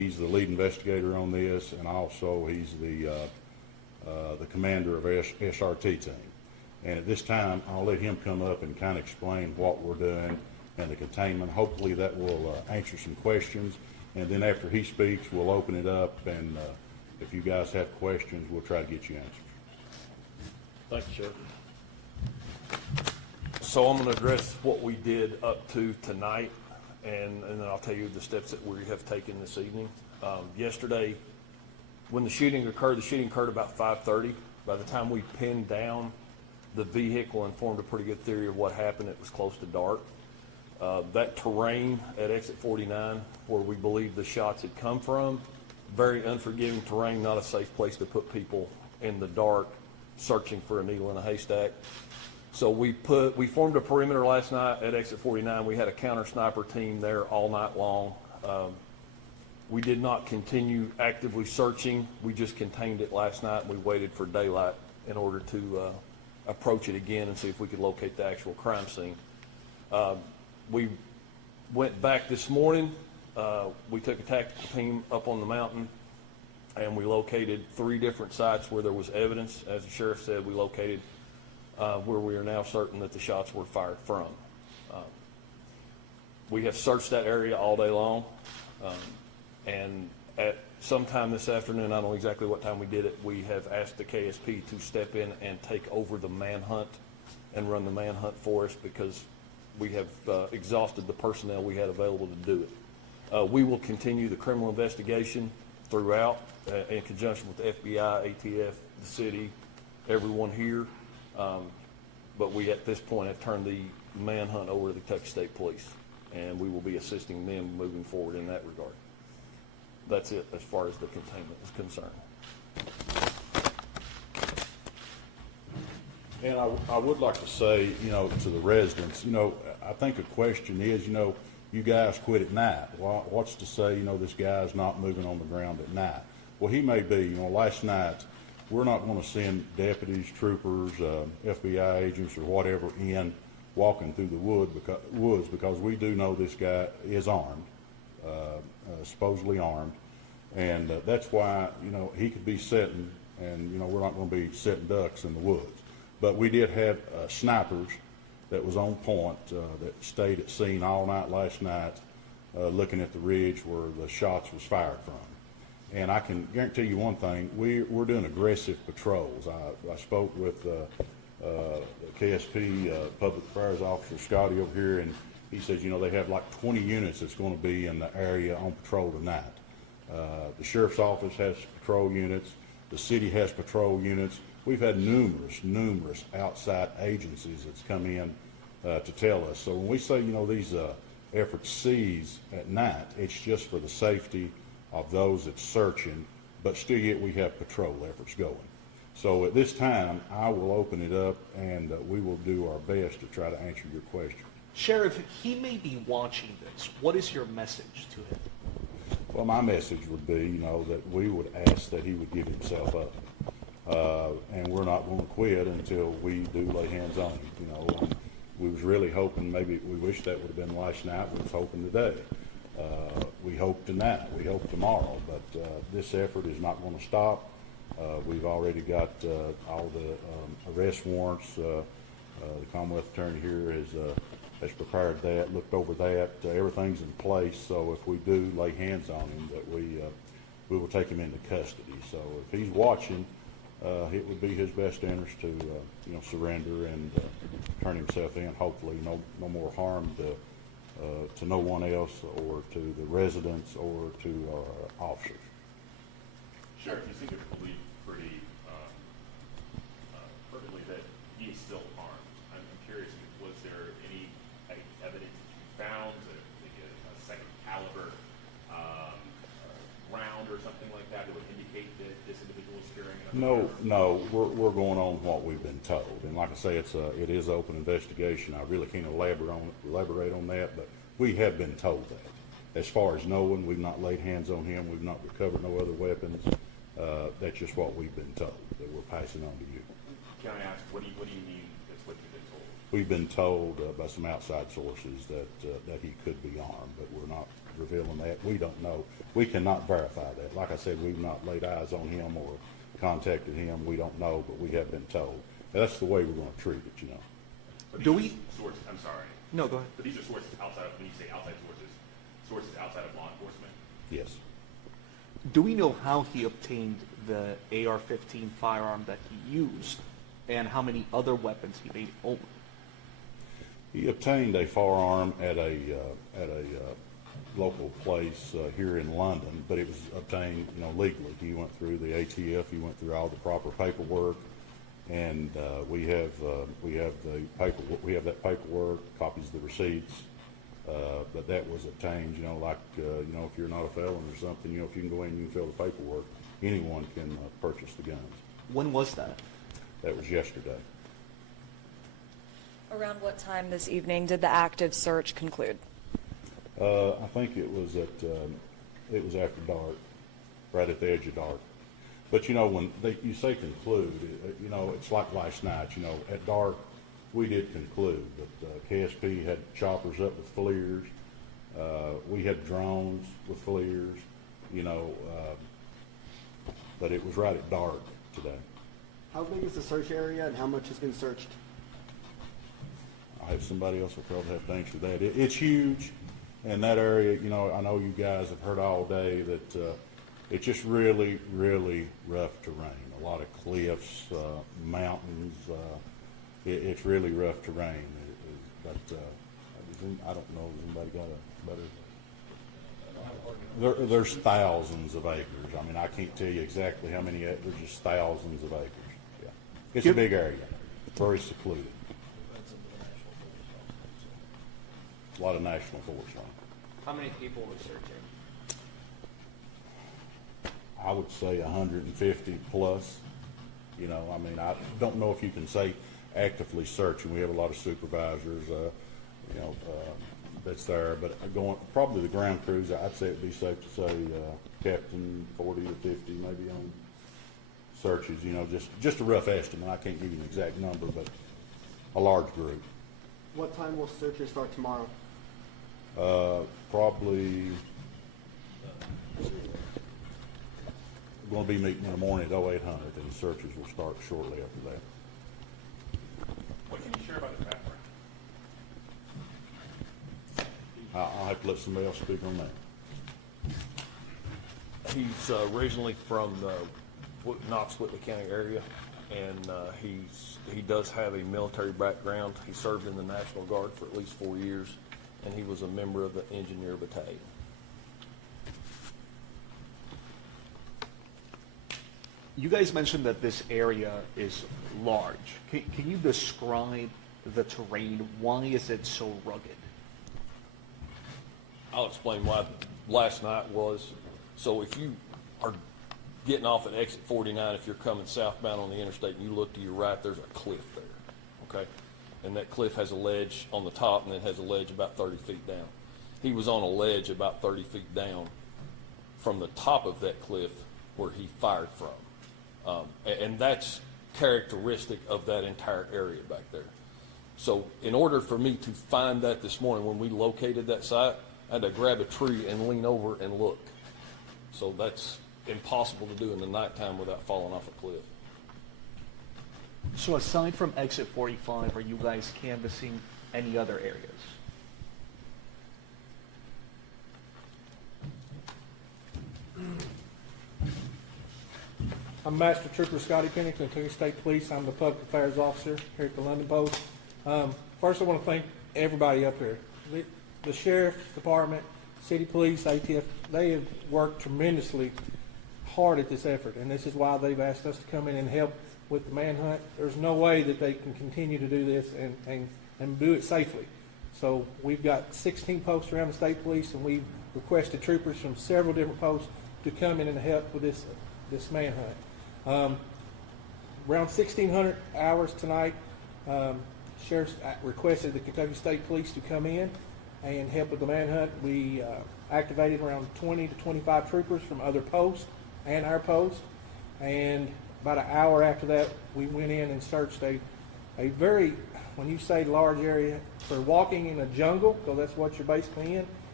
He's the lead investigator on this, and also he's the commander of SRT team. And at this time, I'll let him come up and kind of explain what we're doing and the containment. Hopefully that will answer some questions. And then after he speaks, we'll open it up, and if you guys have questions, we'll try to get you answers. Thank you, Sheriff. So I'm going to address what we did up to tonight, and then I'll tell you the steps that we have taken this evening. Yesterday, when the shooting occurred about 5:30. By the time we pinned down the vehicle and formed a pretty good theory of what happened, it was close to dark. That terrain at exit 49, where we believe the shots had come from, very unforgiving terrain, not a safe place to put people in the dark searching for a needle in a haystack. So we formed a perimeter last night at exit 49. We had a counter sniper team there all night long. We did not continue actively searching. We just contained it last night, and we waited for daylight in order to approach it again and see if we could locate the actual crime scene. We went back this morning. We took a tactical team up on the mountain, and we located 3 different sites where there was evidence. As the sheriff said, we located where we are now certain that the shots were fired from. We have searched that area all day long, and at some time this afternoon, I don't know exactly what time we did it, we have asked the KSP to step in and take over the manhunt and run the manhunt for us, because we have exhausted the personnel we had available to do it. We will continue the criminal investigation throughout in conjunction with the FBI, ATF, the city, everyone here. But we at this point have turned the manhunt over to the Kentucky State Police, and we will be assisting them moving forward in that regard. That's it as far as the containment is concerned. And I would like to say, to the residents, I think a question is, you guys quit at night. Well, what's to say, this guy's not moving on the ground at night? Well, he may be. Last night, we're not going to send deputies, troopers, FBI agents, or whatever in walking through the woods, because we do know this guy is armed, supposedly armed, and that's why, he could be sitting, and, we're not going to be sitting ducks in the woods. But we did have snipers that was on point, that stayed at scene all night last night, looking at the ridge where the shots was fired from. And I can guarantee you one thing, we're doing aggressive patrols. I spoke with the KSP Public Affairs Officer Scotty over here, and he says, they have like 20 units that's going to be in the area on patrol tonight. The Sheriff's Office has patrol units. The city has patrol units. We've had numerous outside agencies that's come in to tell us. So when we say, these efforts cease at night, it's just for the safety of those that's searching, but still yet we have patrol efforts going. So at this time, I will open it up, and we will do our best to try to answer your question. Sheriff, he may be watching this. What is your message to him? Well, my message would be, that we would ask that he would give himself up. And we're not going to quit until we do lay hands on him. We was really hoping, maybe we wish that would have been last night. We was hoping today. We hope tonight. We hope tomorrow. But this effort is not going to stop. We've already got all the arrest warrants. The Commonwealth Attorney here has prepared that, looked over that. Everything's in place. So if we do lay hands on him, that we will take him into custody. So if he's watching, it would be his best interest to surrender and turn himself in. Hopefully, no more harm to no one else, or to the residents, or to our officers. Sheriff, you seem to believe pretty perfectly that he is still armed. I'm curious, was there any evidence that you found, maybe a second caliber round or something like that would indicate that this individual is carrying another firearm? No, we're going on what we've been told, and like I say, it is an open investigation. I really can't elaborate on that, but we have been told that. As far as knowing, we've not laid hands on him. We've not recovered no other weapons. That's just what we've been told, that we're passing on to you. Can I ask, what do you mean that's what you've been told? We've been told by some outside sources that he could be armed, but we're not revealing that. We don't know. We cannot verify that. Like I said, we've not laid eyes on him or contacted him. We don't know, but we have been told. That's the way we're going to treat it, you know. But Do these we- Sources, I'm sorry. No, go ahead. But these are sources outside of, when you say outside sources outside of law enforcement? Yes. Do we know how he obtained the AR-15 firearm that he used, and how many other weapons he may own? He obtained a firearm at a local place here in London, but it was obtained, you know, legally. He went through the ATF. He went through all the proper paperwork, and we have the paperwork. We have that paperwork, copies of the receipts. But that was obtained, you know, like you know, if you're not a felon or something, you know, if you can go in and you can fill the paperwork, anyone can purchase the guns. When was that? That was yesterday. Around what time this evening did the active search conclude? I think it was after dark, right at the edge of dark. But you know, when you say conclude, you know, it's like last night. You know, at dark, we did conclude. But KSP had choppers up with FLIRs. We had drones with FLIRs. You know, but it was right at dark today. How big is the search area and how much has been searched? I have somebody else will probably have to answer that. It's huge, and that area, you know, I know you guys have heard all day that it's just really, really rough terrain. A lot of cliffs, mountains. It's really rough terrain. But I don't know if anybody got a better. There's thousands of acres. I mean, I can't tell you exactly how many. There's just thousands of acres. Yeah, it's a big area. Very secluded. A lot of national force on it. How many people were searching? I would say 150 plus. You know, I mean, I don't know if you can say actively searching. We have a lot of supervisors, you know, that's there. But probably the ground crews, I'd say it'd be safe to say, Captain, 40 to 50 maybe on searches. You know, just a rough estimate. I can't give you an exact number, but a large group. What time will searches start tomorrow? Probably we're going to be meeting in the morning at 0800, and the searches will start shortly after that. What can you share about his background? I'll have to let somebody else speak on that. He's originally from the Knox-Whitley County area, and he does have a military background. He served in the National Guard for at least 4 years, and he was a member of the Engineer Battalion. You guys mentioned that this area is large. Can you describe the terrain? Why is it so rugged? I'll explain why last night was. So if you are getting off at exit 49, if you're coming southbound on the interstate and you look to your right, there's a cliff there, okay? And that cliff has a ledge on the top, and it has a ledge about 30 feet down. He was on a ledge about 30 feet down from the top of that cliff where he fired from. And that's characteristic of that entire area back there. So in order for me to find that this morning, when we located that site, I had to grab a tree and lean over and look. So that's impossible to do in the nighttime without falling off a cliff. So aside from exit 45, are you guys canvassing any other areas? I'm Master Trooper Scotty Pennington, Interstate Police. I'm the Public Affairs Officer here at the London Post. First, I want to thank everybody up here. The Sheriff's Department, City Police, ATF, they have worked tremendously hard at this effort, and this is why they've asked us to come in and help with the manhunt. There's no way that they can continue to do this and do it safely. So we've got 16 posts around the state police, and we've requested troopers from several different posts to come in and help with this manhunt. Around 1,600 hours tonight, Sheriff's requested the Kentucky State Police to come in and help with the manhunt. We activated around 20 to 25 troopers from other posts and our post, and about an hour after that, we went in and searched a very, when you say large area, for walking in a jungle, because that's what you're basically in,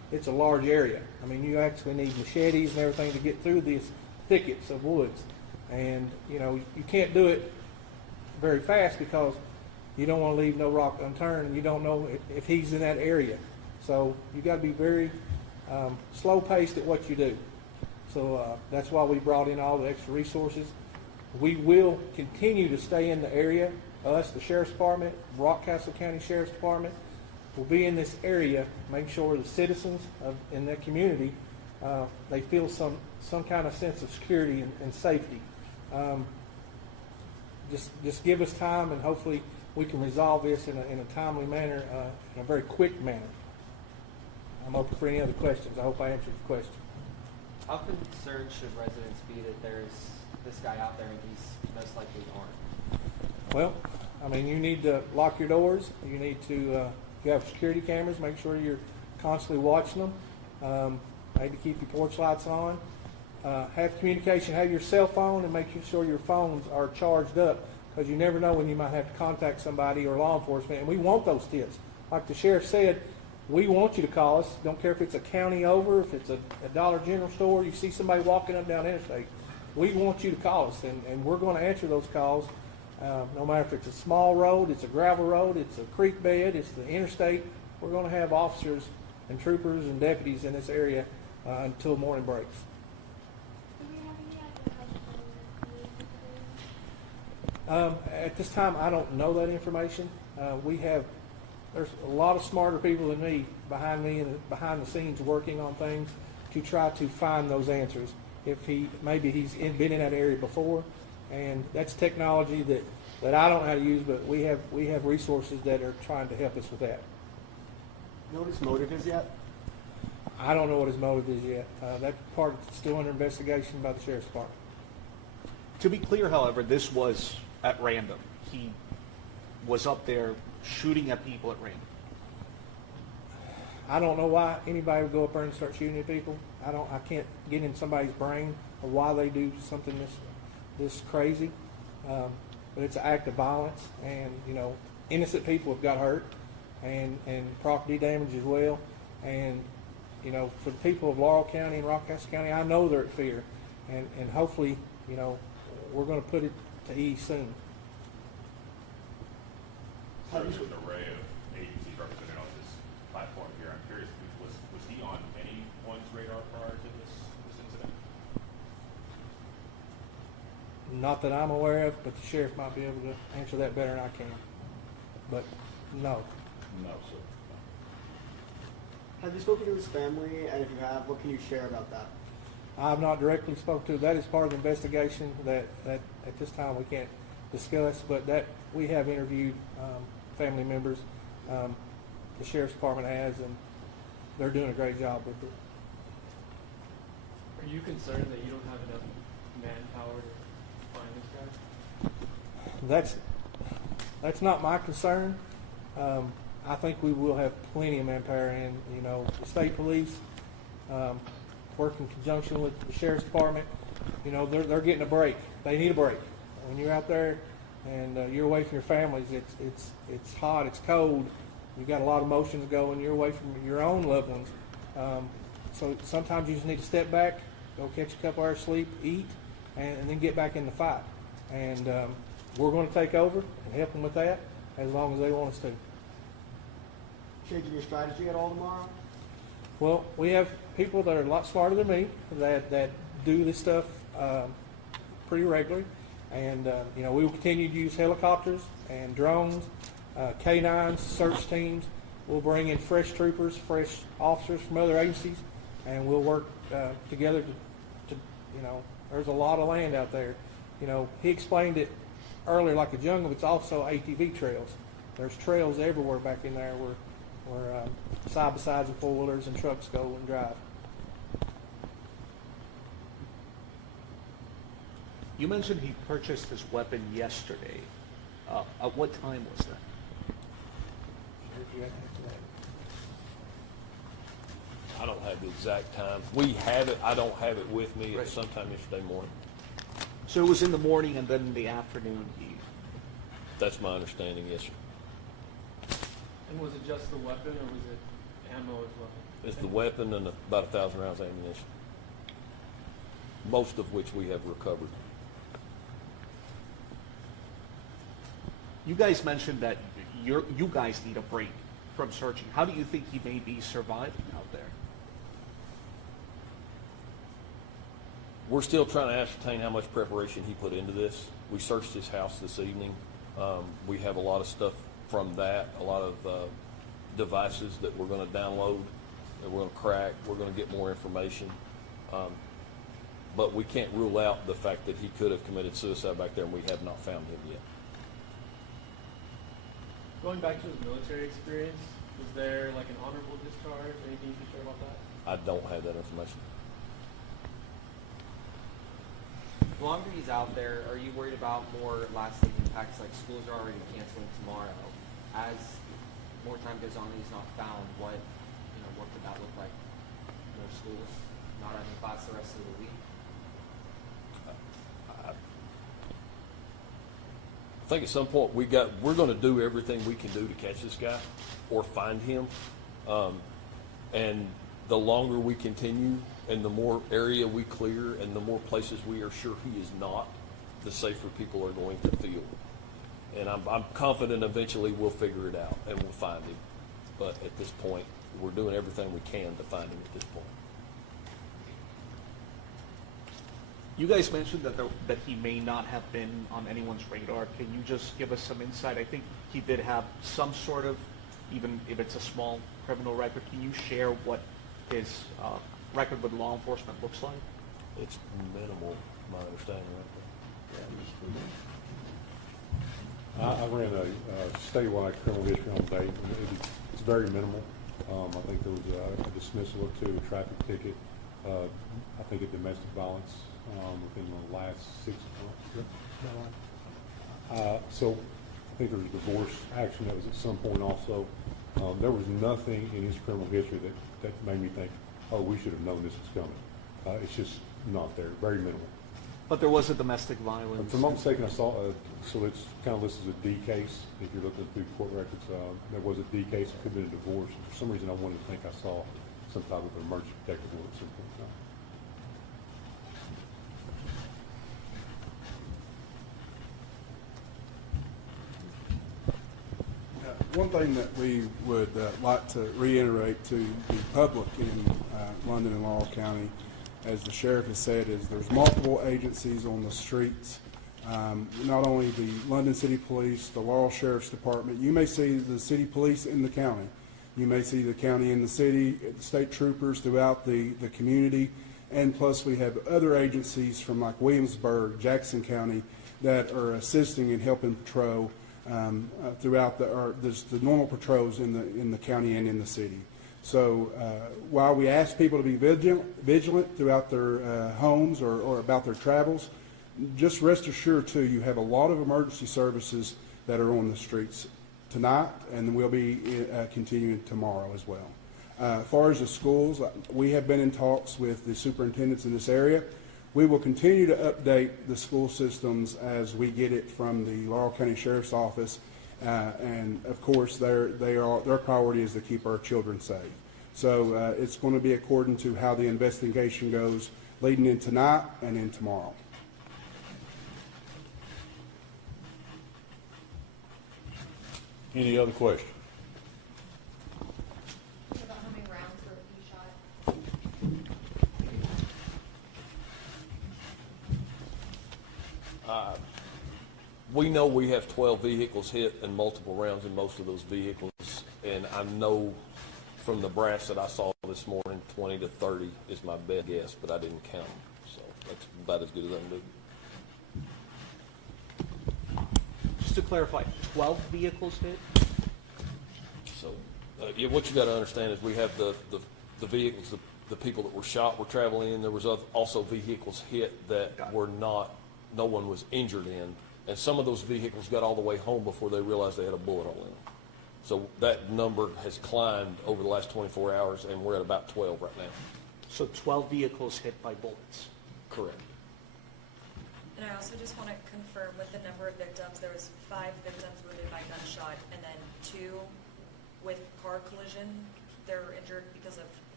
it's a large area. I mean, you actually need machetes and everything to get through these thickets of woods. And, you know, you can't do it very fast because you don't want to leave no rock unturned, and you don't know if he's in that area. So you got to be very slow-paced at what you do. So that's why we brought in all the extra resources. We will continue to stay in the area. Us, the Sheriff's Department, Rockcastle County Sheriff's Department, will be in this area, make sure the citizens in that community, they feel some kind of sense of security and safety. Just give us time, and hopefully we can resolve this in a timely manner, in a very quick manner. I'm open for any other questions. I hope I answered the question. How concerned should residents be that there's this guy out there and he's most likely armed? Well, I mean, you need to lock your doors. You need to, if you have security cameras, make sure you're constantly watching them. Maybe keep your porch lights on. Have communication. Have your cell phone, and make sure your phones are charged up, because you never know when you might have to contact somebody or law enforcement. And we want those tips. Like the sheriff said, we want you to call us. Don't care if it's a county over, if it's a Dollar General store, you see somebody walking up down Interstate. We want you to call us, and we're going to answer those calls. No matter if it's a small road, it's a gravel road, it's a creek bed, it's the interstate, we're going to have officers and troopers and deputies in this area until morning breaks. At this time, I don't know that information. There's a lot of smarter people than me behind the scenes working on things to try to find those answers. If maybe he's been in that area before, and that's technology that I don't know how to use, but we have resources that are trying to help us with that. Know what his motive is yet? I don't know what his motive is yet. That part is still under investigation by the Sheriff's Department. To be clear, however, this was at random. He was up there shooting at people at random. I don't know why anybody would go up there and start shooting at people. I can't get in somebody's brain of why they do something this crazy. But it's an act of violence, and you know, innocent people have got hurt, and property damage as well. And you know, for the people of Laurel County and Rockcastle County, I know they're at fear, and hopefully, you know, we're going to put it to ease soon. So there's an array of agencies represented on this platform here. I'm curious, was he on anyone's radar prior to this incident? Not that I'm aware of, but the sheriff might be able to answer that better than I can. But no. No, sir. Have you spoken to his family? And if you have, what can you share about that? I've not directly spoken to. That is part of the investigation that at this time we can't discuss, but that we have interviewed family members. The Sheriff's Department has, and they're doing a great job with it. Are you concerned that you don't have enough manpower to find this guy? That's not my concern. I think we will have plenty of manpower, and you know, the state police work in conjunction with the Sheriff's Department. You know, they're getting a break. They need a break. When you're out there and you're away from your families, it's hot, it's cold. You've got a lot of emotions going. You're away from your own loved ones. So sometimes you just need to step back, go catch a couple hours sleep, eat, and then get back in the fight. And we're going to take over and help them with that as long as they want us to. Changing your strategy at all tomorrow? Well, we have people that are a lot smarter than me that do this stuff pretty regularly. And, you know, we will continue to use helicopters and drones, K-9s, search teams. We'll bring in fresh troopers, fresh officers from other agencies, and we'll work together to, you know, there's a lot of land out there. You know, he explained it earlier like a jungle, but it's also ATV trails. There's trails everywhere back in there where side-by-sides and four-wheelers and trucks go and drive. You mentioned he purchased his weapon yesterday. At what time was that? I don't have the exact time. We have it. I don't have it with me. It's sometime yesterday morning. So it was in the morning, and then in the afternoon That's my understanding, yes, sir. And was it just the weapon, or was it ammo as well? It's the weapon and about 1,000 rounds of ammunition, most of which we have recovered. You guys mentioned that you guys need a break from searching. How do you think he may be surviving out there? We're still trying to ascertain how much preparation he put into this. We searched his house this evening. We have a lot of stuff from that, a lot of devices that we're going to download, that we're going to crack. We're going to get more information. But we can't rule out the fact that he could have committed suicide back there, and we have not found him yet. Going back to his military experience, was there like an honorable discharge? Anything you can share about that? I don't have that information. The longer he's out there, are you worried about more lasting impacts? Like schools are already canceling tomorrow. As more time goes on and he's not found, what could that look like? More schools not having class the rest of the week? I think at some point we're going to do everything we can do to catch this guy or find him. And the longer we continue and the more area we clear and the more places we are sure he is not, the safer people are going to feel. And I'm confident eventually we'll figure it out and we'll find him. But at this point, we're doing everything we can to find him at this point. You guys mentioned that he may not have been on anyone's radar. Can you just give us some insight? I think he did have some sort of, even if it's a small criminal record, can you share what his record with law enforcement looks like? It's minimal, my understanding right there. I ran a statewide criminal history on Dayton. It's very minimal. I think there was a dismissal or two, a traffic ticket, I think a domestic violence within the last 6 months. So I think there was a divorce action that was at some point also. There was nothing in his criminal history that made me think, oh, we should have known this was coming. It's just not there, very minimal. But there was a domestic violence. If I'm not mistaken, I saw, so it's kind of listed as a D case. If you're looking through court records, there was a D case. It could have been a divorce. For some reason, I wanted to think I saw some type of emergency protective order at some point in time. One thing that we would like to reiterate to the public in London and Laurel County, as the sheriff has said, is there's multiple agencies on the streets. Not only the London City Police, the Laurel Sheriff's Department. You may see the city police in the county. You may see the county in the city, state troopers throughout the community. And plus we have other agencies from like Williamsburg, Jackson County that are assisting and helping patrol throughout the normal patrols in the county and in the city. So while we ask people to be vigilant throughout their homes or about their travels, just rest assured too, you have a lot of emergency services that are on the streets tonight, and we'll be continuing tomorrow as well. As far as the schools, we have been in talks with the superintendents in this area. We will continue to update the school systems as we get it from the Laurel County Sheriff's Office, and of course their priority is to keep our children safe. So it's going to be according to how the investigation goes leading in tonight and in tomorrow. Any other questions? About how many rounds were you shot? We know we have 12 vehicles hit and multiple rounds in most of those vehicles, and I know from the brass that I saw this morning, 20 to 30 is my best guess, but I didn't count them, so that's about as good as I can do. Just to clarify, 12 vehicles hit? So, yeah, what you got to understand is we have the vehicles, the people that were shot were traveling in. There was also vehicles hit that were not, no one was injured in. And some of those vehicles got all the way home before they realized they had a bullet hole in them. So that number has climbed over the last 24 hours, and we're at about 12 right now. So 12 vehicles hit by bullets? Correct. And I also just want to confirm with the number of victims, there was 5 victims wounded by gunshot, and then 2 with car collision. They're injured because of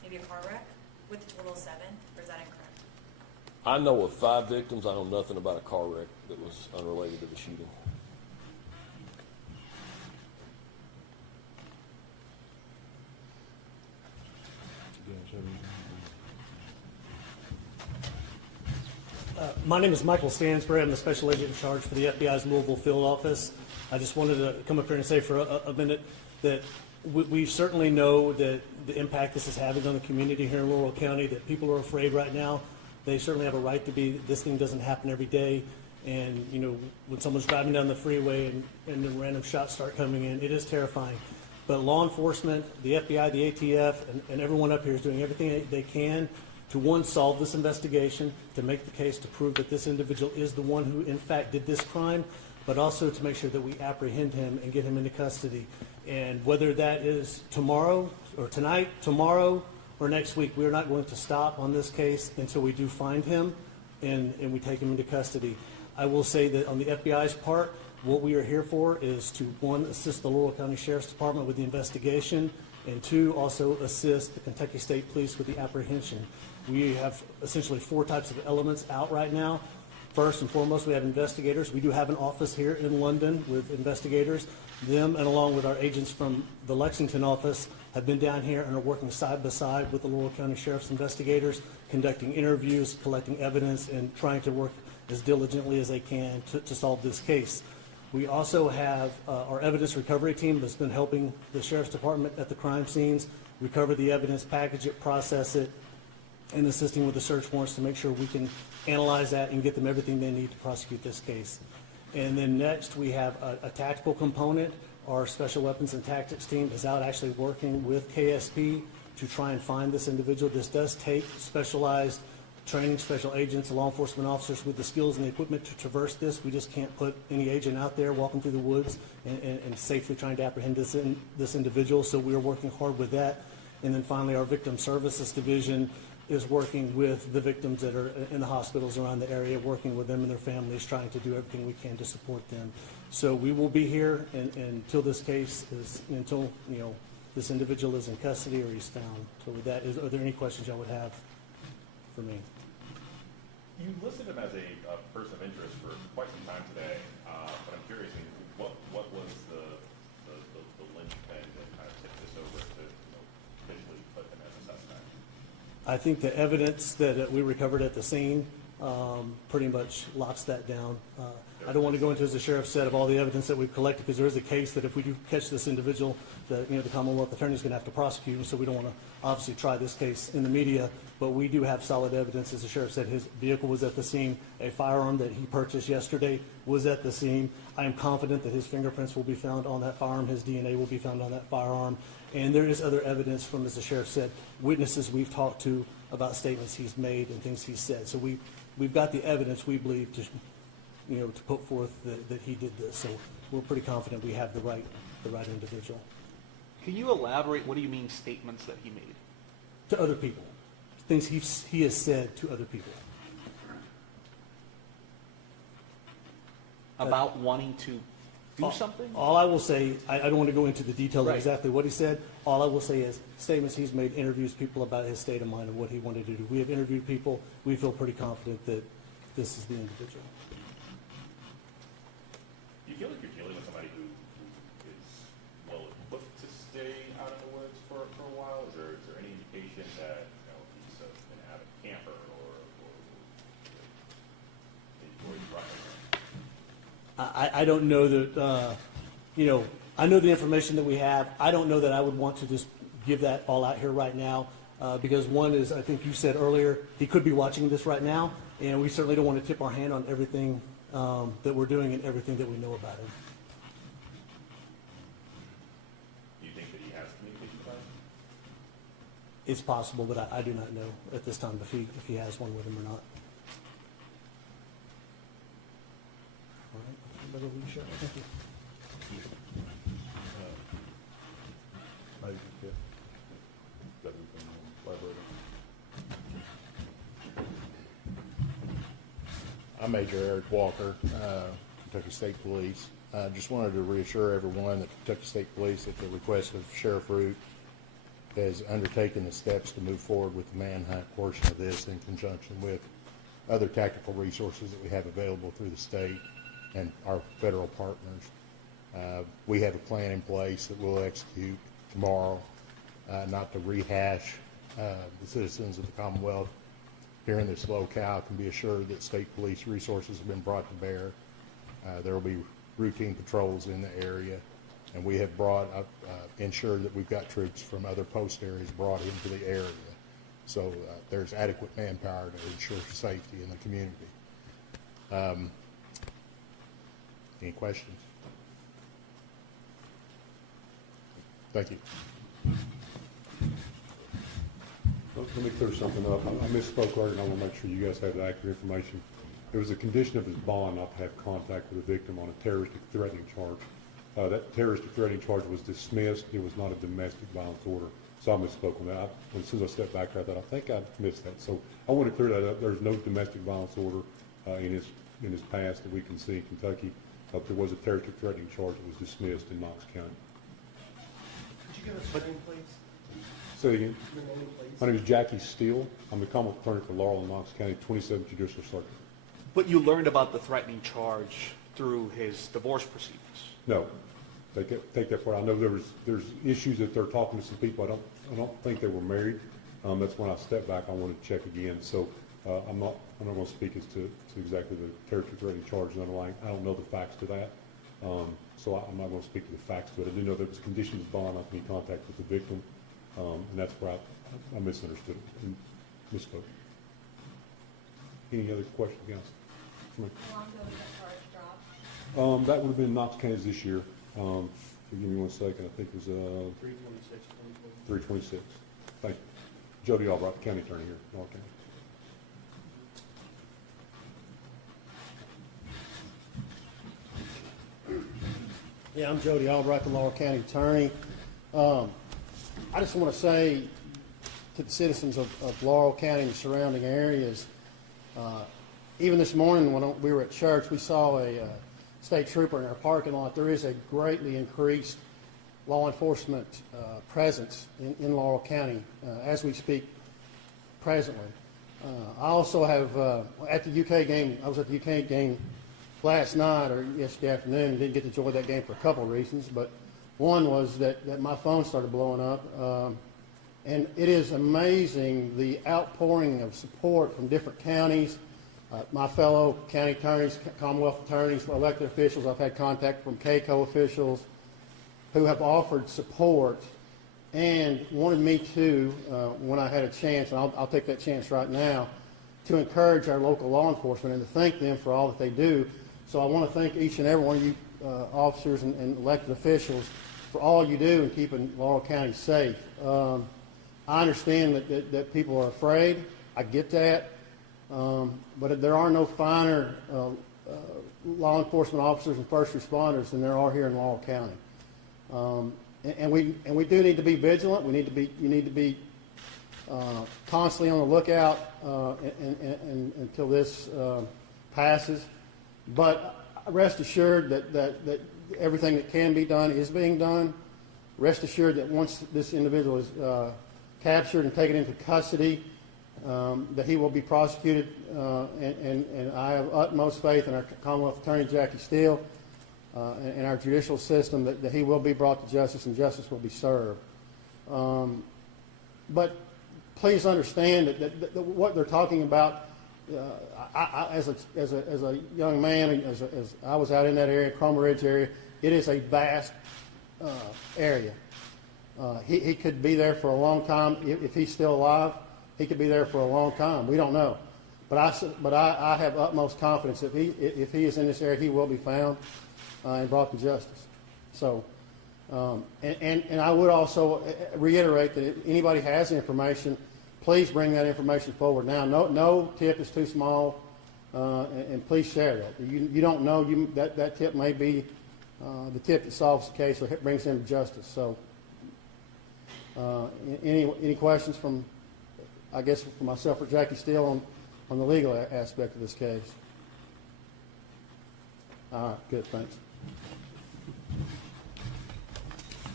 maybe a car wreck with a total of 7, or is that incorrect? I know of 5 victims. I know nothing about a car wreck that was unrelated to the shooting. My name is Michael Stansbury. I'm the special agent in charge for the FBI's Louisville field office. I just wanted to come up here and say for a minute that we certainly know that the impact this is having on the community here in Laurel County, that people are afraid right now. They certainly have a right to be. This thing doesn't happen every day. And, you know, when someone's driving down the freeway and then random shots start coming in, it is terrifying. But law enforcement, the FBI, the ATF, and everyone up here is doing everything they can to, one, solve this investigation, to make the case to prove that this individual is the one who, in fact, did this crime, but also to make sure that we apprehend him and get him into custody. And whether that is tomorrow or tonight, tomorrow, or next week, we are not going to stop on this case until we do find him and we take him into custody. I will say that on the FBI's part, what we are here for is to, one, assist the Laurel County Sheriff's Department with the investigation, and 2, also assist the Kentucky State Police with the apprehension. We have essentially 4 types of elements out right now. First and foremost, we have investigators. We do have an office here in London with investigators. Them, and along with our agents from the Lexington office, have been down here and are working side by side with the Laurel County Sheriff's investigators, conducting interviews, collecting evidence, and trying to work as diligently as they can to solve this case. We also have our evidence recovery team that's been helping the Sheriff's Department at the crime scenes recover the evidence, package it, process it, and assisting with the search warrants to make sure we can analyze that and get them everything they need to prosecute this case. And then next, we have a tactical component. Our Special Weapons and Tactics team is out actually working with KSP to try and find this individual. This does take specialized training, special agents, law enforcement officers with the skills and the equipment to traverse this. We just can't put any agent out there walking through the woods and safely trying to apprehend this individual. So we are working hard with that. And then finally, our Victim Services Division is working with the victims that are in the hospitals around the area, working with them and their families, trying to do everything we can to support them. So we will be here until this case is, until, you know, this individual is in custody or he's found. So with that, are there any questions y'all would have for me? You listed him as a person of interest for quite some time today, but I'm curious, what was the linchpin that kind of tipped this over to, you know, officially put him as a suspect? I think the evidence that we recovered at the scene pretty much locks that down. I don't want to go into, as the sheriff said, of all the evidence that we've collected, because there is a case that if we do catch this individual, that, you know, the Commonwealth Attorney is going to have to prosecute him, so we don't want to obviously try this case in the media, but we do have solid evidence. As the sheriff said, his vehicle was at the scene. A firearm that he purchased yesterday was at the scene. I am confident that his fingerprints will be found on that firearm. His DNA will be found on that firearm. And there is other evidence from, as the sheriff said, witnesses we've talked to about statements he's made and things he's said. So we've got the evidence, we believe, to, you know, to put forth that he did this. So we're pretty confident we have the right individual. Can you elaborate? What do you mean statements that he made? To other people. Things he has said to other people. About wanting to do something? All I will say, I don't want to go into the details Right. of exactly what he said. All I will say is statements he's made, interviews people about his state of mind and what he wanted to do. We have interviewed people. We feel pretty confident that this is the individual. Do you feel like you're dealing with somebody who is well equipped to stay out in the woods for a while? Is there any indication that, you know, he's an avid camper or he's running? I don't know that, you know, I know the information that we have. I don't know that I would want to just give that all out here right now because one is, I think you said earlier, he could be watching this right now, and we certainly don't want to tip our hand on everything that we're doing and everything that we know about him. Do you think that he has communication with us? It's possible, but I do not know at this time if he has one with him or not. All right. Everybody will be sure. Thank you. I'm Major Eric Walker, Kentucky State Police. Just wanted to reassure everyone that Kentucky State Police, at the request of Sheriff Root, has undertaken the steps to move forward with the manhunt portion of this in conjunction with other tactical resources that we have available through the state and our federal partners. We have a plan in place that we'll execute tomorrow, not to rehash. The citizens of the Commonwealth here in this locale can be assured that state police resources have been brought to bear. There will be routine patrols in the area, and we have ensured that we've got troops from other post areas brought into the area. So there's adequate manpower to ensure safety in the community. Any questions? Thank you. Let me clear something up. I misspoke earlier, and I want to make sure you guys have the accurate information. It was a condition of his bond not to have contact with the victim on a terroristic threatening charge. That terroristic threatening charge was dismissed. It was not a domestic violence order. So I misspoke on that. As soon as I stepped back, I thought, I think I missed that. So I want to clear that up. There's no domestic violence order in his past that we can see in Kentucky. There was a terroristic threatening charge that was dismissed in Knox County. Could you give us your name, please? So again, Your name, please. my name is Jackie Steele. I'm the Commonwealth Attorney for Laurel and Knox County, 27th Judicial Circuit. But you learned about the threatening charge through his divorce proceedings. No, take that part. I know there's issues that they're talking to some people. I don't think they were married. That's when I stepped back. I wanted to check again. So I'm not going to speak as to exactly the terroristic threatening charge and underlying. I don't know the facts to that. So I'm not going to speak to the facts to it. I do know there was conditions of bond not to be in contact with the victim, and that's where I misunderstood it and misspoke. Any other questions, guys? How long ago was that charge dropped? That would have been Knox County this year. Give me 1 second. I think it was 326. Thank you. Jody Albright, the county attorney here in Laurel County. Yeah, I'm Jody Albright, the Laurel County attorney. I just want to say to the citizens of Laurel County and the surrounding areas, even this morning when we were at church, we saw a state trooper in our parking lot. There is a greatly increased law enforcement presence in Laurel County as we speak presently. I also have, at the UK game, I was at the UK game last night or yesterday afternoon. Didn't get to enjoy that game for a couple of reasons, but one was that my phone started blowing up. And it is amazing the outpouring of support from different counties. My fellow county attorneys, Commonwealth attorneys, elected officials. I've had contact from KCO officials who have offered support and wanted me to, when I had a chance, and I'll take that chance right now, to encourage our local law enforcement and to thank them for all that they do. So I want to thank each and every one of you officers and elected officials for all you do in keeping Laurel County safe. I understand that people are afraid. I get that. But there are no finer law enforcement officers and first responders than there are here in Laurel County. And we do need to be vigilant. You need to be constantly on the lookout until this passes. But rest assured that everything that can be done is being done. Rest assured that once this individual is captured and taken into custody, that he will be prosecuted, and I have utmost faith in our Commonwealth Attorney Jackie Steele and our judicial system that he will be brought to justice and justice will be served. But please understand that what they're talking about. As a young man, as I was out in that area, Cromer Ridge area, it is a vast area. He could be there for a long time if he's still alive. He could be there for a long time. We don't know, but I have utmost confidence if he is in this area, he will be found and brought to justice. So, and I would also reiterate that if anybody has information, please bring that information forward now. No tip is too small, and please share that. You don't know that tip may be the tip that solves the case or brings him to justice. So, any questions from? I guess for myself or Jackie Steele on the legal aspect of this case. All right, good, thanks.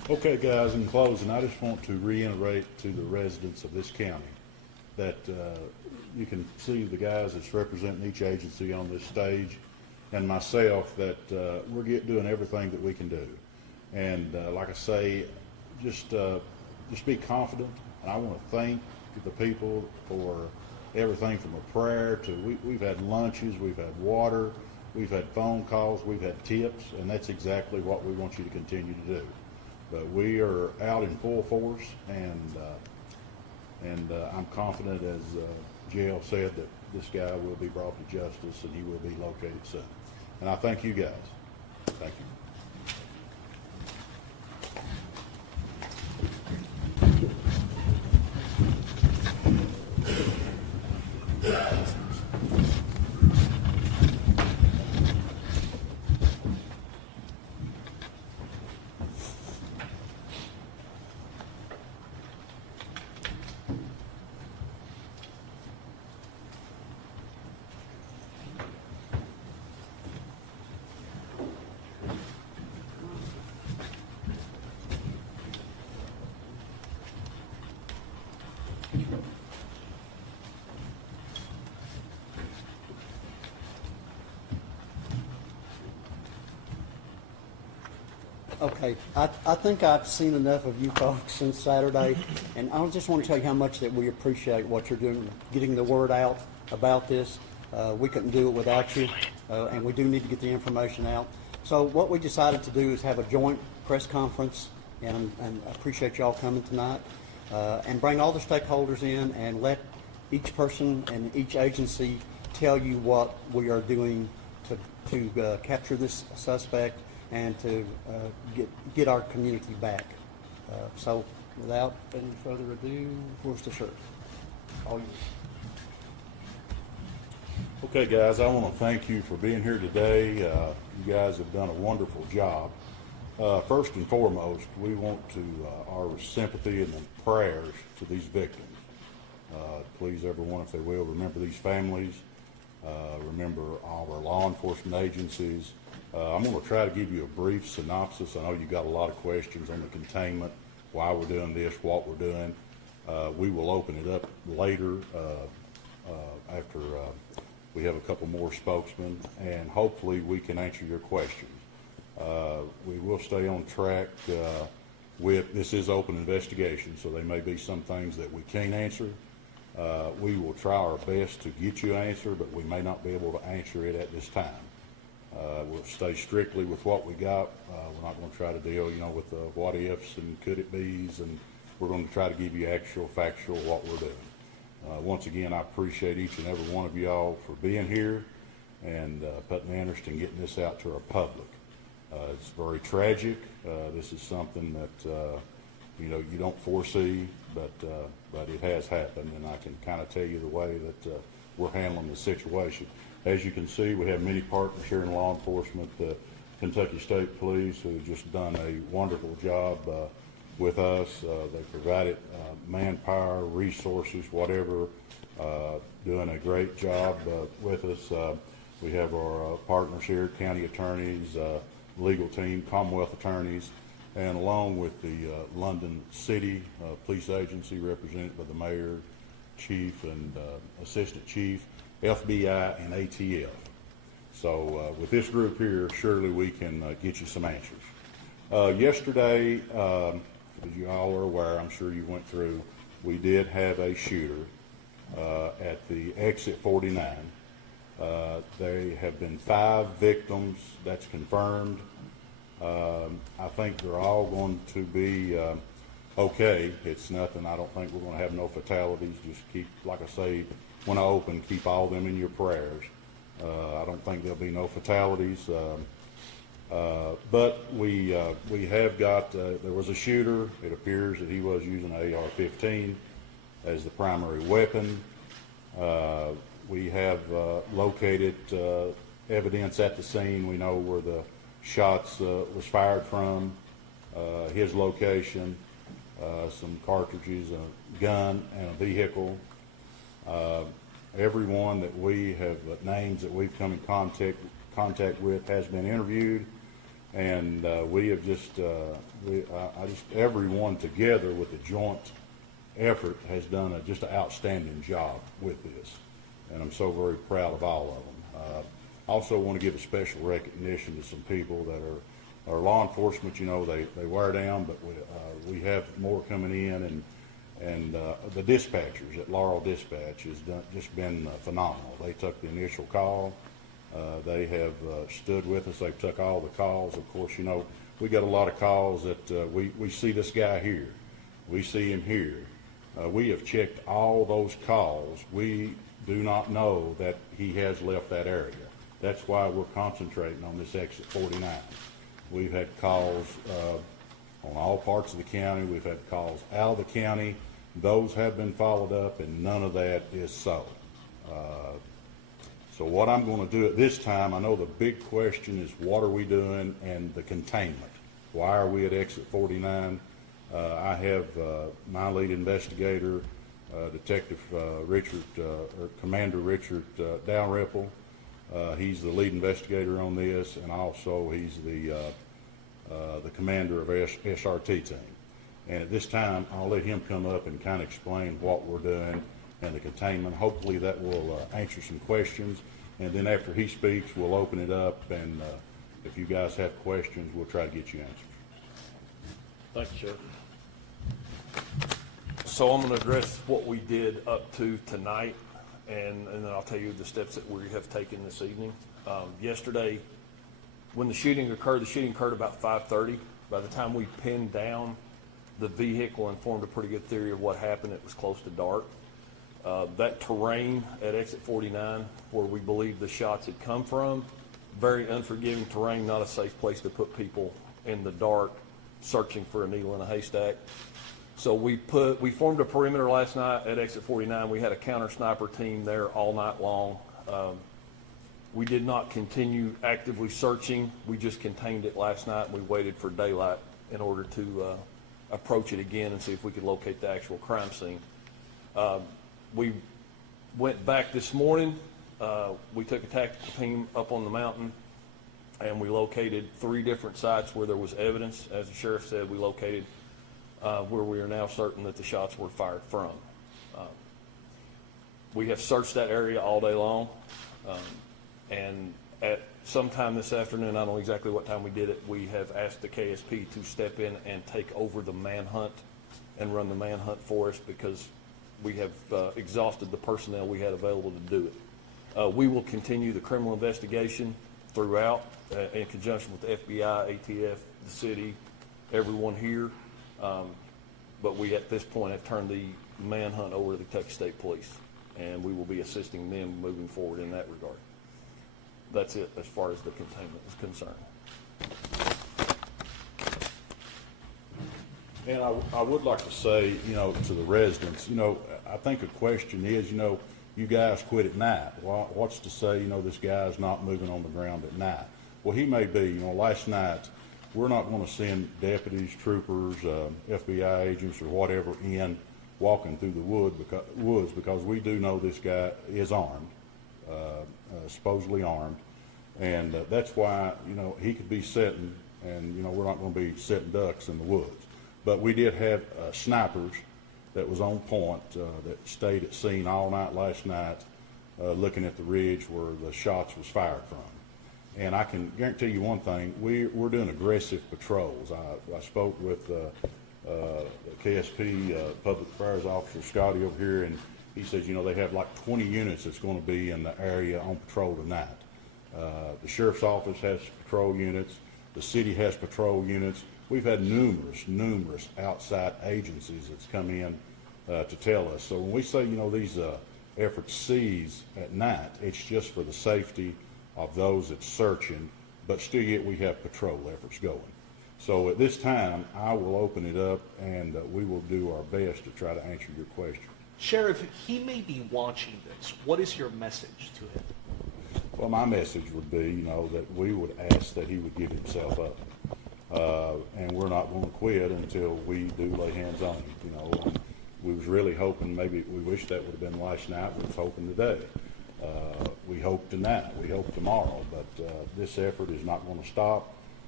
Okay, guys, in closing, I just want to reiterate to the residents of this county that you can see the guys that's representing each agency on this stage and myself that we're doing everything that we can do. And like I say, just be confident. And I want to thank the people for everything from a prayer to we've had lunches, we've had water, we've had phone calls, we've had tips, and that's exactly what we want you to continue to do. But we are out in full force, and I'm confident, as JL said, that this guy will be brought to justice and he will be located soon. And I thank you guys. Thank you. Okay, I think I've seen enough of you folks since Saturday, and I just want to tell you how much that we appreciate what you're doing, getting the word out about this. We couldn't do it without you, and we do need to get the information out. So what we decided to do is have a joint press conference, and I appreciate y'all coming tonight, and bring all the stakeholders in and let each person and each agency tell you what we are doing to capture this suspect and to get our community back. So without any further ado, where's the shirt? All yours. Okay, guys, I want to thank you for being here today. You guys have done a wonderful job. First and foremost, we want to our sympathy and prayers to these victims. Please, everyone, if they will, remember these families. Remember all our law enforcement agencies. I'm going to try to give you a brief synopsis. I know you got a lot of questions on the containment, why we're doing this, what we're doing. We will open it up later after we have a couple more spokesmen, and hopefully we can answer your questions. We will stay on track with, this is open investigation, so there may be some things that we can't answer. We will try our best to get you an answer, but we may not be able to answer it at this time. We'll stay strictly with what we got. We're not going to try to deal, with the what ifs and could it be's, and we're going to try to give you actual, factual what we're doing. Once again, I appreciate each and every one of y'all for being here and putting the interest in getting this out to our public. It's very tragic. This is something that you don't foresee, but it has happened, and I can kind of tell you the way that we're handling the situation. As you can see, we have many partners here in law enforcement. Kentucky State Police, who have just done a wonderful job with us. They provided manpower, resources, whatever, doing a great job with us. We have our partners here, county attorneys, legal team, Commonwealth attorneys, and along with the London City Police Agency represented by the mayor, chief, and assistant chief, FBI, and ATF. So with this group here, surely we can get you some answers. Yesterday, as you all are aware, I'm sure you went through, we did have a shooter at the exit 49. There have been 5 victims, that's confirmed. I think they're all going to be okay. It's nothing, I don't think we're going to have no fatalities. Just keep, like I say, when I open, keep all of them in your prayers. I don't think there'll be no fatalities. But we have got, there was a shooter. It appears that he was using an AR-15 as the primary weapon. We have located evidence at the scene. We know where the shots was fired from, his location, some cartridges, a gun, and a vehicle. Everyone that we have, names that we've come in contact with has been interviewed, And we have just, everyone together with the joint effort has done just an outstanding job with this. And I'm so very proud of all of them. I also want to give a special recognition to some people that are law enforcement. You know, they wear down, but we have more coming in, and the dispatchers at Laurel Dispatch has just been phenomenal. They took the initial call. They have stood with us. They've took all the calls. Of course, you know, we got a lot of calls that we see this guy here. We see him here. We have checked all those calls. We do not know that he has left that area. That's why we're concentrating on this exit 49. We've had calls on all parts of the county. We've had calls out of the county. Those have been followed up, and none of that is so. So what I'm going to do at this time, I know the big question is what are we doing and the containment. Why are we at exit 49? I have my lead investigator, Detective Commander Richard Dalrymple. He's the lead investigator on this, and also he's the commander of SRT team. And at this time, I'll let him come up and kind of explain what we're doing and the containment. Hopefully that will answer some questions. And then after he speaks, we'll open it up, and if you guys have questions, we'll try to get you answers. Thank you, Sheriff. So I'm going to address what we did up to tonight, and then I'll tell you the steps that we have taken this evening. Yesterday, when the shooting occurred about 5:30. By the time we pinned down the vehicle and formed a pretty good theory of what happened, it was close to dark. That terrain at exit 49, where we believe the shots had come from, very unforgiving terrain, not a safe place to put people in the dark searching for a needle in a haystack. So we formed a perimeter last night at exit 49. We had a counter sniper team there all night long. We did not continue actively searching. We just contained it last night, and we waited for daylight in order to approach it again and see if we could locate the actual crime scene. We went back this morning. We took a tactical team up on the mountain, and we located 3 different sites where there was evidence. As the sheriff said, we located where we are now certain that the shots were fired from. We have searched that area all day long, and at some time this afternoon, I don't know exactly what time we did it, we have asked the KSP to step in and take over the manhunt and run the manhunt for us, because we have exhausted the personnel we had available to do it. We will continue the criminal investigation throughout in conjunction with the FBI, ATF, the city, everyone here. But we at this point have turned the manhunt over to the Kentucky State Police, and we will be assisting them moving forward in that regard. That's it as far as the containment is concerned. And I would like to say, you know, to the residents, you know, I think a question is, you know, you guys quit at night. Well, what's to say, you know, this guy's not moving on the ground at night? Well, he may be. You know, last night, we're not going to send deputies, troopers, FBI agents, or whatever in walking through the woods because we do know this guy is armed, supposedly armed, and that's why, you know, he could be sitting, and, you know, we're not going to be sitting ducks in the woods. But we did have snipers that was on point that stayed at scene all night last night looking at the ridge where the shots was fired from. And I can guarantee you one thing, we're doing aggressive patrols. I spoke with the KSP Public Affairs Officer Scotty over here, and he says, you know, they have like 20 units that's going to be in the area on patrol tonight. The Sheriff's Office has patrol units. The city has patrol units. We've had numerous outside agencies that's come in to tell us. So when we say, you know, these efforts cease at night, it's just for the safety of those that's searching, but still yet we have patrol efforts going. So at this time, I will open it up, and we will do our best to try to answer your question. Sheriff, he may be watching this. What is your message to him? Well, my message would be, you know, that we would ask that he would give himself up. And we're not going to quit until we do lay hands on him. You know, we was really hoping, maybe we wish that would have been last night. We was hoping today. We hope tonight. We hope tomorrow. But this effort is not going to stop.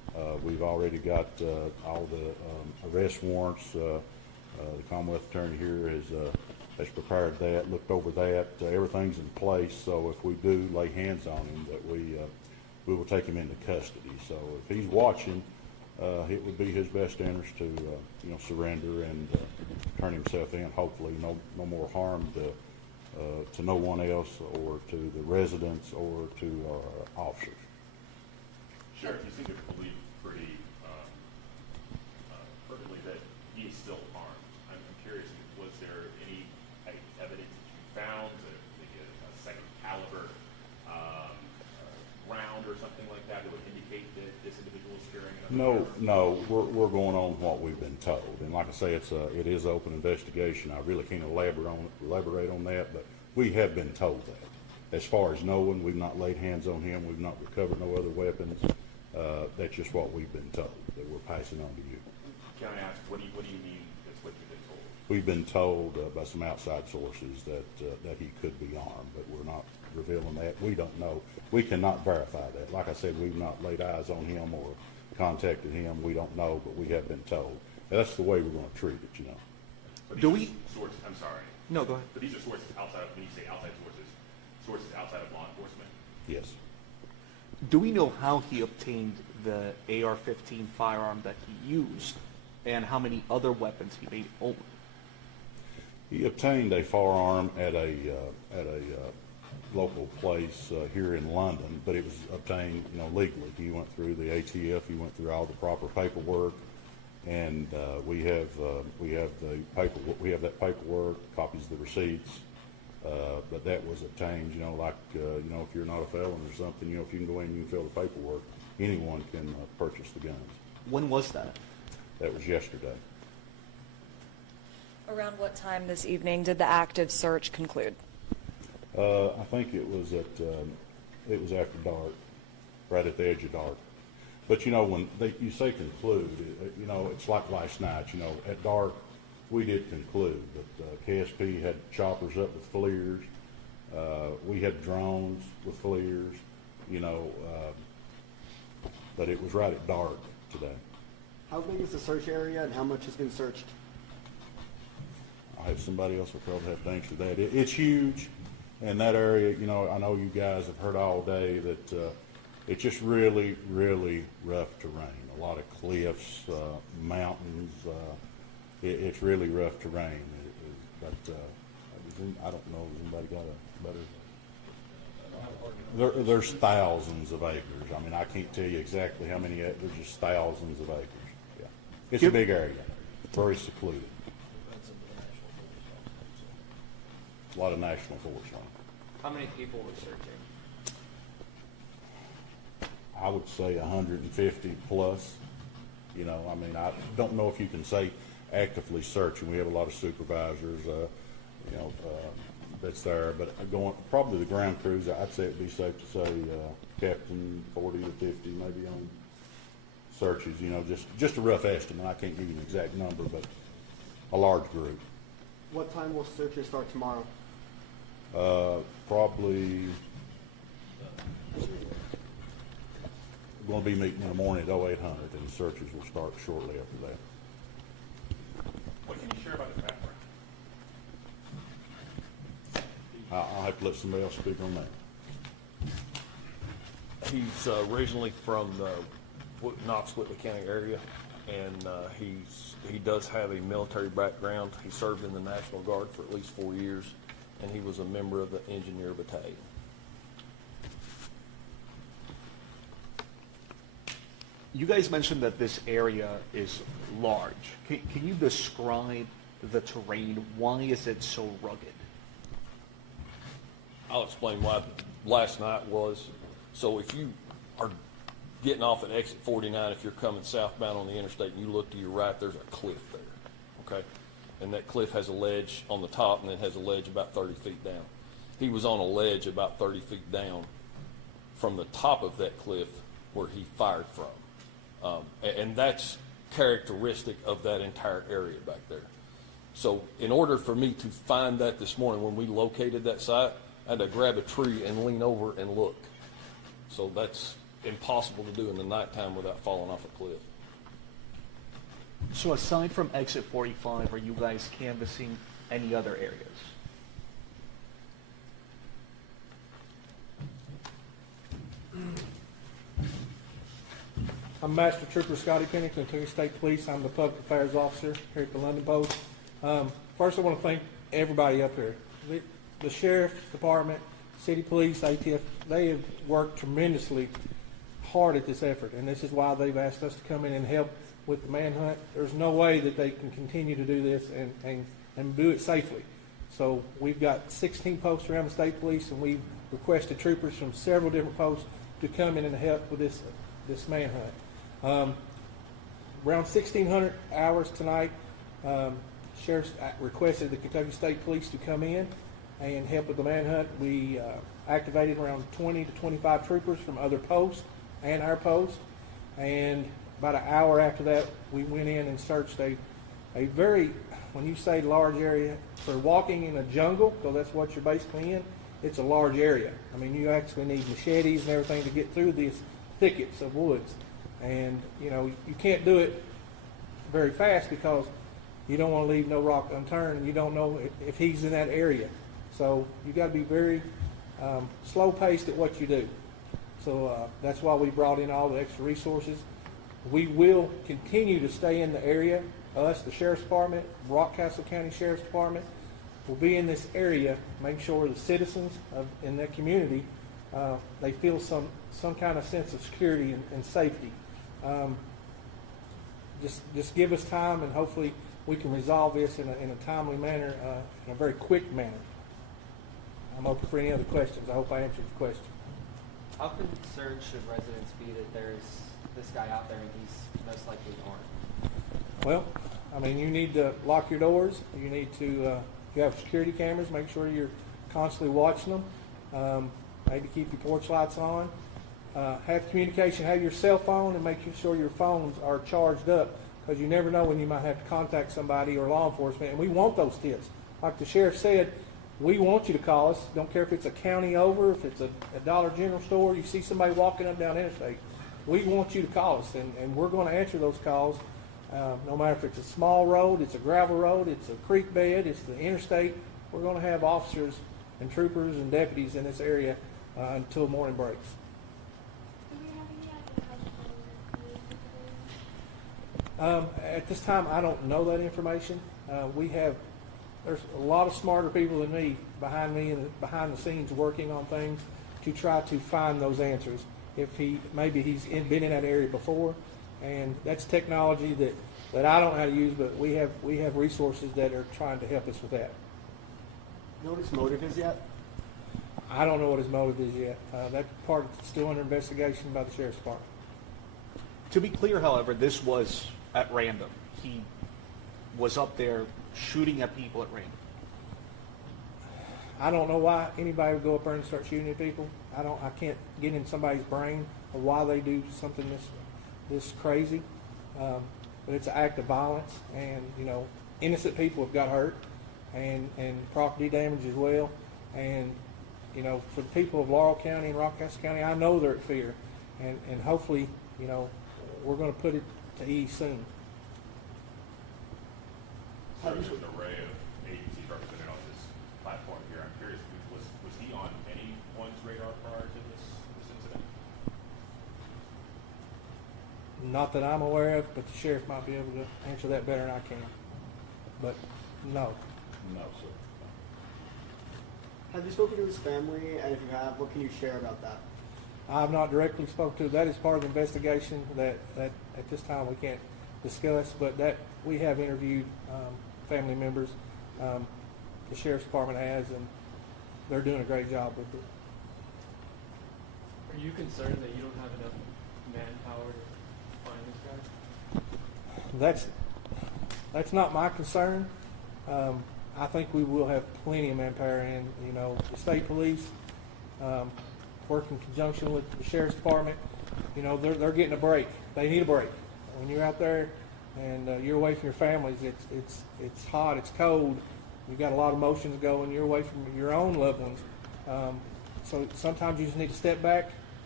We've already got all the arrest warrants. The Commonwealth Attorney here has prepared that, looked over that. Everything's in place, so if we do lay hands on him, that we will take him into custody. So if he's watching, it would be his best interest to surrender and turn himself in. Hopefully, no more harm to no one else, or to the residents, or to our officers. Sheriff, you seem to believe pretty fervently that he is still armed. I'm curious, was there any evidence that you found, maybe a second caliber round or something like that would indicate that this individual is carrying another firearm? No, we're going on what we've been told, and like I say, it is an open investigation. I really can't elaborate on that, but we have been told that. As far as knowing, we've not laid hands on him. We've not recovered no other weapons. That's just what we've been told that we're passing on to you. Can I ask, what do you mean that's what you've been told? We've been told by some outside sources that he could be armed, but we're not revealing that. We don't know. We cannot verify that. Like I said, we've not laid eyes on him or contacted him. We don't know, but we have been told. That's the way we're going to treat it, you know. But Do we? Sources, I'm sorry. No, go ahead. But these are sources outside of, when you say outside sources outside of law enforcement? Yes. Do we know how he obtained the AR-15 firearm that he used, and how many other weapons he may own? He obtained a firearm at a local place here in London, but it was obtained, legally. He went through the ATF. He went through all the proper paperwork, and we have the paperwork. We have that paperwork, copies of the receipts. But that was obtained, if you're not a felon or something, if you can go in and you can fill the paperwork, anyone can purchase the guns. When was that? That was yesterday. Around what time this evening did the active search conclude? I think it was after dark, right at the edge of dark. But when you say conclude, it's like last night. At dark, we did conclude. But KSP had choppers up with FLIRs. We had drones with FLIRs. But it was right at dark today. How big is the search area, and how much has been searched? I have somebody else will probably have to answer that. It's huge, and that area, I know you guys have heard all day that it's just really, really rough terrain. A lot of cliffs, mountains. It's really rough terrain. But I don't know. Has anybody got a better? There's thousands of acres. I mean, I can't tell you exactly how many. There's just thousands of acres. Yeah, it's a big area. Very secluded. A lot of national forest on it. How many people were searching? I would say 150 plus. I don't know if you can say actively searching. We have a lot of supervisors, that's there. But probably the ground crews, I'd say it'd be safe to say, Captain, 40 to 50 maybe on searches. Just a rough estimate. I can't give you an exact number, but a large group. What time will searches start tomorrow? Probably we're going to be meeting in the morning at 0800, and the searches will start shortly after that. What can you share about his background? I'll have to let somebody else speak on that. He's originally from the Knox-Whitley County area, and he does have a military background. He served in the National Guard for at least 4 years, and he was a member of the Engineer Battalion. You guys mentioned that this area is large. Can you describe the terrain? Why is it so rugged? I'll explain why last night was. So if you are getting off at exit 49, if you're coming southbound on the interstate and you look to your right, there's a cliff there, okay? And that cliff has a ledge on the top, and then has a ledge about 30 feet down. He was on a ledge about 30 feet down from the top of that cliff where he fired from. And that's characteristic of that entire area back there. So in order for me to find that this morning, when we located that site, I had to grab a tree and lean over and look. So that's impossible to do in the nighttime without falling off a cliff. So aside from exit 45, are you guys canvassing any other areas? I'm Master Trooper Scotty Pennington, Interstate Police. I'm the Public Affairs Officer here at the London Post. First, I want to thank everybody up here. The Sheriff's Department, City Police, ATF, they have worked tremendously hard at this effort, and this is why they've asked us to come in and help with the manhunt. There's no way that they can continue to do this and do it safely. So we've got 16 posts around the state police, and we've requested troopers from several different posts to come in and help with this manhunt. Around 1,600 hours tonight, Sheriff's requested the Kentucky State Police to come in and help with the manhunt. We activated around 20 to 25 troopers from other posts and our post, and about an hour after that, we went in and searched a very, when you say large area, for walking in a jungle, because that's what you're basically in, it's a large area. I mean, you actually need machetes and everything to get through these thickets of woods. And, you know, you can't do it very fast because you don't want to leave no rock unturned, and you don't know if he's in that area. So you got to be very slow-paced at what you do. So that's why we brought in all the extra resources. We will continue to stay in the area. Us, the Sheriff's Department, Rockcastle County Sheriff's Department, will be in this area, make sure the citizens in that community, they feel some kind of sense of security and safety. Just give us time, and hopefully we can resolve this in a timely manner, in a very quick manner. I'm open for any other questions. I hope I answered your question. How concerned should residents be that there's this guy out there and he's most likely armed? Well, I mean, you need to lock your doors. You need to, if you have security cameras, make sure you're constantly watching them. Maybe keep your porch lights on. Have communication, have your cell phone, and make sure your phones are charged up, because you never know when you might have to contact somebody or law enforcement, and we want those tips. Like the sheriff said, we want you to call us. Don't care if it's a county over, if it's a Dollar General store, you see somebody walking up down Interstate. We want you to call us, and we're going to answer those calls, no matter if it's a small road, it's a gravel road, it's a creek bed, it's the interstate. We're going to have officers and troopers and deputies in this area until morning breaks. At this time, I don't know that information. There's a lot of smarter people than me behind the scenes working on things to try to find those answers. If maybe he's been in that area before, and that's technology that I don't know how to use, but we have resources that are trying to help us with that. You know what his motive is yet? I don't know what his motive is yet. That part is still under investigation by the Sheriff's Department. To be clear, however, this was at random. He was up there shooting at people at random. I don't know why anybody would go up there and start shooting at people. I can't get in somebody's brain of why they do something this crazy. But it's an act of violence, and innocent people have got hurt, and property damage as well. And for the people of Laurel County and Rockcastle County, I know they're at fear, and hopefully we're going to put it to ease soon. So there's an array of agencies represented on this platform here. I'm curious, was he on anyone's radar prior to this incident? Not that I'm aware of, but the sheriff might be able to answer that better than I can. But no. No, sir. Have you spoken to his family? And if you have, what can you share about that? I've not directly spoken to. That is part of the investigation that at this time we can't discuss, but that we have interviewed family members. The Sheriff's Department has, and they're doing a great job with it. Are you concerned that you don't have enough manpower to find this guy? That's not my concern. I think we will have plenty of manpower, and the state police work in conjunction with the Sheriff's Department. They're getting a break. They need a break. When you're out there and you're away from your families, it's hot, it's cold. You've got a lot of emotions going. You're away from your own loved ones. So sometimes you just need to step back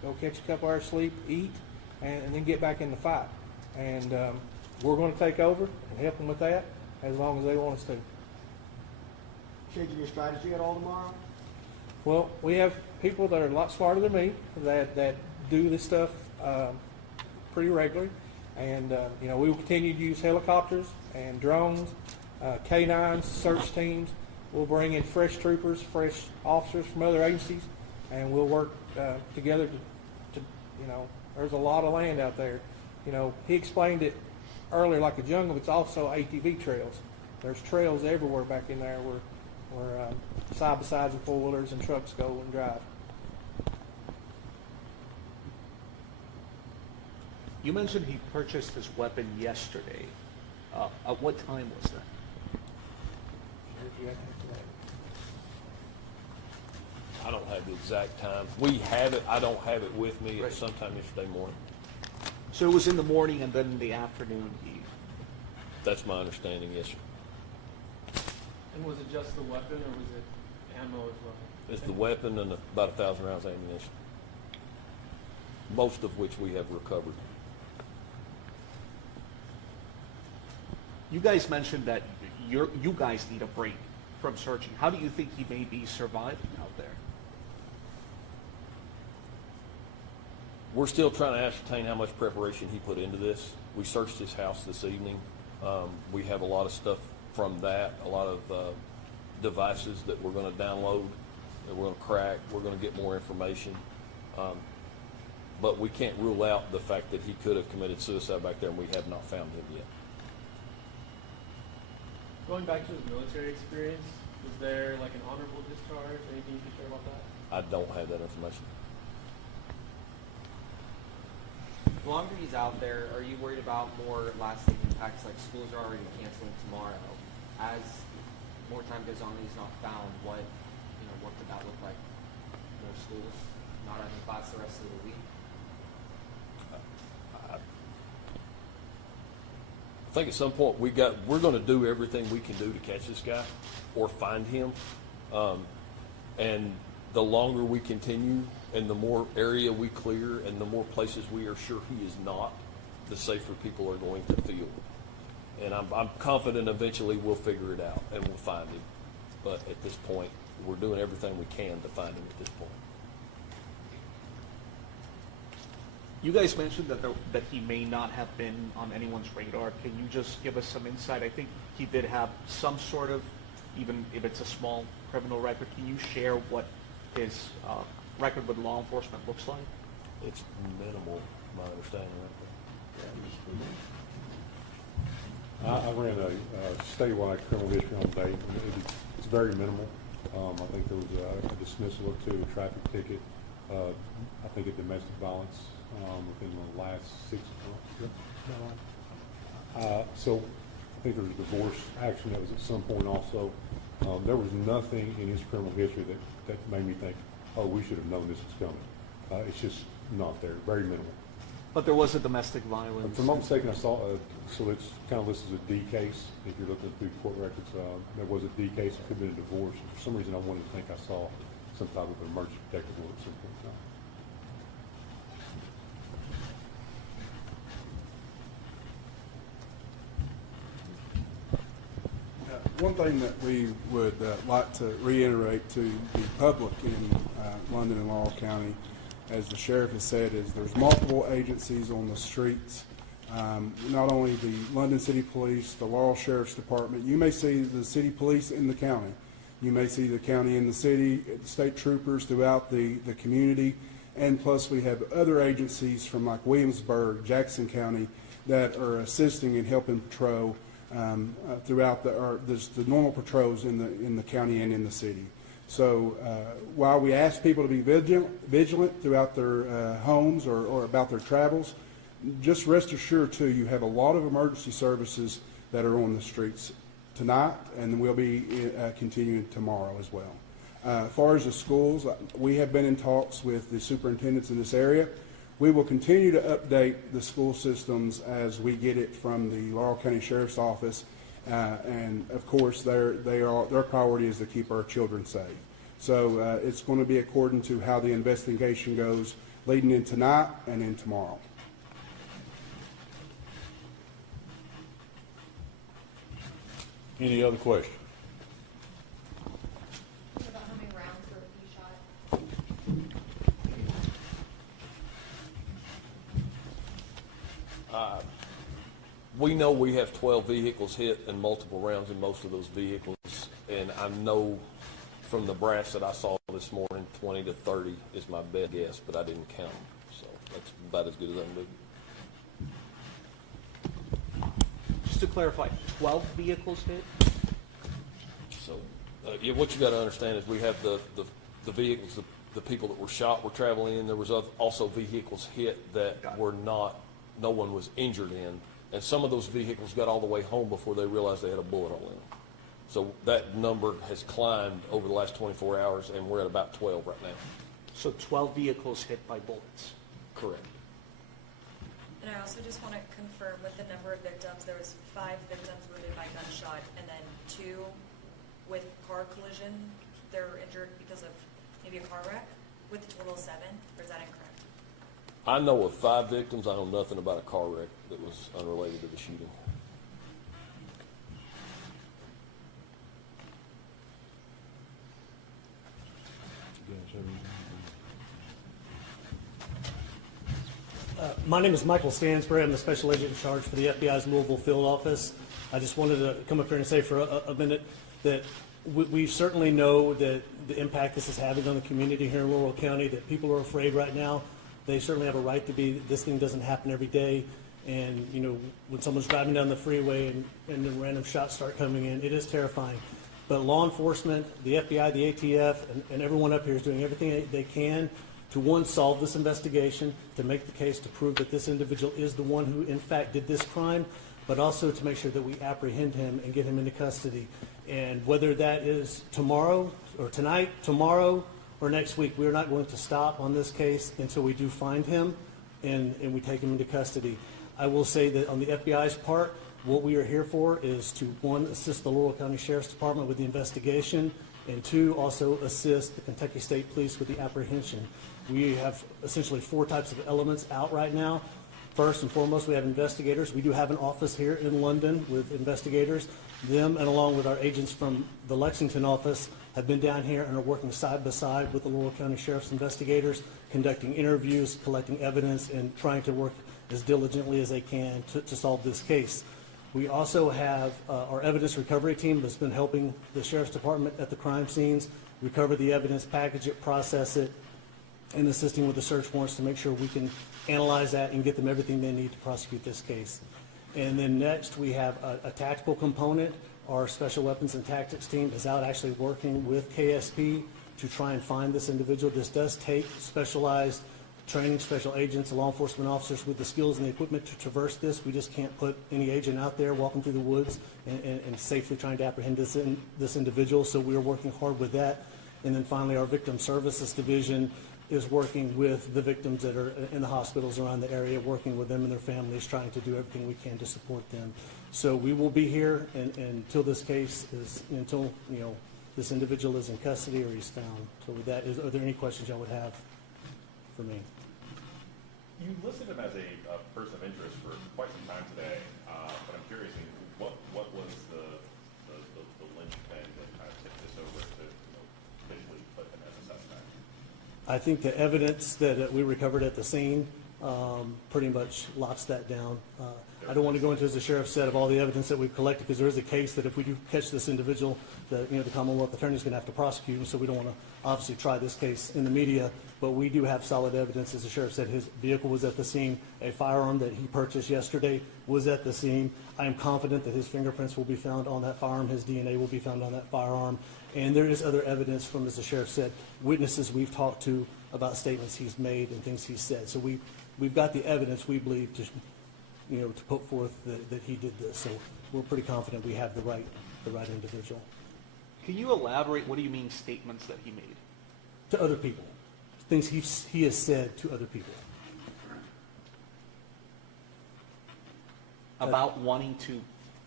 go catch a couple hours sleep, eat, and then get back in the fight. And we're going to take over and help them with that as long as they want us to. Changing your strategy at all tomorrow? Well, we have people that are a lot smarter than me that do this stuff pretty regularly. And, we will continue to use helicopters and drones, K-9s, search teams. We'll bring in fresh troopers, fresh officers from other agencies, and we'll work together to there's a lot of land out there. He explained it earlier like a jungle, but it's also ATV trails. There's trails everywhere back in there where side-by-sides and four-wheelers and trucks go and drive. You mentioned he purchased his weapon yesterday. At what time was that? I don't have the exact time. We have it. I don't have it with me. It's sometime yesterday morning. So it was in the morning and then in the afternoon That's my understanding, yes, sir. And was it just the weapon, or was it ammo as well? It's the weapon and about 1,000 rounds of ammunition, most of which we have recovered. You guys mentioned that you guys need a break from searching. How do you think he may be surviving out there? We're still trying to ascertain how much preparation he put into this. We searched his house this evening. We have a lot of stuff from that, a lot of devices that we're going to download, that we're going to crack. We're going to get more information. But we can't rule out the fact that he could have committed suicide back there, and we have not found him yet. Going back to his military experience, was there like an honorable discharge? Anything you can share about that? I don't have that information. The longer he's out there, are you worried about more lasting impacts, like schools are already canceling tomorrow? As more time goes on and he's not found, what could that look like? More schools not having class the rest of the week? I think at some point we're going to do everything we can do to catch this guy or find him. And the longer we continue and the more area we clear and the more places we are sure he is not, the safer people are going to feel. And I'm confident eventually we'll figure it out and we'll find him. But at this point, we're doing everything we can to find him at this point. You guys mentioned that he may not have been on anyone's radar. Can you just give us some insight? I think he did have some sort of, even if it's a small criminal record. Can you share what his record with law enforcement looks like? It's minimal, my understanding right I ran a statewide criminal history on date. It's very minimal. I think there was a dismissal or two, a traffic ticket, I think a domestic violence within the last 6 months. So I think there was a divorce action that was at some point also. There was nothing in his criminal history that made me think, oh, we should have known this was coming. It's just not there, very minimal. But there was a domestic violence. If I'm not mistaken, I saw, so it's kind of listed as a D case. If you're looking through court records, there was a D case. It could have been a divorce. For some reason, I wanted to think I saw some type of emergency protective order at some point in time. One thing that we would like to reiterate to the public in London and Laurel County, as the sheriff has said, is there's multiple agencies on the streets. Not only the London City Police, the Laurel Sheriff's Department. You may see the city police in the county. You may see the county in the city, state troopers throughout the community. And plus we have other agencies from like Williamsburg, Jackson County that are assisting and helping patrol throughout the normal patrols in the county and in the city. So while we ask people to be vigilant throughout their homes or about their travels, just rest assured too, you have a lot of emergency services that are on the streets tonight, and we'll be continuing tomorrow as well. As far as the schools, we have been in talks with the superintendents in this area. We will continue to update the school systems as we get it from the Laurel County Sheriff's Office, and of course their priority is to keep our children safe. So it's going to be according to how the investigation goes leading in tonight and in tomorrow. Any other questions? What about how many rounds were he shot? We know we have 12 vehicles hit and multiple rounds in most of those vehicles. And I know from the brass that I saw this morning, 20 to 30 is my best guess, but I didn't count them. So that's about as good as I can do. Just to clarify, 12 vehicles hit? So, yeah, what you got to understand is we have the vehicles, the people that were shot were traveling in. There was also vehicles hit that were not, no one was injured in. And some of those vehicles got all the way home before they realized they had a bullet hole in them. So that number has climbed over the last 24 hours, and we're at about 12 right now. So 12 vehicles hit by bullets? Correct. And I also just want to confirm with the number of victims, there was 5 victims wounded by gunshot, and then 2 with car collision. They're injured because of maybe a car wreck, with a total of 7, or is that incorrect? I know of 5 victims. I know nothing about a car wreck that was unrelated to the shooting. My name is Michael Stansbury. I'm the special agent in charge for the FBI's Louisville field office. I just wanted to come up here and say for a minute that we certainly know that the impact this is having on the community here in Laurel County, that people are afraid right now. They certainly have a right to be. This thing doesn't happen every day. And, you know, when someone's driving down the freeway and then random shots start coming in, it is terrifying. But law enforcement, the FBI, the ATF, and everyone up here is doing everything they can to, one, solve this investigation, to make the case to prove that this individual is the one who, in fact, did this crime, but also to make sure that we apprehend him and get him into custody. And whether that is tomorrow or tonight, tomorrow, or next week, we're not going to stop on this case until we do find him and we take him into custody. I will say that on the FBI's part, what we are here for is to, one, assist the Laurel County Sheriff's Department with the investigation, and 2, also assist the Kentucky State Police with the apprehension. We have essentially 4 types of elements out right now. First and foremost, we have investigators. We do have an office here in London with investigators. Them, and along with our agents from the Lexington office, have been down here and are working side by side with the Laurel County Sheriff's investigators, conducting interviews, collecting evidence, and trying to work as diligently as they can to solve this case. We also have our evidence recovery team that's been helping the Sheriff's Department at the crime scenes recover the evidence, package it, process it, and assisting with the search warrants to make sure we can analyze that and get them everything they need to prosecute this case. And then next, we have a tactical component. Our special weapons and tactics team is out actually working with KSP to try and find this individual. This does take specialized training, special agents, law enforcement officers with the skills and the equipment to traverse this. We just can't put any agent out there walking through the woods and safely trying to apprehend this individual. So we are working hard with that. And then finally, our victim services division is working with the victims that are in the hospitals around the area, working with them and their families, trying to do everything we can to support them. So we will be here until this case is, until, you know, this individual is in custody or he's found. So with that, are there any questions y'all would have for me? You listed him as a person of interest for quite some time today, but I'm curious, what was the linchpin that kind of tipped this over to, you know, officially put him as a suspect? I think the evidence that we recovered at the scene pretty much locks that down. I don't want to go into, as the sheriff said, of all the evidence that we've collected, because there is a case that if we do catch this individual, that, you know, the Commonwealth Attorney is going to have to prosecute him. So we don't want to obviously try this case in the media, but we do have solid evidence. As the sheriff said, his vehicle was at the scene. A firearm that he purchased yesterday was at the scene. I am confident that his fingerprints will be found on that firearm. His DNA will be found on that firearm. And there is other evidence from, as the sheriff said, witnesses we've talked to about statements he's made and things he's said. So we've got the evidence, we believe, to, you know, to put forth that he did this. So we're pretty confident we have the right individual. Can you elaborate, what do you mean statements that he made? To other people. Things he has said to other people. About wanting to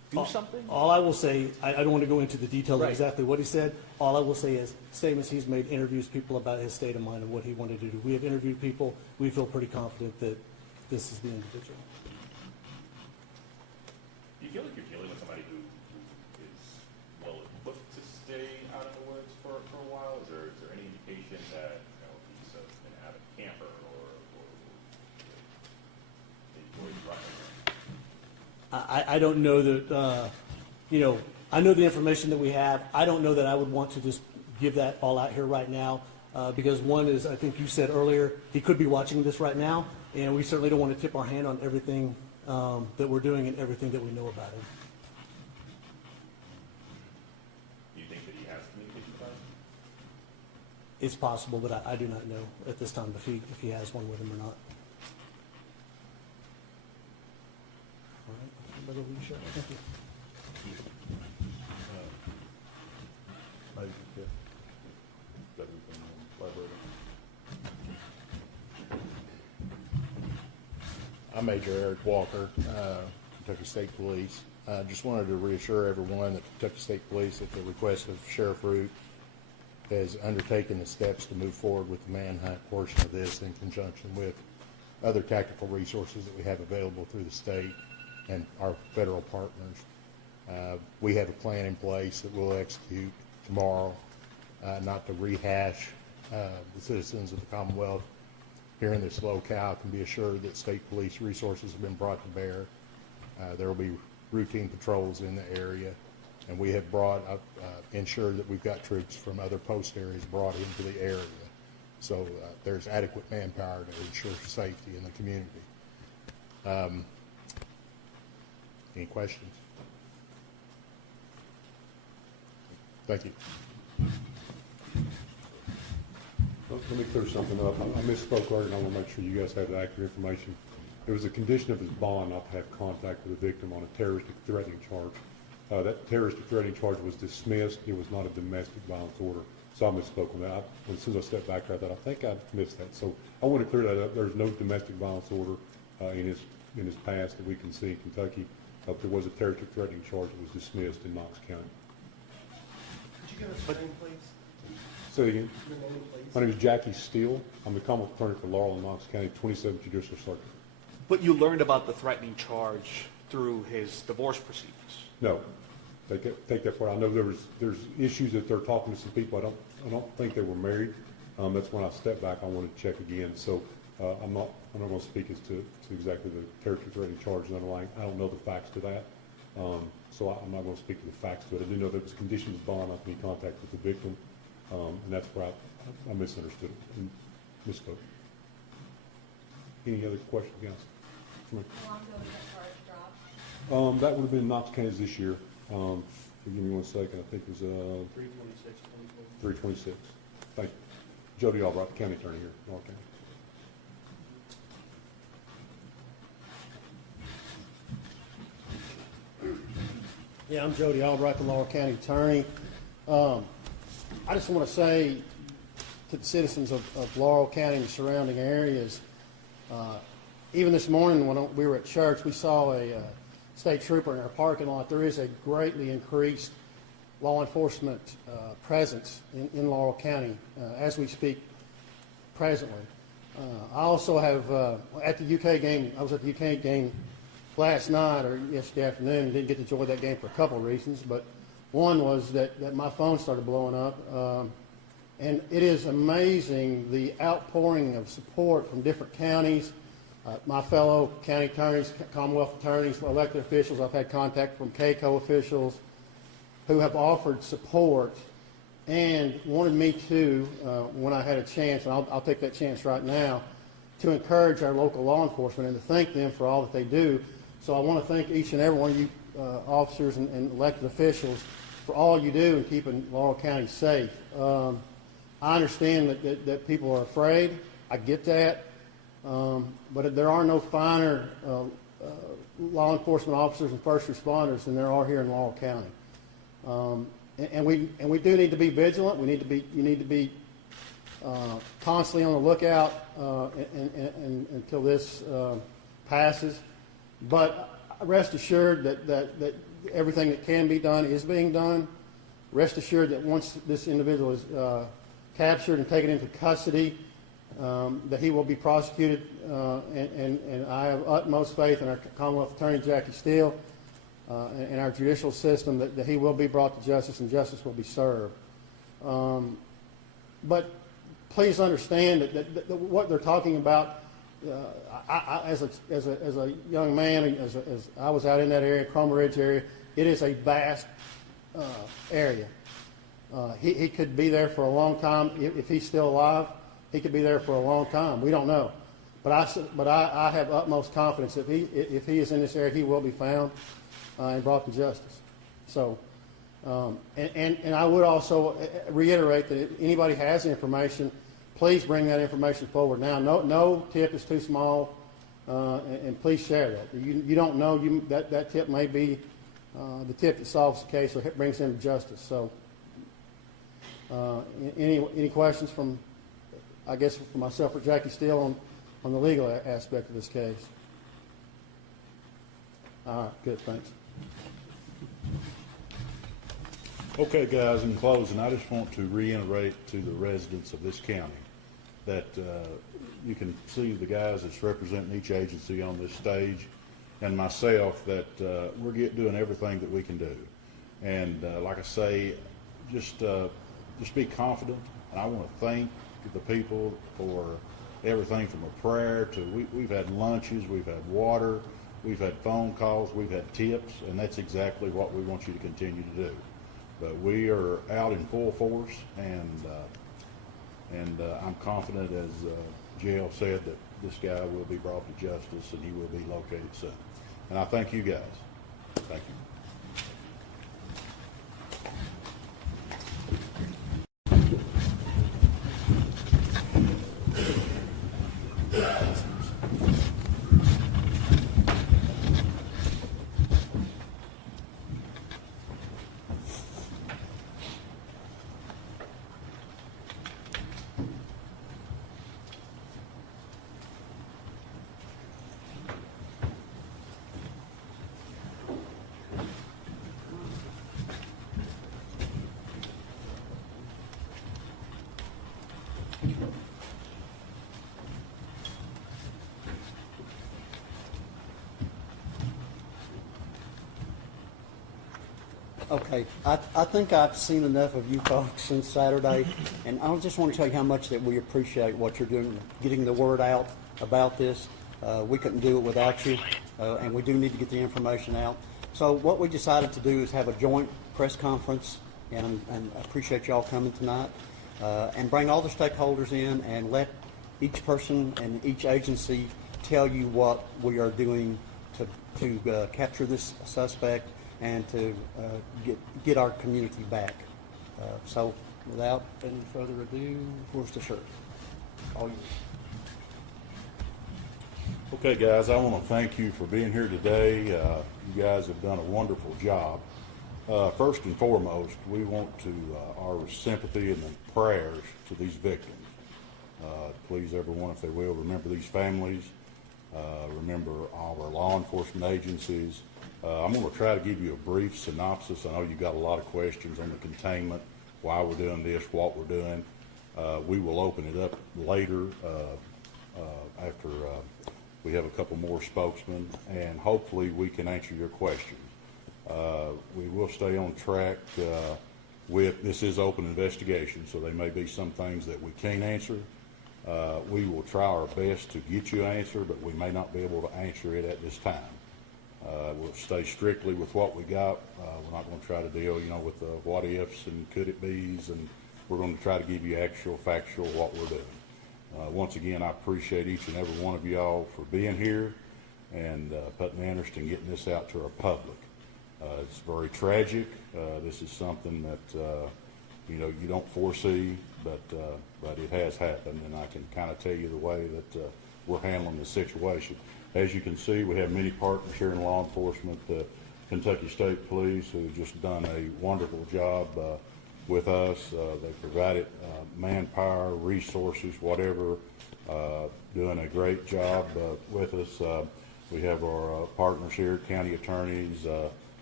do something? All I will say, I don't want to go into the details of Right. exactly what he said. All I will say is statements he's made, interviews people about his state of mind and what he wanted to do. We have interviewed people. We feel pretty confident that this is the individual. Do you feel like you're dealing with somebody who is well equipped to stay out in the woods for a while? Is there any indication that he's an avid camper or enjoys running? I don't know that, I know the information that we have. I don't know that I would want to just give that all out here right now because one is, I think you said earlier, he could be watching this right now, and we certainly don't want to tip our hand on everything that we're doing and everything that we know about him. Do you think that he has communication about it? It's possible, but I do not know at this time if he has one with him or not. All right. Everybody will be sure. Thank you. I'm Major Eric Walker, Kentucky State Police. Just wanted to reassure everyone that Kentucky State Police, at the request of Sheriff Root, has undertaken the steps to move forward with the manhunt portion of this in conjunction with other tactical resources that we have available through the state and our federal partners. We have a plan in place that we'll execute tomorrow, not to rehash the citizens of the Commonwealth here in this locale can be assured that state police resources have been brought to bear. There will be routine patrols in the area, and we have ensured that we've got troops from other post areas brought into the area. So there's adequate manpower to ensure safety in the community. Any questions? Thank you. Let me clear something up. I misspoke earlier, and I want to make sure you guys have the accurate information. There was a condition of his bond not to have contact with the victim on a terroristic threatening charge. That terroristic threatening charge was dismissed. It was not a domestic violence order. So I misspoke on that. As soon as I stepped back, I thought, I think I missed that. So I want to clear that up. There's no domestic violence order in his past that we can see in Kentucky. There was a terroristic threatening charge that was dismissed in Knox County. Could you give us your name, please? Say again. Your name, please. My name is Jackie Steele. I'm the Commonwealth Attorney for Laurel and Knox County, 27th Judicial Circuit. But you learned about the threatening charge through his divorce proceedings. No, take that part. I know there's issues that they're talking to some people. I don't think they were married. That's when I stepped back. I wanted to check again. So I'm not going to speak as to exactly the terroristic threatening charge and underlying. I don't know the facts to that. So I'm not going to speak to the facts to it. I do know there was conditions of bond not to be in contact with the victim, and that's where I misunderstood it and misspoke. Any other questions, guys? How long ago was that charge dropped? That would have been Knox County this year. Give me 1 second. I think it was 3/26. Thank you. Jody Albright, the county attorney here, Laurel County. Yeah, I'm Jody Albright, the Laurel County attorney. I just want to say to the citizens of Laurel County and the surrounding areas, even this morning when we were at church, we saw a state trooper in our parking lot. There is a greatly increased law enforcement presence in Laurel County as we speak presently. I also have, at the UK game, I was at the UK game last night or yesterday afternoon and didn't get to enjoy that game for a couple of reasons, but one was that my phone started blowing up. And it is amazing the outpouring of support from different counties, my fellow county attorneys, Commonwealth attorneys, elected officials. I've had contact from KCO officials who have offered support and wanted me to, when I had a chance, and I'll take that chance right now, to encourage our local law enforcement and to thank them for all that they do. So I want to thank each and every one of you officers and elected officials for all you do in keeping Laurel County safe. I understand that people are afraid. I get that. But there are no finer law enforcement officers and first responders than there are here in Laurel County. And we do need to be vigilant. You need to be constantly on the lookout until this passes. But rest assured that everything that can be done is being done. Rest assured that once this individual is captured and taken into custody, that he will be prosecuted, and I have utmost faith in our Commonwealth Attorney Jackie Steele and our judicial system that he will be brought to justice and justice will be served. But please understand that what they're talking about, as a young man, as I was out in that area, Cromer Ridge area, it is a vast area. He could be there for a long time. If he's still alive, he could be there for a long time. We don't know. But I have utmost confidence that if he is in this area, he will be found and brought to justice. So, and I would also reiterate that if anybody has information, please bring that information forward now. No tip is too small, and please share that. You don't know, that tip may be the tip that solves the case or brings him to justice. So, any questions from, I guess, for myself or Jackie Steele on the legal aspect of this case? All right, good, thanks. Okay, guys, in closing, I just want to reiterate to the residents of this county that you can see the guys that's representing each agency on this stage and myself that we're doing everything that we can do. And like I say, just be confident. And I want to thank the people for everything from a prayer to we've had lunches, we've had water, we've had phone calls, we've had tips, and that's exactly what we want you to continue to do. But we are out in full force, and I'm confident, as JL said, that this guy will be brought to justice and he will be located soon. And I thank you guys. Thank you. Okay, I think I've seen enough of you folks since Saturday, and I just want to tell you how much that we appreciate what you're doing, getting the word out about this. We couldn't do it without you, and we do need to get the information out. So what we decided to do is have a joint press conference, and I appreciate y'all coming tonight, and bring all the stakeholders in and let each person and each agency tell you what we are doing to capture this suspect and to get our community back. So without any further ado, where's the shirt? All yours. Okay, guys, I want to thank you for being here today. You guys have done a wonderful job. First and foremost, we want to our sympathy and prayers to these victims. Please, everyone, if they will, remember these families. Remember all our law enforcement agencies. I'm going to try to give you a brief synopsis. I know you've got a lot of questions on the containment, why we're doing this, what we're doing. We will open it up later after we have a couple more spokesmen, and hopefully we can answer your questions. We will stay on track with, this is open investigation, so there may be some things that we can't answer. We will try our best to get you an answer, but we may not be able to answer it at this time. We'll stay strictly with what we got. We're not going to try to deal, with the what ifs and could it be's, and we're going to try to give you actual, factual what we're doing. Once again, I appreciate each and every one of y'all for being here and putting the interest in getting this out to our public. It's very tragic. This is something that you don't foresee, but it has happened, and I can kind of tell you the way that we're handling the situation. As you can see, we have many partners here in law enforcement. Kentucky State Police, who've just done a wonderful job with us. They provided manpower, resources, whatever, doing a great job with us. We have our partners here, county attorneys,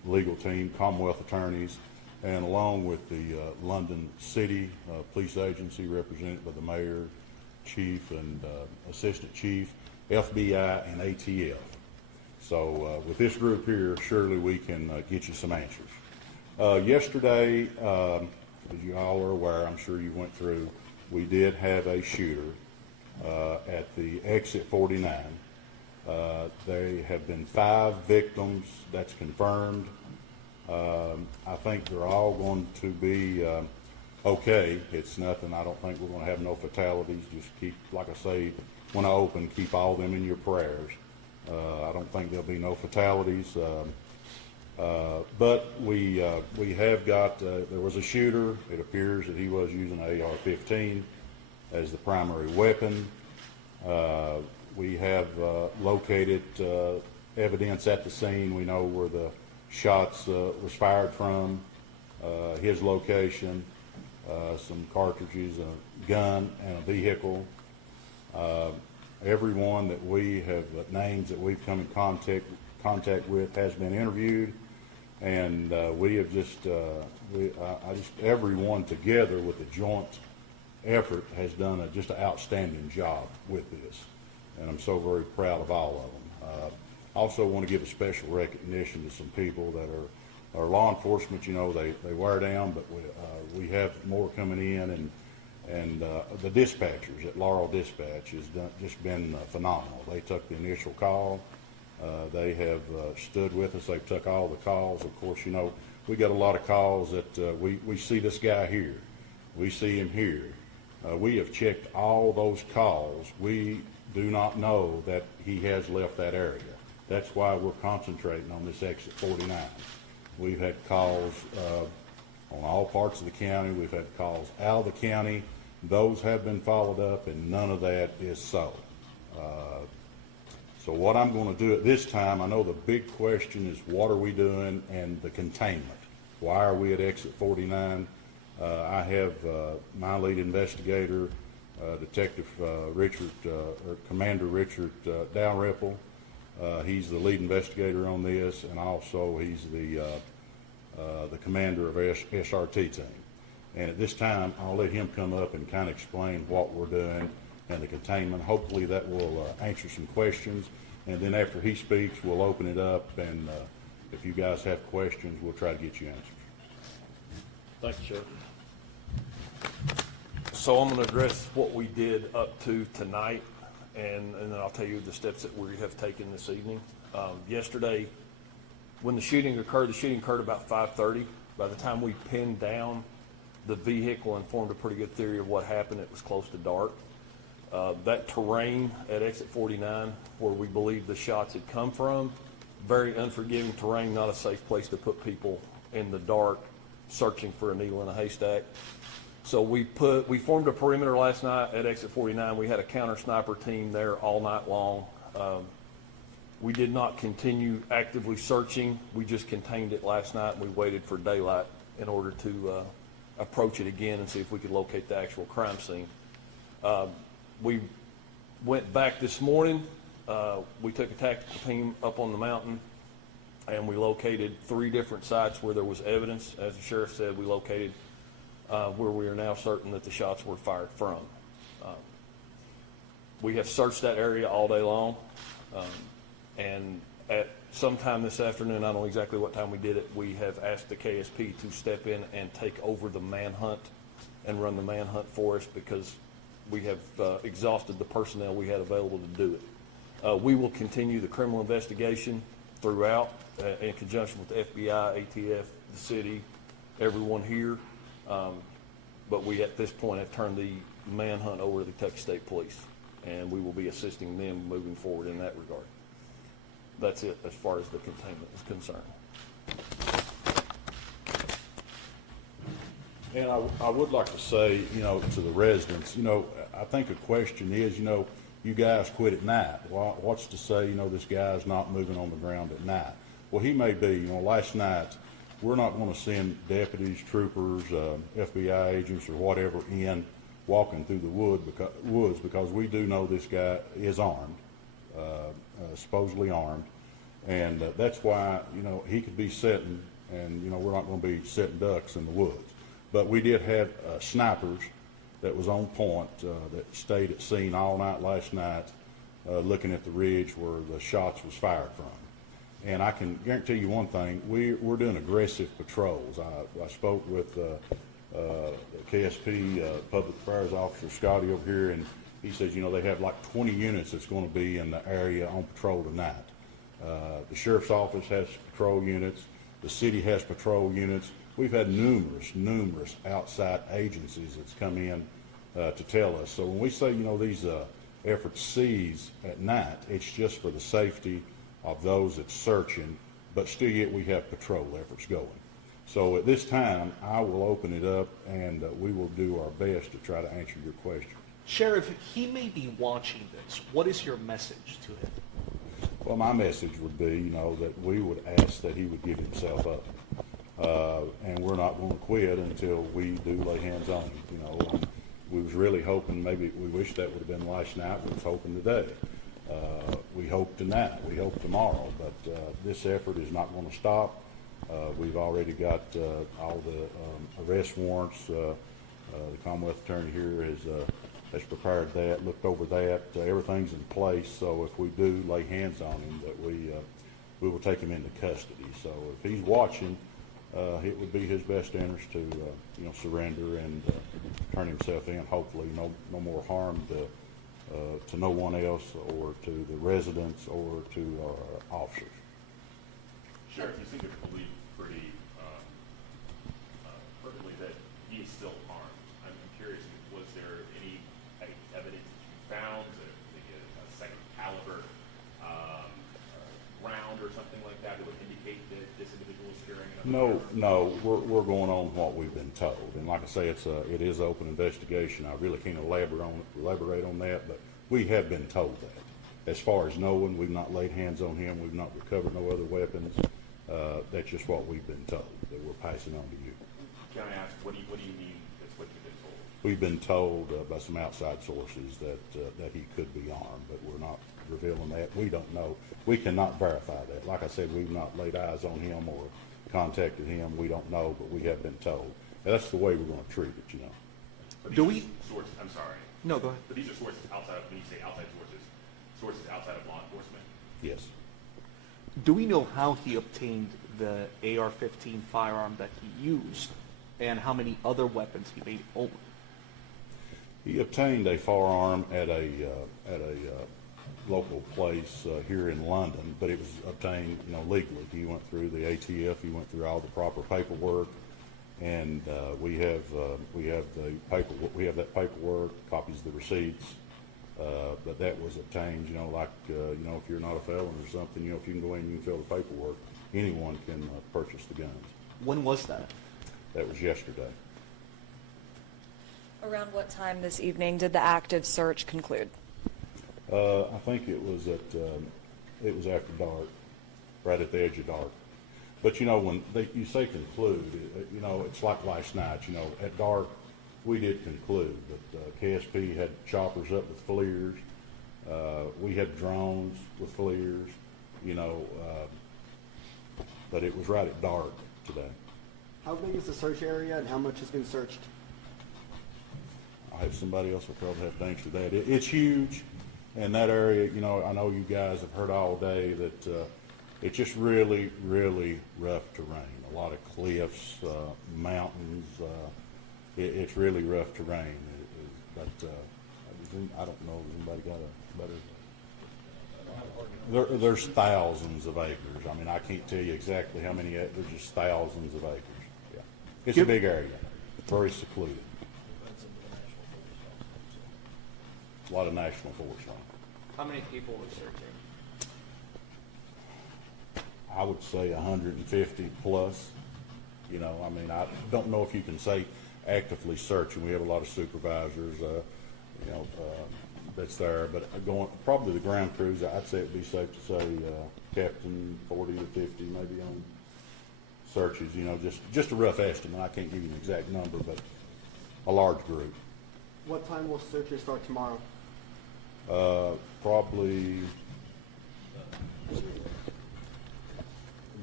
legal team, Commonwealth attorneys, and along with the London City Police Agency represented by the mayor, chief, and assistant chief, FBI, and ATF. So with this group here, surely we can get you some answers. Yesterday, as you all are aware, I'm sure you went through, we did have a shooter at the exit 49. There have been 5 victims, that's confirmed. I think they're all going to be okay. It's nothing, I don't think we're going to have no fatalities. Just keep, like I say, when I open, keep all them in your prayers. I don't think there'll be no fatalities. But we have got, there was a shooter. It appears that he was using an AR-15 as the primary weapon. We have located evidence at the scene. We know where the shots was fired from, his location, some cartridges, a gun, and a vehicle. Everyone that we have, names that we've come in contact with has been interviewed, and we have just, everyone together with the joint effort has done just an outstanding job with this, and I'm so very proud of all of them. Also want to give a special recognition to some people that are law enforcement. You know, they wear down, but we have more coming in, and the dispatchers at Laurel Dispatch has just been phenomenal. They took the initial call. They have stood with us. They've took all the calls. Of course, you know, we got a lot of calls that we see this guy here. We see him here. We have checked all those calls. We do not know that he has left that area. That's why we're concentrating on this exit 49. We've had calls on all parts of the county. We've had calls out of the county. Those have been followed up, and none of that is so. So what I'm going to do at this time, I know the big question is what are we doing and the containment. Why are we at exit 49? I have my lead investigator, Detective Richard, or Commander Richard Dalrymple. He's the lead investigator on this, and also he's the commander of SRT team. And at this time, I'll let him come up and kind of explain what we're doing and the containment. Hopefully that will answer some questions. And then after he speaks, we'll open it up, and if you guys have questions, we'll try to get you answers. Thank you, Sheriff. So I'm going to address what we did up to tonight, and then I'll tell you the steps that we have taken this evening. Yesterday, when the shooting occurred about 5:30. By the time we pinned down the vehicle and formed a pretty good theory of what happened, it was close to dark. That terrain at exit 49, where we believe the shots had come from, very unforgiving terrain, not a safe place to put people in the dark searching for a needle in a haystack. So we formed a perimeter last night at exit 49. We had a counter sniper team there all night long. We did not continue actively searching. We just contained it last night, and we waited for daylight in order to approach it again and see if we could locate the actual crime scene. We went back this morning. We took a tactical team up on the mountain, and we located 3 different sites where there was evidence. As the sheriff said, we located where we are now certain that the shots were fired from. We have searched that area all day long, and at sometime this afternoon, I don't know exactly what time we did it, we have asked the KSP to step in and take over the manhunt and run the manhunt for us, because we have exhausted the personnel we had available to do it. We will continue the criminal investigation throughout in conjunction with the FBI, ATF, the city, everyone here. But we at this point have turned the manhunt over to the Kentucky State Police, and we will be assisting them moving forward in that regard. That's it as far as the containment is concerned. And I would like to say, you know, to the residents, you know, I think a question is, you know, you guys quit at night. Well, what's to say, you know, this guy's not moving on the ground at night? Well, he may be. You know, last night, we're not going to send deputies, troopers, FBI agents, or whatever in walking through the woods, because we do know this guy is armed, supposedly armed, And that's why, you know, he could be sitting, and, you know, we're not going to be sitting ducks in the woods. But we did have snipers that was on point, that stayed at scene all night last night, looking at the ridge where the shots was fired from. And I can guarantee you one thing, we're doing aggressive patrols. I spoke with the KSP Public Affairs Officer Scotty over here, and he says, you know, they have like 20 units that's going to be in the area on patrol tonight. The Sheriff's Office has patrol units. The city has patrol units. We've had numerous outside agencies that's come in to tell us. So when we say, you know, these efforts cease at night, it's just for the safety of those that's searching, but still yet we have patrol efforts going. So at this time, I will open it up, and we will do our best to try to answer your question. Sheriff, he may be watching this. What is your message to him? Well, my message would be, you know, that we would ask that he would give himself up. And we're not going to quit until we do lay hands on him. You know, we was really hoping, maybe we wish that would have been last night. We was hoping today. We hope tonight. We hope tomorrow. But this effort is not going to stop. We've already got all the arrest warrants. The Commonwealth Attorney here has prepared that, looked over that. Everything's in place. So if we do lay hands on him, that we will take him into custody. So if he's watching, it would be his best interest to you know, surrender and turn himself in. Hopefully, no more harm to no one else, or to the residents, or to our officers. Sheriff, you seem to believe pretty perfectly that he is still armed. I'm curious, was there any evidence that you found, a second caliber round or something like that that would indicate that this individual is carrying another firearm? No, we're going on what we've been told, and like I say, it is an open investigation. I really can't elaborate on that, but we have been told that. As far as knowing, we've not laid hands on him. We've not recovered no other weapons. That's just what we've been told, that we're passing on to you. Can I ask, what do you mean that's what you've been told? We've been told by some outside sources that he could be armed, but we're not revealing that. We don't know. We cannot verify that. Like I said, we've not laid eyes on him or contacted him. We don't know, but we have been told. And that's the way we're going to treat it, you know. But Do we? Sources, I'm sorry. No, go ahead. But these are sources outside of, when you say outside sources outside of law enforcement? Yes. Do we know how he obtained the AR-15 firearm that he used, and how many other weapons he may own? He obtained a firearm at a local place here in London, but it was obtained, you know, legally. He went through the ATF. He went through all the proper paperwork, and we have the paperwork. We have that paperwork, copies of the receipts. But that was obtained, you know, like you know, if you're not a felon or something, you know, if you can go in and you can fill the paperwork, anyone can purchase the guns. When was that? That was yesterday. Around what time this evening did the active search conclude? I think it was after dark, right at the edge of dark. But you know, when you say conclude, you know, it's like last night. You know, at dark, we did conclude. But KSP had choppers up with FLIRs. We had drones with FLIRs. You know, but it was right at dark today. How big is the search area, and how much has been searched? I have somebody else will probably have to answer that. It's huge, and that area, you know, I know you guys have heard all day that it's just really, really rough terrain. A lot of cliffs, mountains. It's really rough terrain. But I don't know if anybody got a better. There's thousands of acres. I mean, I can't tell you exactly how many. There's just thousands of acres. Yeah, it's a big area. Very secluded. A lot of national forest on it. How many people were searching? I would say 150 plus. You know, I mean, I don't know if you can say actively searching. We have a lot of supervisors, you know, that's there. But probably the ground crews, I'd say it'd be safe to say, Captain, 40 to 50 maybe on searches. You know, just a rough estimate. I can't give you an exact number, but a large group. What time will searches start tomorrow? Probably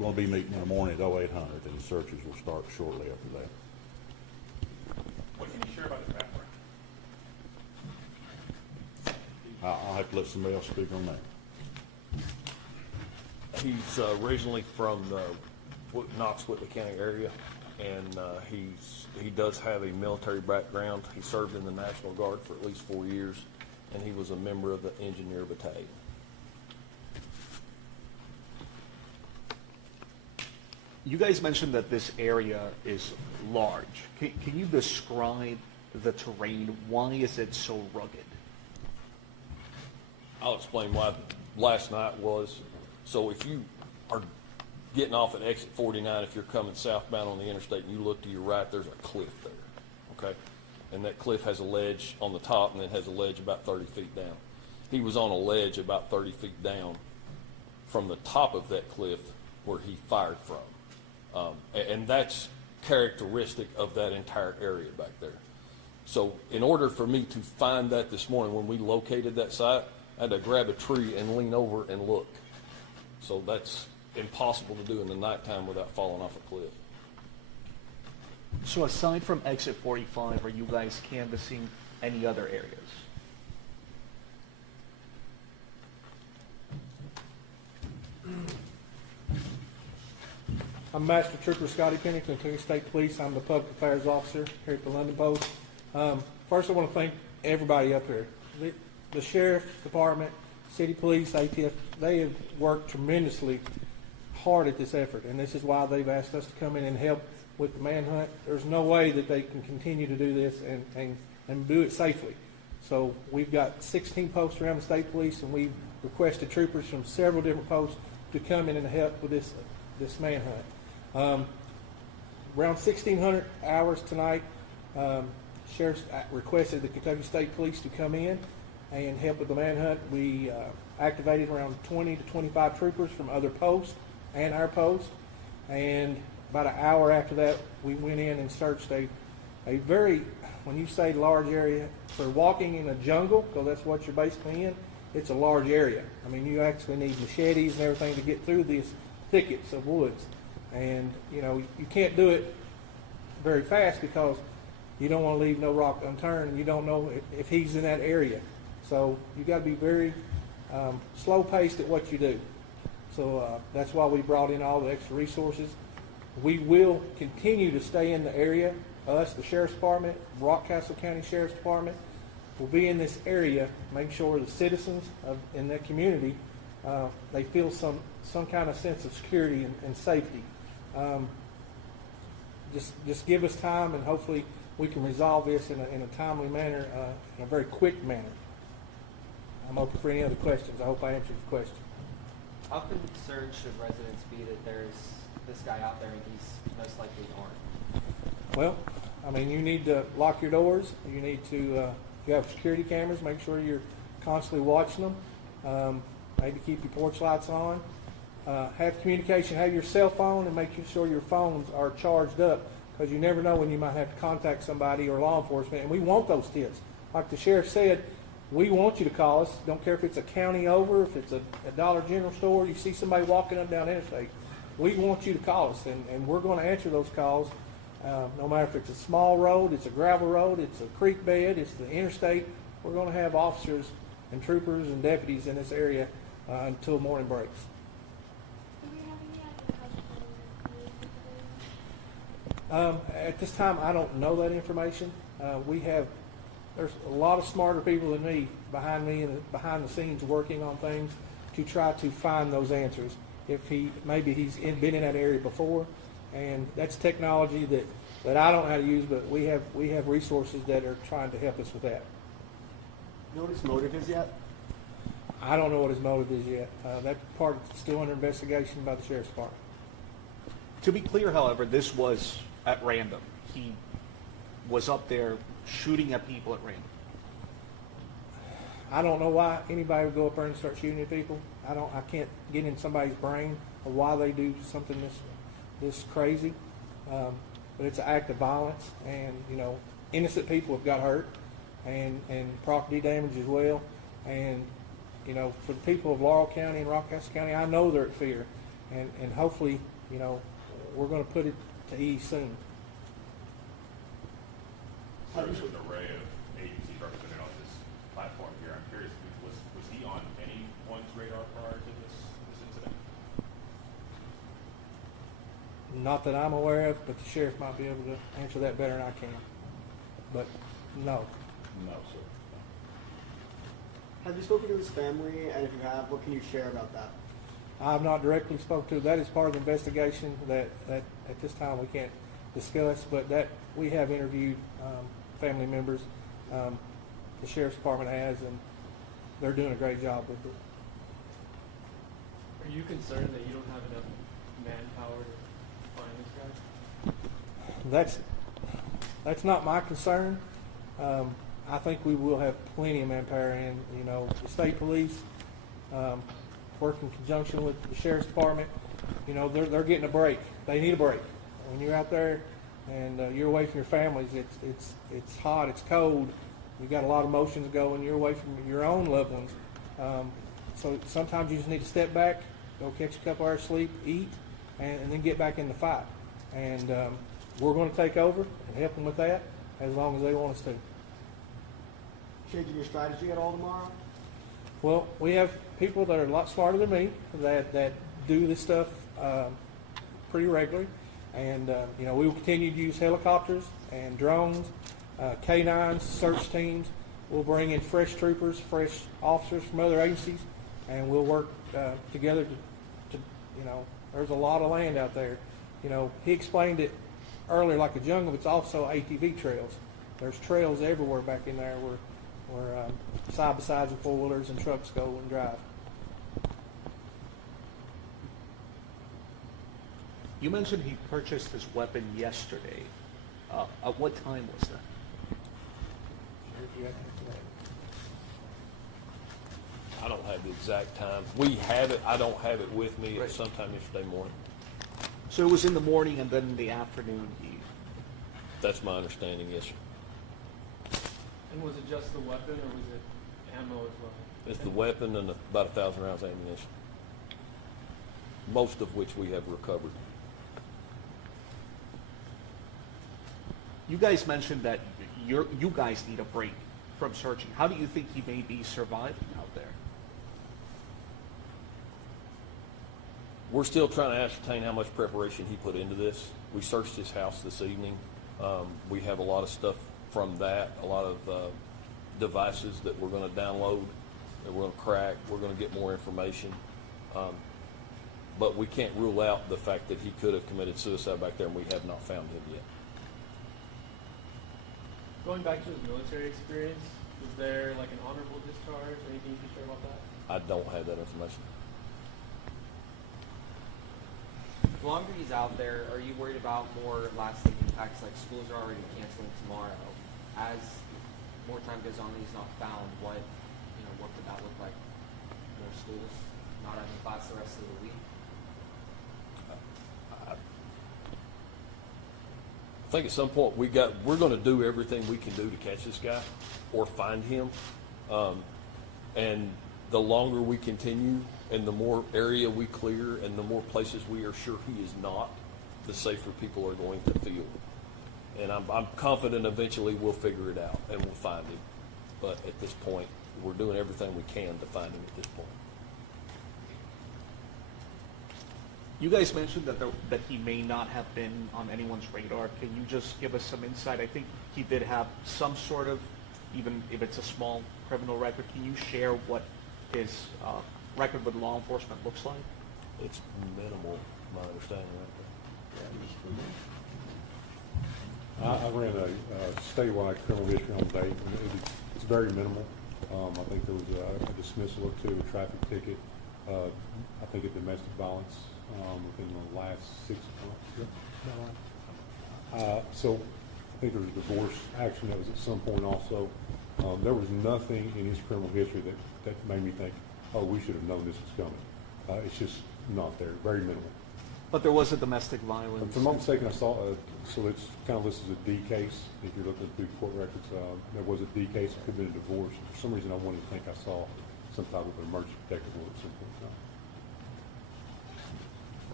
going to be meeting in the morning at 0800, and the searches will start shortly after that. What can you share about his background? I'll have to let somebody else speak on that. He's originally from the Knox-Whitley County area, and he does have a military background. He served in the National Guard for at least 4 years, and he was a member of the Engineer Battalion. You guys mentioned that this area is large. Can you describe the terrain? Why is it so rugged? I'll explain why last night was. So if you are getting off at exit 49, if you're coming southbound on the interstate and you look to your right, there's a cliff there, okay? And that cliff has a ledge on the top and it has a ledge about 30 feet down. He was on a ledge about 30 feet down from the top of that cliff where he fired from. And that's characteristic of that entire area back there. So in order for me to find that this morning, when we located that site, I had to grab a tree and lean over and look. So that's impossible to do in the nighttime without falling off a cliff. So aside from exit 45, are you guys canvassing any other areas? I'm Master Trooper Scotty Pennington, Interstate Police. I'm the Public Affairs Officer here at the London Post. First, I want to thank everybody up here. The Sheriff's Department, City Police, ATF, they have worked tremendously hard at this effort, and this is why they've asked us to come in and help with the manhunt. There's no way that they can continue to do this and do it safely. So we've got 16 posts around the state police, and we've requested troopers from several different posts to come in and help with this manhunt. Around 1,600 hours tonight, Sheriff's requested the Kentucky State Police to come in and help with the manhunt. We activated around 20 to 25 troopers from other posts and our post, and about an hour after that we went in and searched a very, when you say large area, for walking in a jungle, because that's what you're basically in, it's a large area. I mean, you actually need machetes and everything to get through these thickets of woods, and you know, you can't do it very fast because you don't want to leave no rock unturned, and you don't know if he's in that area. So you got to be very slow paced at what you do. So that's why we brought in all the extra resources. We will continue to stay in the area. Us, the Sheriff's Department, Rockcastle County Sheriff's Department, will be in this area, make sure the citizens in that community, they feel some kind of sense of security and safety. Just give us time, and hopefully we can resolve this in a timely manner, in a very quick manner. I'm open for any other questions. I hope I answered your question. How concerned should residents be that there's this guy out there and he's most likely armed? Well, I mean, you need to lock your doors. You need to, if you have security cameras, make sure you're constantly watching them. Maybe keep your porch lights on. Have communication. Have your cell phone, and make sure your phones are charged up, because you never know when you might have to contact somebody or law enforcement. And we want those tips. Like the sheriff said, we want you to call us. Don't care if it's a county over, if it's a Dollar General store, you see somebody walking up down the interstate. We want you to call us, and we're going to answer those calls. No matter if it's a small road, it's a gravel road, it's a creek bed, it's the interstate. We're going to have officers and troopers and deputies in this area until morning breaks. At this time, I don't know that information. There's a lot of smarter people than me behind the scenes working on things to try to find those answers. If maybe he's been in that area before, and that's technology that I don't know how to use, but we have resources that are trying to help us with that. You know what his motive is yet? I don't know what his motive is yet. That part is still under investigation by the Sheriff's Department. To be clear, however, this was at random. He was up there shooting at people at random. I don't know why anybody would go up there and start shooting at people. I can't get in somebody's brain of why they do something this crazy. But it's an act of violence, and you know, innocent people have got hurt, and property damage as well. And you know, for the people of Laurel County and Rockcastle County, I know they're at fear, and hopefully, you know, we're going to put it to ease soon. So there's an array of agencies represented on this platform here. I'm curious, was he on anyone's radar prior to this incident? Not that I'm aware of, but the sheriff might be able to answer that better than I can. But no. No, sir. Have you spoken to his family, and if you have, what can you share about that? I've not directly spoken to. That is part of the investigation that at this time we can't discuss, but that we have interviewed family members. The sheriff's department has, and they're doing a great job with it. Are you concerned that you don't have enough manpower to find this guy? That's not my concern. I think we will have plenty of manpower, and you know, the state police work in conjunction with the sheriff's department. You know, they're getting a break. They need a break. When you're out there and you're away from your families, it's hot, it's cold. You've got a lot of emotions going. You're away from your own loved ones. So sometimes you just need to step back, go catch a couple hours sleep, eat, and then get back in the fight. And we're going to take over and help them with that as long as they want us to. Changing your strategy at all tomorrow? Well, we have people that are a lot smarter than me that do this stuff pretty regularly. And, you know, we will continue to use helicopters and drones, K-9s, search teams. We'll bring in fresh troopers, fresh officers from other agencies, and we'll work together to, you know, there's a lot of land out there. You know, he explained it earlier like a jungle, but it's also ATV trails. There's trails everywhere back in there where side-by-sides and four-wheelers and trucks go and drive. You mentioned he purchased his weapon yesterday. At what time was that? I don't have the exact time. We have it. I don't have it with me. It was sometime yesterday morning. So it was in the morning and then in the afternoon That's my understanding, yes, sir. And was it just the weapon, or was it ammo as well? It's the weapon and about 1,000 rounds of ammunition, most of which we have recovered. You guys mentioned that you guys need a break from searching. How do you think he may be surviving out there? We're still trying to ascertain how much preparation he put into this. We searched his house this evening. We have a lot of stuff from that, a lot of devices that we're going to download, that we're going to crack. We're going to get more information. But we can't rule out the fact that he could have committed suicide back there, and we have not found him yet. Going back to his military experience, was there like an honorable discharge or anything you can share about that? I don't have that information. The longer he's out there, are you worried about more lasting impacts, like schools are already canceling tomorrow? As more time goes on and he's not found, what could that look like? More schools not having class the rest of the week? I think at some point we're going to do everything we can do to catch this guy or find him. And the longer we continue and the more area we clear and the more places we are sure he is not, the safer people are going to feel. And I'm confident eventually we'll figure it out and we'll find him. But at this point, we're doing everything we can to find him at this point. You guys mentioned that he may not have been on anyone's radar. Can you just give us some insight? I think he did have some sort of, even if it's a small criminal record. Can you share what his record with law enforcement looks like? It's minimal, my understanding right I ran a statewide criminal history on date, and it's very minimal. I think there was a dismissal or two, a traffic ticket, I think a domestic violence within the last 6 months. So I think there was a divorce action that was at some point also. There was nothing in his criminal history that made me think, oh, we should have known this was coming. It's just not there, very minimal. But there was a domestic violence. If I'm not mistaken, I saw, so it's kind of listed as a D case. If you're looking through court records, there was a D case. It could have been a divorce. For some reason, I wanted to think I saw some type of an emergency protective order at some point in time.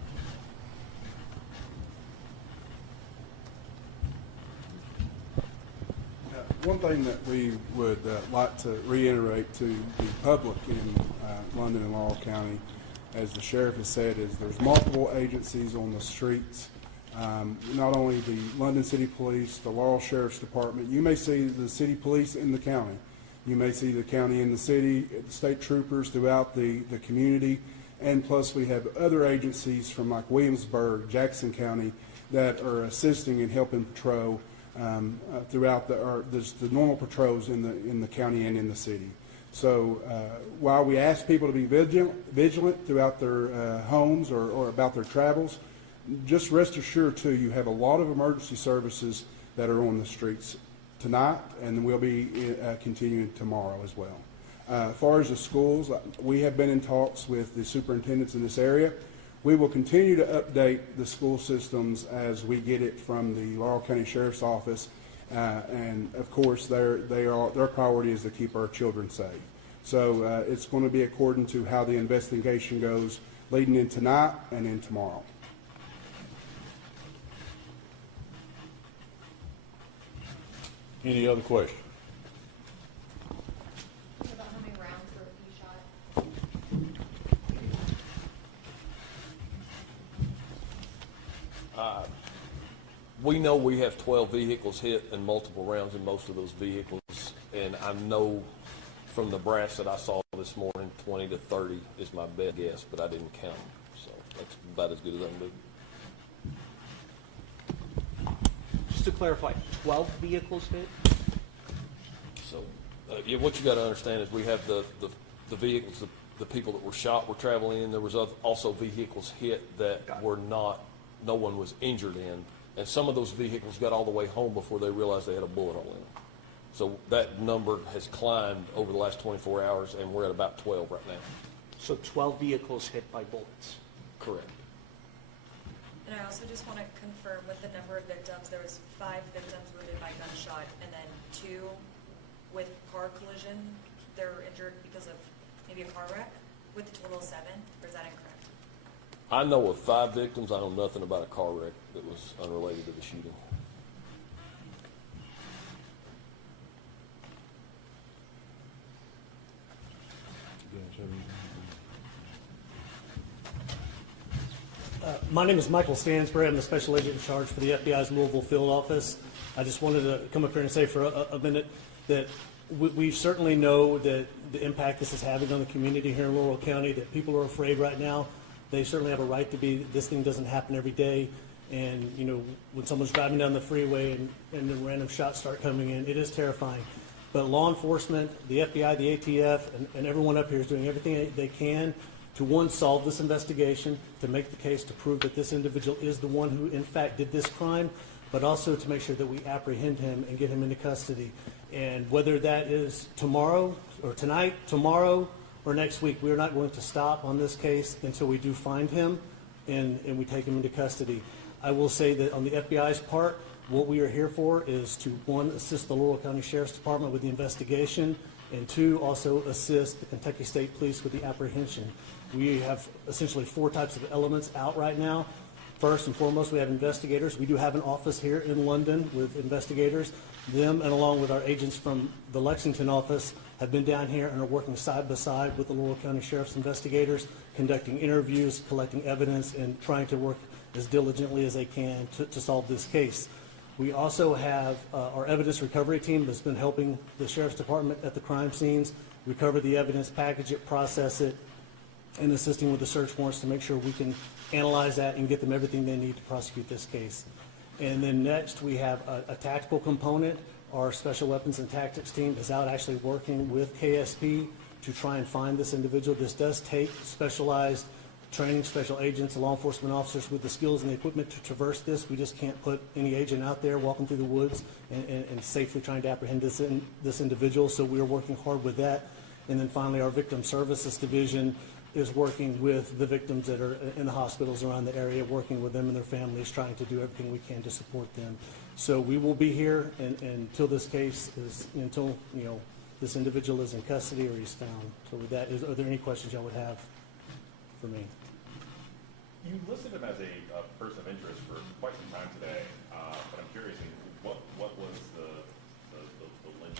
One thing that we would like to reiterate to the public in London and Laurel County, as the sheriff has said, is there's multiple agencies on the streets. Not only the London City Police, the Laurel Sheriff's Department. You may see the city police in the county. You may see the county in the city, the state troopers throughout the community, and plus we have other agencies from like Williamsburg, Jackson County that are assisting and helping patrol throughout the normal patrols in the county and in the city. So while we ask people to be vigilant throughout their homes or about their travels, just rest assured too, you have a lot of emergency services that are on the streets tonight, and we'll be continuing tomorrow as well. As far as the schools, we have been in talks with the superintendents in this area. We will continue to update the school systems as we get it from the Laurel County Sheriff's Office, and of course their priority is to keep our children safe. So it's going to be according to how the investigation goes leading in tonight and in tomorrow. Any other questions? What about how many rounds were you shot? We know we have 12 vehicles hit and multiple rounds in most of those vehicles, and I know from the brass that I saw this morning, 20 to 30 is my best guess, but I didn't count them, so that's about as good as I can do. Just to clarify, 12 vehicles hit? So, yeah, what you got to understand is we have the vehicles, the people that were shot were traveling in. There was also vehicles hit that were not, no one was injured in. And some of those vehicles got all the way home before they realized they had a bullet hole in them. So that number has climbed over the last 24 hours, and we're at about 12 right now. So 12 vehicles hit by bullets? Correct. And I also just want to confirm with the number of victims, there was 5 victims wounded by gunshot, and then 2 with car collision. They're injured because of maybe a car wreck, with a total of 7, or is that incorrect? I know of 5 victims. I know nothing about a car wreck that was unrelated to the shooting. My name is Michael Stansbury. I'm the special agent in charge for the FBI's Louisville field office. I just wanted to come up here and say for a minute that we certainly know that the impact this is having on the community here in Laurel County, that people are afraid right now. They certainly have a right to be. This thing doesn't happen every day. And, you know, when someone's driving down the freeway and then random shots start coming in, it is terrifying. But law enforcement, the FBI, the ATF, and everyone up here is doing everything they can to, one, solve this investigation, to make the case to prove that this individual is the one who, in fact, did this crime, but also to make sure that we apprehend him and get him into custody. And whether that is tomorrow or tonight, tomorrow, or next week, we are not going to stop on this case until we do find him and we take him into custody. I will say that on the FBI's part, what we are here for is to, one, assist the Laurel County Sheriff's Department with the investigation, and 2, also assist the Kentucky State Police with the apprehension. We have essentially 4 types of elements out right now. First and foremost, we have investigators. We do have an office here in London with investigators. Them, and along with our agents from the Lexington office, have been down here and are working side by side with the Laurel County Sheriff's investigators, conducting interviews, collecting evidence, and trying to work as diligently as they can to solve this case. We also have our evidence recovery team that's been helping the Sheriff's Department at the crime scenes recover the evidence, package it, process it, and assisting with the search warrants to make sure we can analyze that and get them everything they need to prosecute this case. And then next, we have a tactical component. Our special weapons and tactics team is out actually working with KSP to try and find this individual. This does take specialized training, special agents, and law enforcement officers with the skills and the equipment to traverse this. We just can't put any agent out there walking through the woods and safely trying to apprehend this individual. So we are working hard with that. And then finally, our victim services division is working with the victims that are in the hospitals around the area, working with them and their families, trying to do everything we can to support them. So we will be here until this case is, until, you know, this individual is in custody or he's found. So with that, are there any questions y'all would have for me? You listed him as a person of interest for quite some time today, but I'm curious, what was the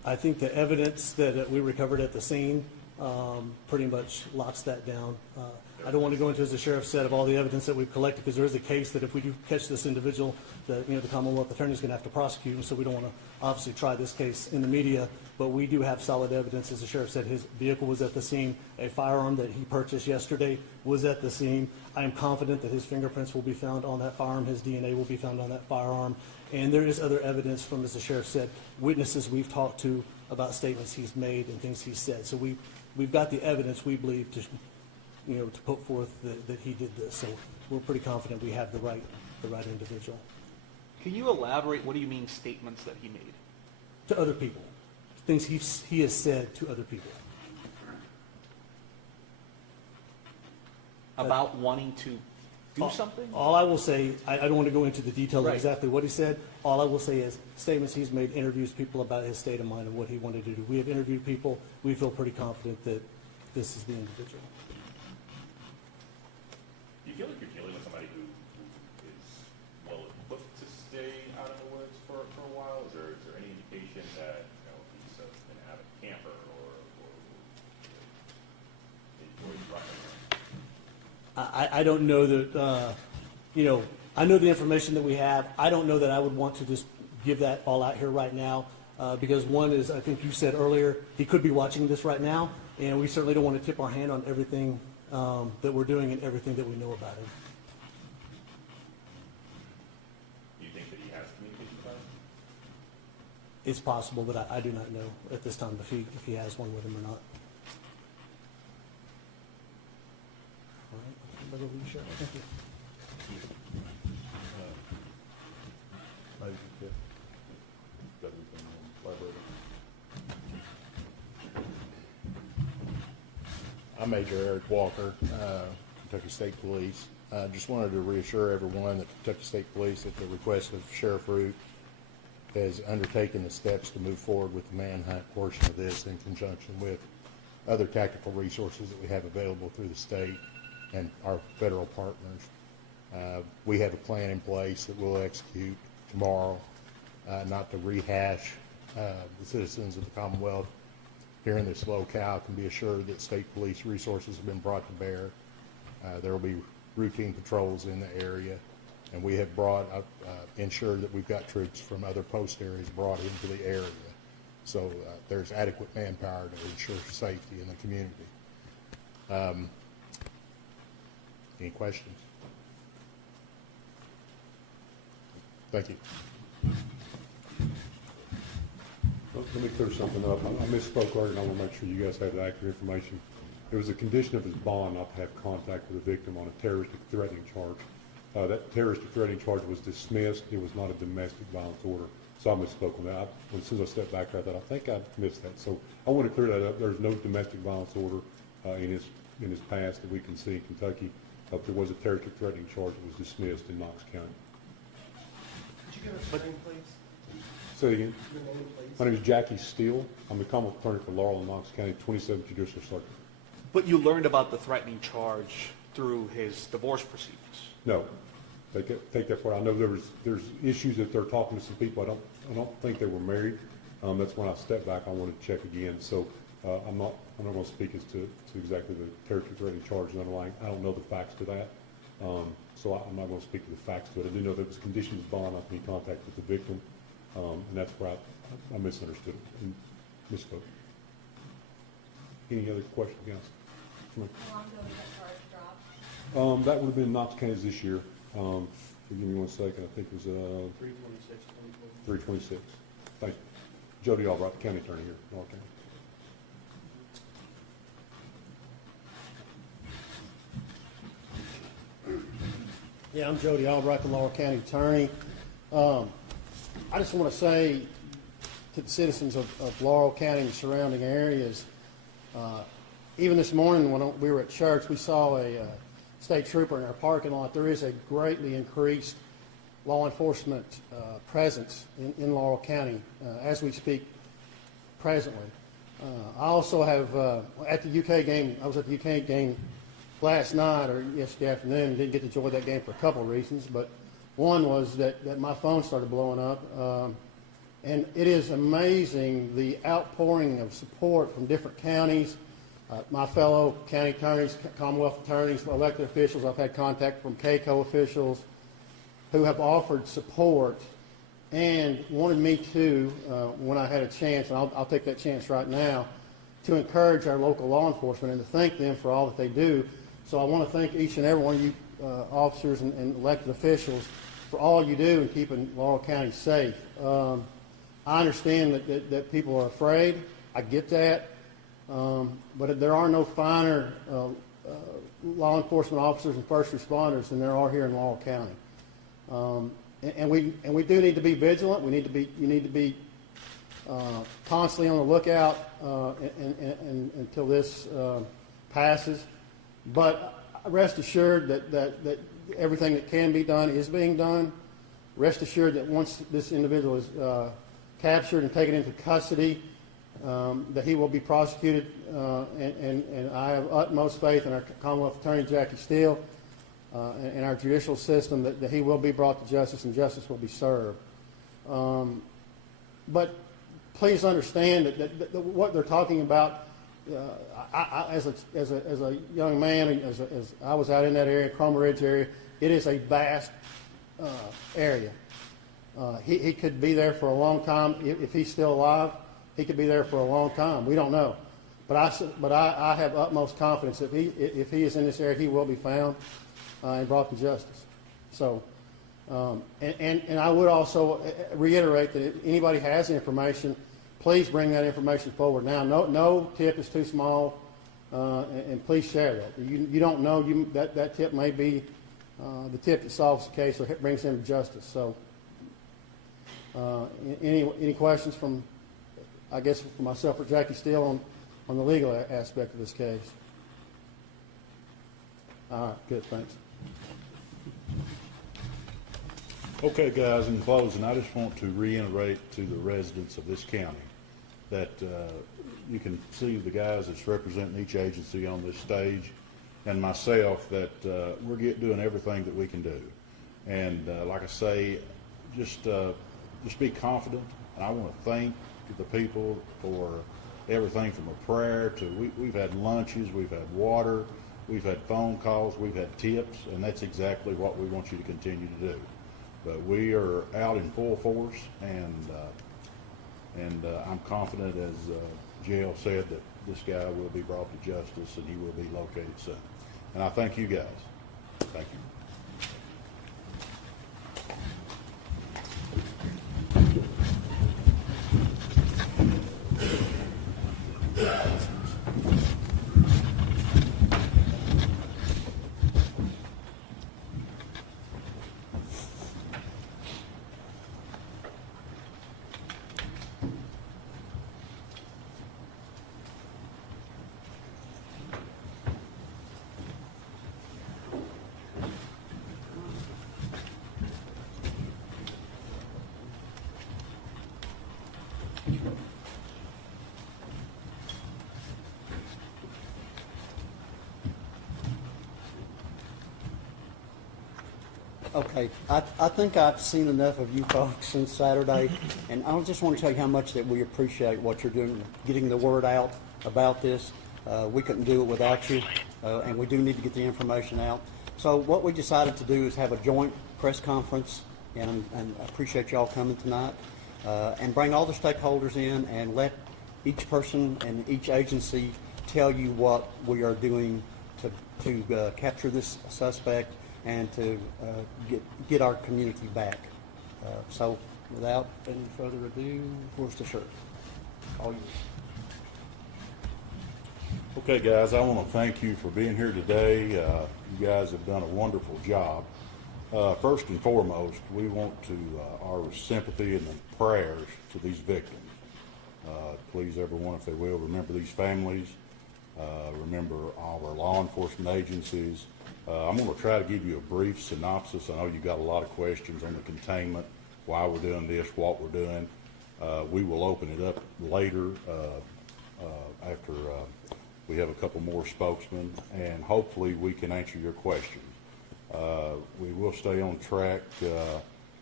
I think the evidence that we recovered at the scene pretty much locks that down. I don't want to go into, as the sheriff said, of all the evidence that we've collected, because there is a case that if we do catch this individual, that the Commonwealth Attorney is going to have to prosecute him. So we don't want to obviously try this case in the media, but we do have solid evidence. As the sheriff said, his vehicle was at the scene. A firearm that he purchased yesterday was at the scene. I am confident that his fingerprints will be found on that firearm. His DNA will be found on that firearm. And there is other evidence from, as the sheriff said, witnesses we've talked to about statements he's made and things he's said. So we've got the evidence, we believe, to put forth that he did this. So we're pretty confident we have the right individual. Can you elaborate? What do you mean statements that he made? To other people. Things he has said to other people. About wanting to do something? All I will say, I don't want to go into the details Right. of exactly what he said. All I will say is statements he's made, interviews people about his state of mind and what he wanted to do. We have interviewed people. We feel pretty confident that this is the individual. Do you feel like you're dealing with somebody who is well equipped to stay out in the woods for a while? Is there any indication that he's an avid camper or enjoys running? I don't know that, I know the information that we have. I don't know that I would want to just give that all out here right now, because one is, I think you said earlier, he could be watching this right now, and we certainly don't want to tip our hand on everything that we're doing and everything that we know about him. Do you think that he has communication about it? It's possible, but I do not know at this time if he has one with him or not. All right. Everybody over to you, Sheriff. Thank you. I'm Major Eric Walker, Kentucky State Police. Just wanted to reassure everyone that Kentucky State Police, at the request of Sheriff Root, has undertaken the steps to move forward with the manhunt portion of this in conjunction with other tactical resources that we have available through the state and our federal partners. We have a plan in place that we'll execute tomorrow, not to rehash the citizens of the Commonwealth here in this locale can be assured that state police resources have been brought to bear. There will be routine patrols in the area, and we have ensured that we've got troops from other post areas brought into the area. So there's adequate manpower to ensure safety in the community. Any questions? Thank you. Let me clear something up. I misspoke earlier, and I want to make sure you guys have the accurate information. It was a condition of his bond not to have contact with the victim on a terroristic threatening charge. That terroristic threatening charge was dismissed. It was not a domestic violence order. So I misspoke on that. As soon as I stepped back, I thought, I think I missed that. So I want to clear that up. There's no domestic violence order in his past that we can see in Kentucky. There was a terroristic threatening charge that was dismissed in Knox County. Could you give us your name, please? Say it again. Your name, please. My name is Jackie Steele. I'm the Commonwealth Attorney for Laurel and Knox County, 27th Judicial Circuit. But you learned about the threatening charge through his divorce proceedings. No, take that part. I know there's issues that they're talking to some people. I don't think they were married. That's when I stepped back. I wanted to check again. So I'm not going to speak as to exactly the terroristic threatening charge and underlying. I don't know the facts to that. So I'm not going to speak to the facts to it. I do know there was conditions of bond not to be in contact with the victim, and that's where I misunderstood it and misspoke. Any other questions, guys? How long ago was that charge dropped? That would have been Knox County's this year. Give me 1 second. I think it was 326. Thank you. Jody Albright, County Attorney here, Laurel County. Yeah, I'm Jody Albright, the Laurel County Attorney. I just want to say to the citizens of Laurel County and the surrounding areas, even this morning when we were at church, we saw a state trooper in our parking lot. There is a greatly increased law enforcement presence in Laurel County as we speak presently. I also have, at the UK game, I was at the UK game last night or yesterday afternoon. Didn't get to enjoy that game for a couple of reasons, but one was that my phone started blowing up. And it is amazing the outpouring of support from different counties, my fellow county attorneys, Commonwealth attorneys, elected officials. I've had contact from CACO officials who have offered support and wanted me to, when I had a chance, and I'll take that chance right now, to encourage our local law enforcement and to thank them for all that they do. So I want to thank each and every one of you officers and elected officials for all you do in keeping Laurel County safe. I understand that people are afraid. I get that. But there are no finer law enforcement officers and first responders than there are here in Laurel County. And we do need to be vigilant. You need to be constantly on the lookout until this passes. But rest assured that everything that can be done is being done. Rest assured that once this individual is captured and taken into custody, that he will be prosecuted, and I have utmost faith in our Commonwealth Attorney Jackie Steele and our judicial system that he will be brought to justice and justice will be served. But please understand that what they're talking about. As a young man, as I was out in that area, Cromer Ridge area, it is a vast area. He could be there for a long time if he's still alive. He could be there for a long time. We don't know, but I have utmost confidence that if he is in this area, he will be found and brought to justice. So, and I would also reiterate that if anybody has information, please bring that information forward now. No tip is too small, and please share that. You don't know that tip may be the tip that solves the case or brings him to justice. So, any questions from, I guess, for myself or Jackie Steele on the legal aspect of this case? All right, good, thanks. Okay, guys, in closing, I just want to reiterate to the residents of this county that you can see the guys that's representing each agency on this stage and myself that we're doing everything that we can do. And like I say, just be confident. And I want to thank the people for everything from a prayer to we've had lunches, we've had water, we've had phone calls, we've had tips, and that's exactly what we want you to continue to do. But we are out in full force, and I'm confident, as JL said, that this guy will be brought to justice and he will be located soon. And I thank you guys. Thank you. Okay, I think I've seen enough of you folks since Saturday, and I just want to tell you how much that we appreciate what you're doing, getting the word out about this. We couldn't do it without you, and we do need to get the information out. So what we decided to do is have a joint press conference, and I appreciate y'all coming tonight, and bring all the stakeholders in and let each person and each agency tell you what we are doing to capture this suspect and to get our community back. So without any further ado, where's the shirt? All yours. Okay, guys, I want to thank you for being here today. You guys have done a wonderful job. First and foremost, we want to our sympathy and prayers to these victims. Please, everyone, if they will, remember these families. Remember all our law enforcement agencies. I'm going to try to give you a brief synopsis. I know you got a lot of questions on the containment, why we're doing this, what we're doing. We will open it up later after we have a couple more spokesmen, and hopefully we can answer your questions. We will stay on track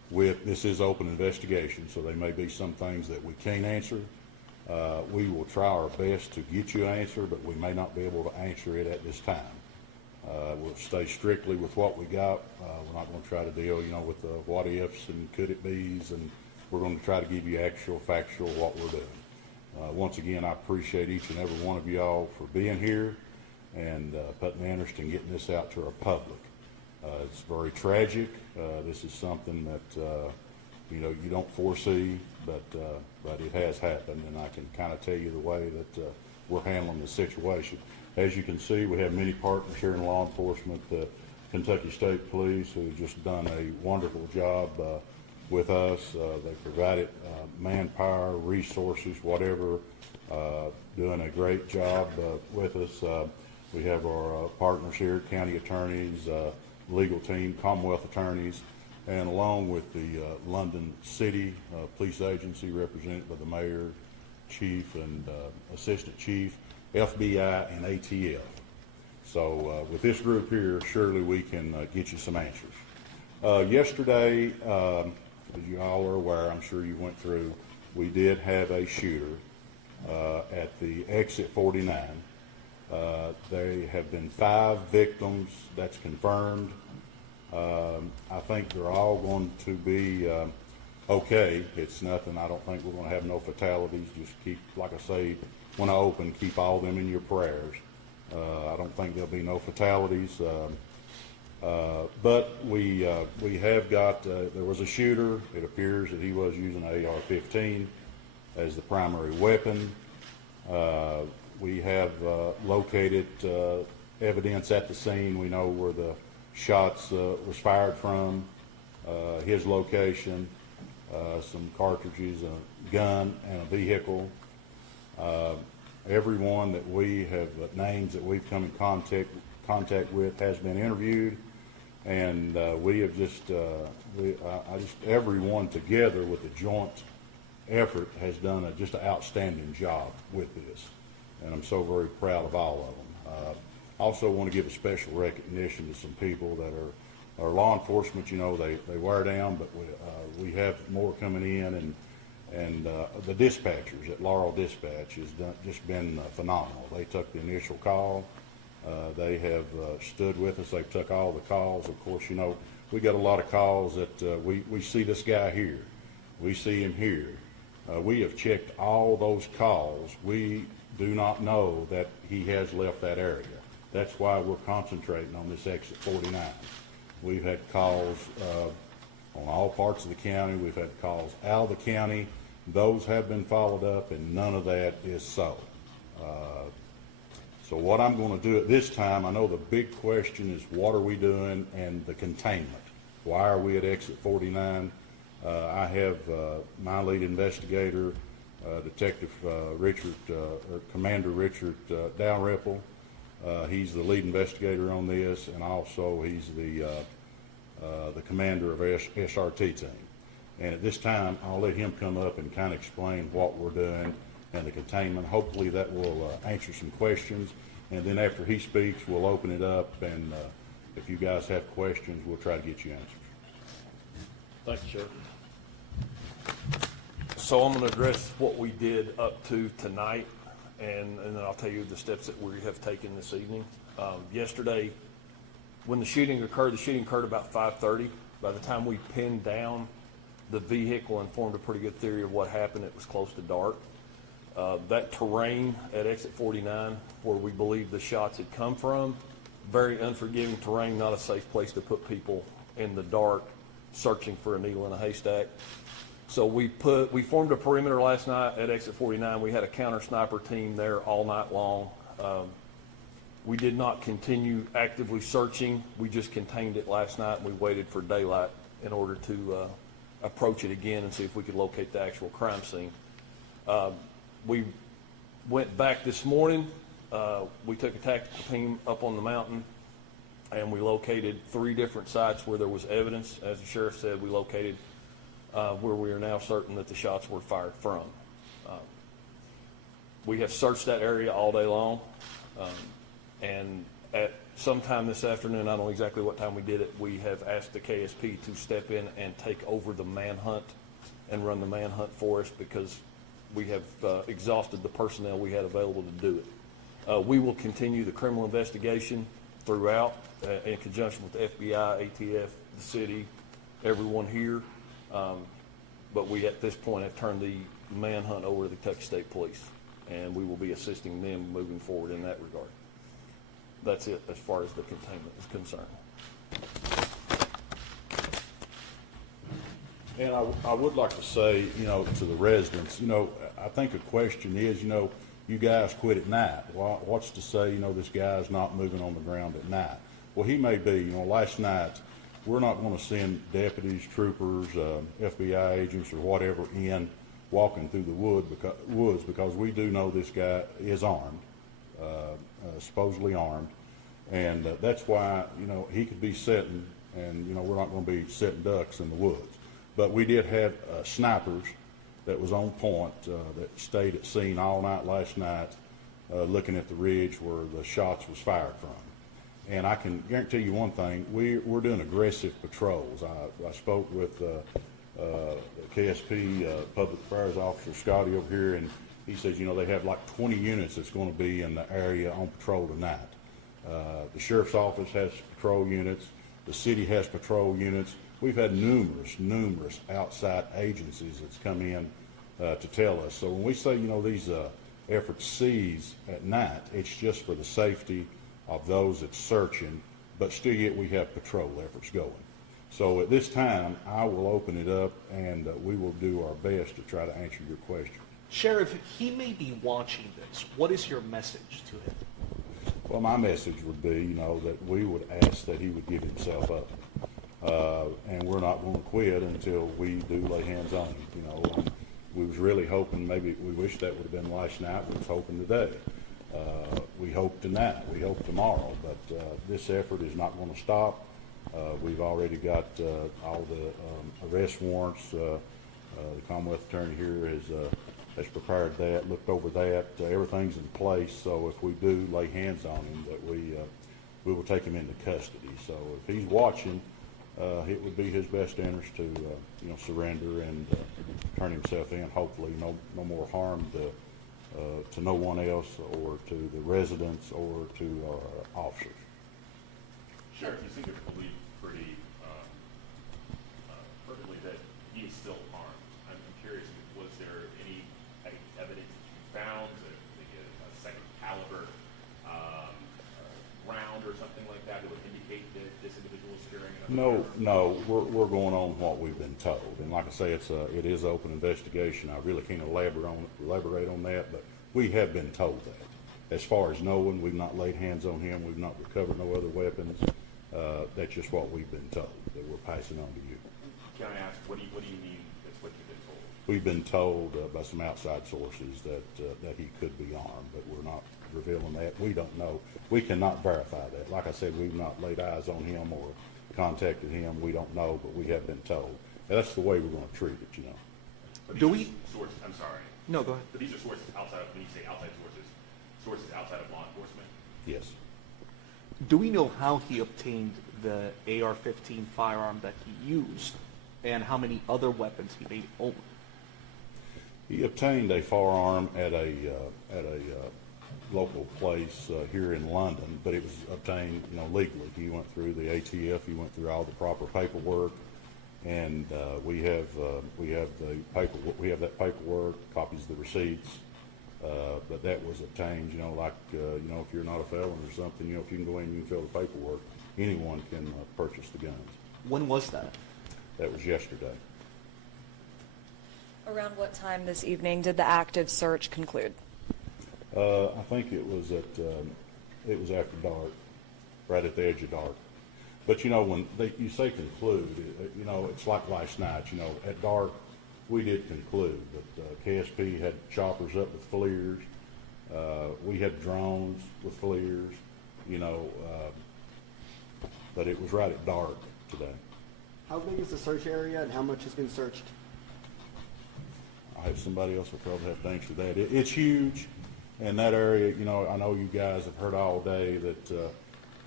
this is open investigation, so there may be some things that we can't answer. We will try our best to get you an answer, but we may not be able to answer it at this time. We'll stay strictly with what we got. We're not going to try to deal, with the what ifs and could it be's, and we're going to try to give you actual, factual what we're doing. Once again, I appreciate each and every one of y'all for being here and putting the interest in getting this out to our public. It's very tragic. This is something that you don't foresee, but it has happened, and I can kind of tell you the way that we're handling the situation. As you can see, we have many partners here in law enforcement. The Kentucky State Police, who have just done a wonderful job with us. They provided manpower, resources, whatever, doing a great job with us. We have our partners here, county attorneys, legal team, Commonwealth attorneys, and along with the London City Police Agency represented by the mayor, chief, and assistant chief, FBI, and ATF. So with this group here, surely we can get you some answers. Yesterday, as you all are aware, I'm sure you went through, we did have a shooter at the exit 49. There have been 5 victims, that's confirmed. I think they're all going to be okay. It's nothing, I don't think we're going to have no fatalities. Just keep, like I say, when I open, keep all of them in your prayers. I don't think there'll be no fatalities. But we have got, there was a shooter. It appears that he was using an AR-15 as the primary weapon. We have located evidence at the scene. We know where the shots was fired from, his location, some cartridges, a gun, and a vehicle. Everyone that we have, names that we've come in contact with has been interviewed, and we have just, everyone together with the joint effort has done just an outstanding job with this, and I'm so very proud of all of them. Also want to give a special recognition to some people that are law enforcement. They wear down, but we have more coming in, and the dispatchers at Laurel Dispatch has just been phenomenal. They took the initial call. They have stood with us. They've took all the calls. Of course, we got a lot of calls that we see this guy here. We see him here. We have checked all those calls. We do not know that he has left that area. That's why we're concentrating on this exit 49. We've had calls on all parts of the county. We've had calls out of the county. Those have been followed up, and none of that is so. So what I'm going to do at this time, I know the big question is what are we doing and the containment. Why are we at exit 49? I have my lead investigator, Detective Commander Richard Dalrymple. He's the lead investigator on this, and also he's the commander of SRT team. And at this time, I'll let him come up and kind of explain what we're doing and the containment. Hopefully that will answer some questions. And then after he speaks, we'll open it up, and if you guys have questions, we'll try to get you answers. Thank you, Sheriff. So I'm going to address what we did up to tonight, and then I'll tell you the steps that we have taken this evening. Yesterday, when the shooting occurred about 5:30. By the time we pinned down the vehicle and formed a pretty good theory of what happened, it was close to dark. That terrain at exit 49, where we believe the shots had come from, very unforgiving terrain, not a safe place to put people in the dark searching for a needle in a haystack. So we formed a perimeter last night at exit 49. We had a counter sniper team there all night long. We did not continue actively searching. We just contained it last night, and we waited for daylight in order to approach it again and see if we could locate the actual crime scene. We went back this morning. We took a tactical team up on the mountain, and we located 3 different sites where there was evidence. As the sheriff said, we located where we are now certain that the shots were fired from. We have searched that area all day long, and at sometime this afternoon, I don't know exactly what time we did it, we have asked the KSP to step in and take over the manhunt and run the manhunt for us because we have exhausted the personnel we had available to do it. We will continue the criminal investigation throughout in conjunction with the FBI, ATF, the city, everyone here. But we, at this point, have turned the manhunt over to the Kentucky State Police, and we will be assisting them moving forward in that regard. That's it as far as the containment is concerned. And I would like to say, to the residents, I think a question is, you guys quit at night. Well, what's to say, this guy's not moving on the ground at night? Well, he may be. Last night, we're not going to send deputies, troopers, FBI agents, or whatever in walking through the woods because we do know this guy is armed, supposedly armed, and that's why, he could be sitting, and, we're not going to be sitting ducks in the woods. But we did have snipers that was on point that stayed at scene all night last night looking at the ridge where the shots was fired from. And I can guarantee you one thing, we're doing aggressive patrols. I spoke with the KSP Public Affairs Officer Scotty over here, and he says, they have like 20 units that's going to be in the area on patrol tonight. The Sheriff's Office has patrol units. The city has patrol units. We've had numerous outside agencies that's come in to tell us. So when we say, these efforts cease at night, it's just for the safety of those that's searching, but still yet we have patrol efforts going. So at this time, I will open it up and we will do our best to try to answer your question. Sheriff, he may be watching this. What is your message to him? Well, my message would be, that we would ask that he would give himself up. And we're not going to quit until we do lay hands on him. We was really hoping, maybe we wish that would have been last night. We was hoping today. We hope tonight. We hope tomorrow. But this effort is not going to stop. We've already got all the arrest warrants. The Commonwealth Attorney here has prepared that, looked over that. Everything's in place. So if we do lay hands on him, that we will take him into custody. So if he's watching, it would be his best interest to, surrender and turn himself in. Hopefully, no more harm to no one else, or to the residents, or to our officers. Sheriff, you seem to believe pretty perfectly that he is still armed. I'm curious, was there any evidence that you found, a second caliber round or something like that would indicate that this individual is carrying another firearm? No, we're going on what we've been told, and like I say, it is open investigation. I really can't elaborate on that, but we have been told that. As far as knowing, we've not laid hands on him. We've not recovered no other weapons. That's just what we've been told that we're passing on to you. Can I ask, what do you mean that's what you've been told? We've been told by some outside sources that he could be armed, but we're not revealing that. We don't know. We cannot verify that. Like I said, we've not laid eyes on him or contacted him. We don't know, but we have been told. And that's the way we're going to treat it, But Do we? Sources, I'm sorry. No, go ahead. But these are sources outside of, when you say outside sources outside of law enforcement? Yes. Do we know how he obtained the AR-15 firearm that he used, and how many other weapons he may own? He obtained a firearm at a local place here in London, but it was obtained, legally. He went through the ATF. He went through all the proper paperwork, and we have that paperwork, copies of the receipts. But that was obtained, if you're not a felon or something, if you can go in and you can fill the paperwork, anyone can purchase the guns. When was that? That was yesterday. Around what time this evening did the active search conclude? I think it was after dark, right at the edge of dark. But when you say conclude, it's like last night. At dark, we did conclude. But KSP had choppers up with FLIRs. We had drones with FLIRs. But it was right at dark today. How big is the search area and how much has been searched? I have somebody else will probably have to answer that. It's huge, and that area, I know you guys have heard all day that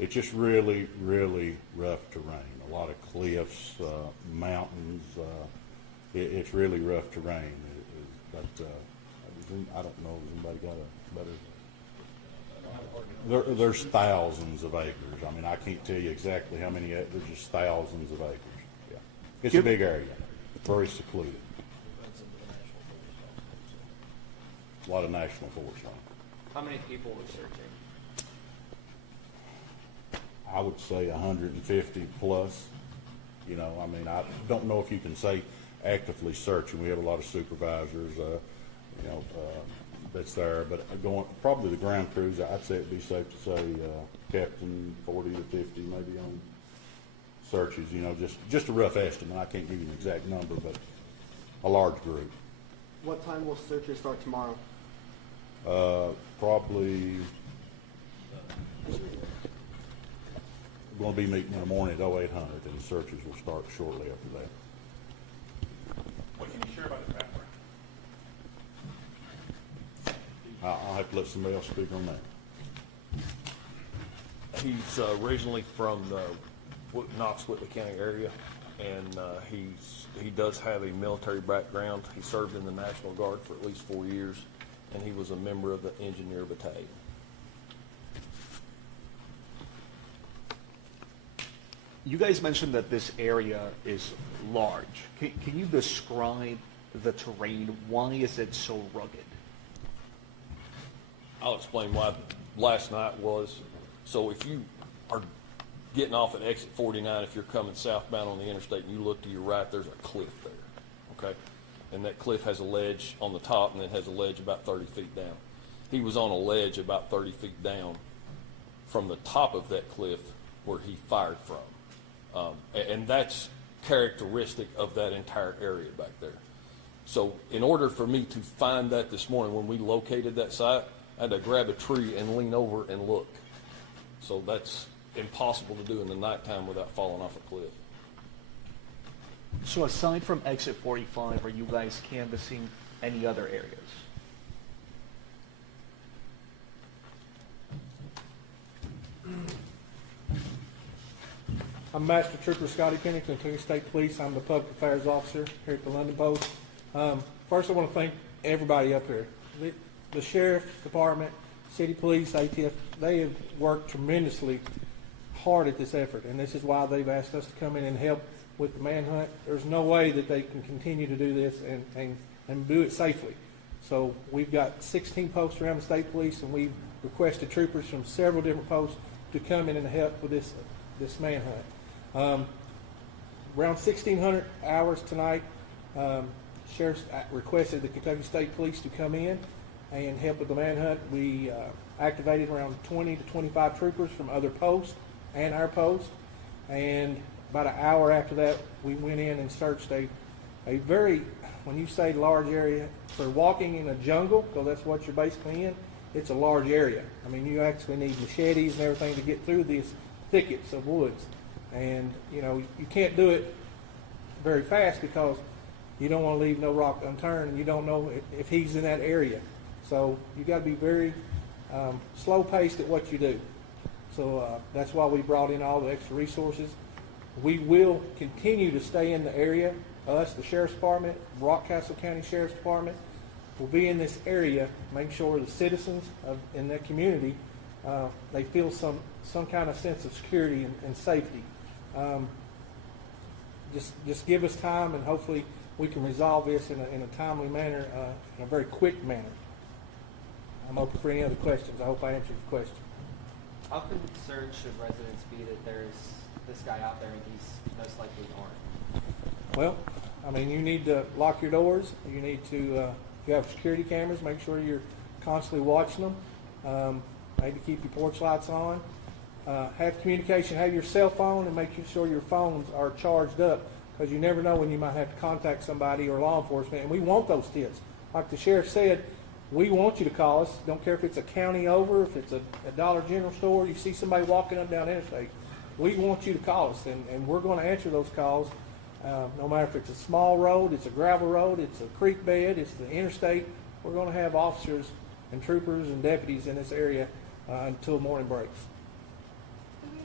it's just really, really rough terrain. A lot of cliffs, mountains. It's really rough terrain. But I don't know. Has anybody got a better? There's thousands of acres. I mean, I can't tell you exactly how many. There's just thousands of acres. Yeah, it's a big area. Very secluded. A lot of national forest land. How many people were searching? I would say 150 plus. You know, I mean, I don't know if you can say actively searching. We have a lot of supervisors, that's there. But probably the ground crews, I'd say it'd be safe to say, Captain, 40 to 50 maybe on searches. You know, just a rough estimate. I can't give you an exact number, but a large group. What time will searches start tomorrow? Probably we're going to be meeting in the morning at 0800, and the searches will start shortly after that. What can you share about his background? I'll have to let somebody else speak on that. He's originally from the Knox-Whitley County area, and he does have a military background. He served in the National Guard for at least 4 years, and he was a member of the Engineer Battalion. You guys mentioned that this area is large. Can you describe the terrain? Why is it so rugged? I'll explain why last night was. So if you are getting off at exit 49, if you're coming southbound on the interstate and you look to your right, there's a cliff there, okay? And that cliff has a ledge on the top, and then has a ledge about 30 feet down. He was on a ledge about 30 feet down from the top of that cliff where he fired from. And that's characteristic of that entire area back there. So in order for me to find that this morning, when we located that site, I had to grab a tree and lean over and look. So that's impossible to do in the nighttime without falling off a cliff. So aside from exit 45, are you guys canvassing any other areas? I'm Master Trooper Scotty Pennington, Interstate Police. I'm the Public Affairs Officer here at the London Post. First, I want to thank everybody up here. The Sheriff's Department, City Police, ATF, they have worked tremendously hard at this effort, and this is why they've asked us to come in and help with the manhunt. There's no way that they can continue to do this and do it safely. So we've got 16 posts around the state police, and we've requested troopers from several different posts to come in and help with this manhunt. Around 1,600 hours tonight, Sheriff's requested the Kentucky State Police to come in and help with the manhunt. We activated around 20 to 25 troopers from other posts and our post, and about an hour after that, we went in and searched a very, when you say large area, for walking in a jungle, because that's what you're basically in, it's a large area. I mean, you actually need machetes and everything to get through these thickets of woods. And, you know, you can't do it very fast because you don't want to leave no rock unturned, and you don't know if he's in that area. So you got to be very slow-paced at what you do. So that's why we brought in all the extra resources. We will continue to stay in the area. Us, the Sheriff's Department, Rockcastle County Sheriff's Department, will be in this area, make sure the citizens in that community, they feel some kind of sense of security and safety. Just give us time, and hopefully we can resolve this in a timely manner, in a very quick manner. I'm open for any other questions. I hope I answered your question. How concerned should residents be that there's this guy out there and he's most likely armed? Well, I mean, you need to lock your doors. You need to, if you have security cameras, make sure you're constantly watching them. Maybe keep your porch lights on. Have communication. Have your cell phone, and make sure your phones are charged up, because you never know when you might have to contact somebody or law enforcement. And we want those tips. Like the sheriff said, we want you to call us. Don't care if it's a county over, if it's a Dollar General store, you see somebody walking up down interstate. We want you to call us, and we're going to answer those calls. No matter if it's a small road, it's a gravel road, it's a creek bed, it's the interstate. We're going to have officers and troopers and deputies in this area until morning breaks. Do we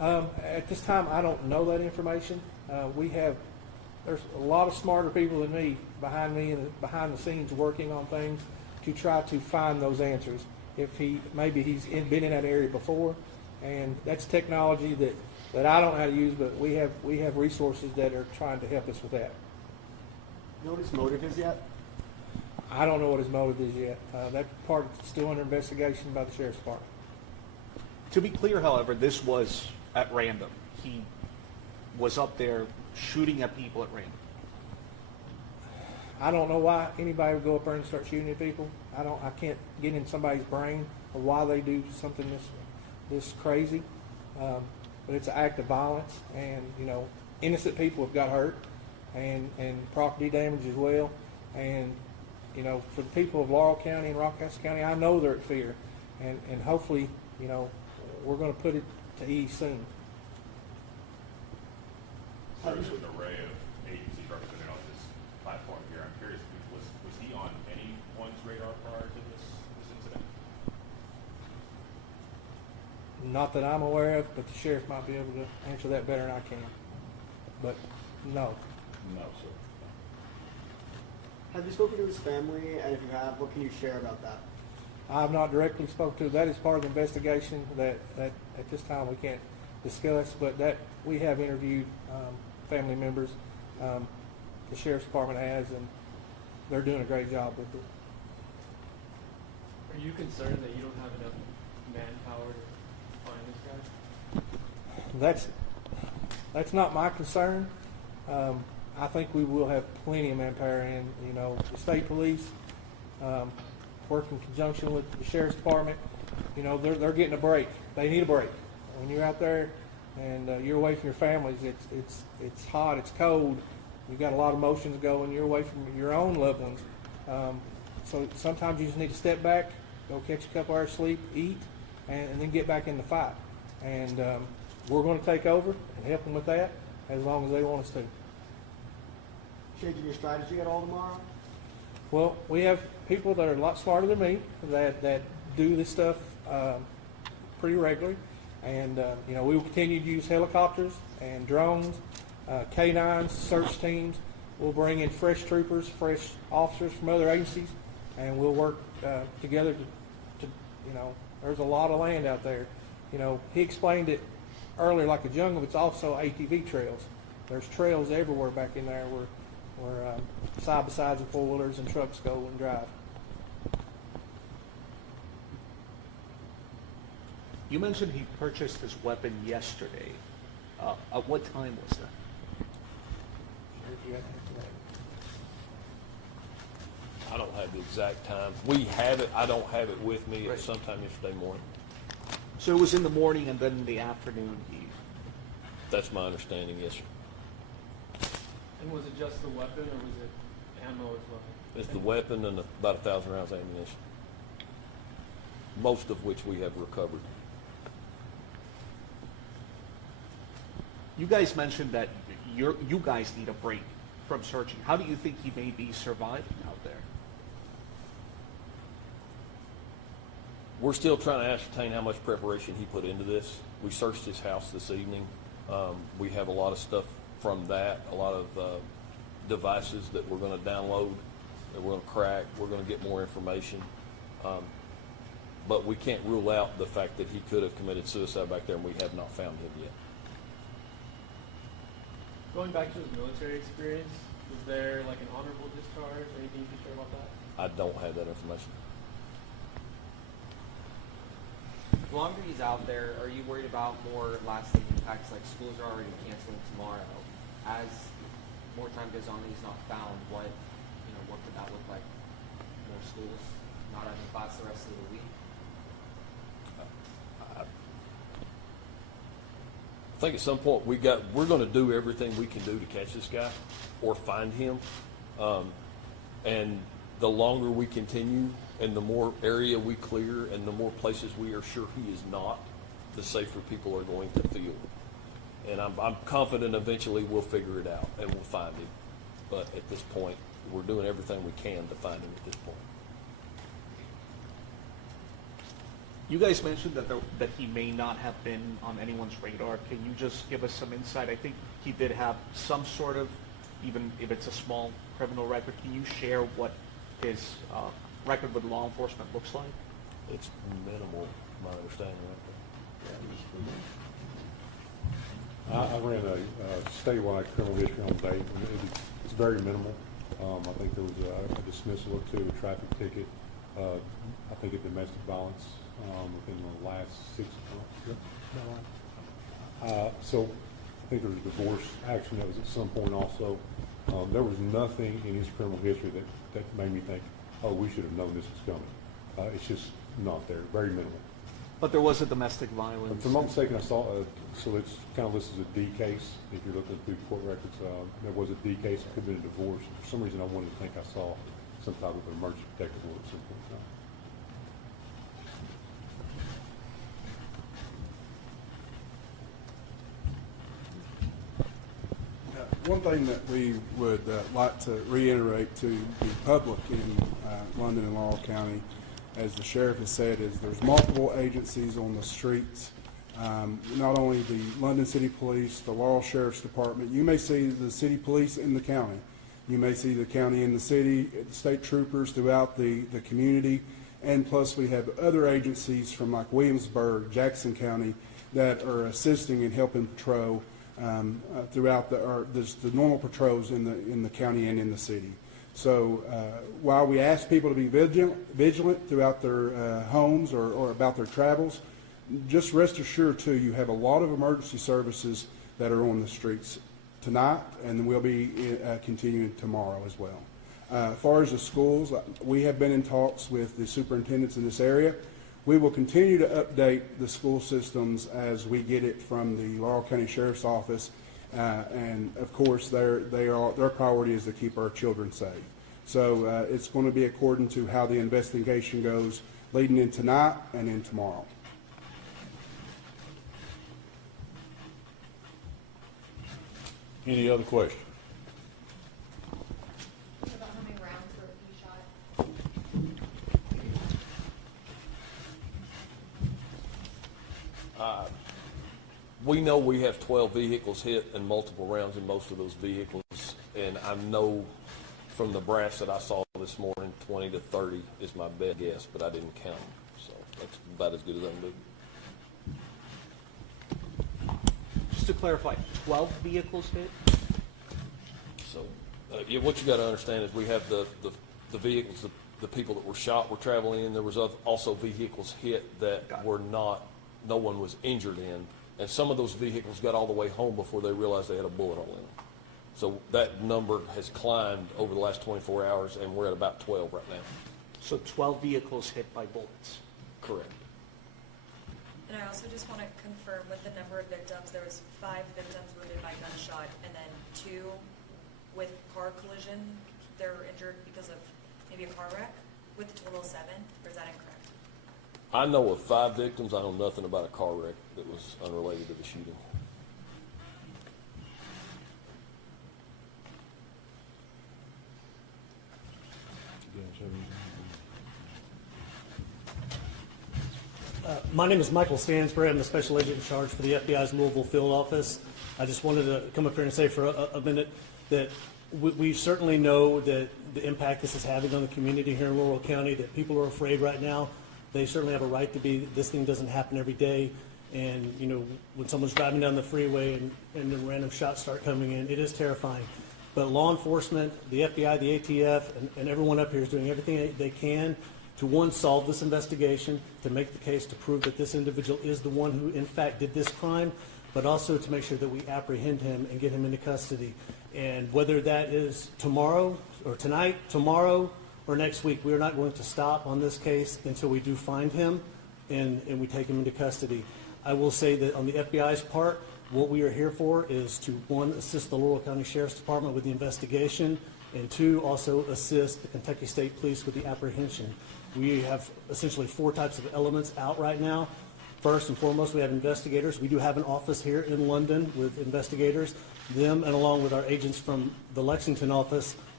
At this time, I don't know that information. There's a lot of smarter people than me behind the scenes working on things to try to find those answers. Maybe he's been in that area before, and that's technology that I don't know how to use, but we have resources that are trying to help us with that. You know what his motive is yet? I don't know what his motive is yet. That part is still under investigation by the Sheriff's Department. To be clear, however, this was at random. He was up there shooting at people at random. I don't know why anybody would go up there and start shooting at people. I can't get in somebody's brain of why they do something this crazy. But it's an act of violence, and innocent people have got hurt, and property damage as well. And for the people of Laurel County and Rockcastle County, I know they're at fear, and hopefully we're going to put it to ease soon. There's an array of agencies represented on this platform here. I'm curious, was he on anyone's radar prior to this incident? Not that I'm aware of, but the sheriff might be able to answer that better than I can. But no. No, sir. Have you spoken to his family? And if you have, what can you share about that? I've not directly spoken to. That is part of the investigation that at this time we can't discuss, but that we have interviewed family members. The Sheriff's Department has, and they're doing a great job with it. Are you concerned that you don't have enough manpower to find this guy? That's not my concern. I think we will have plenty of manpower, and the state police work in conjunction with the Sheriff's Department. They're getting a break. They need a break. When you're out there and you're away from your families, it's hot, it's cold. You've got a lot of emotions going. You're away from your own loved ones. So sometimes you just need to step back, go catch a couple hours sleep, eat, and then get back in the fight. And we're going to take over and help them with that as long as they want us to. Changing your strategy at all tomorrow? Well, we have people that are a lot smarter than me that do this stuff pretty regularly. And, we will continue to use helicopters and drones, K-9s, search teams. We'll bring in fresh troopers, fresh officers from other agencies, and we'll work together to there's a lot of land out there. He explained it earlier like a jungle, but it's also ATV trails. There's trails everywhere back in there where side-by-sides and four-wheelers and trucks go and drive. You mentioned he purchased his weapon yesterday. At what time was that? I don't have the exact time. We have it. I don't have it with me. It's sometime yesterday morning. So it was in the morning, and then in the afternoon That's my understanding, yes, sir. And was it just the weapon, or was it ammo as well? It's the weapon and about 1,000 rounds of ammunition, most of which we have recovered. You guys mentioned that you guys need a break from searching. How do you think he may be surviving out there? We're still trying to ascertain how much preparation he put into this. We searched his house this evening. We have a lot of stuff from that, a lot of devices that we're going to download, that we're going to crack. We're going to get more information. But we can't rule out the fact that he could have committed suicide back there, and we have not found him yet. Going back to his military experience, was there like an honorable discharge or anything you can share about that? I don't have that information. The longer he's out there, are you worried about more lasting impacts, like schools are already canceling tomorrow? As more time goes on and he's not found, what could that look like? More schools not having class the rest of the week? I think at some point we're going to do everything we can do to catch this guy or find him. And the longer we continue and the more area we clear and the more places we are sure he is not, the safer people are going to feel. And I'm confident eventually we'll figure it out and we'll find him. But at this point, we're doing everything we can to find him at this point. You guys mentioned that he may not have been on anyone's radar. Can you just give us some insight? I think he did have some sort of, even if it's a small criminal record. Can you share what his record with law enforcement looks like? It's minimal, my understanding. I ran a statewide criminal history on date, and it's very minimal. I think there was a dismissal or two, a traffic ticket, I think a domestic violence within the last 6 months. So I think there was a divorce action that was at some point also. There was nothing in his criminal history that made me think, oh, we should have known this was coming. It's just not there, very minimal. But there was a domestic violence. If I'm not mistaken, I saw, so it's kind of listed as a D case. If you're looking through court records, there was a D case. It could have been a divorce. For some reason, I wanted to think I saw some type of emergency protective order at some point in time. One thing that we would like to reiterate to the public in London and Laurel County, as the sheriff has said, is there's multiple agencies on the streets. Not only the London City Police, the Laurel Sheriff's Department. You may see the city police in the county. You may see the county in the city, state troopers throughout the community. And plus we have other agencies from like Williamsburg, Jackson County that are assisting and helping patrol throughout the normal patrols in the county and in the city. So while we ask people to be vigilant throughout their homes or about their travels, just rest assured too, you have a lot of emergency services that are on the streets tonight, and we'll be continuing tomorrow as well. As far as the schools, we have been in talks with the superintendents in this area. We will continue to update the school systems as we get it from the Laurel County Sheriff's Office, and of course their priority is to keep our children safe. So it's going to be according to how the investigation goes leading in tonight and in tomorrow. Any other questions? What about how many rounds were he shot? We know we have 12 vehicles hit and multiple rounds in most of those vehicles, and I know from the brass that I saw this morning, 20 to 30 is my best guess, but I didn't count them, so that's about as good as I can do. Just to clarify, 12 vehicles hit? So, yeah, what you got to understand is we have the vehicles, the people that were shot were traveling in. There was also vehicles hit that were not, no one was injured in. And some of those vehicles got all the way home before they realized they had a bullet hole in them. So that number has climbed over the last 24 hours, and we're at about 12 right now. So 12 vehicles hit by bullets? Correct. And I also just want to confirm with the number of victims, there was 5 victims wounded by gunshot, and then 2 with car collision. They're injured because of maybe a car wreck, with a total of 7, or is that incorrect? I know of 5 victims. I know nothing about a car wreck that was unrelated to the shooting. My name is Michael Stansbury. I'm the special agent in charge for the FBI's Louisville field office. I just wanted to come up here and say for a minute that we certainly know that the impact this is having on the community here in Laurel County, that people are afraid right now. They certainly have a right to be. This thing doesn't happen every day. And, you know, when someone's driving down the freeway and then random shots start coming in, it is terrifying. But law enforcement, the FBI, the ATF, and everyone up here is doing everything they can to, one, solve this investigation, to make the case to prove that this individual is the one who, in fact, did this crime, but also to make sure that we apprehend him and get him into custody. And whether that is tomorrow or tonight, tomorrow, or next week, we are not going to stop on this case until we do find him and we take him into custody. I will say that on the FBI's part, what we are here for is to, one, assist the Laurel County Sheriff's Department with the investigation, and 2, also assist the Kentucky State Police with the apprehension. We have essentially 4 types of elements out right now. First and foremost, we have investigators. We do have an office here in London with investigators. Them, and along with our agents from the Lexington office,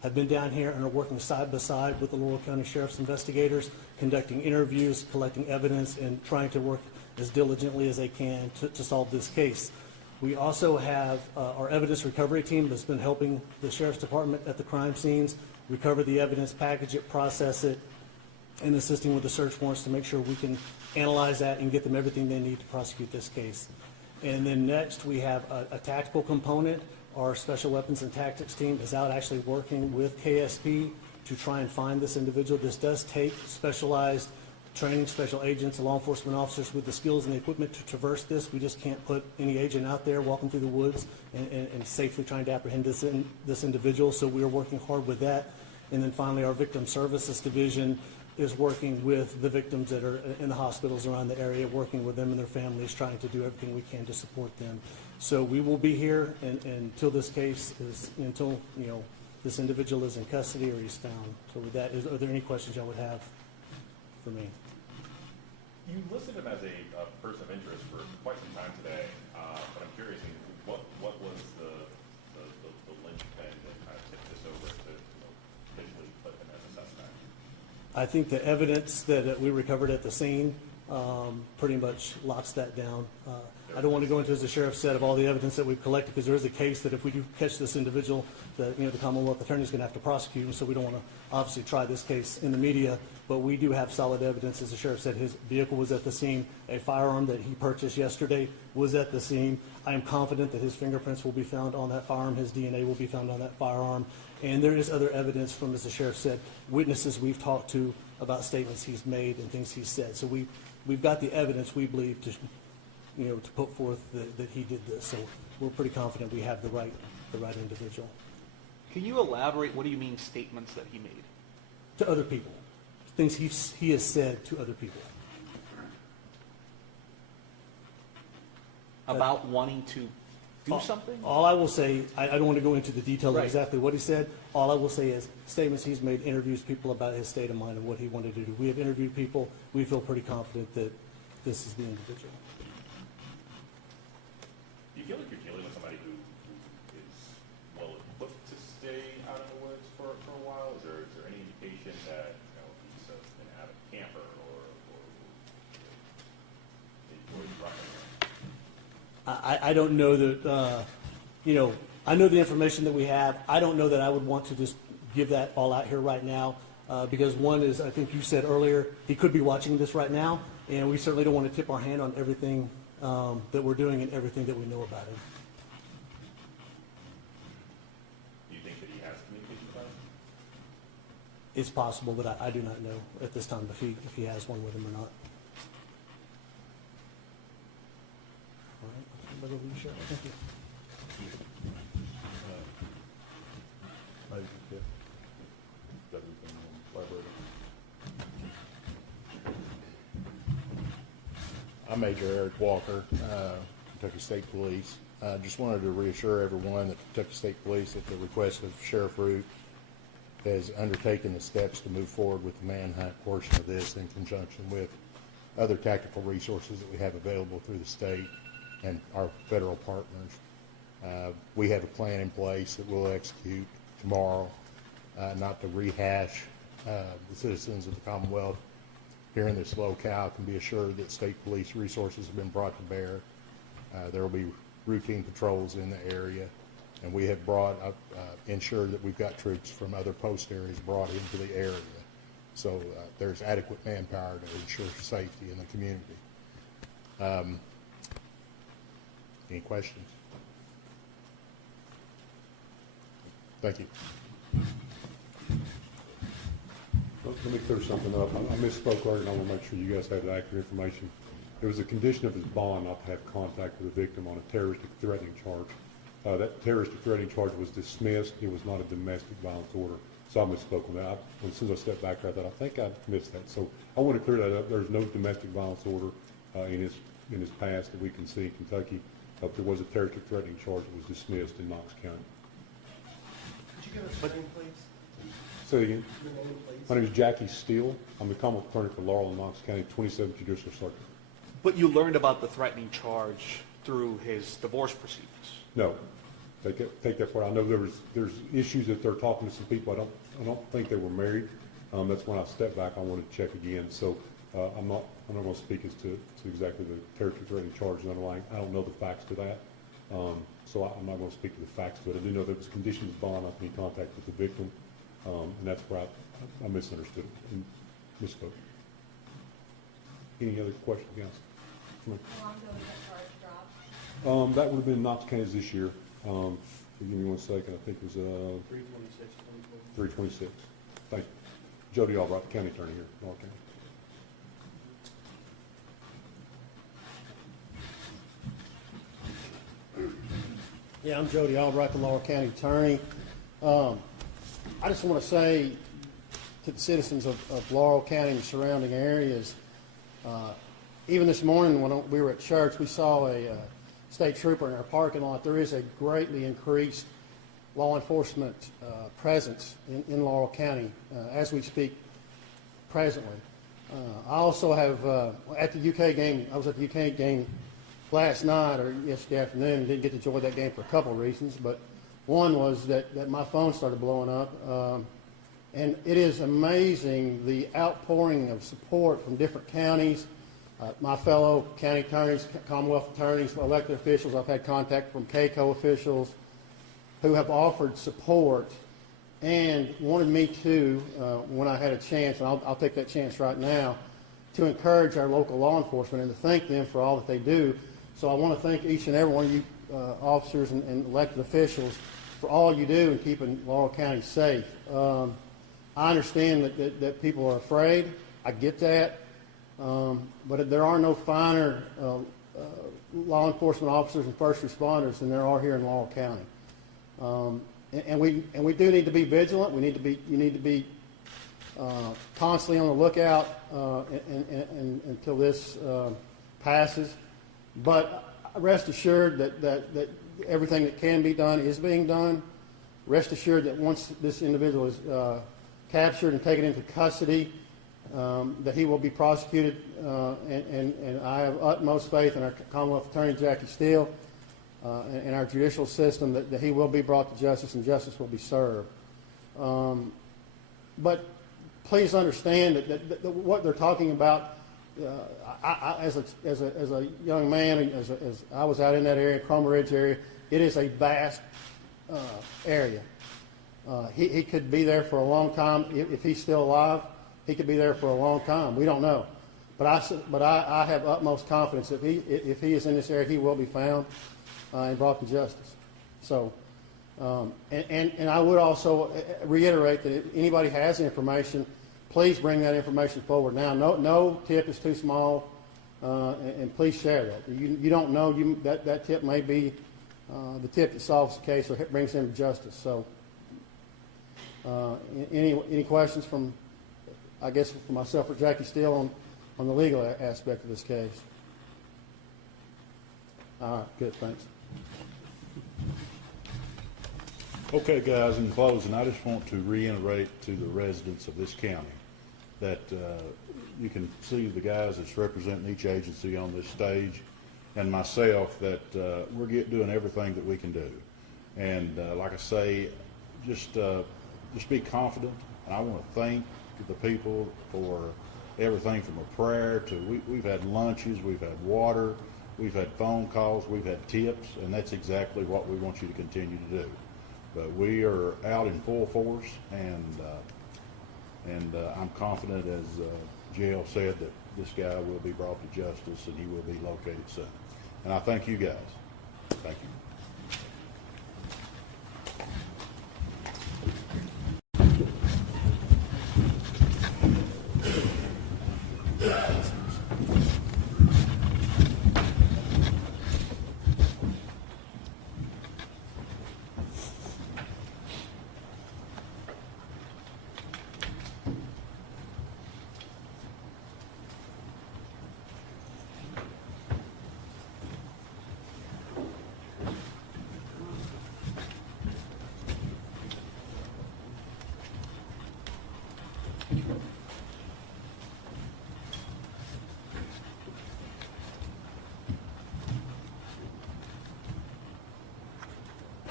have been down here and are working side by side with the Laurel County Sheriff's investigators, conducting interviews, collecting evidence, and trying to work as diligently as they can to solve this case. We also have our evidence recovery team that's been helping the Sheriff's Department at the crime scenes recover the evidence, package it, process it, and assisting with the search warrants to make sure we can analyze that and get them everything they need to prosecute this case. And then next, we have a tactical component. Our special weapons and tactics team is out actually working with KSP to try and find this individual. This does take specialized training, special agents, law enforcement officers with the skills and the equipment to traverse this. We just can't put any agent out there walking through the woods and safely trying to apprehend this individual. So we're working hard with that. And then finally, our victim services division is working with the victims that are in the hospitals around the area, working with them and their families, trying to do everything we can to support them. So we will be here until this case is, until, you know, this individual is in custody or he's found. So with that, are there any questions y'all would have for me? You listed him as a person of interest for quite some time today, but I'm curious, what was the linchpin that kind of tipped this over to officially put him as a suspect? I think the evidence that we recovered at the scene pretty much locks that down. I don't want to go into, as the sheriff said, of all the evidence that we've collected, because there is a case that if we do catch this individual, that, you know, the Commonwealth Attorney is going to have to prosecute him, so we don't want to obviously try this case in the media, but we do have solid evidence. As the sheriff said, his vehicle was at the scene. A firearm that he purchased yesterday was at the scene. I am confident that his fingerprints will be found on that firearm. His DNA will be found on that firearm. And there is other evidence from, as the sheriff said, witnesses we've talked to about statements he's made and things he's said. So we've got the evidence, we believe, to, you know, to put forth that he did this. So we're pretty confident we have the right individual. Can you elaborate? What do you mean statements that he made? To other people, things he has said to other people. About wanting to do something? All I will say, I don't want to go into the details Right. of exactly what he said. All I will say is statements he's made, interviews people about his state of mind and what he wanted to do. We have interviewed people. We feel pretty confident that this is the individual. Do you feel like you're dealing with somebody who is well equipped to stay out in the woods for a while? Is there any indication that, you know, he's an avid camper or enjoys running? I don't know that, you know, I know the information that we have. I don't know that I would want to just give that all out here right now because one is, I think you said earlier, he could be watching this right now, and we certainly don't want to tip our hand on everything that we're doing and everything that we know about him. Do you think that he has communication about it? It's possible, but I do not know at this time if he has one with him or not. All right, I'll turn it over to you, Sheriff. Thank you. I'm Major Eric Walker, Kentucky State Police. Just wanted to reassure everyone that Kentucky State Police, at the request of Sheriff Root, has undertaken the steps to move forward with the manhunt portion of this in conjunction with other tactical resources that we have available through the state and our federal partners. We have a plan in place that we'll execute tomorrow, not to rehash. The citizens of the Commonwealth here in this locale can be assured that state police resources have been brought to bear. There will be routine patrols in the area, and we have ensured that we've got troops from other post areas brought into the area. So there's adequate manpower to ensure safety in the community. Any questions? Thank you. Let me clear something up. I misspoke earlier, and I want to make sure you guys have the accurate information. It was a condition of his bond not to have contact with the victim on a terroristic threatening charge. That terroristic threatening charge was dismissed. It was not a domestic violence order. So I misspoke on that. As soon as I stepped back, I thought, I think I missed that. So I want to clear that up. There's no domestic violence order in his past that we can see in Kentucky. There was a terroristic threatening charge that was dismissed in Knox County. Could you give us your name, please? Say it again. Your name, please. My name is Jackie Steele. I'm the Commonwealth Attorney for Laurel and Knox County, 27th Judicial Circuit. But you learned about the threatening charge through his divorce proceedings. No. take that part. I know there's issues that they're talking to some people. I don't think they were married. That's when I stepped back. I wanted to check again. So I'm not going to speak as to exactly the character threatening charges underlying. I don't know the facts to that. So I'm not going to speak to the facts to it. I do know there was conditions of bond not to be in contact with the victim, and that's where I misunderstood and misspoke. Any other questions, guys? How long ago was that charge dropped? That would have been Knox County this year. Give me 1 second. I think it was 326. Thank you. Jody Albright, County Attorney here, Laurel County. Yeah, I'm Jody Albright, the Laurel County Attorney. I just want to say to the citizens of Laurel County and the surrounding areas, even this morning when we were at church, we saw a state trooper in our parking lot. There is a greatly increased law enforcement presence in Laurel County as we speak presently. I also have, at the UK game, I was at the UK game last night or yesterday afternoon. Didn't get to enjoy that game for a couple of reasons, but one was that my phone started blowing up. And it is amazing the outpouring of support from different counties. My fellow county attorneys, Commonwealth attorneys, elected officials, I've had contact from CACO officials who have offered support and wanted me to, when I had a chance, and I'll take that chance right now, to encourage our local law enforcement and to thank them for all that they do. So I want to thank each and every one of you officers and elected officials for all you do in keeping Laurel County safe. I understand that people are afraid. I get that. But there are no finer law enforcement officers and first responders than there are here in Laurel County. And we do need to be vigilant. You need to be constantly on the lookout until this passes. But rest assured that everything that can be done is being done. Rest assured that once this individual is captured and taken into custody, that he will be prosecuted, and I have utmost faith in our Commonwealth Attorney Jackie Steele and our judicial system that he will be brought to justice and justice will be served. But please understand that what they're talking about. As a young man, as I was out in that area, Cromer Ridge area, it is a vast area. He could be there for a long time if he's still alive. He could be there for a long time. We don't know, but I have utmost confidence that if he is in this area, he will be found and brought to justice. So, and I would also reiterate that if anybody has information, please bring that information forward now. No tip is too small, and please share that. You don't know that tip may be the tip that solves the case or brings him to justice. So, any questions from? I guess for myself or Jackie Steele on the legal aspect of this case. All right, good, thanks. Okay, guys, in closing, I just want to reiterate to the residents of this county that you can see the guys that's representing each agency on this stage and myself that we're doing everything that we can do. And like I say, just be confident. And I want to thank the people for everything from a prayer to we've had lunches, we've had water, we've had phone calls, we've had tips, and that's exactly what we want you to continue to do. But we are out in full force, and I'm confident, as JL said, that this guy will be brought to justice and he will be located soon. And I thank you guys. Thank you.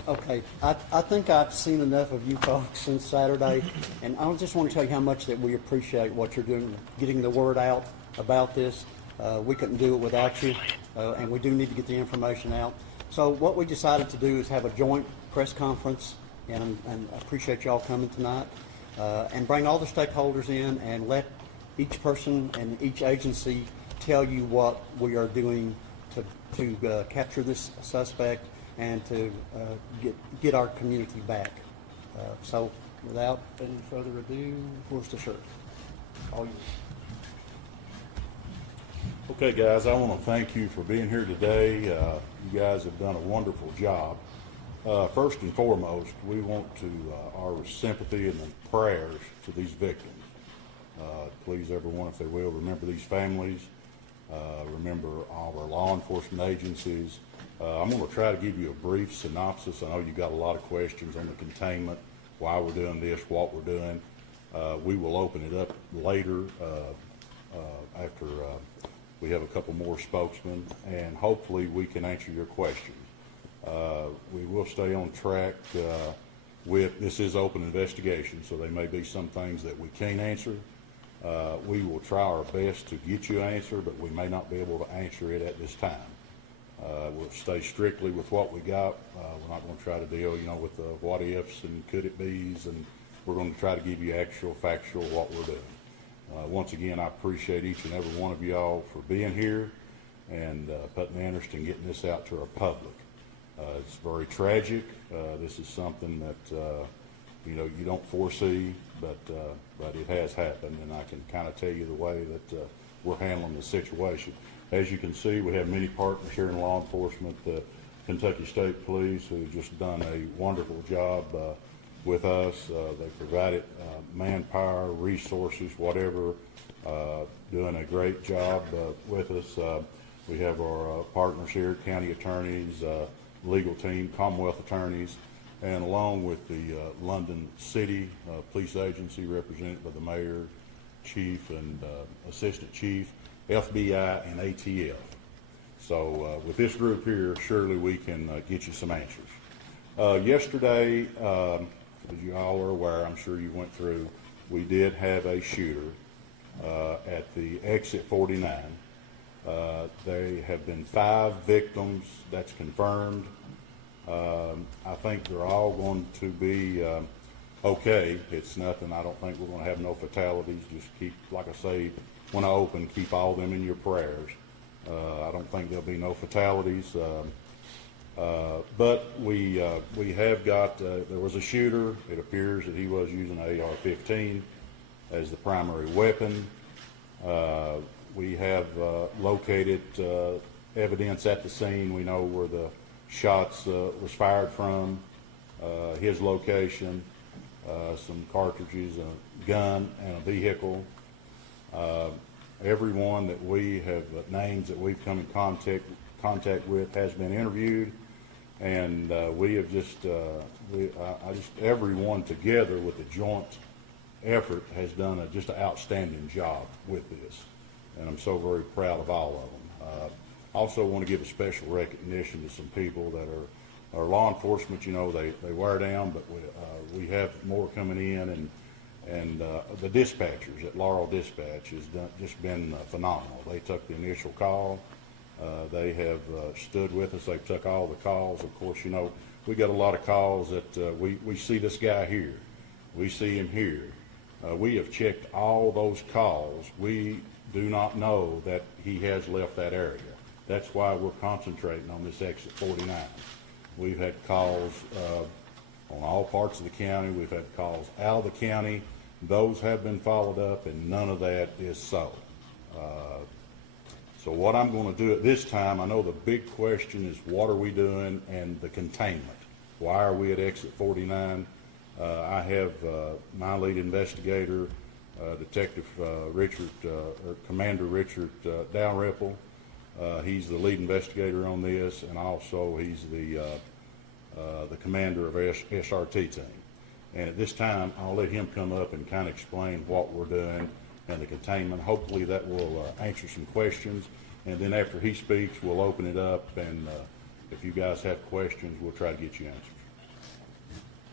Okay, I think I've seen enough of you folks since Saturday, and I just want to tell you how much that we appreciate what you're doing, getting the word out about this. We couldn't do it without you, and we do need to get the information out. So what we decided to do is have a joint press conference, and I appreciate y'all coming tonight, and bring all the stakeholders in and let each person and each agency tell you what we are doing to capture this suspect and to get our community back. So without any further ado, where's the shirt? All yours. Okay, guys, I want to thank you for being here today. You guys have done a wonderful job. First and foremost, we want to our sympathy and prayers to these victims. Please, everyone, if they will, remember these families. Remember all our law enforcement agencies. I'm going to try to give you a brief synopsis. I know you've got a lot of questions on the containment, why we're doing this, what we're doing. We will open it up later after we have a couple more spokesmen, and hopefully we can answer your questions. We will stay on track with, this is open investigation, so there may be some things that we can't answer. We will try our best to get you an answer, but we may not be able to answer it at this time. We'll stay strictly with what we got. We're not going to try to deal, with the what ifs and could it be's, and we're going to try to give you actual, factual what we're doing. Once again, I appreciate each and every one of y'all for being here and putting the interest in getting this out to our public. It's very tragic. This is something that you don't foresee, but it has happened, and I can kind of tell you the way that we're handling the situation. As you can see, we have many partners here in law enforcement. The Kentucky State Police, who've just done a wonderful job with us. They provided manpower, resources, whatever, doing a great job with us. We have our partners here, county attorneys, legal team, Commonwealth attorneys, and along with the London City Police Agency represented by the mayor, chief, and assistant chief, FBI, and ATF. So with this group here, surely we can get you some answers. Yesterday, as you all are aware, I'm sure you went through, we did have a shooter at the exit 49. There have been 5 victims, that's confirmed. I think they're all going to be okay. It's nothing, I don't think we're going to have no fatalities. Just keep, like I say, when I open, keep all of them in your prayers. I don't think there'll be no fatalities. But we have got, there was a shooter. It appears that he was using an AR-15 as the primary weapon. We have located evidence at the scene. We know where the shots was fired from, his location, some cartridges, a gun, and a vehicle. Everyone that we have, names that we've come in contact with has been interviewed, and we have just, everyone together with the joint effort has done just an outstanding job with this, and I'm so very proud of all of them. Also want to give a special recognition to some people that are law enforcement. They wear down, but we have more coming in, and the dispatchers at Laurel Dispatch has just been phenomenal. They took the initial call. They have stood with us. They've took all the calls. Of course, we got a lot of calls that we see this guy here. We see him here. We have checked all those calls. We do not know that he has left that area. That's why we're concentrating on this exit 49. We've had calls on all parts of the county. We've had calls out of the county. Those have been followed up, and none of that is so. So what I'm going to do at this time, I know the big question is what are we doing and the containment. Why are we at exit 49? I have my lead investigator, Detective Commander Richard Dalrymple. He's the lead investigator on this, and also he's the commander of SRT team. And at this time, I'll let him come up and kind of explain what we're doing and the containment. Hopefully that will answer some questions. And then after he speaks, we'll open it up, and if you guys have questions, we'll try to get you answers.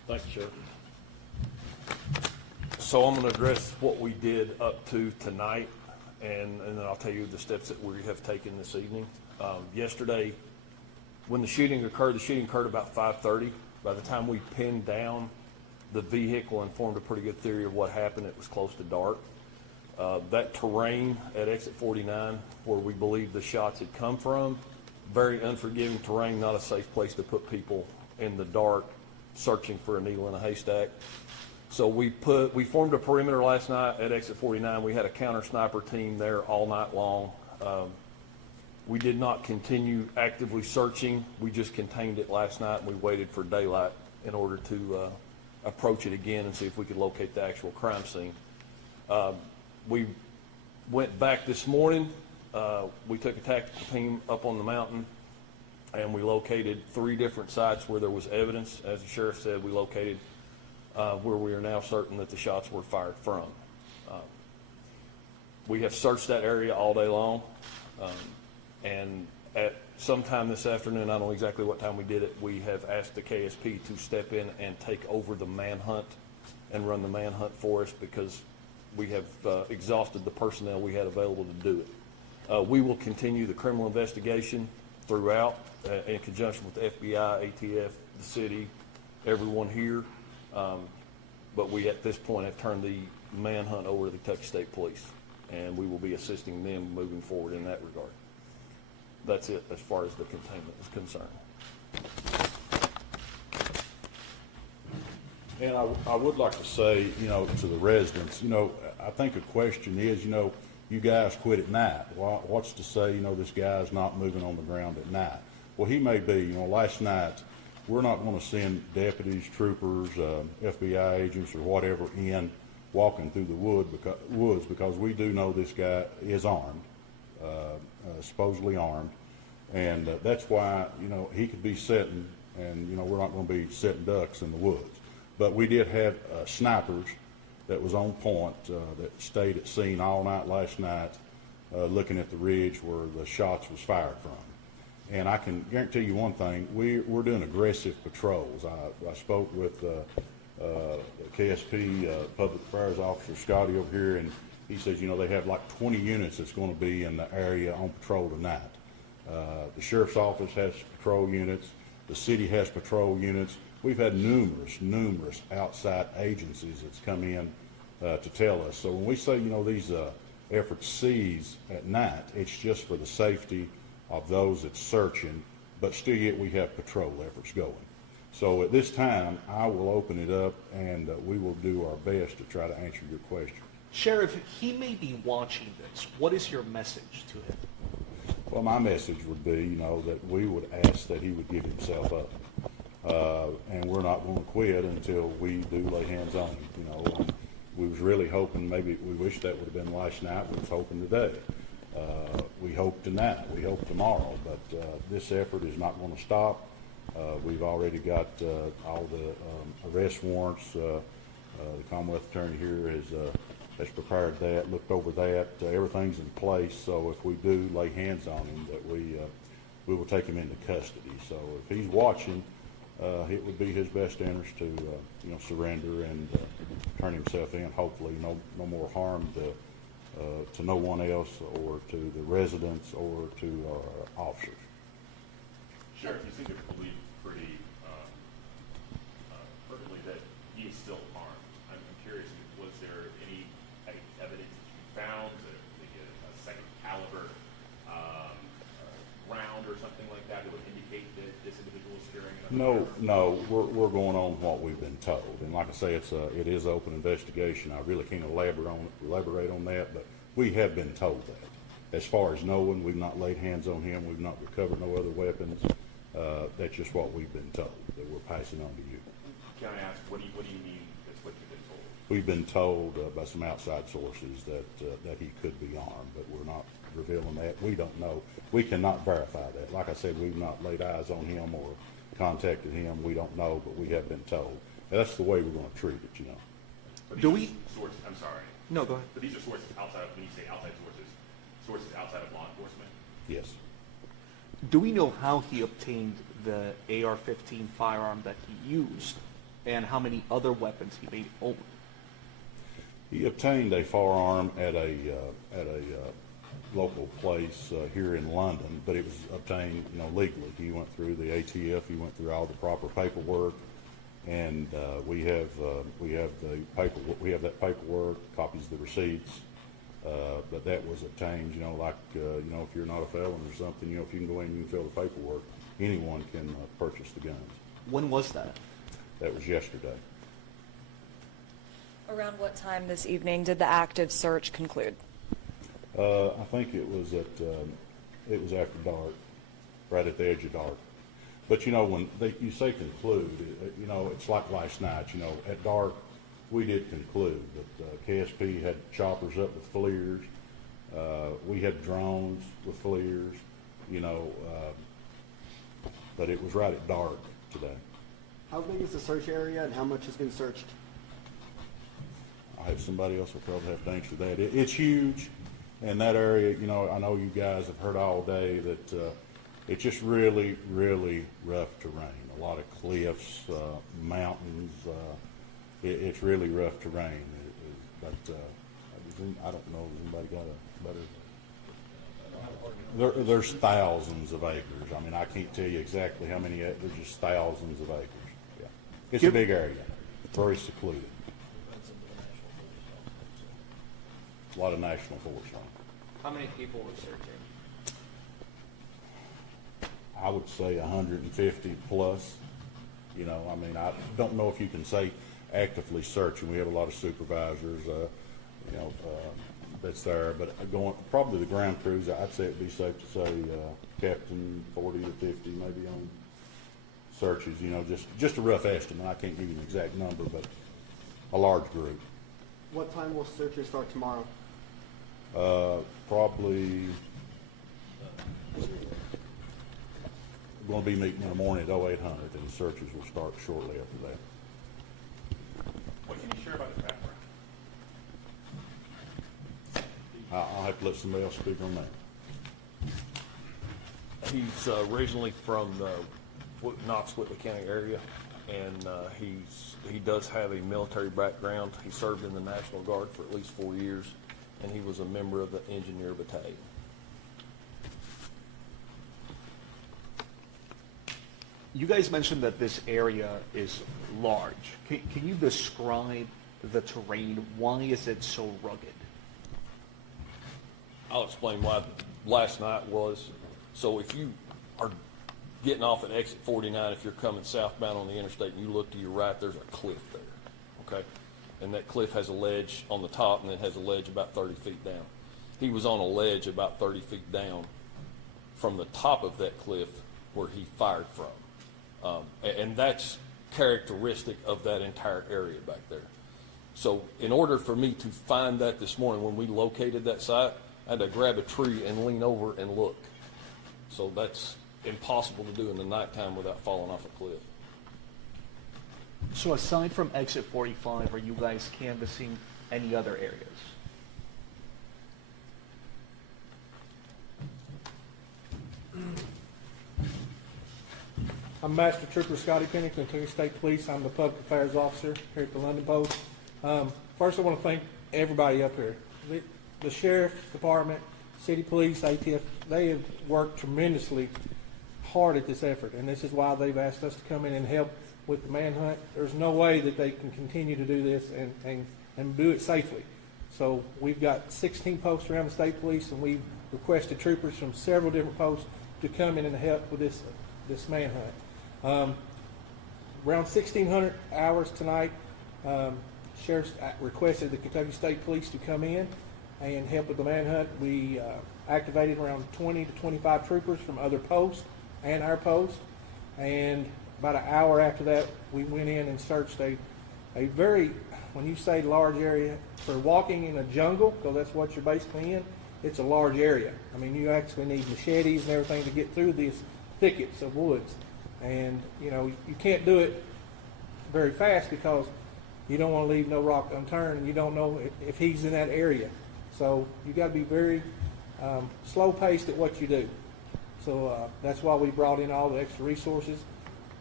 Thank you, Sheriff. So I'm going to address what we did up to tonight, and then I'll tell you the steps that we have taken this evening. Yesterday, when the shooting occurred about 5:30. By the time we pinned down the vehicle and formed a pretty good theory of what happened, it was close to dark. That terrain at exit 49, where we believe the shots had come from, very unforgiving terrain, not a safe place to put people in the dark searching for a needle in a haystack. So we formed a perimeter last night at exit 49. We had a counter sniper team there all night long. We did not continue actively searching. We just contained it last night, and we waited for daylight in order to approach it again and see if we could locate the actual crime scene. We went back this morning. We took a tactical team up on the mountain, and we located 3 different sites where there was evidence. As the sheriff said, we located where we are now certain that the shots were fired from. We have searched that area all day long, and at sometime this afternoon, I don't know exactly what time we did it, we have asked the KSP to step in and take over the manhunt and run the manhunt for us, because we have exhausted the personnel we had available to do it. We will continue the criminal investigation throughout in conjunction with the FBI, ATF, the city, everyone here. But we at this point have turned the manhunt over to the Kentucky State Police, and we will be assisting them moving forward in that regard. That's it as far as the containment is concerned. And I would like to say, to the residents, I think a question is, you guys quit at night. Well, what's to say, this guy's not moving on the ground at night? Well, he may be. Last night, we're not going to send deputies, troopers, FBI agents, or whatever in walking through the woods because we do know this guy is armed, supposedly armed, and that's why he could be sitting, and we're not going to be sitting ducks in the woods. But we did have snipers that was on point that stayed at scene all night last night, looking at the ridge where the shots was fired from. And I can guarantee you one thing: we're doing aggressive patrols. I spoke with the KSP Public Affairs Officer Scotty over here, and he says they have like 20 units that's going to be in the area on patrol tonight. The sheriff's office has patrol units. The city has patrol units. We've had numerous outside agencies that's come in to tell us. So when we say these efforts cease at night, it's just for the safety of those that's searching, but still yet we have patrol efforts going. So at this time, I will open it up, and we will do our best to try to answer your question. Sheriff, he may be watching this. What is your message to him? Well, my message would be, that we would ask that he would give himself up. And we're not going to quit until we do lay hands on him. We was really hoping, maybe we wish that would have been last night. We was hoping today. We hope tonight. We hope tomorrow. But this effort is not going to stop. We've already got all the arrest warrants. The Commonwealth Attorney here has prepared that, looked over that. Everything's in place. So if we do lay hands on him, that we will take him into custody. So if he's watching, it would be his best interest to surrender and turn himself in. Hopefully, no more harm to no one else, or to the residents, or to our officers. Sheriff, you seem to believe pretty perfectly that he is still armed. I'm curious, was there any evidence that you found, a second caliber round or something like that would indicate that this individual is carrying another firearm? No, we're going on what we've been told, and like I say, it is open investigation. I really can't elaborate on that, but we have been told that. As far as knowing, we've not laid hands on him. We've not recovered no other weapons. That's just what we've been told that we're passing on to you. Can I ask, what do you mean that's what you've been told? We've been told by some outside sources that he could be armed, but we're not revealing that. We don't know. We cannot verify that. Like I said, we've not laid eyes on him or contacted him. We don't know, but we have been told. And that's the way we're going to treat it, But Do we? Sources, I'm sorry. No, go ahead. But these are sources outside of, when you say outside sources outside of law enforcement? Yes. Do we know how he obtained the AR-15 firearm that he used? and how many other weapons he may own. He obtained a firearm at a local place here in London, but it was obtained, legally. He went through the ATF. He went through all the proper paperwork, and we have the paperwork. We have that paperwork, copies of the receipts. But that was obtained, if you're not a felon or something, if you can go in and you can fill the paperwork, anyone can purchase the guns. When was that? That was yesterday. Around what time this evening did the active search conclude? I think it was after dark, right at the edge of dark. But when you say conclude, it's like last night. At dark, we did conclude that KSP had choppers up with FLIRs. We had drones with FLIRs. But it was right at dark today. How big is the search area, and how much has been searched? I have somebody else will probably have to answer that. It's huge, and that area, I know you guys have heard all day that it's just really, really rough terrain. A lot of cliffs, mountains. It's really rough terrain. But I don't know if anybody got a better. There's thousands of acres. I mean, I can't tell you exactly how many. There's just thousands of acres. Yeah, it's a big area, very secluded. A lot of national forest on it. How many people were searching? I would say 150 plus. I don't know if you can say actively searching. We have a lot of supervisors, that's there. But probably the ground crews, I'd say it'd be safe to say, Captain, 40 to 50 maybe on searches. Just a rough estimate. I can't give you an exact number, but a large group. What time will searches start tomorrow? Probably going to be meeting in the morning at 0800, and the searches will start shortly after that. What can you share about his background? I'll have to let somebody else speak on that. He's originally from the Knox-Whitley County area, and he does have a military background. He served in the National Guard for at least 4 years, and he was a member of the Engineer Battalion. You guys mentioned that this area is large. Can you describe the terrain? Why is it so rugged? I'll explain why last night was. So if you are getting off at exit 49, if you're coming southbound on the interstate and you look to your right, there's a cliff there, okay? And that cliff has a ledge on the top, and then has a ledge about 30 feet down. He was on a ledge about 30 feet down from the top of that cliff where he fired from. And that's characteristic of that entire area back there. So in order for me to find that this morning, when we located that site, I had to grab a tree and lean over and look. So that's impossible to do in the nighttime without falling off a cliff. So aside from exit 45, are you guys canvassing any other areas? I'm Master Trooper Scotty Pennington, Interstate Police. I'm the Public Affairs Officer here at the London Post. First, I want to thank everybody up here. The Sheriff's Department, City Police, ATF, they have worked tremendously hard at this effort, and this is why they've asked us to come in and help with the manhunt. There's no way that they can continue to do this and do it safely. So we've got 16 posts around the state police, and we've requested troopers from several different posts to come in and help with this manhunt. Around 1,600 hours tonight, Sheriff's requested the Kentucky State Police to come in and help with the manhunt. We activated around 20 to 25 troopers from other posts and our post, and about an hour after that, we went in and searched a very, when you say large area, for walking in a jungle, because that's what you're basically in, it's a large area. I mean, you actually need machetes and everything to get through these thickets of woods. And, you can't do it very fast because you don't want to leave no rock unturned, and you don't know if he's in that area. So you got to be very slow-paced at what you do. So that's why we brought in all the extra resources.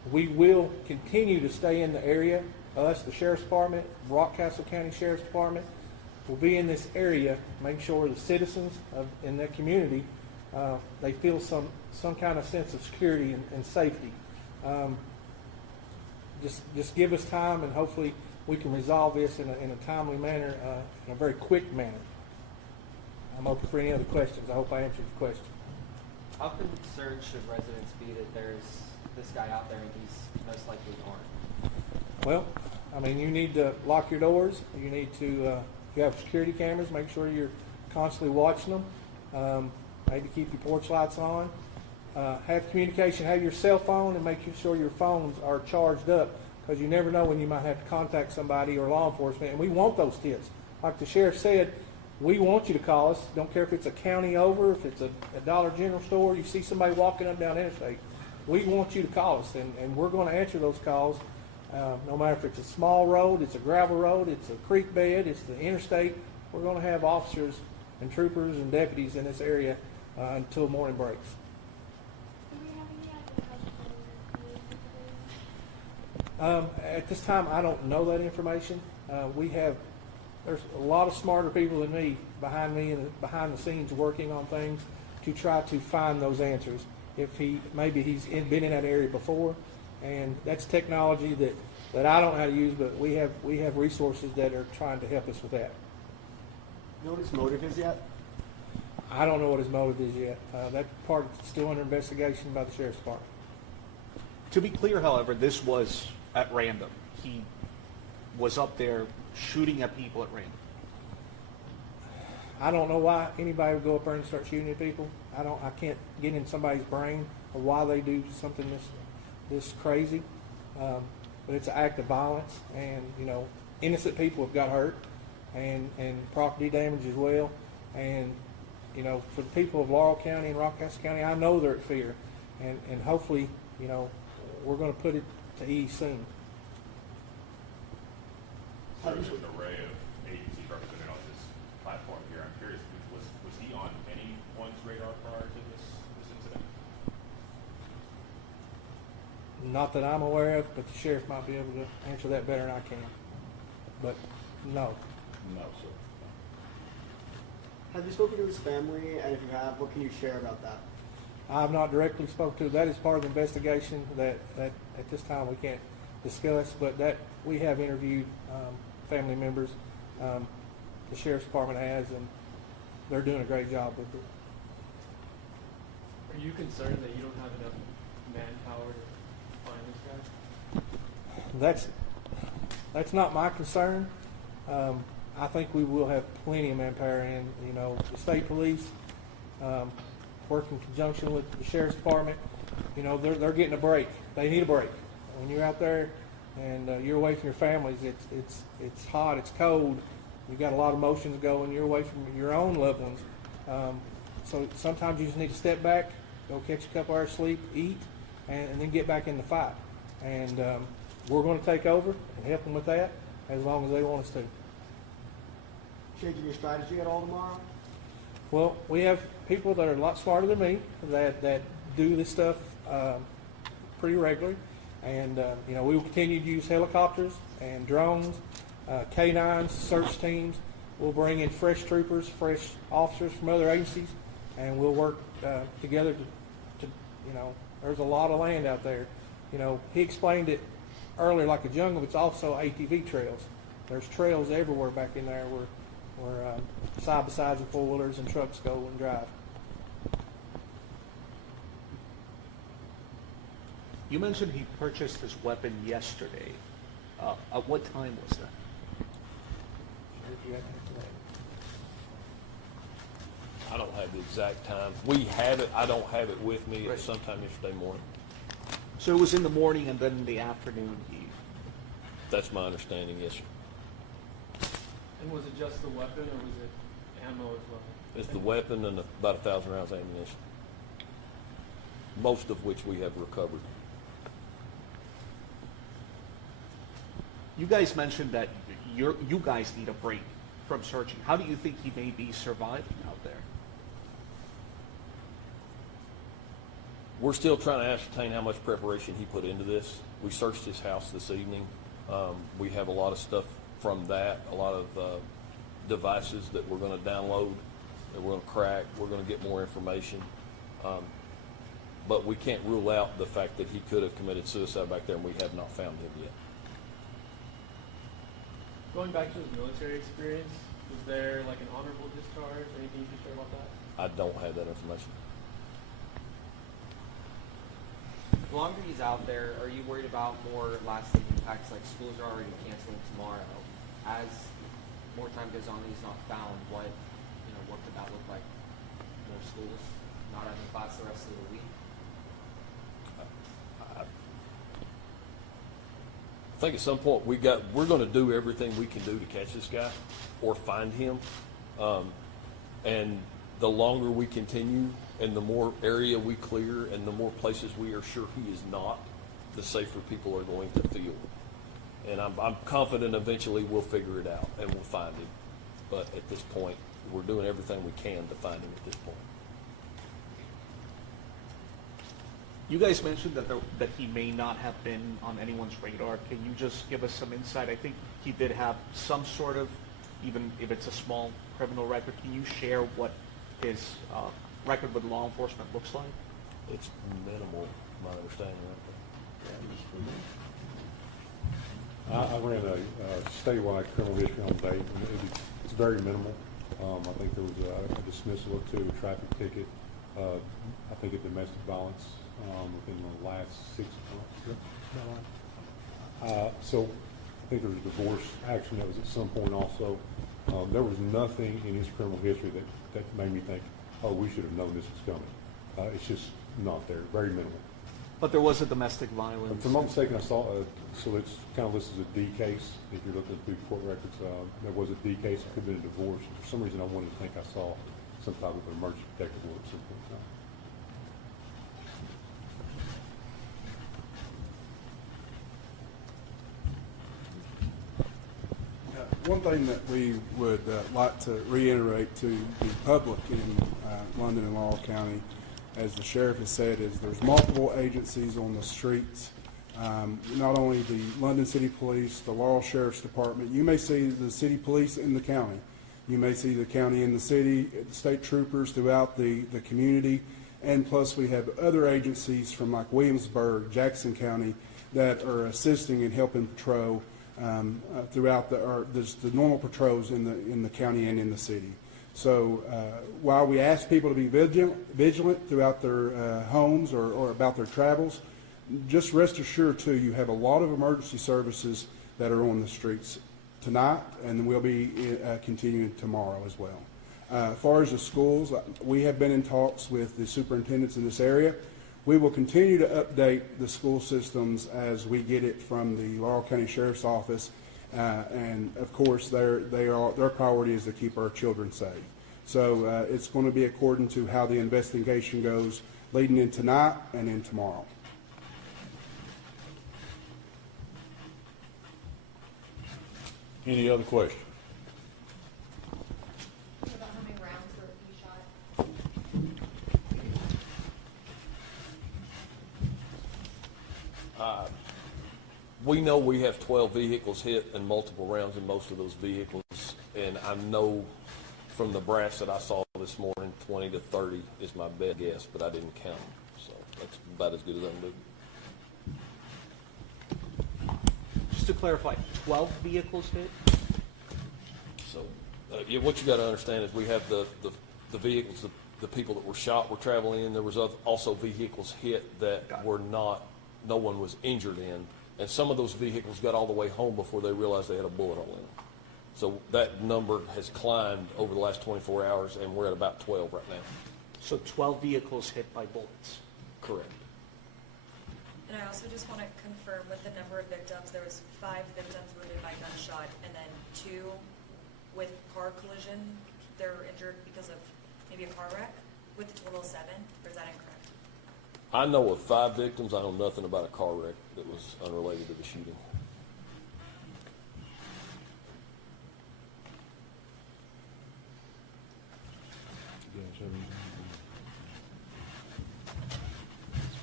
We will continue to stay in the area. Us, the Sheriff's Department, Rockcastle County Sheriff's Department, will be in this area, make sure the citizens in that community, they feel some kind of sense of security and safety. Just give us time, and hopefully we can resolve this in a timely manner, in a very quick manner. I'm open for any other questions. I hope I answered your question. How concerned should residents be that there's this guy out there and he's most likely armed? Well, I mean, you need to lock your doors. You need to, if you have security cameras, make sure you're constantly watching them. Maybe keep your porch lights on. Have communication. Have your cell phone, and make sure your phones are charged up, because you never know when you might have to contact somebody or law enforcement. And we want those tips. Like the sheriff said, we want you to call us. Don't care if it's a county over, if it's a Dollar General store, you see somebody walking up down Interstate. We want you to call us, and we're going to answer those calls. No matter if it's a small road, it's a gravel road, it's a creek bed, it's the interstate, we're going to have officers and troopers and deputies in this area until morning breaks. At this time, I don't know that information. There's a lot of smarter people than me behind the scenes working on things to try to find those answers. If maybe he's been in that area before, and that's technology that I don't know how to use, but we have resources that are trying to help us with that. You know what his motive is yet? I don't know what his motive is yet. That part is still under investigation by the Sheriff's Department. To be clear, however, this was at random. He was up there shooting at people at random. I don't know why anybody would go up there and start shooting at people. I can't get in somebody's brain of why they do something this crazy. But it's an act of violence, and innocent people have got hurt, and property damage as well. And for the people of Laurel County and Rockcastle County, I know they're at fear, and hopefully we're going to put it to ease soon. So there's an array of agencies represented on this platform here. I'm curious, was he on anyone's radar prior to this incident? Not that I'm aware of, but the sheriff might be able to answer that better than I can. But no. No, sir. Have you spoken to his family? And if you have, what can you share about that? I've not directly spoken to. That is part of the investigation that at this time we can't discuss, but that we have interviewed family members. The Sheriff's Department has, and they're doing a great job with it. Are you concerned that you don't have enough manpower to find this guy? That's not my concern. I think we will have plenty of manpower, and the state police work in conjunction with the Sheriff's Department. They're getting a break. They need a break. When you're out there and you're away from your families, it's hot, it's cold. You've got a lot of emotions going. You're away from your own loved ones. So sometimes you just need to step back, go catch a couple hours sleep, eat, and then get back in the fight. And we're going to take over and help them with that as long as they want us to. Changing your strategy at all tomorrow? Well, we have people that are a lot smarter than me that do this stuff pretty regularly. And, we will continue to use helicopters and drones, K-9s, search teams. We'll bring in fresh troopers, fresh officers from other agencies, and we'll work together to there's a lot of land out there. He explained it earlier like a jungle, but it's also ATV trails. There's trails everywhere back in there where side-by-sides and four-wheelers and trucks go and drive. You mentioned he purchased his weapon yesterday. At what time was that? I don't have the exact time. We have it. I don't have it with me. It's sometime yesterday morning. So it was in the morning, and then in the afternoon That's my understanding, yes, sir. And was it just the weapon, or was it ammo as well? It's the weapon and about 1,000 rounds of ammunition, most of which we have recovered. You guys mentioned that you guys need a break from searching. How do you think he may be surviving out there? We're still trying to ascertain how much preparation he put into this. We searched his house this evening. We have a lot of stuff from that, a lot of devices that we're going to download, that we're going to crack. We're going to get more information. But we can't rule out the fact that he could have committed suicide back there, and we have not found him yet. Going back to his military experience, was there like an honorable discharge or anything you can share about that? I don't have that information. The longer he's out there, are you worried about more lasting impacts, like schools are already canceling tomorrow? As more time goes on and he's not found, what could that look like? More schools not having class the rest of the week? I think at some point we're going to do everything we can do to catch this guy or find him. And the longer we continue and the more area we clear and the more places we are sure he is not, the safer people are going to feel. And I'm confident eventually we'll figure it out and we'll find him. But at this point, we're doing everything we can to find him at this point. You guys mentioned that he may not have been on anyone's radar. Can you just give us some insight? I think he did have some sort of, even if it's a small criminal record. Can you share what his record with law enforcement looks like? It's minimal, my understanding. I ran a statewide criminal history on date, and it's very minimal. I think there was a dismissal of 2, a traffic ticket, I think a domestic violence within the last 6 months. So I think there was a divorce action that was at some point also. There was nothing in his criminal history that made me think, oh, we should have known this was coming. It's just not there, very minimal. But there was a domestic violence. If I'm not mistaken, I saw, so it's kind of listed as a D case. If you're looking through court records, there was a D case. It could have been a divorce. For some reason, I wanted to think I saw some type of an emergency protective order at some point in time. One thing that we would like to reiterate to the public in London and Laurel County, as the sheriff has said, is there's multiple agencies on the streets. Not only the London City Police, the Laurel Sheriff's Department. You may see the city police in the county. You may see the county in the city, state troopers throughout the community. And plus we have other agencies from like Williamsburg, Jackson County that are assisting and helping patrol throughout the normal patrols in the county and in the city. So while we ask people to be vigilant throughout their homes or about their travels, just rest assured too, you have a lot of emergency services that are on the streets tonight, and we'll be continuing tomorrow as well. As far as the schools, we have been in talks with the superintendents in this area. We will continue to update the school systems as we get it from the Laurel County Sheriff's Office, and of course their priority is to keep our children safe. So it's going to be according to how the investigation goes leading in tonight and in tomorrow. Any other questions? What about how many rounds were you shot? We know we have 12 vehicles hit and multiple rounds in most of those vehicles. And I know from the brass that I saw this morning, 20 to 30 is my best guess, but I didn't count them. So that's about as good as I can do. Just to clarify, 12 vehicles hit? So yeah, what you got to understand is we have the vehicles, the people that were shot were traveling in. There was also vehicles hit that were not, no one was injured in. And some of those vehicles got all the way home before they realized they had a bullet hole in them. So that number has climbed over the last 24 hours, and we're at about 12 right now. So 12 vehicles hit by bullets? Correct. And I also just want to confirm with the number of victims, there was 5 victims wounded by gunshot, and then 2 with car collision. They're injured because of maybe a car wreck, with a total of 7, or is that incorrect? I know of 5 victims. I know nothing about a car wreck that was unrelated to the shooting.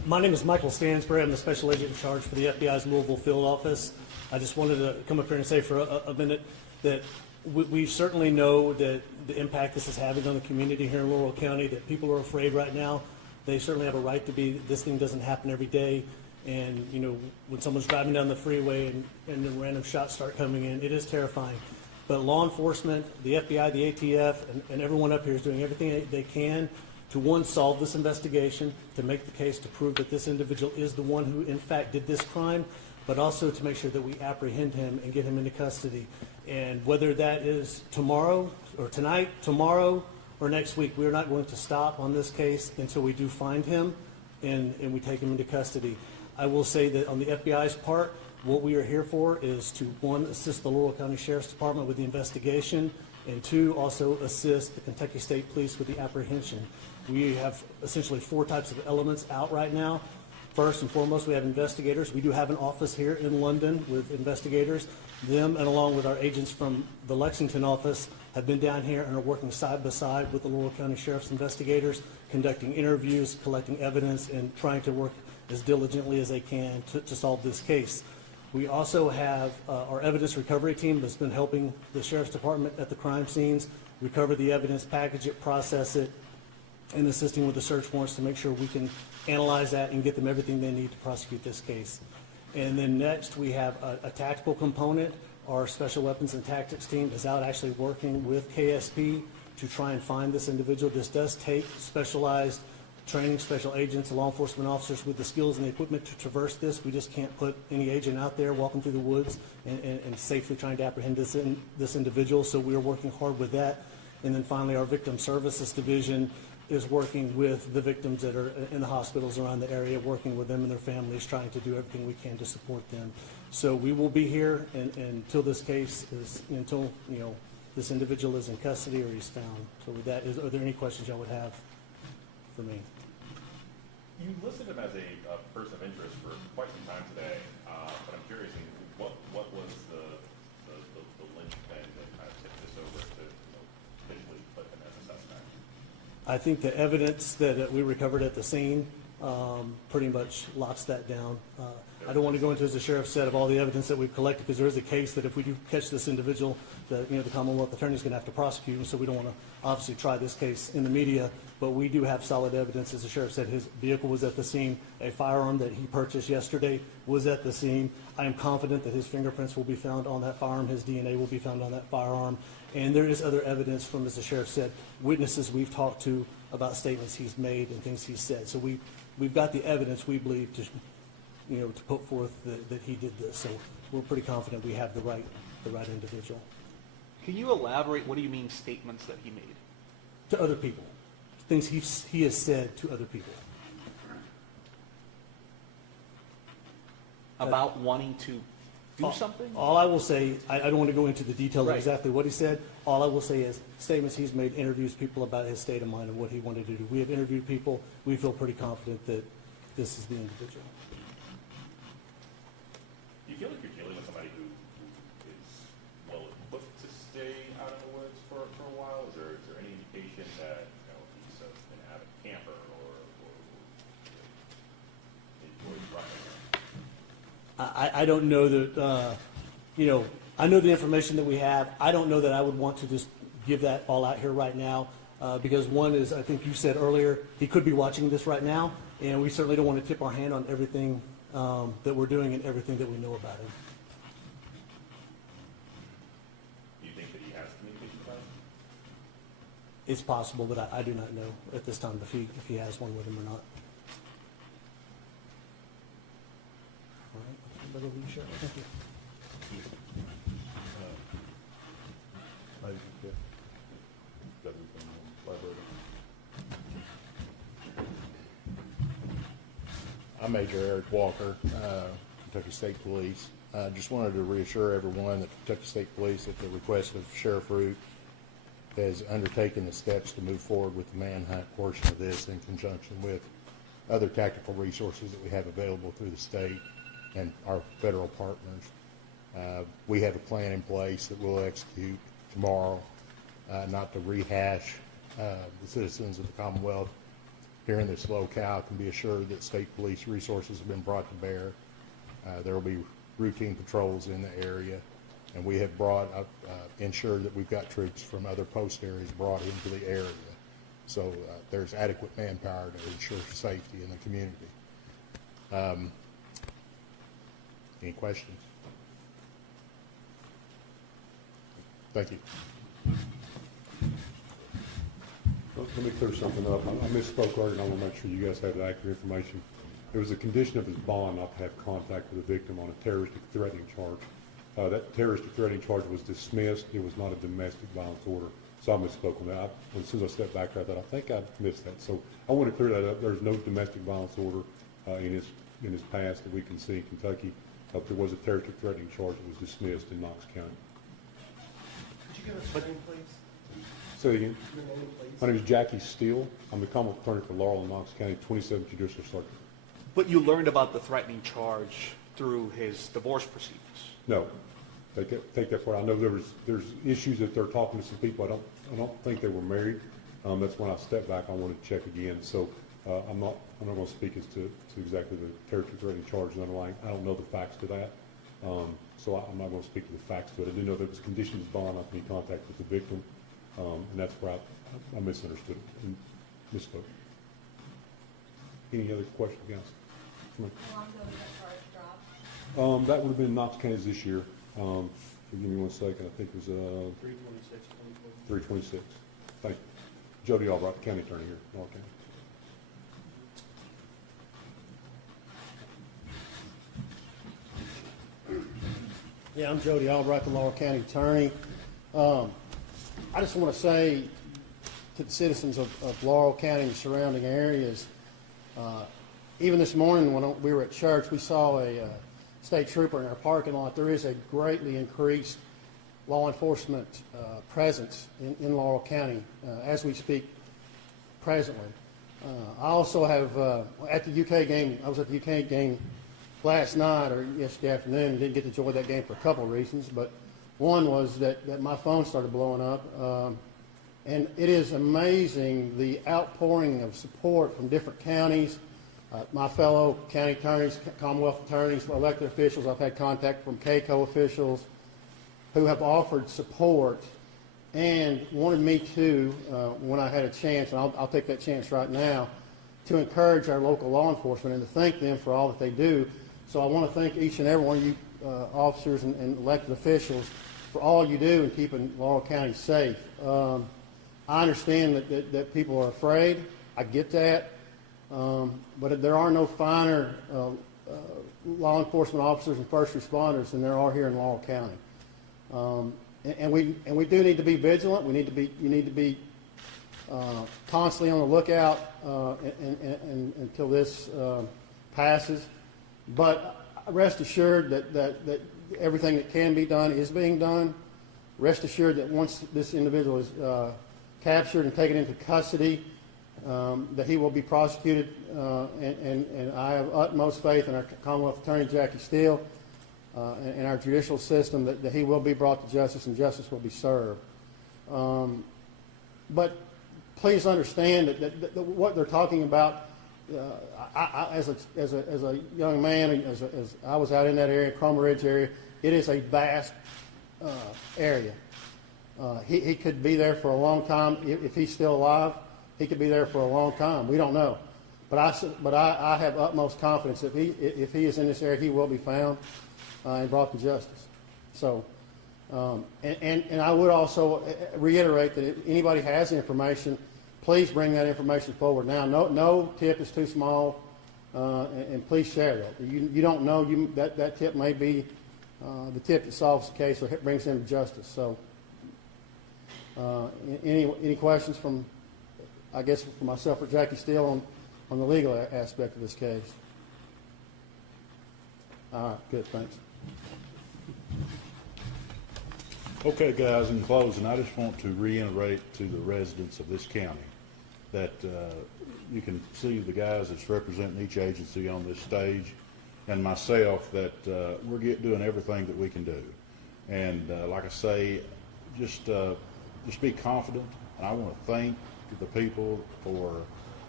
My name is Michael Stansbury. I'm the special agent in charge for the FBI's Louisville field office. I just wanted to come up here and say for a minute that we certainly know that the impact this is having on the community here in Laurel County, that people are afraid right now. They certainly have a right to be. This thing doesn't happen every day. And, you know, when someone's driving down the freeway and then random shots start coming in, it is terrifying. But law enforcement, the FBI, the ATF, and everyone up here is doing everything they can to, one, solve this investigation, to make the case to prove that this individual is the one who, in fact, did this crime, but also to make sure that we apprehend him and get him into custody. And whether that is tomorrow or tonight, tomorrow, or next week, we are not going to stop on this case until we do find him and we take him into custody. I will say that on the FBI's part, what we are here for is to, one, assist the Laurel County Sheriff's Department with the investigation, and two, also assist the Kentucky State Police with the apprehension. We have essentially 4 types of elements out right now. First and foremost, we have investigators. We do have an office here in London with investigators. Them, and along with our agents from the Lexington office, have been down here and are working side by side with the Laurel County Sheriff's investigators, conducting interviews, collecting evidence, and trying to work as diligently as they can to solve this case. We also have our evidence recovery team that's been helping the Sheriff's Department at the crime scenes recover the evidence, package it, process it, and assisting with the search warrants to make sure we can analyze that and get them everything they need to prosecute this case. And then next, we have a tactical component. Our Special Weapons and Tactics team is out actually working with KSP to try and find this individual. This does take specialized training, special agents, law enforcement officers with the skills and the equipment to traverse this. We just can't put any agent out there walking through the woods and safely trying to apprehend this individual. So we are working hard with that. And then finally, our Victim Services Division is working with the victims that are in the hospitals around the area, working with them and their families, trying to do everything we can to support them. So we will be here until this case is, until, you know, this individual is in custody or he's found. So with that, are there any questions y'all would have for me? You listed him as a person of interest for quite some time today, but I'm curious, what was the linchpin that kind of tipped this over to, you know, officially put him as a suspect? I think the evidence that we recovered at the scene pretty much locks that down. I don't want to go into, as the sheriff said, of all the evidence that we've collected, because there is a case that if we do catch this individual, that, you know, the Commonwealth Attorney is going to have to prosecute him, so we don't want to obviously try this case in the media, but we do have solid evidence. As the sheriff said, his vehicle was at the scene. A firearm that he purchased yesterday was at the scene. I am confident that his fingerprints will be found on that firearm. His DNA will be found on that firearm. And there is other evidence from, as the sheriff said, witnesses we've talked to about statements he's made and things he's said. So we've got the evidence, we believe, to, you know, to put forth that he did this. So we're pretty confident we have the right individual. Can you elaborate? What do you mean statements that he made? To other people. Things he has said to other people. About wanting to do something? All I will say, I don't want to go into the detail Right. of exactly what he said. All I will say is statements he's made, interviews people about his state of mind and what he wanted to do. We have interviewed people. We feel pretty confident that this is the individual. Do you feel like you're dealing with somebody who is well equipped to stay out in the woods for a while? Is there any indication that, you know, he's an avid camper or enjoys roughing it? I don't know that, you know, I know the information that we have. I don't know that I would want to just give that all out here right now because one is, I think you said earlier, he could be watching this right now, and we certainly don't want to tip our hand on everything that we're doing and everything that we know about him. Do you think that he has communication about it? It's possible, but I do not know at this time if he has one with him or not. All right. But over to you, Sheriff. Thank you. I'm Major Eric Walker, Kentucky State Police. I just wanted to reassure everyone that Kentucky State Police, at the request of Sheriff Root, has undertaken the steps to move forward with the manhunt portion of this in conjunction with other tactical resources that we have available through the state and our federal partners. We have a plan in place that we'll execute tomorrow, not to rehash the citizens of the Commonwealth here in this locale can be assured that state police resources have been brought to bear. There will be routine patrols in the area, and we have ensured that we've got troops from other post areas brought into the area. So there's adequate manpower to ensure safety in the community. Any questions? Thank you. Let me clear something up. I misspoke earlier, and I want to make sure you guys have the accurate information. It was a condition of his bond not to have contact with the victim on a terroristic threatening charge. That terroristic threatening charge was dismissed. It was not a domestic violence order. So I misspoke on that. As soon as I stepped back, I thought, I think I missed that. So I want to clear that up. There's no domestic violence order in his past that we can see in Kentucky. There was a terroristic threatening charge that was dismissed in Knox County. Could you give us your name, please? Say it again. Your name, please. My name is Jackie Steele. I'm the common attorney for Laurel and Knox County, 27th Judicial Circuit. But you learned about the threatening charge through his divorce proceedings. No, take that part. I know there's issues that they're talking to some people. I don't think they were married. That's when I stepped back. I wanted to check again. So I'm not going to speak as to exactly the terroristic threatening charge and underlying. I don't know the facts to that. So I'm not going to speak to the facts to it. I do know that it was conditions of bond not to be in contact with the victim, and that's where I misunderstood it and misspoke. Any other questions, guys? How long ago was that charge dropped? That would have been Knox County this year. Give me 1 second. I think it was 326. Thank you. Jody Albright, the county attorney here in Laurel County. Yeah, I'm Jody Albright, the Laurel County attorney. I just want to say to the citizens of Laurel County and the surrounding areas, even this morning when we were at church, we saw a state trooper in our parking lot. There is a greatly increased law enforcement presence in Laurel County as we speak presently. I also have, at the UK game, I was at the UK game last night or yesterday afternoon, didn't get to enjoy that game for a couple of reasons, but one was that my phone started blowing up, and it is amazing the outpouring of support from different counties, my fellow county attorneys, Commonwealth attorneys, elected officials. I've had contact from CACO officials who have offered support and wanted me to, when I had a chance, and I'll take that chance right now, to encourage our local law enforcement and to thank them for all that they do. So I want to thank each and every one of you officers and elected officials for all you do in keeping Laurel County safe. I understand that people are afraid. I get that. But there are no finer law enforcement officers and first responders than there are here in Laurel County. And we do need to be vigilant. You need to be constantly on the lookout until this passes. But rest assured that everything that can be done is being done. Rest assured that once this individual is captured and taken into custody, that he will be prosecuted, and I have utmost faith in our Commonwealth Attorney Jackie Steele and our judicial system that he will be brought to justice and justice will be served. But please understand that what they're talking about. As a young man, as I was out in that area, Cromer Ridge area, it is a vast area. He could be there for a long time if he's still alive. He could be there for a long time. We don't know, but I have utmost confidence that if he is in this area, he will be found and brought to justice. So, and I would also reiterate that if anybody has information, please bring that information forward now. No tip is too small, and please share that. You don't know that tip may be the tip that solves the case or brings him to justice. So, any questions from, I guess, for myself or Jackie Steele on the legal aspect of this case? All right, good, thanks. Okay, guys, in closing, I just want to reiterate to the residents of this county that you can see the guys that's representing each agency on this stage and myself that we're doing everything that we can do. And like I say, just be confident. And I want to thank the people for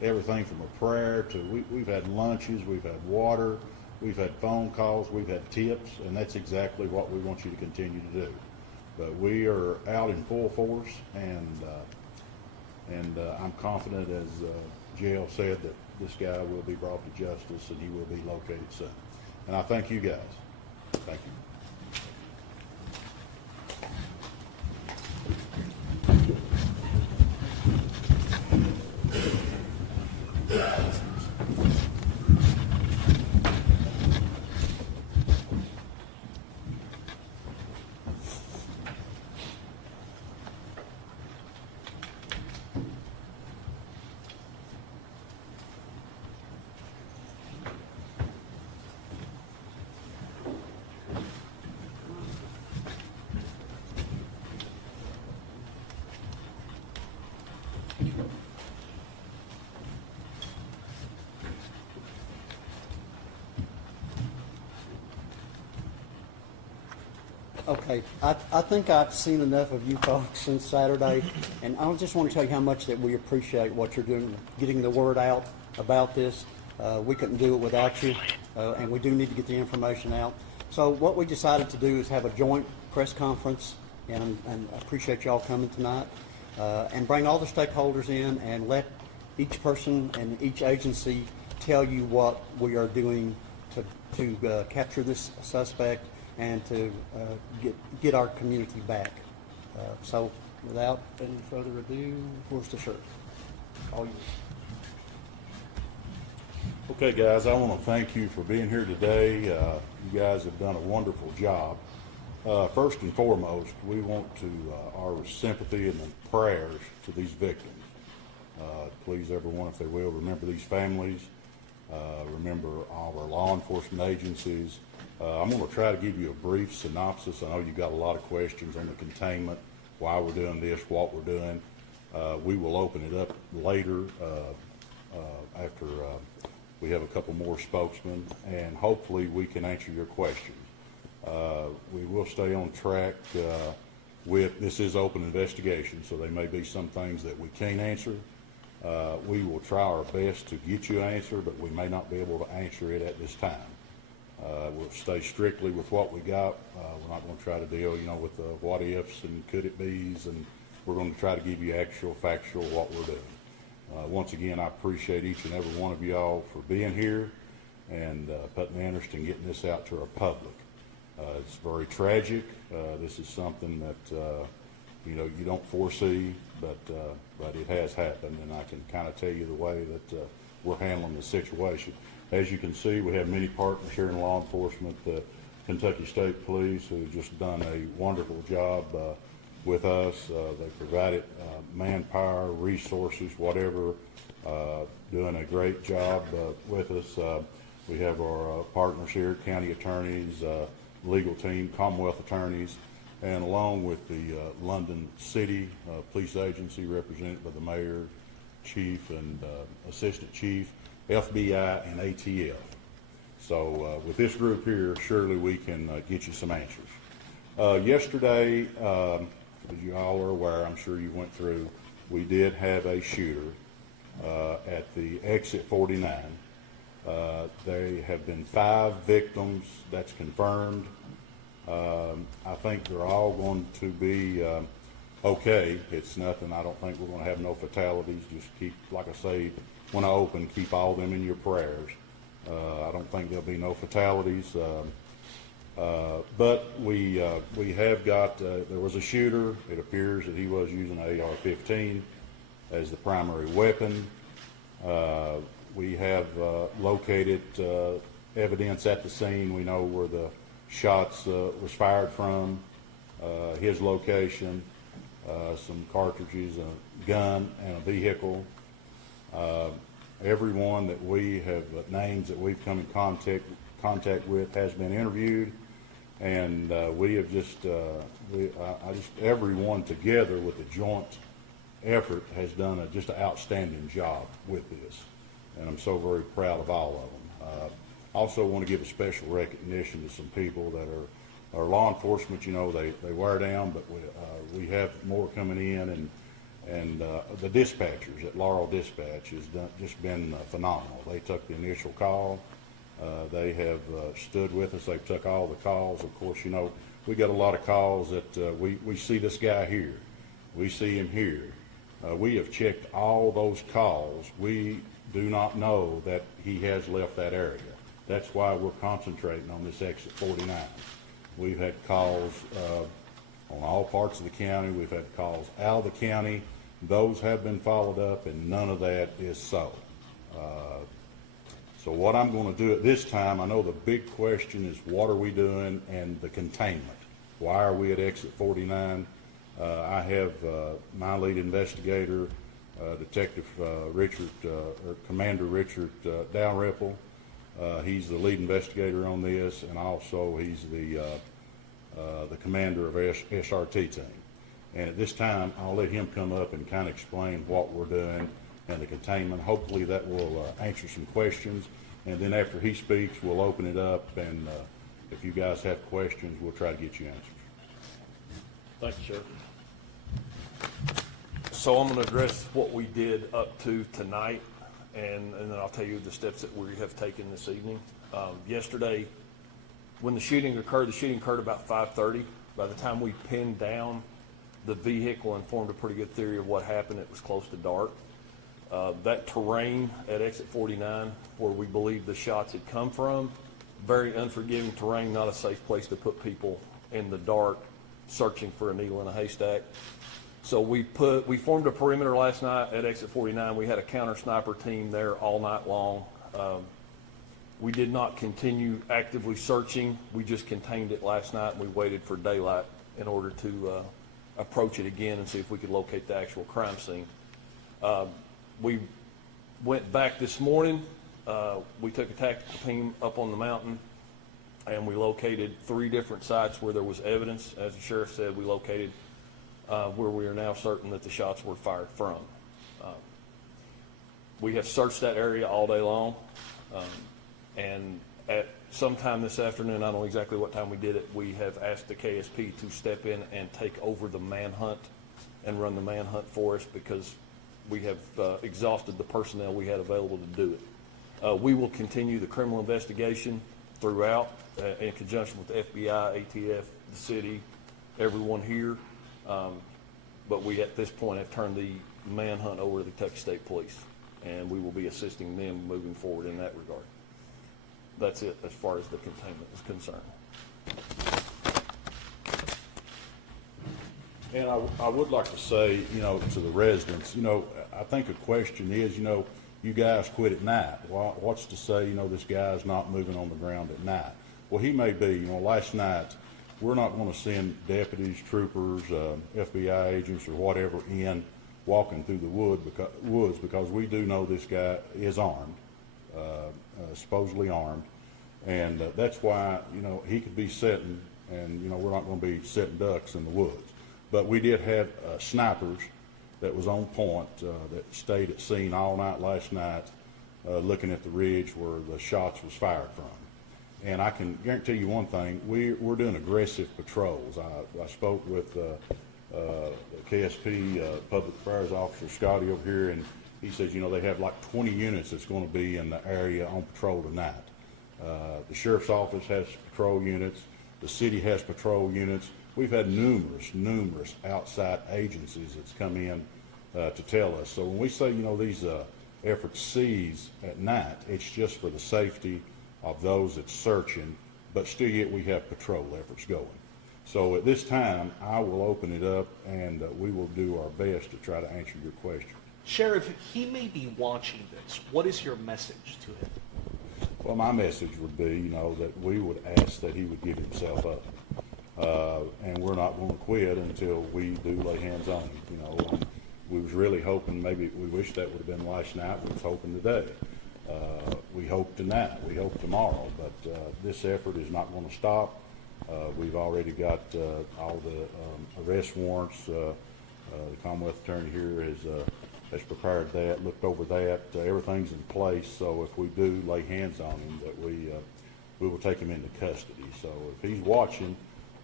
everything from a prayer to, we've had lunches, we've had water, we've had phone calls, we've had tips, and that's exactly what we want you to continue to do. But we are out in full force, and I'm confident, as JL said, that this guy will be brought to justice and he will be located soon. And I thank you guys. Thank you. Okay, I think I've seen enough of you folks since Saturday, and I just want to tell you how much that we appreciate what you're doing, getting the word out about this. We couldn't do it without you, and we do need to get the information out. So what we decided to do is have a joint press conference, and I appreciate y'all coming tonight, and bring all the stakeholders in and let each person and each agency tell you what we are doing to capture this suspect and to get our community back. So without any further ado, where's the shirt? All yours. Okay, guys, I want to thank you for being here today. You guys have done a wonderful job. First and foremost, we want to our sympathy and prayers to these victims. Please, everyone, if they will, remember these families. Remember all our law enforcement agencies. I'm going to try to give you a brief synopsis. I know you've got a lot of questions on the containment, why we're doing this, what we're doing. We will open it up later after we have a couple more spokesmen, and hopefully we can answer your questions. We will stay on track with, this is open investigation, so there may be some things that we can't answer. We will try our best to get you an answer, but we may not be able to answer it at this time. We'll stay strictly with what we got. We're not going to try to deal, with the what ifs and could it be's, and we're going to try to give you actual, factual what we're doing. Once again, I appreciate each and every one of y'all for being here and putting the interest in getting this out to our public. It's very tragic. This is something that you don't foresee, but it has happened, and I can kind of tell you the way that we're handling the situation. As you can see, we have many partners here in law enforcement. The Kentucky State Police, who have just done a wonderful job with us. They provided manpower, resources, whatever, doing a great job with us. We have our partners here, county attorneys, legal team, Commonwealth attorneys, and along with the London City Police Agency represented by the mayor, chief, and assistant chief, FBI, and ATF. So with this group here, surely we can get you some answers. Yesterday, as you all are aware, I'm sure you went through, we did have a shooter at the exit 49. There have been 5 victims, that's confirmed. I think they're all going to be okay. It's nothing, I don't think we're going to have no fatalities. Just keep, like I say, when I open, keep all of them in your prayers. I don't think there'll be no fatalities. But we have got, there was a shooter. It appears that he was using an AR-15 as the primary weapon. We have located evidence at the scene. We know where the shots was fired from, his location, some cartridges, a gun, and a vehicle. Everyone that we have, names that we've come in contact with has been interviewed, and we have just, everyone together with the joint effort has done just an outstanding job with this, and I'm so very proud of all of them. Also want to give a special recognition to some people that are law enforcement. They wear down, but we have more coming in, And the dispatchers at Laurel Dispatch has just been phenomenal. They took the initial call. They have stood with us. They've took all the calls. Of course, you know, we got a lot of calls that we see this guy here. We see him here. We have checked all those calls. We do not know that he has left that area. That's why we're concentrating on this exit 49. We've had calls on all parts of the county. We've had calls out of the county. Those have been followed up, and none of that is so. So what I'm going to do at this time, I know the big question is what are we doing and the containment. Why are we at exit 49? I have my lead investigator, Detective Commander Richard Dalrymple. He's the lead investigator on this, and also he's the commander of SRT team. And at this time, I'll let him come up and kind of explain what we're doing and the containment. Hopefully that will answer some questions. And then after he speaks, we'll open it up, and if you guys have questions, we'll try to get you answers. Thank you, Sheriff. So I'm going to address what we did up to tonight, and then I'll tell you the steps that we have taken this evening. Yesterday, when the shooting occurred about 5:30. By the time we pinned down the vehicle and formed a pretty good theory of what happened, it was close to dark. That terrain at exit 49, where we believe the shots had come from, very unforgiving terrain, not a safe place to put people in the dark searching for a needle in a haystack. So we formed a perimeter last night at exit 49. We had a counter sniper team there all night long. We did not continue actively searching. We just contained it last night, and we waited for daylight in order to approach it again and see if we could locate the actual crime scene. We went back this morning. We took a tactical team up on the mountain, and we located 3 different sites where there was evidence. As the sheriff said, we located where we are now certain that the shots were fired from. We have searched that area all day long, and at some time this afternoon, I don't know exactly what time we did it, we have asked the KSP to step in and take over the manhunt and run the manhunt for us, because we have exhausted the personnel we had available to do it. We will continue the criminal investigation throughout in conjunction with the FBI, ATF, the city, everyone here. But we at this point have turned the manhunt over to the Kentucky State Police, and we will be assisting them moving forward in that regard. That's it as far as the containment is concerned. And I would like to say, you know, to the residents, you know, I think a question is, you know, you guys quit at night. Well, what's to say, you know, this guy's not moving on the ground at night? Well, he may be. You know, last night, we're not going to send deputies, troopers, FBI agents, or whatever in walking through the woods because we do know this guy is armed, supposedly armed, and that's why, you know, he could be sitting, and, you know, we're not going to be sitting ducks in the woods. But we did have snipers that was on point that stayed at scene all night last night looking at the ridge where the shots was fired from. And I can guarantee you one thing, we're doing aggressive patrols. I spoke with the KSP Public Affairs Officer Scotty over here, and he says, you know, they have like 20 units that's going to be in the area on patrol tonight. The Sheriff's Office has patrol units. The city has patrol units. We've had numerous outside agencies that's come in to tell us. So when we say, you know, these efforts cease at night, it's just for the safety of those that's searching, but still yet we have patrol efforts going. So at this time, I will open it up, and we will do our best to try to answer your question. Sheriff, he may be watching this. What is your message to him? Well, my message would be, you know, that we would ask that he would give himself up. And we're not going to quit until we do lay hands on him. You know, we was really hoping, maybe we wish that would have been last night. We was hoping today. We hope tonight. We hope tomorrow. But this effort is not going to stop. We've already got all the arrest warrants. The Commonwealth Attorney here has prepared that, looked over that. Everything's in place. So if we do lay hands on him, that we will take him into custody. So if he's watching,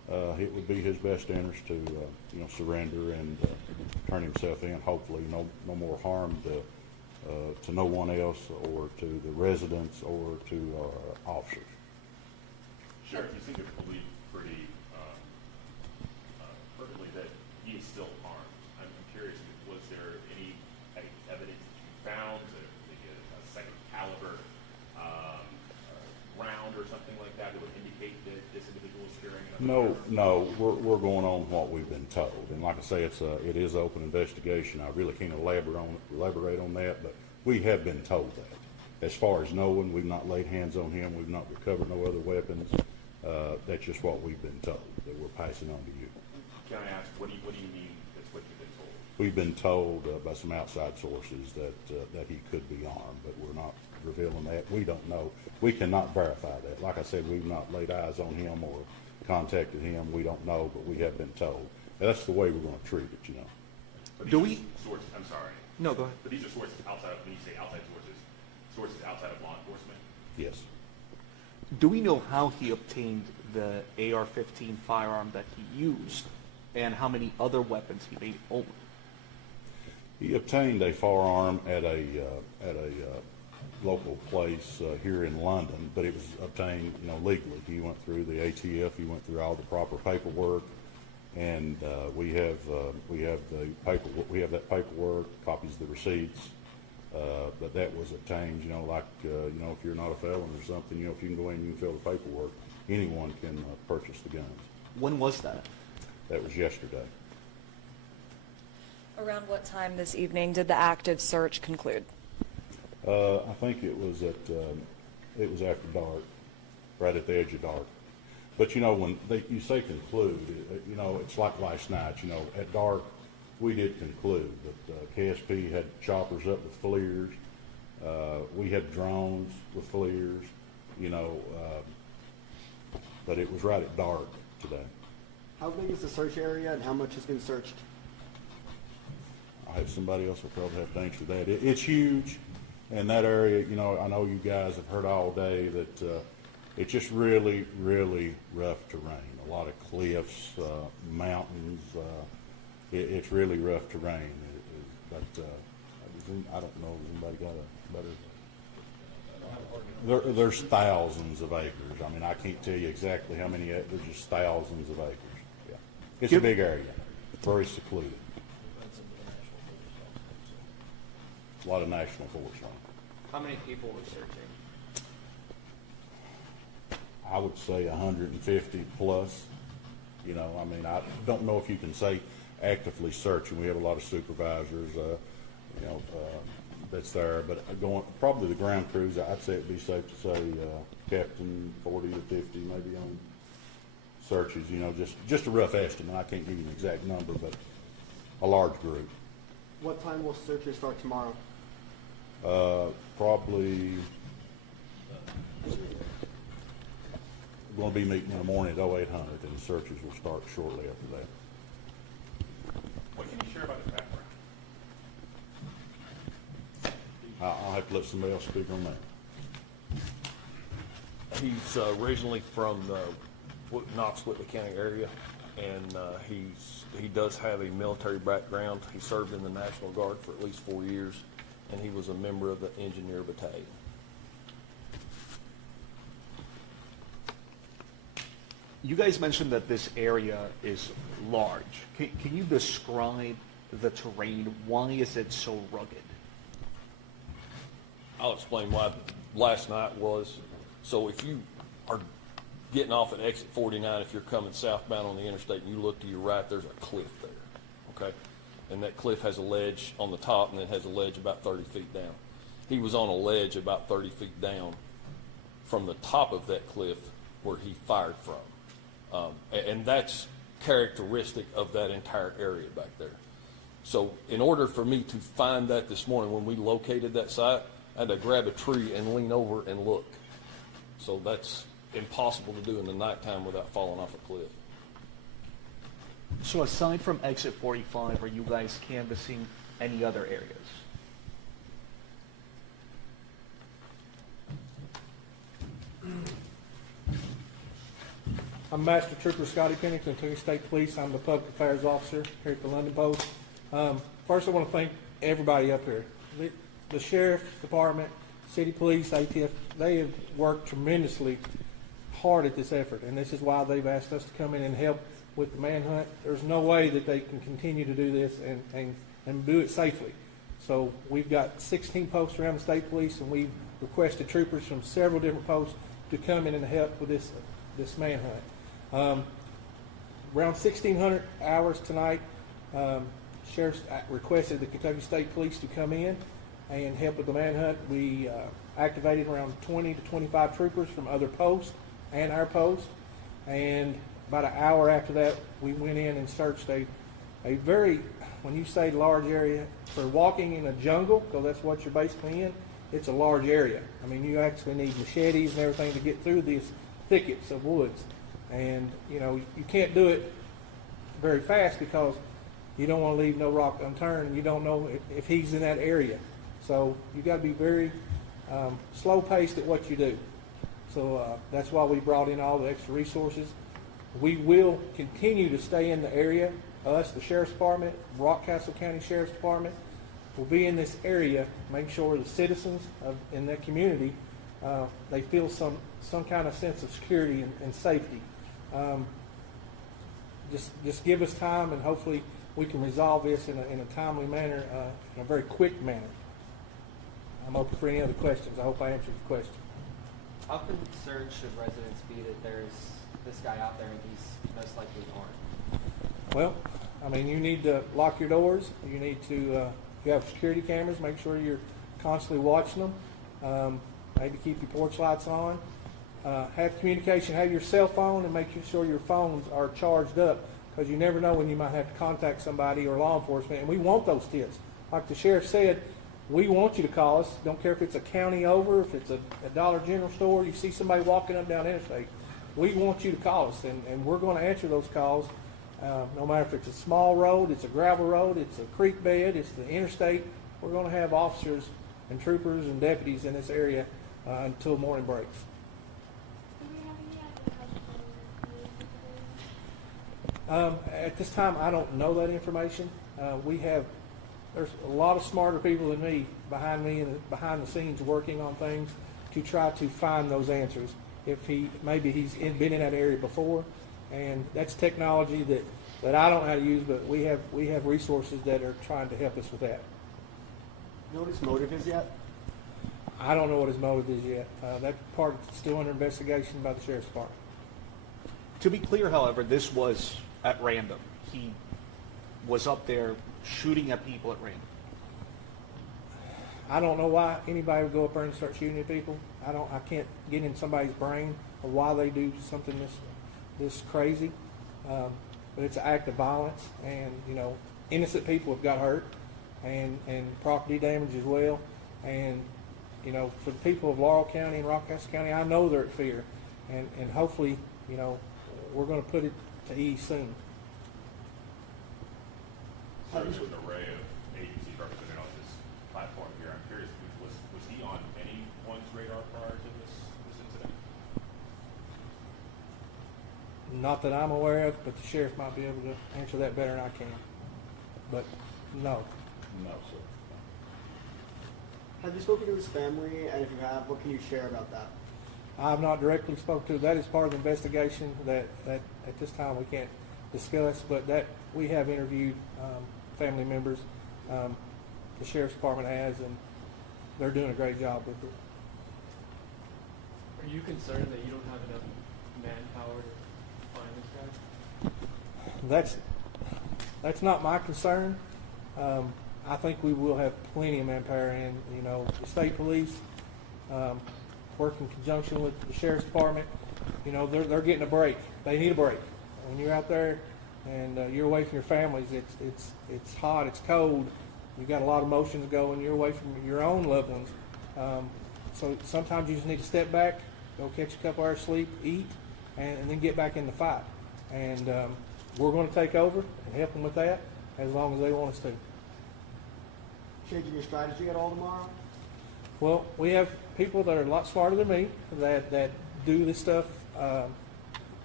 it would be his best interest to, you know, surrender and turn himself in. Hopefully, no more harm to no one else, or to the residents, or to our officers. Sheriff, you seem to believe pretty fervently that he is still armed. I'm curious, was there any evidence that you found, maybe a second caliber round or something like that would indicate that this individual is carrying another firearm? No, we're going on what we've been told, and like I say, it is open investigation. I really can't elaborate on that, but we have been told that. As far as knowing, we've not laid hands on him, we've not recovered no other weapons. That's just what we've been told, that we're passing on to you. Can I ask, what do you mean that's what you've been told? We've been told by some outside sources that he could be armed, but we're not revealing that. We don't know. We cannot verify that. Like I said, we've not laid eyes on him or contacted him. We don't know, but we have been told. That's the way we're going to treat it, you know. But Do these we? Sources, I'm sorry. No, go ahead. But these are sources outside of, when you say outside sources outside of law enforcement? Yes. Do we know how he obtained the AR-15 firearm that he used, and how many other weapons he may own? He obtained a firearm at a local place here in London, but it was obtained, you know, legally. He went through the ATF. He went through all the proper paperwork, and we have the paperwork. We have that paperwork, copies of the receipts. But that was obtained, you know, like you know, if you're not a felon or something, you know, if you can go in and you can fill the paperwork, anyone can purchase the guns. When was that? That was yesterday. Around what time this evening did the active search conclude? I think it was after dark, right at the edge of dark. But you know, when you say conclude, you know, it's like last night. You know, at dark, we did conclude that KSP had choppers up with FLIRs. We had drones with FLIRs. You know, but it was right at dark today. How big is the search area, and how much has been searched? I have somebody else will probably have to answer that. It's huge, and that area, you know, I know you guys have heard all day that it's just really, really rough terrain. A lot of cliffs, mountains. It's really rough terrain. But I don't know if anybody got a better. There's thousands of acres. I mean, I can't tell you exactly how many. There's just thousands of acres. Yeah, it's a big area. Very secluded. A lot of national forest on it. How many people were searching? I would say 150 plus. You know, I mean, I don't know if you can say actively searching. We have a lot of supervisors, you know, that's there. But probably the ground crews, I'd say it'd be safe to say, Captain, 40 to 50 maybe on searches. You know, just a rough estimate. I can't give you an exact number, but a large group. What time will searches start tomorrow? Probably we're going to be meeting in the morning at 0800, and the searches will start shortly after that. What can you share about his background? I'll have to let somebody else speak on that. He's originally from the Knox-Whitley County area, and he does have a military background. He served in the National Guard for at least 4 years, and he was a member of the Engineer Battalion. You guys mentioned that this area is large. Can you describe the terrain? Why is it so rugged? I'll explain why last night was. So if you are getting off at exit 49, if you're coming southbound on the interstate and you look to your right, there's a cliff there, okay? And that cliff has a ledge on the top, and it has a ledge about 30 feet down. He was on a ledge about 30 feet down from the top of that cliff where he fired from. And that's characteristic of that entire area back there. So in order for me to find that this morning when we located that site, I had to grab a tree and lean over and look. So that's impossible to do in the nighttime without falling off a cliff. So aside from exit 45, are you guys canvassing any other areas? I'm Master Trooper Scotty Pennington, Interstate Police. I'm the Public Affairs Officer here at the London Post. First, I want to thank everybody up here. The Sheriff's Department, City Police, ATF, they have worked tremendously hard at this effort, and this is why they've asked us to come in and help with the manhunt. There's no way that they can continue to do this and do it safely. So we've got 16 posts around the state police, and we've requested troopers from several different posts to come in and help with this manhunt. Around 1,600 hours tonight, Sheriff's requested the Kentucky State Police to come in and help with the manhunt. We activated around 20 to 25 troopers from other posts and our post, and about an hour after that, we went in and searched a very, when you say large area, for walking in a jungle, because that's what you're basically in, it's a large area. I mean, you actually need machetes and everything to get through these thickets of woods. And, you know, you can't do it very fast because you don't want to leave no rock unturned, and you don't know if he's in that area. So you got to be very slow-paced at what you do. So that's why we brought in all the extra resources. We will continue to stay in the area. Us, the Sheriff's Department, Rockcastle County Sheriff's Department, will be in this area, make sure the citizens in that community, they feel some kind of sense of security and safety. Just give us time, and hopefully we can resolve this in a timely manner, in a very quick manner. I'm open for any other questions. I hope I answered your question. How concerned should residents be that there's this guy out there and he's most likely armed? Well, I mean, you need to lock your doors. You need to, if you have security cameras, make sure you're constantly watching them. Maybe keep your porch lights on. Have communication, have your cell phone, and make sure your phones are charged up, because you never know when you might have to contact somebody or law enforcement, and we want those tips. Like the sheriff said, we want you to call us. Don't care if it's a county over, if it's a Dollar General store, you see somebody walking up down Interstate. We want you to call us, and we're going to answer those calls, no matter if it's a small road, it's a gravel road, it's a creek bed, it's the interstate. We're going to have officers and troopers and deputies in this area until morning breaks. At this time, I don't know that information. There's a lot of smarter people than me behind the scenes working on things to try to find those answers. If maybe he's been in that area before, and that's technology that I don't know how to use, but we have resources that are trying to help us with that. You know what his motive is yet? I don't know what his motive is yet. That part is still under investigation by the Sheriff's Department. To be clear, however, this was at random. He was up there shooting at people at random. I don't know why anybody would go up there and start shooting at people. I can't get in somebody's brain of why they do something this crazy. But it's an act of violence, and you know, innocent people have got hurt, and property damage as well. And you know, for the people of Laurel County and Rockcastle County, I know they're at fear, and hopefully, you know, we're going to put it to ease soon. So there's an array of agencies represented on this platform here. I'm curious, was he on anyone's radar prior to this incident? Not that I'm aware of, but the sheriff might be able to answer that better than I can. But no. No, sir. Have you spoken to his family, and if you have, what can you share about that? I've not directly spoken to. That is part of the investigation that at this time we can't discuss, but that we have interviewed family members. The Sheriff's Department has, and they're doing a great job with it. Are you concerned that you don't have enough manpower to find this guy? That's not my concern. I think we will have plenty of manpower, and you know, the state police work in conjunction with the Sheriff's Department. You know, they're getting a break. They need a break. When you're out there and you're away from your families, it's hot, it's cold. You've got a lot of emotions going. You're away from your own loved ones. So sometimes you just need to step back, go catch a couple hours sleep, eat, and then get back in the fight. And we're going to take over and help them with that as long as they want us to. Changing your strategy at all tomorrow? Well, we have people that are a lot smarter than me that do this stuff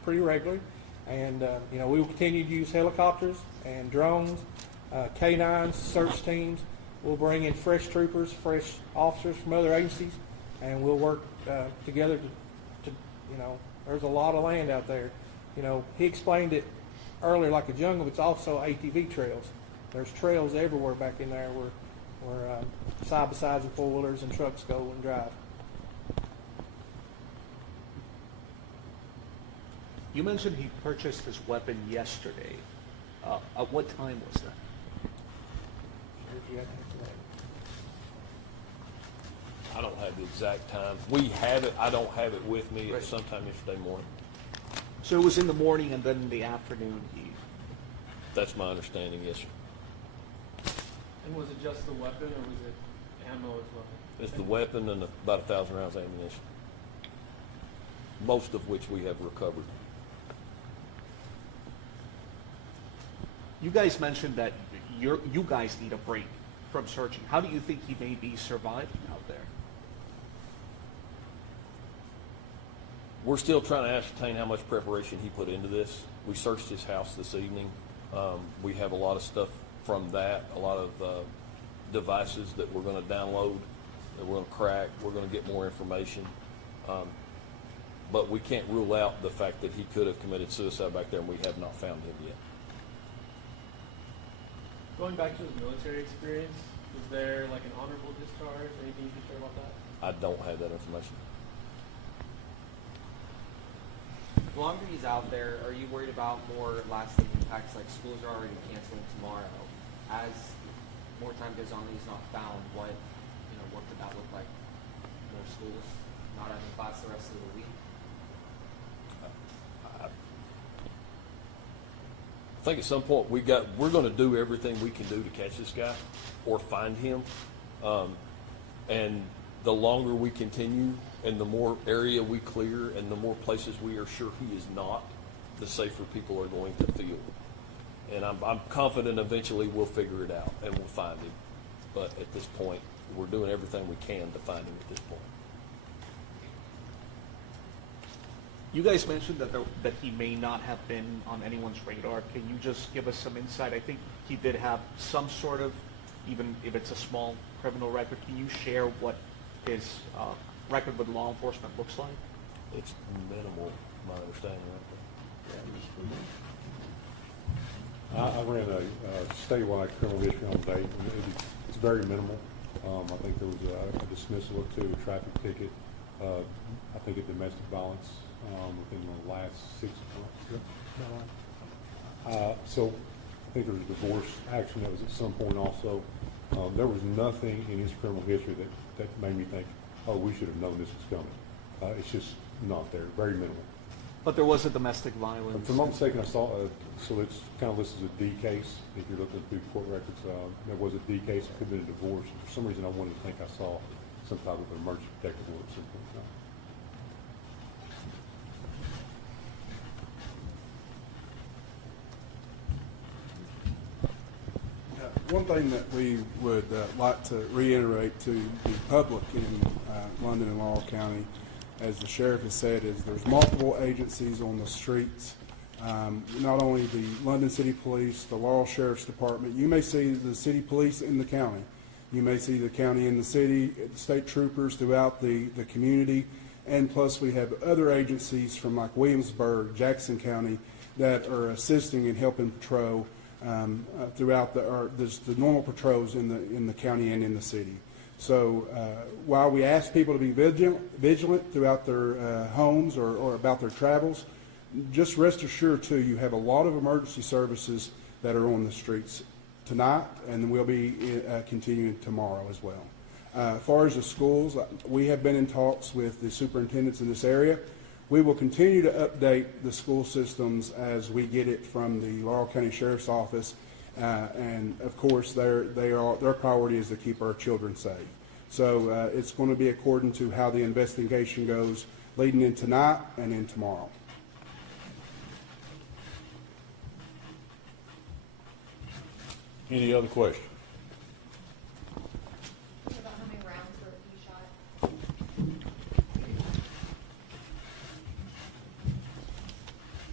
pretty regularly. And, we will continue to use helicopters and drones, K-9s, search teams. We'll bring in fresh troopers, fresh officers from other agencies, and we'll work together to there's a lot of land out there. He explained it earlier like a jungle, but it's also ATV trails. There's trails everywhere back in there where side-by-sides and four-wheelers and trucks go and drive. You mentioned he purchased his weapon yesterday. At what time was that? I don't have the exact time. We have it. I don't have it with me. It's sometime yesterday morning. So it was in the morning and then in the afternoon That's my understanding, yes, sir. And was it just the weapon, or was it ammo as well? It's the weapon and about 1,000 rounds of ammunition, most of which we have recovered. You guys mentioned that you guys need a break from searching. How do you think he may be surviving out there? We're still trying to ascertain how much preparation he put into this. We searched his house this evening. We have a lot of stuff from that, a lot of devices that we're going to download, that we're going to crack. We're going to get more information. But we can't rule out the fact that he could have committed suicide back there, and we have not found him yet. Going back to his military experience, was there like an honorable discharge or anything you can share about that? I don't have that information. The longer he's out there, are you worried about more lasting impacts, like schools are already canceling tomorrow? As more time goes on, he's not found. What could that look like? More schools not having class the rest of the week? I think at some point we're going to do everything we can do to catch this guy or find him. And the longer we continue and the more area we clear and the more places we are sure he is not, the safer people are going to feel. And I'm confident eventually we'll figure it out and we'll find him. But at this point, we're doing everything we can to find him at this point. You guys mentioned that he may not have been on anyone's radar. Can you just give us some insight? I think he did have some sort of, even if it's a small criminal record. Can you share what his record with law enforcement looks like? It's minimal, my understanding. I ran a statewide criminal history on date, and it's very minimal. I think there was a dismissal of 2, a traffic ticket, I think a domestic violence within the last 6 months. So I think there was a divorce action that was at some point also. There was nothing in his criminal history that made me think, oh, we should have known this was coming. It's just not there, very minimal. But there was a domestic violence. If I'm not mistaken, I saw, so it's kind of listed as a D case. If you're looking through court records, there was a D case. It could have been a divorce. For some reason, I wanted to think I saw some type of an emergency protective order at some point in time. One thing that we would like to reiterate to the public in London and Laurel County, as the sheriff has said, is there's multiple agencies on the streets. Not only the London City Police, the Laurel Sheriff's Department. You may see the city police in the county. You may see the county in the city, the state troopers throughout the community. And plus we have other agencies from like Williamsburg, Jackson County that are assisting and helping patrol throughout the normal patrols in the county and in the city. So while we ask people to be vigilant throughout their homes or about their travels, just rest assured too, you have a lot of emergency services that are on the streets tonight, and we'll be continuing tomorrow as well. As far as the schools, we have been in talks with the superintendents in this area. We will continue to update the school systems as we get it from the Laurel County Sheriff's Office, and of course their priority is to keep our children safe. So it's going to be according to how the investigation goes leading in tonight and in tomorrow. Any other questions? What about how many rounds were you shot?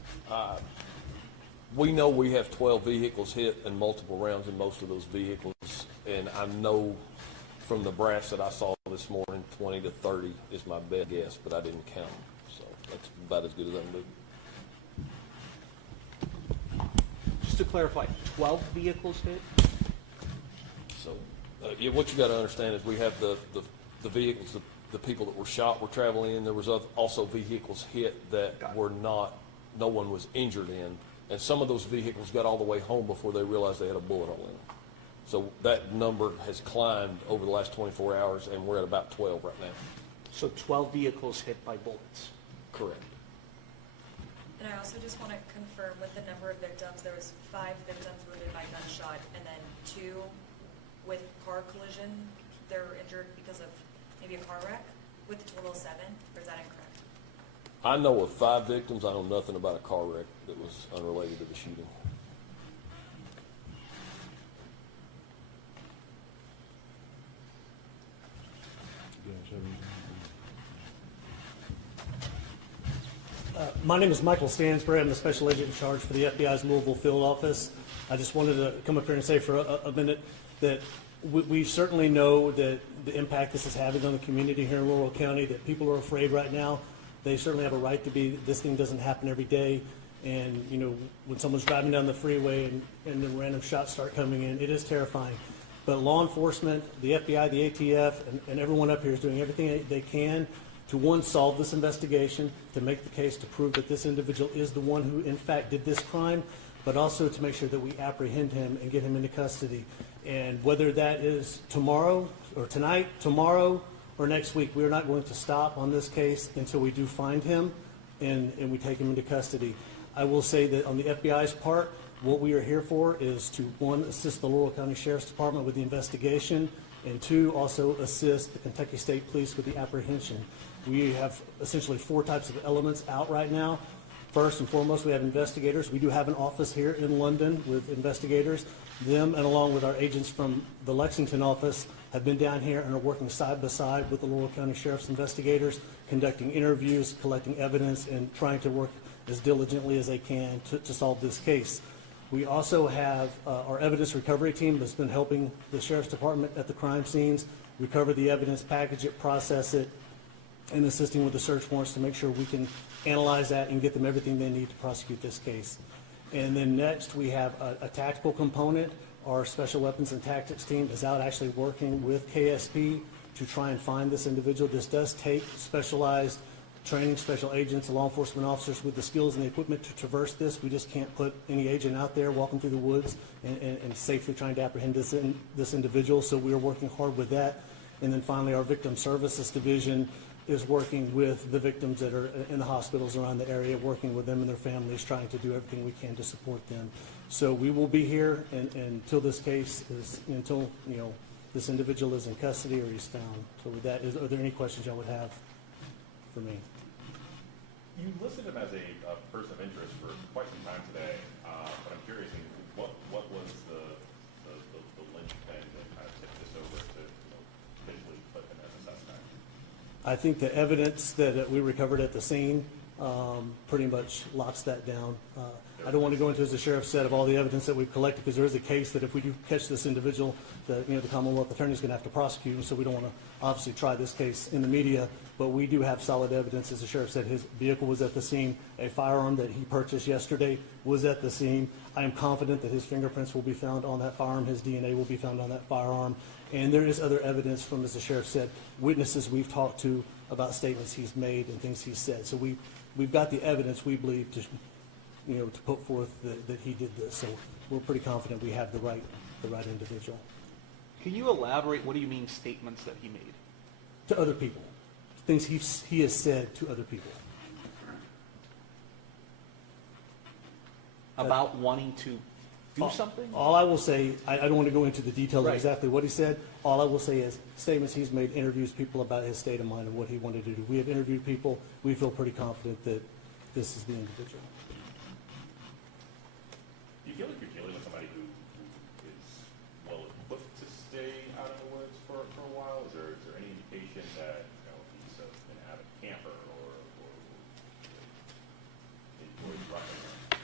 We know we have 12 vehicles hit and multiple rounds in most of those vehicles, and I know from the brass that I saw this morning, 20 to 30 is my best guess, but I didn't count them, so that's about as good as I can do. Just to clarify, 12 vehicles hit? So, yeah, what you got to understand is we have the vehicles, the people that were shot were traveling in. There was also vehicles hit that were not, no one was injured in. And some of those vehicles got all the way home before they realized they had a bullet hole in them. So that number has climbed over the last 24 hours, and we're at about 12 right now. So 12 vehicles hit by bullets? Correct. And I also just want to confirm with the number of victims, there was 5 victims wounded by gunshot, and then 2 with car collision. They're injured because of maybe a car wreck, with a total of 7, or is that incorrect? I know of 5 victims. I know nothing about a car wreck that was unrelated to the shooting. My name is Michael Stansbury. I'm the special agent in charge for the FBI's Louisville field office. I just wanted to come up here and say for a minute that we certainly know that the impact this is having on the community here in Laurel County, that people are afraid right now. They certainly have a right to be. This thing doesn't happen every day. And, you know, when someone's driving down the freeway and then random shots start coming in, it is terrifying. But law enforcement, the FBI, the ATF, and everyone up here is doing everything they can to, one, solve this investigation, to make the case to prove that this individual is the one who, in fact, did this crime, but also to make sure that we apprehend him and get him into custody. And whether that is tomorrow or tonight, tomorrow, or next week, we are not going to stop on this case until we do find him and we take him into custody. I will say that on the FBI's part, what we are here for is to, one, assist the Laurel County Sheriff's Department with the investigation, and 2, also assist the Kentucky State Police with the apprehension. We have essentially 4 types of elements out right now. First and foremost, we have investigators. We do have an office here in London with investigators. Them, and along with our agents from the Lexington office, have been down here and are working side by side with the Laurel County Sheriff's investigators, conducting interviews, collecting evidence, and trying to work as diligently as they can to solve this case. We also have our evidence recovery team that's been helping the Sheriff's Department at the crime scenes recover the evidence, package it, process it, and assisting with the search warrants to make sure we can analyze that and get them everything they need to prosecute this case. And then next, we have a tactical component. Our special weapons and tactics team is out actually working with KSP to try and find this individual. This does take specialized training, special agents, law enforcement officers with the skills and the equipment to traverse this. We just can't put any agent out there walking through the woods and safely trying to apprehend this individual. So we are working hard with that. And then finally, our victim services division is working with the victims that are in the hospitals around the area, working with them and their families, trying to do everything we can to support them. So we will be here until this case is, until, you know, this individual is in custody or he's found. So with that, are there any questions y'all would have for me? You listed him as a person of interest for quite some time today, but I'm curious, what was the linchpin that kind of tipped this over to, you know, potentially put him as a suspect? I think the evidence that we recovered at the scene pretty much locks that down. I don't want to go into, as the sheriff said, of all the evidence that we've collected, because there is a case that if we do catch this individual, that, you know, the Commonwealth Attorney is going to have to prosecute him. So we don't want to obviously try this case in the media, but we do have solid evidence. As the sheriff said, his vehicle was at the scene. A firearm that he purchased yesterday was at the scene. I am confident that his fingerprints will be found on that firearm. His DNA will be found on that firearm. And there is other evidence from, as the sheriff said, witnesses we've talked to about statements he's made and things he's said. So we've got the evidence, we believe, to, you know, to put forth that he did this. So we're pretty confident we have the right individual. Can you elaborate? What do you mean statements that he made? To other people. Things he has said to other people. About wanting to do something? All I will say, I don't want to go into the details Right. of exactly what he said. All I will say is statements he's made, interviews people about his state of mind and what he wanted to do. We have interviewed people. We feel pretty confident that this is the individual. Do you feel like you're dealing with somebody who is well equipped to stay out in the woods for a while? Is there any indication that, you know, he's an avid camper or he's roughing it?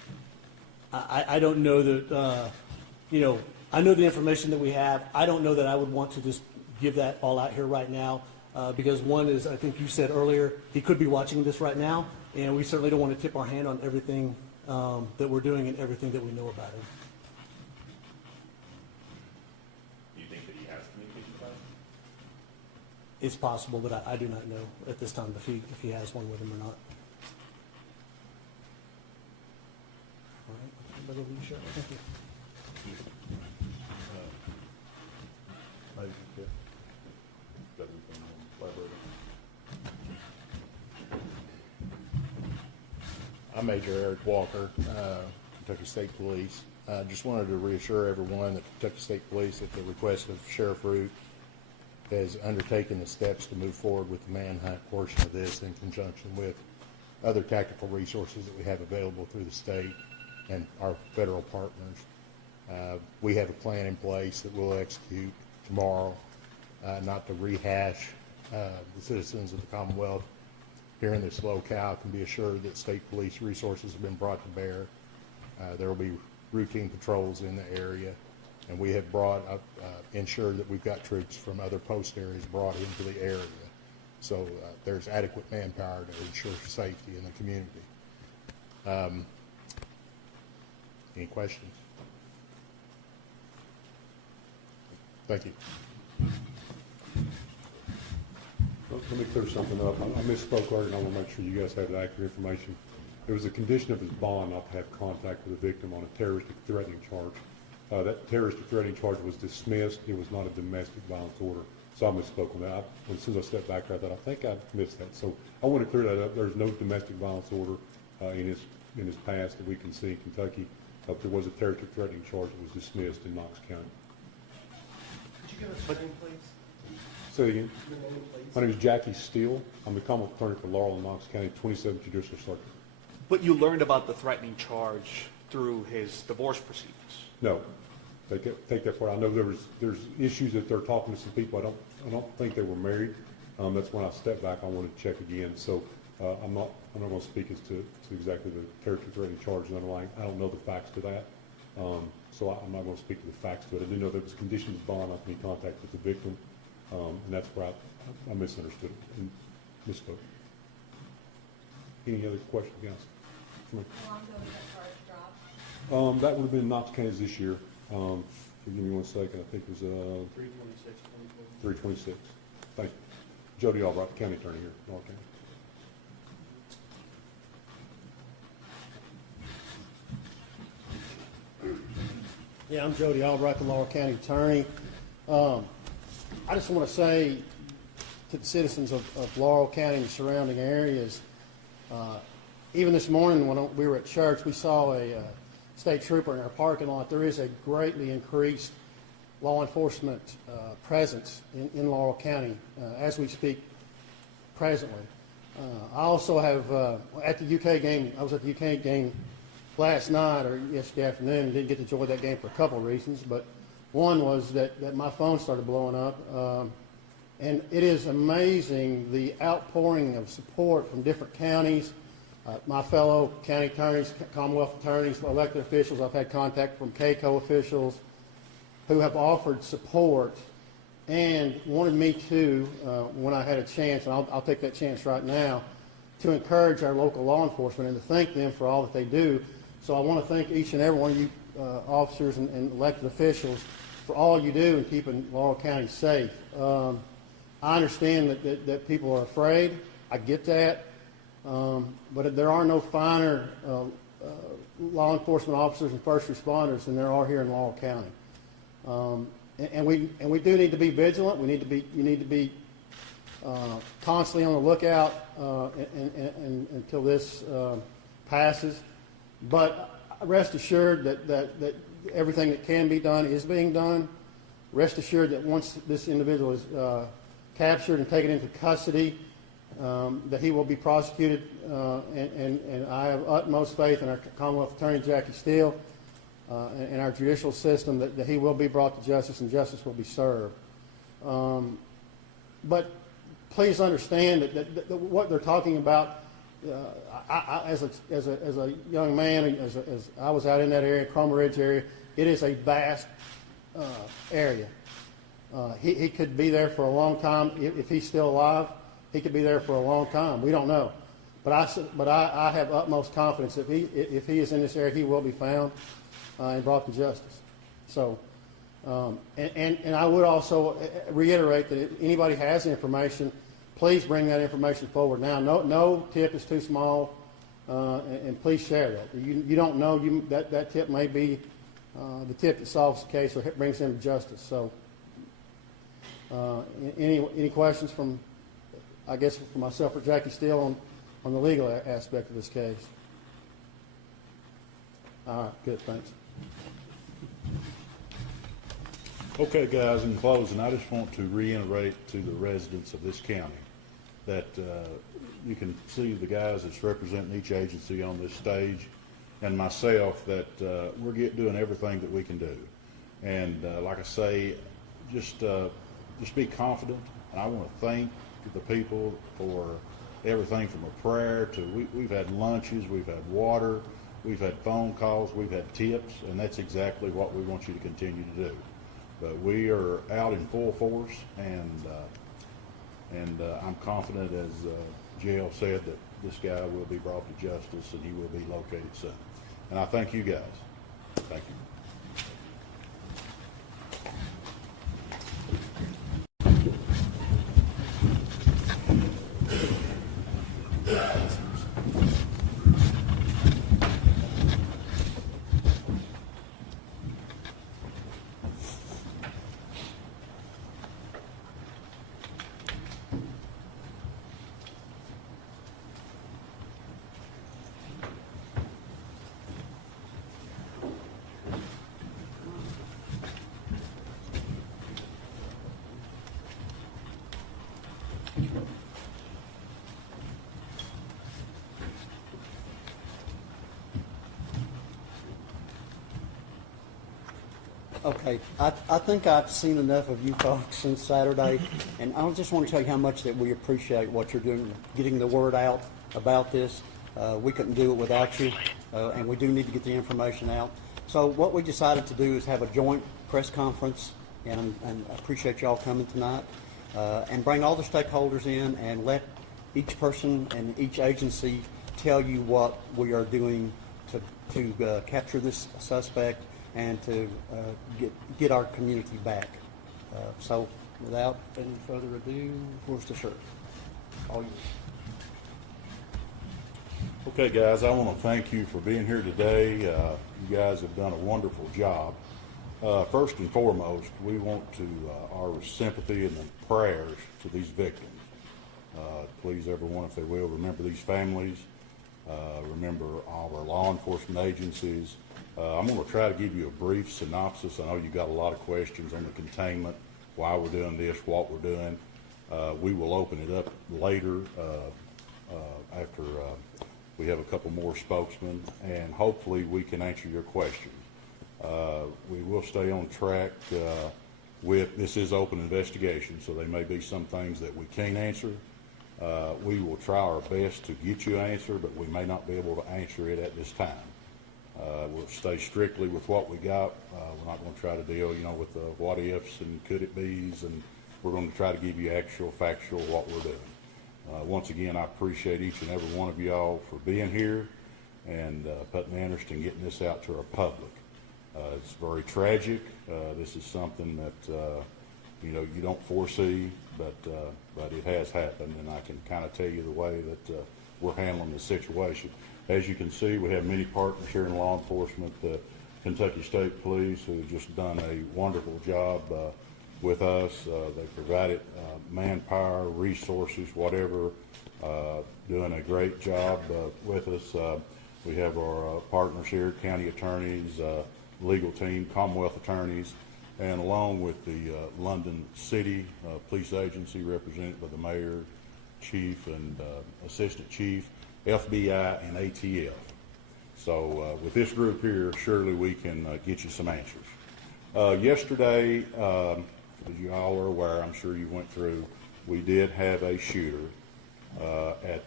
I don't know that, I know the information that we have. I don't know that I would want to just give that all out here right now, because one is, I think you said earlier, he could be watching this right now, and we certainly don't want to tip our hand on everything that we're doing and everything that we know about him. Do you think that he has communication about it? It's possible, but I do not know at this time if he has one with him or not. All right. Everybody over you, Sheriff? Thank you. I'm Major Eric Walker, Kentucky State Police. Just wanted to reassure everyone that Kentucky State Police, at the request of Sheriff Root, has undertaken the steps to move forward with the manhunt portion of this in conjunction with other tactical resources that we have available through the state and our federal partners. We have a plan in place that we'll execute tomorrow, not to rehash. The citizens of the Commonwealth here in this locale can be assured that state police resources have been brought to bear. There will be routine patrols in the area, and we have ensured that we've got troops from other post areas brought into the area. So there's adequate manpower to ensure safety in the community. Any questions? Thank you. Let me clear something up. I misspoke earlier, and I want to make sure you guys have the accurate information. There was a condition of his bond not to have contact with the victim on a terroristic threatening charge. That terroristic threatening charge was dismissed. It was not a domestic violence order. So I misspoke on that. As soon as I stepped back, I thought, I think I missed that. So I want to clear that up. There's no domestic violence order in his past that we can see in Kentucky. There was a terroristic threatening charge that was dismissed in Knox County. Could you give us your name, please? Say it again. Your name, please. My name is Jackie Steele. I'm the Commonwealth Attorney for Laurel and Knox County, 27th Judicial Circuit. But you learned about the threatening charge through his divorce proceedings. No, take that part. I know there's issues that they're talking to some people. I don't think they were married. That's when I stepped back. I wanted to check again. So I'm not going to speak as to exactly the terroristic threatening charge and underlying. I don't know the facts to that. So I'm not going to speak to the facts to it. I do know there was conditions of bond not to be in contact with the victim, and that's where I misunderstood it and misspoke. Any other questions, guys? How long ago was that charge dropped? That would have been Knox County this year. Give me 1 second. I think it was 326. Thank you. Jody Albright, the county attorney here, Laurel County. Yeah, I'm Jody Albright, the Laurel County attorney. I just want to say to the citizens of Laurel County and the surrounding areas, even this morning when we were at church, we saw a state trooper in our parking lot. There is a greatly increased law enforcement presence in Laurel County as we speak presently. I also have, at the UK game, I was at the UK game last night or yesterday afternoon, didn't get to enjoy that game for a couple of reasons, but one was that my phone started blowing up. And it is amazing the outpouring of support from different counties. My fellow county attorneys, Commonwealth attorneys, elected officials, I've had contact from KCO officials who have offered support and wanted me to, when I had a chance, and I'll take that chance right now, to encourage our local law enforcement and to thank them for all that they do. So I want to thank each and every one of you officers and elected officials for all you do in keeping Laurel County safe. I understand that people are afraid. I get that. But there are no finer law enforcement officers and first responders than there are here in Laurel County. And we do need to be vigilant. You need to be constantly on the lookout until this passes. But rest assured that everything that can be done is being done. Rest assured that once this individual is captured and taken into custody, that he will be prosecuted, and I have utmost faith in our Commonwealth Attorney Jackie Steele and our judicial system that he will be brought to justice and justice will be served. But please understand that what they're talking about as a young man, as I was out in that area, Cromer Ridge area, it is a vast area. He could be there for a long time. If he's still alive, he could be there for a long time. We don't know. But I have utmost confidence if he is in this area, he will be found and brought to justice. So, and I would also reiterate that if anybody has information, please bring that information forward now. No tip is too small, and please share that. You don't know, that tip may be the tip that solves the case or brings him to justice. So, any questions from, I guess, from myself or Jackie Steele on the legal aspect of this case? All right, good, thanks. Okay, guys, in closing, I just want to reiterate to the residents of this county that you can see the guys that's representing each agency on this stage and myself that we're doing everything that we can do. And like I say, just be confident. And I want to thank the people for everything from a prayer to we've had lunches, we've had water, we've had phone calls, we've had tips, and that's exactly what we want you to continue to do. But we are out in full force, and I'm confident, as JL said, that this guy will be brought to justice and he will be located soon. And I thank you guys. Thank you. Okay, I think I've seen enough of you folks since Saturday, and I just want to tell you how much that we appreciate what you're doing, getting the word out about this. We couldn't do it without you, and we do need to get the information out. So what we decided to do is have a joint press conference, and I appreciate y'all coming tonight, and bring all the stakeholders in and let each person and each agency tell you what we are doing to capture this suspect and to get our community back. So without any further ado, where's the shirt? All yours. Okay, guys, I want to thank you for being here today. You guys have done a wonderful job. First and foremost, we want our sympathy and prayers to these victims. Please, everyone, if they will, remember these families. Remember all of our law enforcement agencies. I'm going to try to give you a brief synopsis. I know you got a lot of questions on the containment, why we're doing this, what we're doing. We will open it up later after we have a couple more spokesmen, and hopefully we can answer your questions. We will stay on track with, this is open investigation, so there may be some things that we can't answer. We will try our best to get you an answer, but we may not be able to answer it at this time. We'll stay strictly with what we got. We're not going to try to deal, with the what ifs and could it be's, and we're going to try to give you actual, factual what we're doing. Once again, I appreciate each and every one of y'all for being here and putting the interest in getting this out to our public. It's very tragic. This is something that you don't foresee, but it has happened, and I can kind of tell you the way that we're handling the situation. As you can see, we have many partners here in law enforcement. The Kentucky State Police, who have just done a wonderful job with us. They provided manpower, resources, whatever, doing a great job with us. We have our partners here, county attorneys, legal team, Commonwealth attorneys, and along with the London City Police Agency represented by the mayor, chief, and assistant chief, FBI, and ATF. So with this group here, surely we can get you some answers. Yesterday, as you all are aware, I'm sure you went through, we did have a shooter at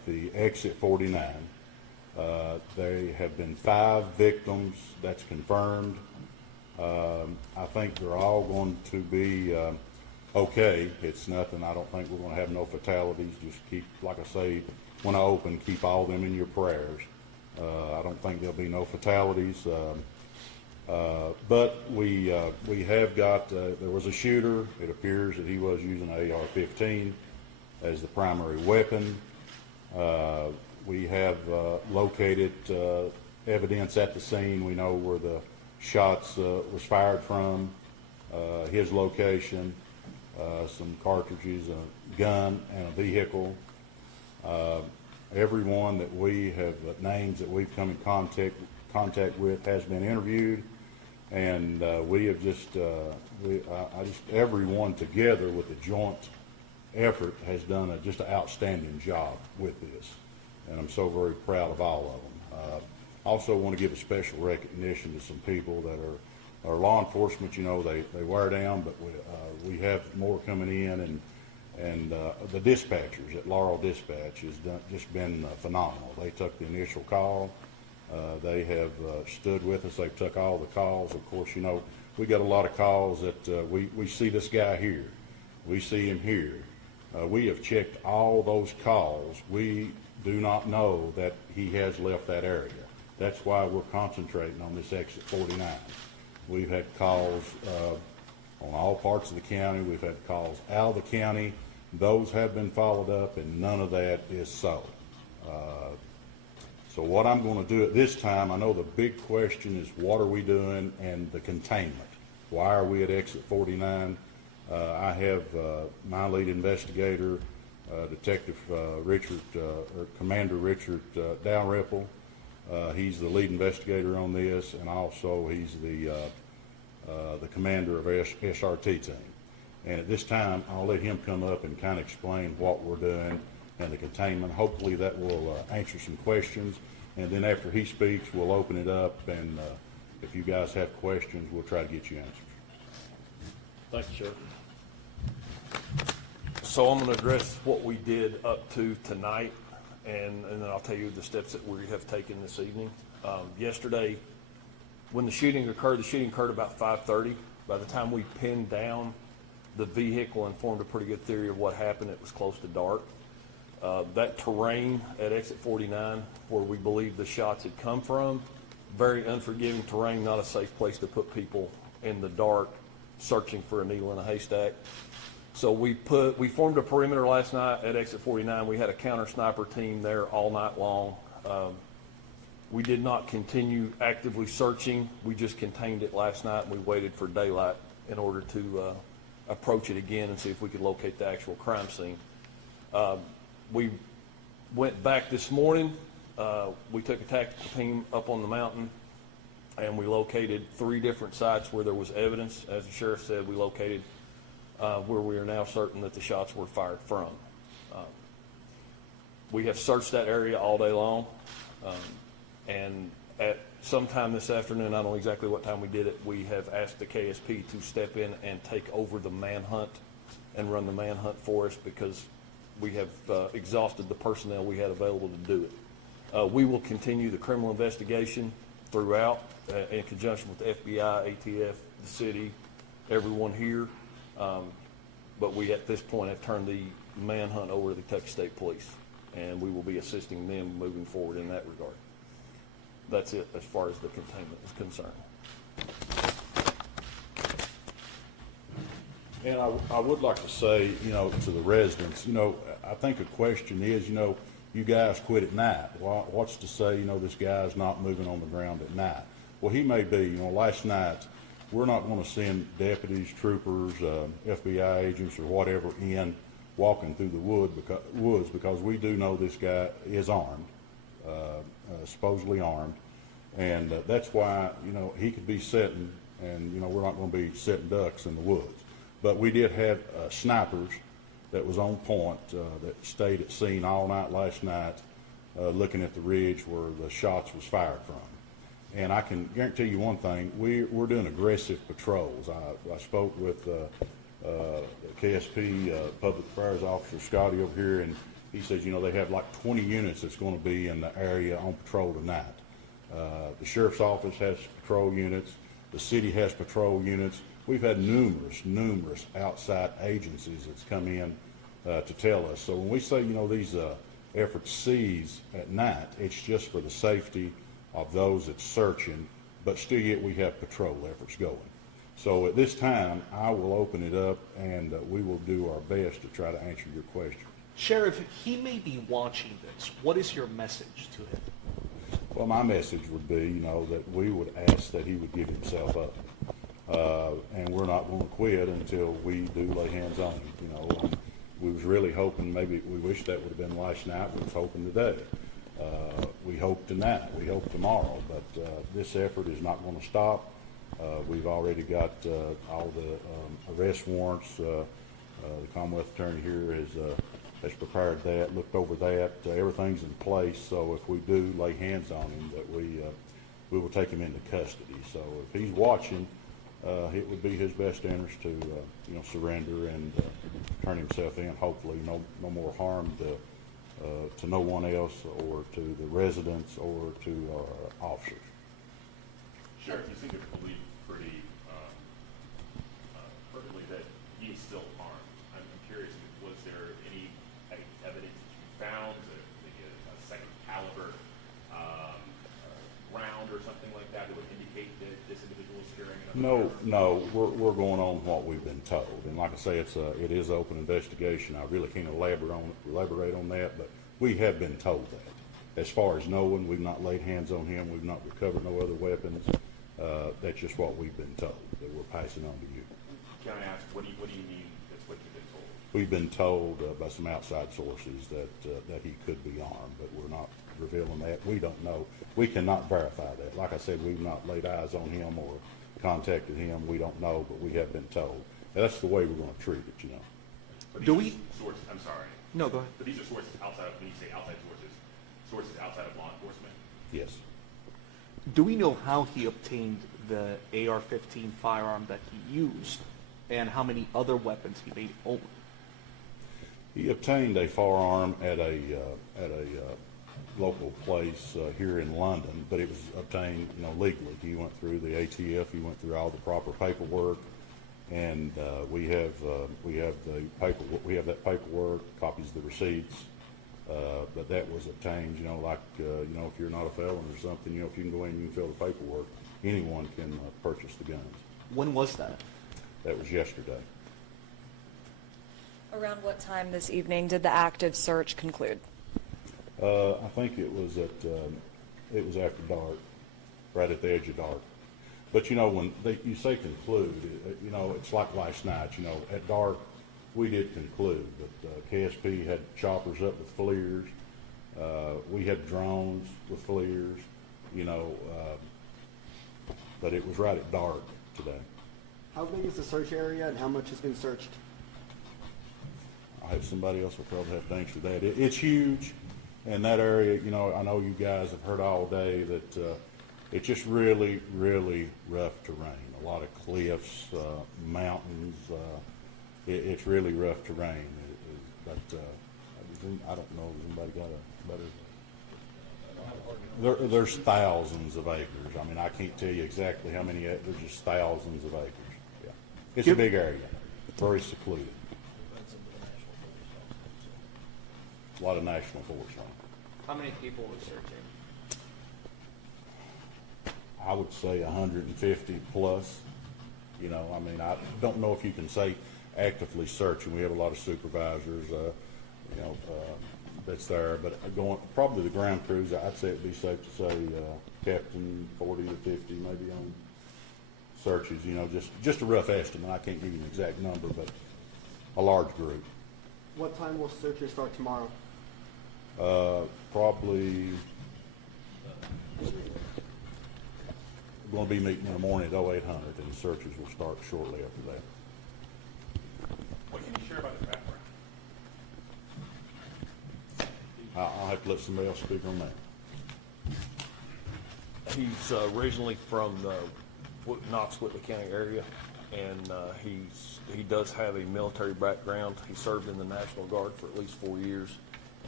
the exit 49. There have been 5 victims, that's confirmed. I think they're all going to be okay. It's nothing, I don't think we're going to have no fatalities. Just keep, like I say, when I open, keep all them in your prayers. I don't think there'll be no fatalities. But we have got, there was a shooter. It appears that he was using an AR-15 as the primary weapon. We have located evidence at the scene. We know where the shots was fired from, his location, some cartridges, a gun, and a vehicle. Everyone that we have, names that we've come in contact with has been interviewed, and we have just, everyone together with the joint effort has done just an outstanding job with this, and I'm so very proud of all of them. Also want to give a special recognition to some people that are law enforcement. You know, they wear down, but we have more coming in, and the dispatchers at Laurel Dispatch has just been phenomenal. They took the initial call. They have stood with us. They've took all the calls. Of course, you know, we got a lot of calls that we see this guy here. We see him here. We have checked all those calls. We do not know that he has left that area. That's why we're concentrating on this exit 49. We've had calls on all parts of the county. We've had calls out of the county. Those have been followed up, and none of that is so. So what I'm going to do at this time, I know the big question is what are we doing and the containment. Why are we at exit 49? I have my lead investigator, Detective Richard, or Commander Richard Dalrymple. He's the lead investigator on this, and also he's the commander of SRT team. And at this time, I'll let him come up and kind of explain what we're doing and the containment. Hopefully that will answer some questions. And then after he speaks, we'll open it up, and if you guys have questions, we'll try to get you answers. Thank you, Sheriff. So I'm going to address what we did up to tonight, and then I'll tell you the steps that we have taken this evening. Yesterday, when the shooting occurred about 5:30. By the time we pinned down the vehicle and formed a pretty good theory of what happened, it was close to dark. That terrain at exit 49, where we believe the shots had come from, very unforgiving terrain, not a safe place to put people in the dark searching for a needle in a haystack. So we formed a perimeter last night at exit 49. We had a counter sniper team there all night long. We did not continue actively searching. We just contained it last night, and we waited for daylight in order to approach it again and see if we could locate the actual crime scene. We went back this morning. We took a tactical team up on the mountain, and we located 3 different sites where there was evidence. As the sheriff said, we located where we are now certain that the shots were fired from. We have searched that area all day long, and at sometime this afternoon, I don't know exactly what time we did it, we have asked the KSP to step in and take over the manhunt and run the manhunt for us, because we have exhausted the personnel we had available to do it. We will continue the criminal investigation throughout in conjunction with the FBI, ATF, the city, everyone here. But we at this point have turned the manhunt over to the Kentucky State Police, and we will be assisting them moving forward in that regard. That's it as far as the containment is concerned. And I would like to say, you know, to the residents, you know, I think a question is, you know, you guys quit at night. Well, what's to say, you know, this guy's not moving on the ground at night? Well, he may be. You know, last night, we're not going to send deputies, troopers, FBI agents, or whatever in walking through the woods because we do know this guy is armed, supposedly armed, and that's why, you know, he could be sitting, and, you know, we're not going to be sitting ducks in the woods. But we did have snipers that was on point that stayed at scene all night last night looking at the ridge where the shots was fired from. And I can guarantee you one thing, we're doing aggressive patrols. I spoke with the KSP Public Affairs Officer Scotty over here, and he says, you know, they have like 20 units that's going to be in the area on patrol tonight. The sheriff's office has patrol units. The city has patrol units. We've had numerous outside agencies that's come in to tell us. So when we say, you know, these efforts cease at night, it's just for the safety of those that's searching, but still yet we have patrol efforts going. So at this time, I will open it up and we will do our best to try to answer your question. Sheriff, he may be watching this. What is your message to him? Well, my message would be, you know, that we would ask that he would give himself up. And we're not going to quit until we do lay hands on him. You know, we was really hoping, maybe we wish that would have been last night. We was hoping today. We hope tonight. We hope tomorrow. But this effort is not going to stop. We've already got all the arrest warrants. The Commonwealth Attorney here has prepared that, looked over that. Everything's in place. So if we do lay hands on him, that we will take him into custody. So if he's watching, it would be his best interest to, you know, surrender and turn himself in. Hopefully, no more harm to no one else, or to the residents, or to our officers. Sheriff, you seem to believe pretty perfectly that he is still armed. I'm curious, was there any evidence that you found, maybe a second caliber round or something like that would indicate that this individual is carrying another firearm? No, we're going on what we've been told, and like I say, it is open investigation. I really can't elaborate on that, but we have been told that. As far as knowing, we've not laid hands on him. We've not recovered no other weapons. That's just what we've been told that we're passing on to you. Can I ask, what do you mean that's what you've been told? We've been told by some outside sources that he could be armed, but we're not revealing that. We don't know. We cannot verify that. Like I said, we've not laid eyes on him or contacted him. We don't know, but we have been told. That's the way we're going to treat it, you know. But Do we? Sources, I'm sorry. No, go ahead. But these are sources outside of, when you say outside sources outside of law enforcement? Yes. Do we know how he obtained the AR-15 firearm that he used, and how many other weapons he may own? He obtained a firearm at a local place here in London, but it was obtained, you know, legally. He went through the ATF. He went through all the proper paperwork, and we have that paperwork, copies of the receipts. But that was obtained, you know, like, you know, if you're not a felon or something, you know, if you can go in and you can fill the paperwork, anyone can purchase the guns. When was that? That was yesterday. Around what time this evening did the active search conclude? I think it was after dark, right at the edge of dark. But, you know, when you say conclude, you know, it's like last night, you know, at dark, we did conclude that KSP had choppers up with FLIRs. We had drones with FLIRs, you know, but it was right at dark today. How big is the search area and how much has been searched? I have somebody else will probably have to answer that. It's huge, and that area, you know, I know you guys have heard all day that it's just really, really rough terrain. A lot of cliffs, mountains. It's really rough terrain. But I don't know if anybody got a better. There's thousands of acres. I mean, I can't tell you exactly how many. There's just thousands of acres. Yeah, it's a big area. It's very secluded. A lot of national forest on it. How many people were searching? I would say 150 plus. You know, I mean, I don't know if you can say actively searching. We have a lot of supervisors, you know, that's there. But probably the ground crews, I'd say it'd be safe to say, Captain, 40 to 50 maybe on searches. You know, just a rough estimate. I can't give you an exact number, but a large group. What time will searches start tomorrow? Probably we're going to be meeting in the morning at 0800, and the searches will start shortly after that. What can you share about his background? I'll have to let somebody else speak on that. He's originally from the Knox-Whitley County area, and he does have a military background. He served in the National Guard for at least 4 years,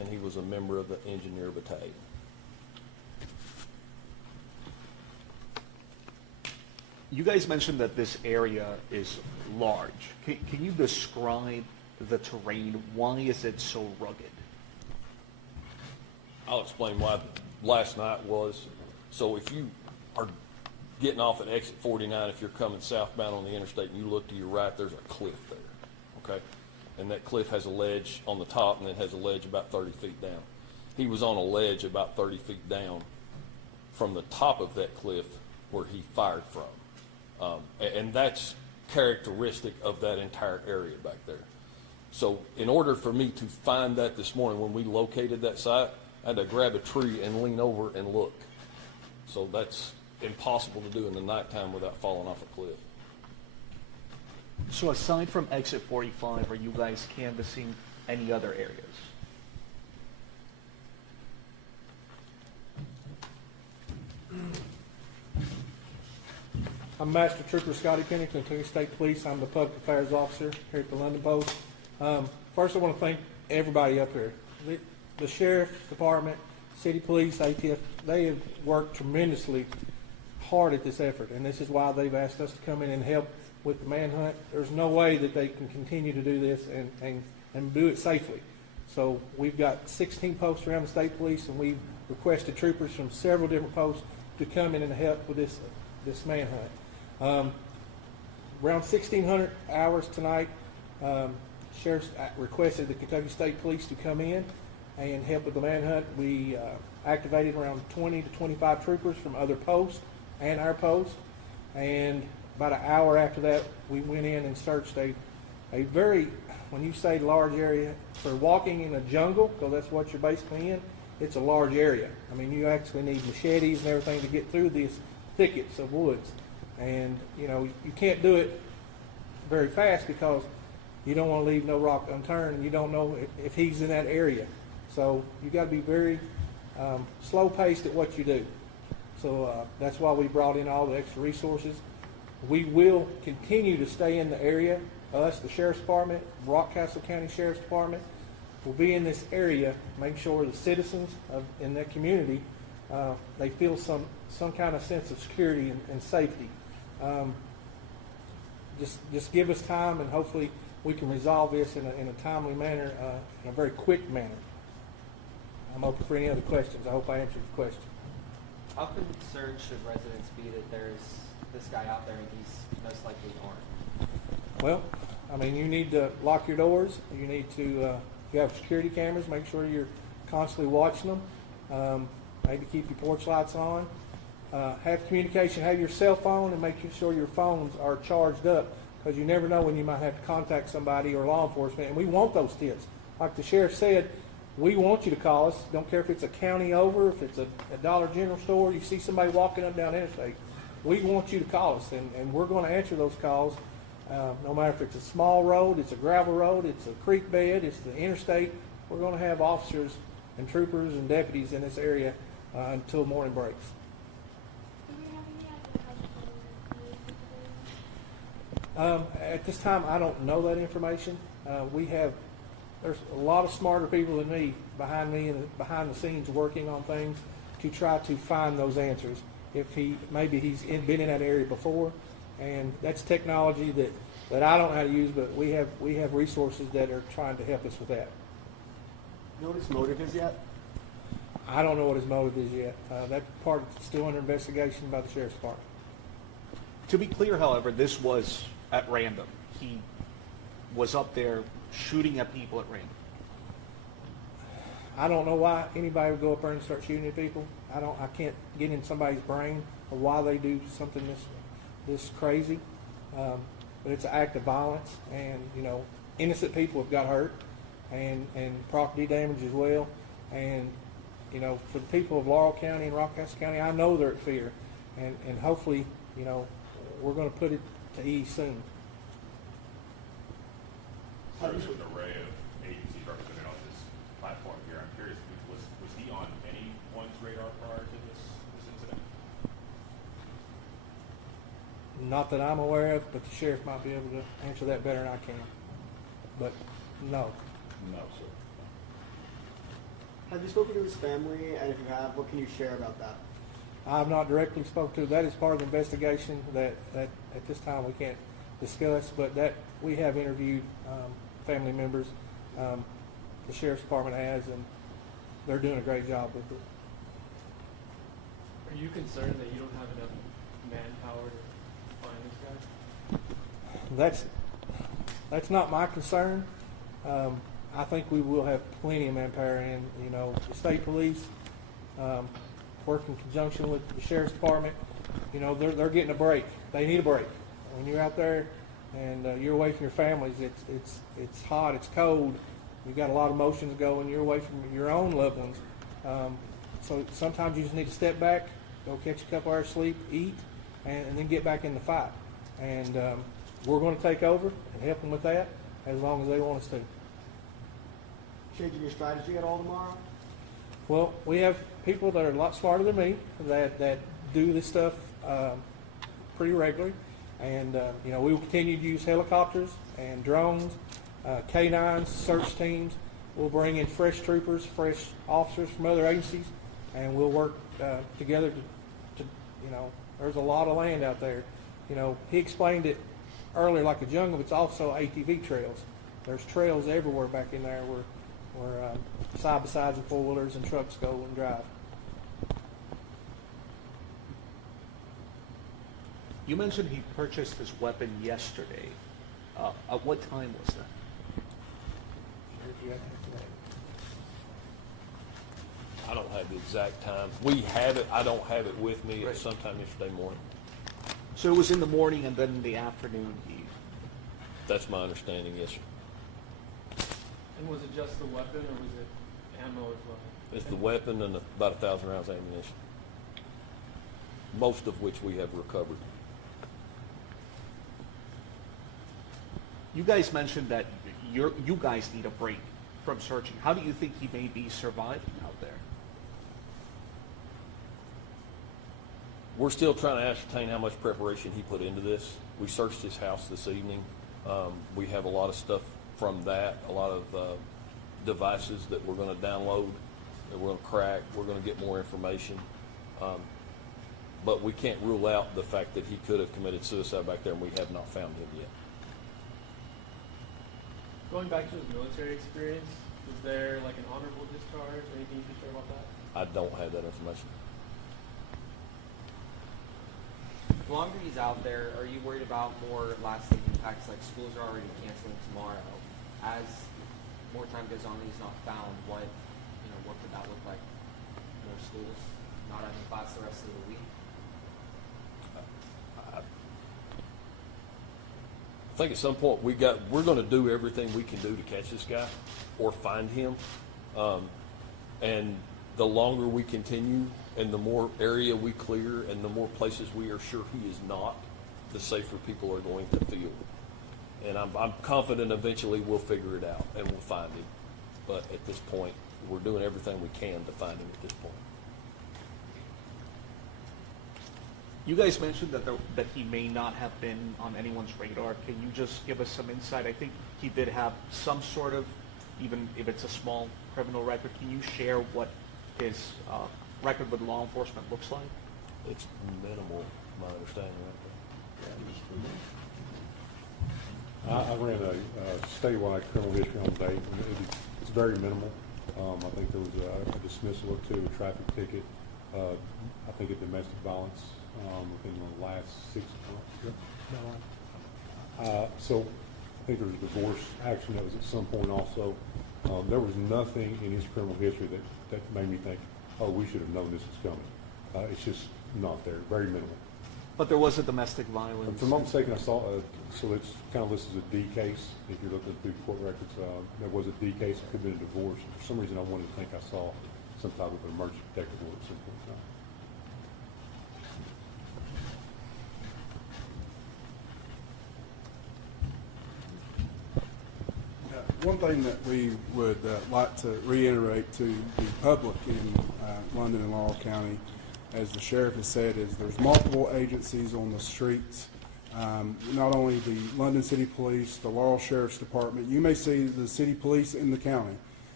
and he was a member of the engineer battalion. You guys mentioned that this area is large. Can you describe the terrain? Why is it so rugged? I'll explain why last night was. So if you are getting off at exit 49, if you're coming southbound on the interstate and you look to your right, there's a cliff there, okay? And that cliff has a ledge on the top, and it has a ledge about 30 feet down. He was on a ledge about 30 feet down from the top of that cliff where he fired from. And that's characteristic of that entire area back there. So in order for me to find that this morning, when we located that site, I had to grab a tree and lean over and look. So that's impossible to do in the nighttime without falling off a cliff. So aside from exit 45, are you guys canvassing any other areas? I'm Master Trooper Scotty Pennington, Interstate Police. I'm the Public Affairs Officer here at the London Post. First, I want to thank everybody up here. The Sheriff's Department, City Police, ATF, they have worked tremendously hard at this effort, and this is why they've asked us to come in and help with the manhunt. There's no way that they can continue to do this and do it safely. So we've got 16 posts around the state police, and we've requested troopers from several different posts to come in and help with this manhunt. Around 1,600 hours tonight, Sheriff's requested the Kentucky State Police to come in and help with the manhunt. We activated around 20 to 25 troopers from other posts and our post, and about an hour after that, we went in and searched a very, when you say large area, for walking in a jungle, because that's what you're basically in, it's a large area. I mean, you actually need machetes and everything to get through these thickets of woods. And, you know, you can't do it very fast because you don't want to leave no rock unturned, and you don't know if he's in that area. So you got to be very slow-paced at what you do. So that's why we brought in all the extra resources. We will continue to stay in the area. Us, the Sheriff's Department, Rockcastle County Sheriff's Department, will be in this area, make sure the citizens in their community, they feel some kind of sense of security and safety. Just give us time, and hopefully we can resolve this in a timely manner, in a very quick manner. I'm open for any other questions. I hope I answered your question. How concerned should residents be that there's this guy out there and he's most likely armed? Well, I mean, you need to lock your doors. You need to, if you have security cameras, make sure you're constantly watching them. Maybe keep your porch lights on. Have communication. Have your cell phone, and make sure your phones are charged up, because you never know when you might have to contact somebody or law enforcement. And we want those tips. Like the sheriff said, we want you to call us. Don't care if it's a county over, if it's a Dollar General store, you see somebody walking up down the interstate. We want you to call us, and we're going to answer those calls, no matter if it's a small road, it's a gravel road, it's a creek bed, it's the interstate. We're going to have officers and troopers and deputies in this area until morning breaks. At this time, I don't know that information. There's a lot of smarter people than me behind behind the scenes working on things to try to find those answers. If maybe he's been in that area before, and that's technology that I don't know how to use, but we have resources that are trying to help us with that. You know what his motive is yet? I don't know what his motive is yet. That part is still under investigation by the Sheriff's Department. To be clear, however, this was at random. He was up there shooting at people at random. I don't know why anybody would go up there and start shooting at people. I can't get in somebody's brain of why they do something this crazy. But it's an act of violence, and innocent people have got hurt, and property damage as well. And for the people of Laurel County and Rockcastle County, I know they're at fear, and hopefully we're going to put it to ease soon. There's an array of agencies represented on this platform here. I'm curious, was he on anyone's radar prior to this incident? Not that I'm aware of, but the sheriff might be able to answer that better than I can. But no. No, sir. Have you spoken to his family? And if you have, what can you share about that? I've not directly spoken to. That is part of the investigation that at this time we can't discuss, but that we have interviewed family members. The sheriff's department has, and they're doing a great job with it. Are you concerned that you don't have enough manpower to find this guy? That's not my concern. I think we will have plenty of manpower, and the state police work in conjunction with the sheriff's department. They're getting a break. They need a break. When you're out there and you're away from your families, it's hot, it's cold. You've got a lot of emotions going. You're away from your own loved ones. So sometimes you just need to step back, go catch a couple hours sleep, eat, and then get back in the fight. And we're going to take over and help them with that as long as they want us to. Changing your strategy at all tomorrow? Well, we have people that are a lot smarter than me that do this stuff pretty regularly. And, we will continue to use helicopters and drones, K-9s, search teams. We'll bring in fresh troopers, fresh officers from other agencies, and we'll work together to there's a lot of land out there. He explained it earlier like a jungle, but it's also ATV trails. There's trails everywhere back in there where side-by-sides and four-wheelers and trucks go and drive. You mentioned he purchased his weapon yesterday. At what time was that? I don't have the exact time. We have it. I don't have it with me. It was sometime yesterday morning. So it was in the morning and then in the afternoon That's my understanding, yes, sir. And was it just the weapon, or was it ammo as well? It's the weapon and about 1,000 rounds of ammunition, most of which we have recovered. You guys mentioned that you guys need a break from searching. How do you think he may be surviving out there? We're still trying to ascertain how much preparation he put into this. We searched his house this evening. We have a lot of stuff from that, a lot of devices that we're going to download, that we're going to crack. We're going to get more information. But we can't rule out the fact that he could have committed suicide back there, and we have not found him yet. Going back to his military experience, was there like an honorable discharge or anything you can share about that? I don't have that information. The longer he's out there, are you worried about more lasting impacts, like schools are already canceling tomorrow? As more time goes on and he's not found, what could that look like? More schools not having class the rest of the week? I think at some point we're going to do everything we can do to catch this guy or find him. And the longer we continue and the more area we clear and the more places we are sure he is not, the safer people are going to feel. And I'm confident eventually we'll figure it out and we'll find him. But at this point, we're doing everything we can to find him at this point. You guys mentioned that he may not have been on anyone's radar. Can you just give us some insight? I think he did have some sort of, even if it's a small criminal record, can you share what his record with law enforcement looks like? It's minimal, my understanding right I ran a statewide criminal history on date, and it's very minimal. I think there was a dismissal or two, a traffic ticket, I think a domestic violence within the last 6 months. So I think there was a divorce action that was at some point also. There was nothing in his criminal history that made me think, oh, we should have known this was coming. It's just not there, very minimal. But there was a domestic violence. If I'm not mistaken, I saw, so it's kind of listed as a D case. If you're looking through court records, there was a D case. It could have been a divorce. For some reason, I wanted to think I saw some type of emergency protective order at some point in time. One thing that we would like to reiterate to the public in London and Laurel County, as the sheriff has said, is there's multiple agencies on the streets. Not only the London City Police, the Laurel Sheriff's Department. You may see the city police in the county,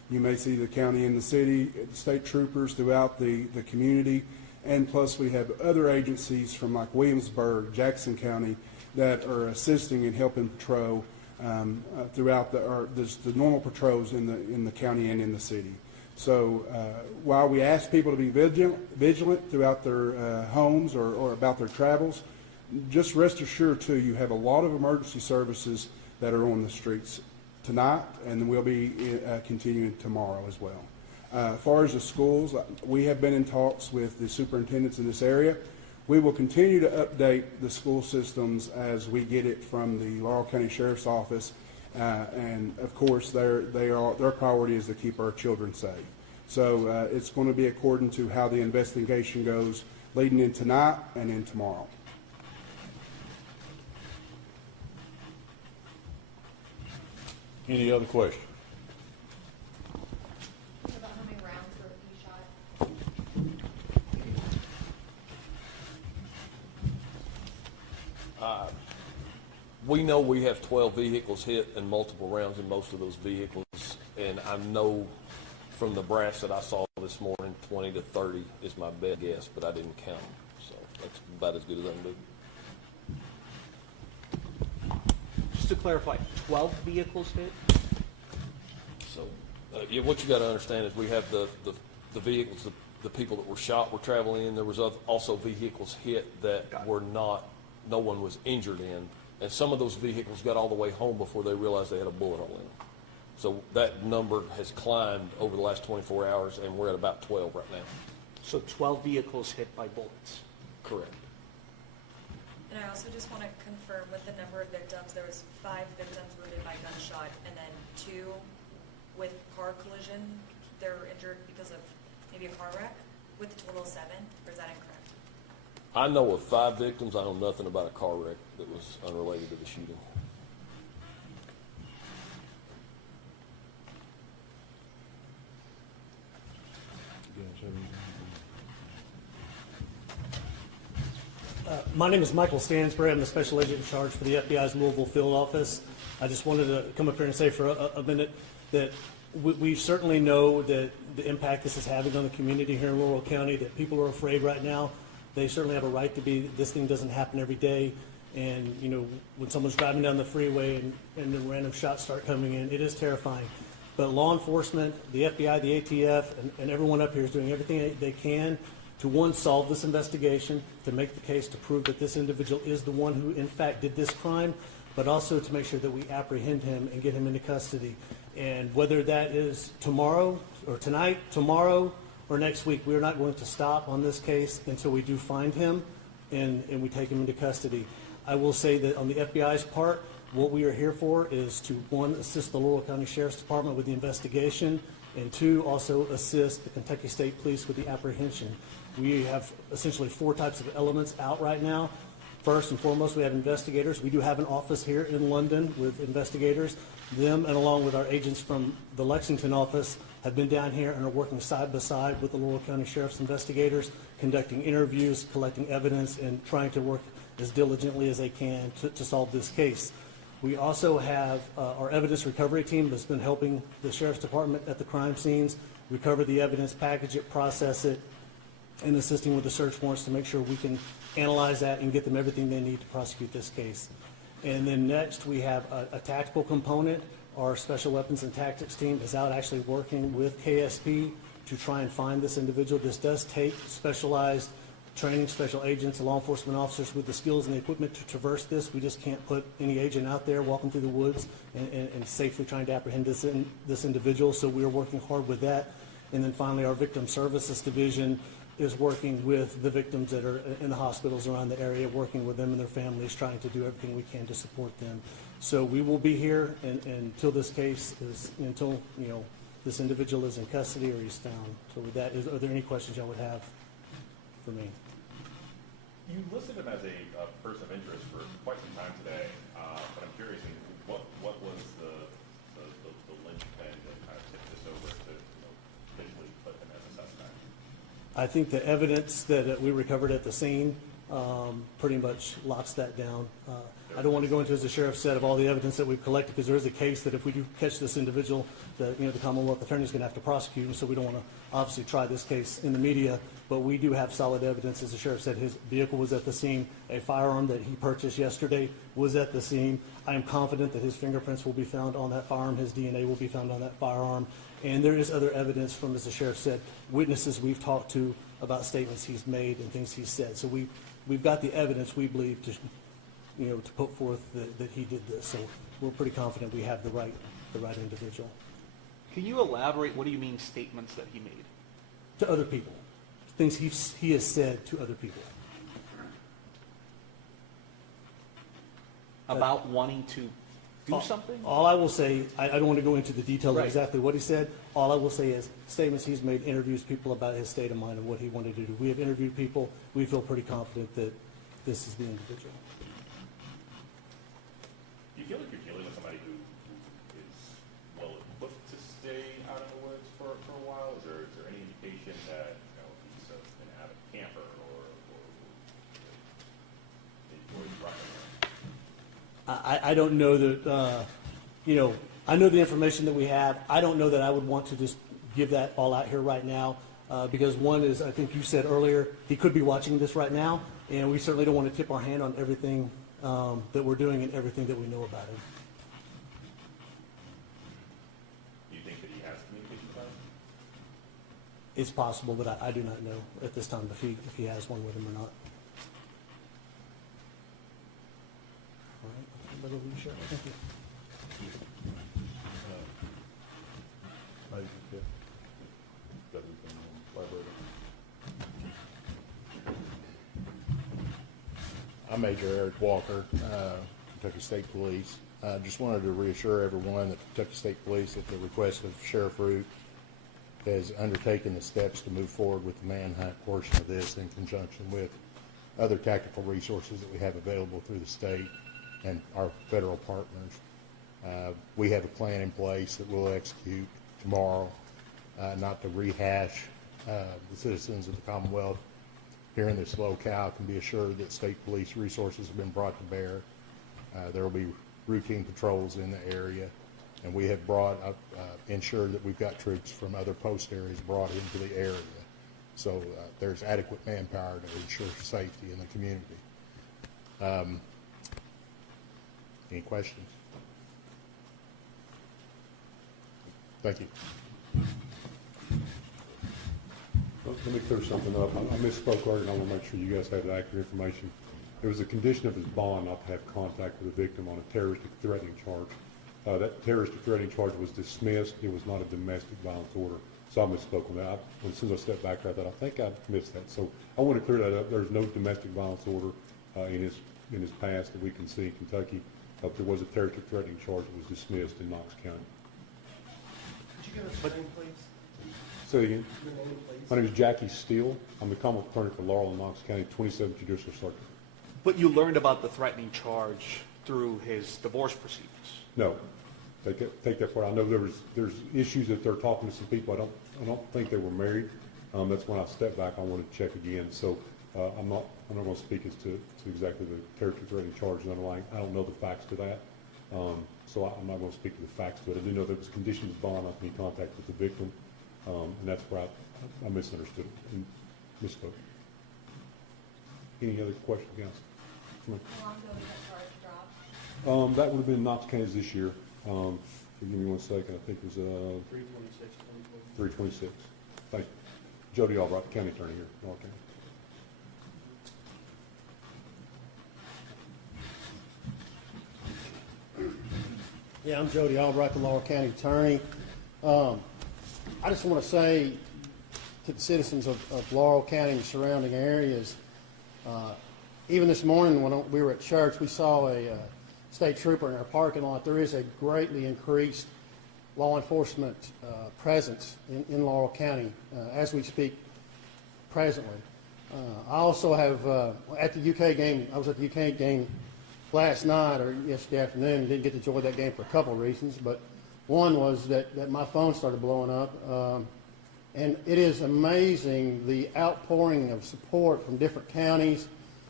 You may see the county and the city, state troopers throughout the community. And plus, we have other agencies from like Williamsburg, Jackson County, that are assisting and helping patrol throughout the normal patrols in the county and in the city. So while we ask people to be vigilant throughout their homes or about their travels, just rest assured too, you have a lot of emergency services that are on the streets tonight, and we'll be continuing tomorrow as well. As far as the schools, we have been in talks with the superintendents in this area. We will continue to update the school systems as we get it from the Laurel County Sheriff's Office, and of course their priority is to keep our children safe. So it's going to be according to how the investigation goes leading in tonight and in tomorrow. Any other questions? About how many rounds were you shot? We know we have 12 vehicles hit and multiple rounds in most of those vehicles, and I know from the brass that I saw this morning, 20 to 30 is my best guess, but I didn't count them, so that's about as good as I can do. Just to clarify, 12 vehicles hit? So, yeah, what you got to understand is we have the vehicles, the people that were shot were traveling in. There was also vehicles hit that were not, no one was injured in. And some of those vehicles got all the way home before they realized they had a bullet hole in them. So that number has climbed over the last 24 hours, and we're at about 12 right now. So 12 vehicles hit by bullets? Correct. And I also just want to confirm with the number of victims, there was 5 victims wounded by gunshot, and then 2 with car collision. They're injured because of maybe a car wreck, with a total of 7, or is that incorrect? I know of 5 victims. I know nothing about a car wreck that was unrelated to the shooting. My name is Michael Stansbury. I'm the special agent in charge for the FBI's Louisville field office. I just wanted to come up here and say for a minute that we certainly know that the impact this is having on the community here in Laurel County, that people are afraid right now. They certainly have a right to be. This thing doesn't happen every day. And, you know, when someone's driving down the freeway and the random shots start coming in, it is terrifying. But law enforcement, the FBI, the ATF, and everyone up here is doing everything they can to, one, solve this investigation, to make the case to prove that this individual is the one who, in fact, did this crime, but also to make sure that we apprehend him and get him into custody. And whether that is tomorrow or tonight, tomorrow, or next week, we are not going to stop on this case until we do find him and we take him into custody. I will say that on the FBI's part, what we are here for is to, one, assist the Laurel County Sheriff's Department with the investigation, and 2, also assist the Kentucky State Police with the apprehension. We have essentially 4 types of elements out right now. First and foremost, we have investigators. We do have an office here in London with investigators. Them, and along with our agents from the Lexington office, have been down here and are working side by side with the Laurel County Sheriff's investigators, conducting interviews, collecting evidence, and trying to work as diligently as they can to solve this case. We also have our evidence recovery team that's been helping the Sheriff's Department at the crime scenes recover the evidence, package it, process it, and assisting with the search warrants to make sure we can analyze that and get them everything they need to prosecute this case. And then next, we have a tactical component. Our special weapons and tactics team is out actually working with KSP to try and find this individual. This does take specialized training, special agents, and law enforcement officers with the skills and the equipment to traverse this. We just can't put any agent out there walking through the woods and safely trying to apprehend this individual. So we are working hard with that. And then finally, our victim services division is working with the victims that are in the hospitals around the area, working with them and their families, trying to do everything we can to support them. So we will be here until this case is, until, you know, this individual is in custody or he's found. So with that, are there any questions y'all would have for me? You listed him as a person of interest for quite some time today, but I'm curious, what was the linchpin that kind of tipped this over to officially put him as a suspect? I think the evidence that we recovered at the scene pretty much locks that down. I don't want to go into, as the sheriff said, of all the evidence that we've collected, because there is a case that if we do catch this individual, that, the Commonwealth Attorney is going to have to prosecute him, so we don't want to obviously try this case in the media, but we do have solid evidence. As the sheriff said, his vehicle was at the scene. A firearm that he purchased yesterday was at the scene. I am confident that his fingerprints will be found on that firearm. His DNA will be found on that firearm. And there is other evidence from, as the sheriff said, witnesses we've talked to about statements he's made and things he's said. So we've got the evidence, we believe, to put forth that he did this. So we're pretty confident we have the right individual. Can you elaborate? What do you mean statements that he made? To other people. Things he has said to other people. About wanting to do something? All I will say, I don't want to go into the details Right. of exactly what he said. All I will say is statements he's made, interviews people about his state of mind and what he wanted to do. We have interviewed people. We feel pretty confident that this is the individual. Do you feel like you're dealing with somebody who is well equipped to stay out in the woods for a while? Is there any indication that he's an avid camper or he's running? I don't know that, I know the information that we have. I don't know that I would want to just give that all out here right now because one is, I think you said earlier, he could be watching this right now, and we certainly don't want to tip our hand on everything that we're doing and everything that we know about him. Do you think that he has communication with us? It's possible, but I do not know at this time if he has one with him or not. All right. I'll let you share. Thank you. I'm Major Eric Walker, Kentucky State Police. Just wanted to reassure everyone that Kentucky State Police, at the request of Sheriff Root, has undertaken the steps to move forward with the manhunt portion of this in conjunction with other tactical resources that we have available through the state and our federal partners. We have a plan in place that we'll execute tomorrow, not to rehash the citizens of the Commonwealth here in this locale can be assured that state police resources have been brought to bear. There will be routine patrols in the area, and we have ensured that we've got troops from other post areas brought into the area. So there's adequate manpower to ensure safety in the community. Any questions? Thank you. Let me clear something up. I misspoke earlier, and I want to make sure you guys have the accurate information. It was a condition of his bond not to have contact with the victim on a terroristic threatening charge. That terroristic threatening charge was dismissed. It was not a domestic violence order. So I misspoke on that. As soon as I stepped back, I thought, I think I missed that. So I want to clear that up. There's no domestic violence order in his past that we can see in Kentucky. There was a terroristic threatening charge that was dismissed in Knox County. Could you give us your name, please? Say again. Your name, please. My name is Jackie Steele. I'm the Commonwealth Attorney for Laurel and Knox County, 27th Judicial Circuit. But you learned about the threatening charge through his divorce proceedings. No, take that part. I know there's issues that they're talking to some people. I don't think they were married. That's when I stepped back. I wanted to check again. So I'm not going to speak as to exactly the terroristic threatening charge and underlying. I don't know the facts to that. So I'm not going to speak to the facts to it. I do know there was conditions of bond not to be in contact with the victim, and that's where I misunderstood it and misspoke. Any other questions, guys? How long ago was that charge dropped? That would have been Knox County this year. Give me 1 second. I think it was 326. Thank you. Jody Albright, County Attorney here, Laurel County. Yeah, I'm Jody Albright, the Laurel County Attorney. I just want to say to the citizens of Laurel County and the surrounding areas, even this morning when we were at church, we saw a state trooper in our parking lot. There is a greatly increased law enforcement presence in Laurel County as we speak presently. I also have, at the UK game, I was at the UK game last night or yesterday afternoon. Didn't get to enjoy that game for a couple of reasons, but one was that my phone started blowing up. And it is amazing the outpouring of support from different counties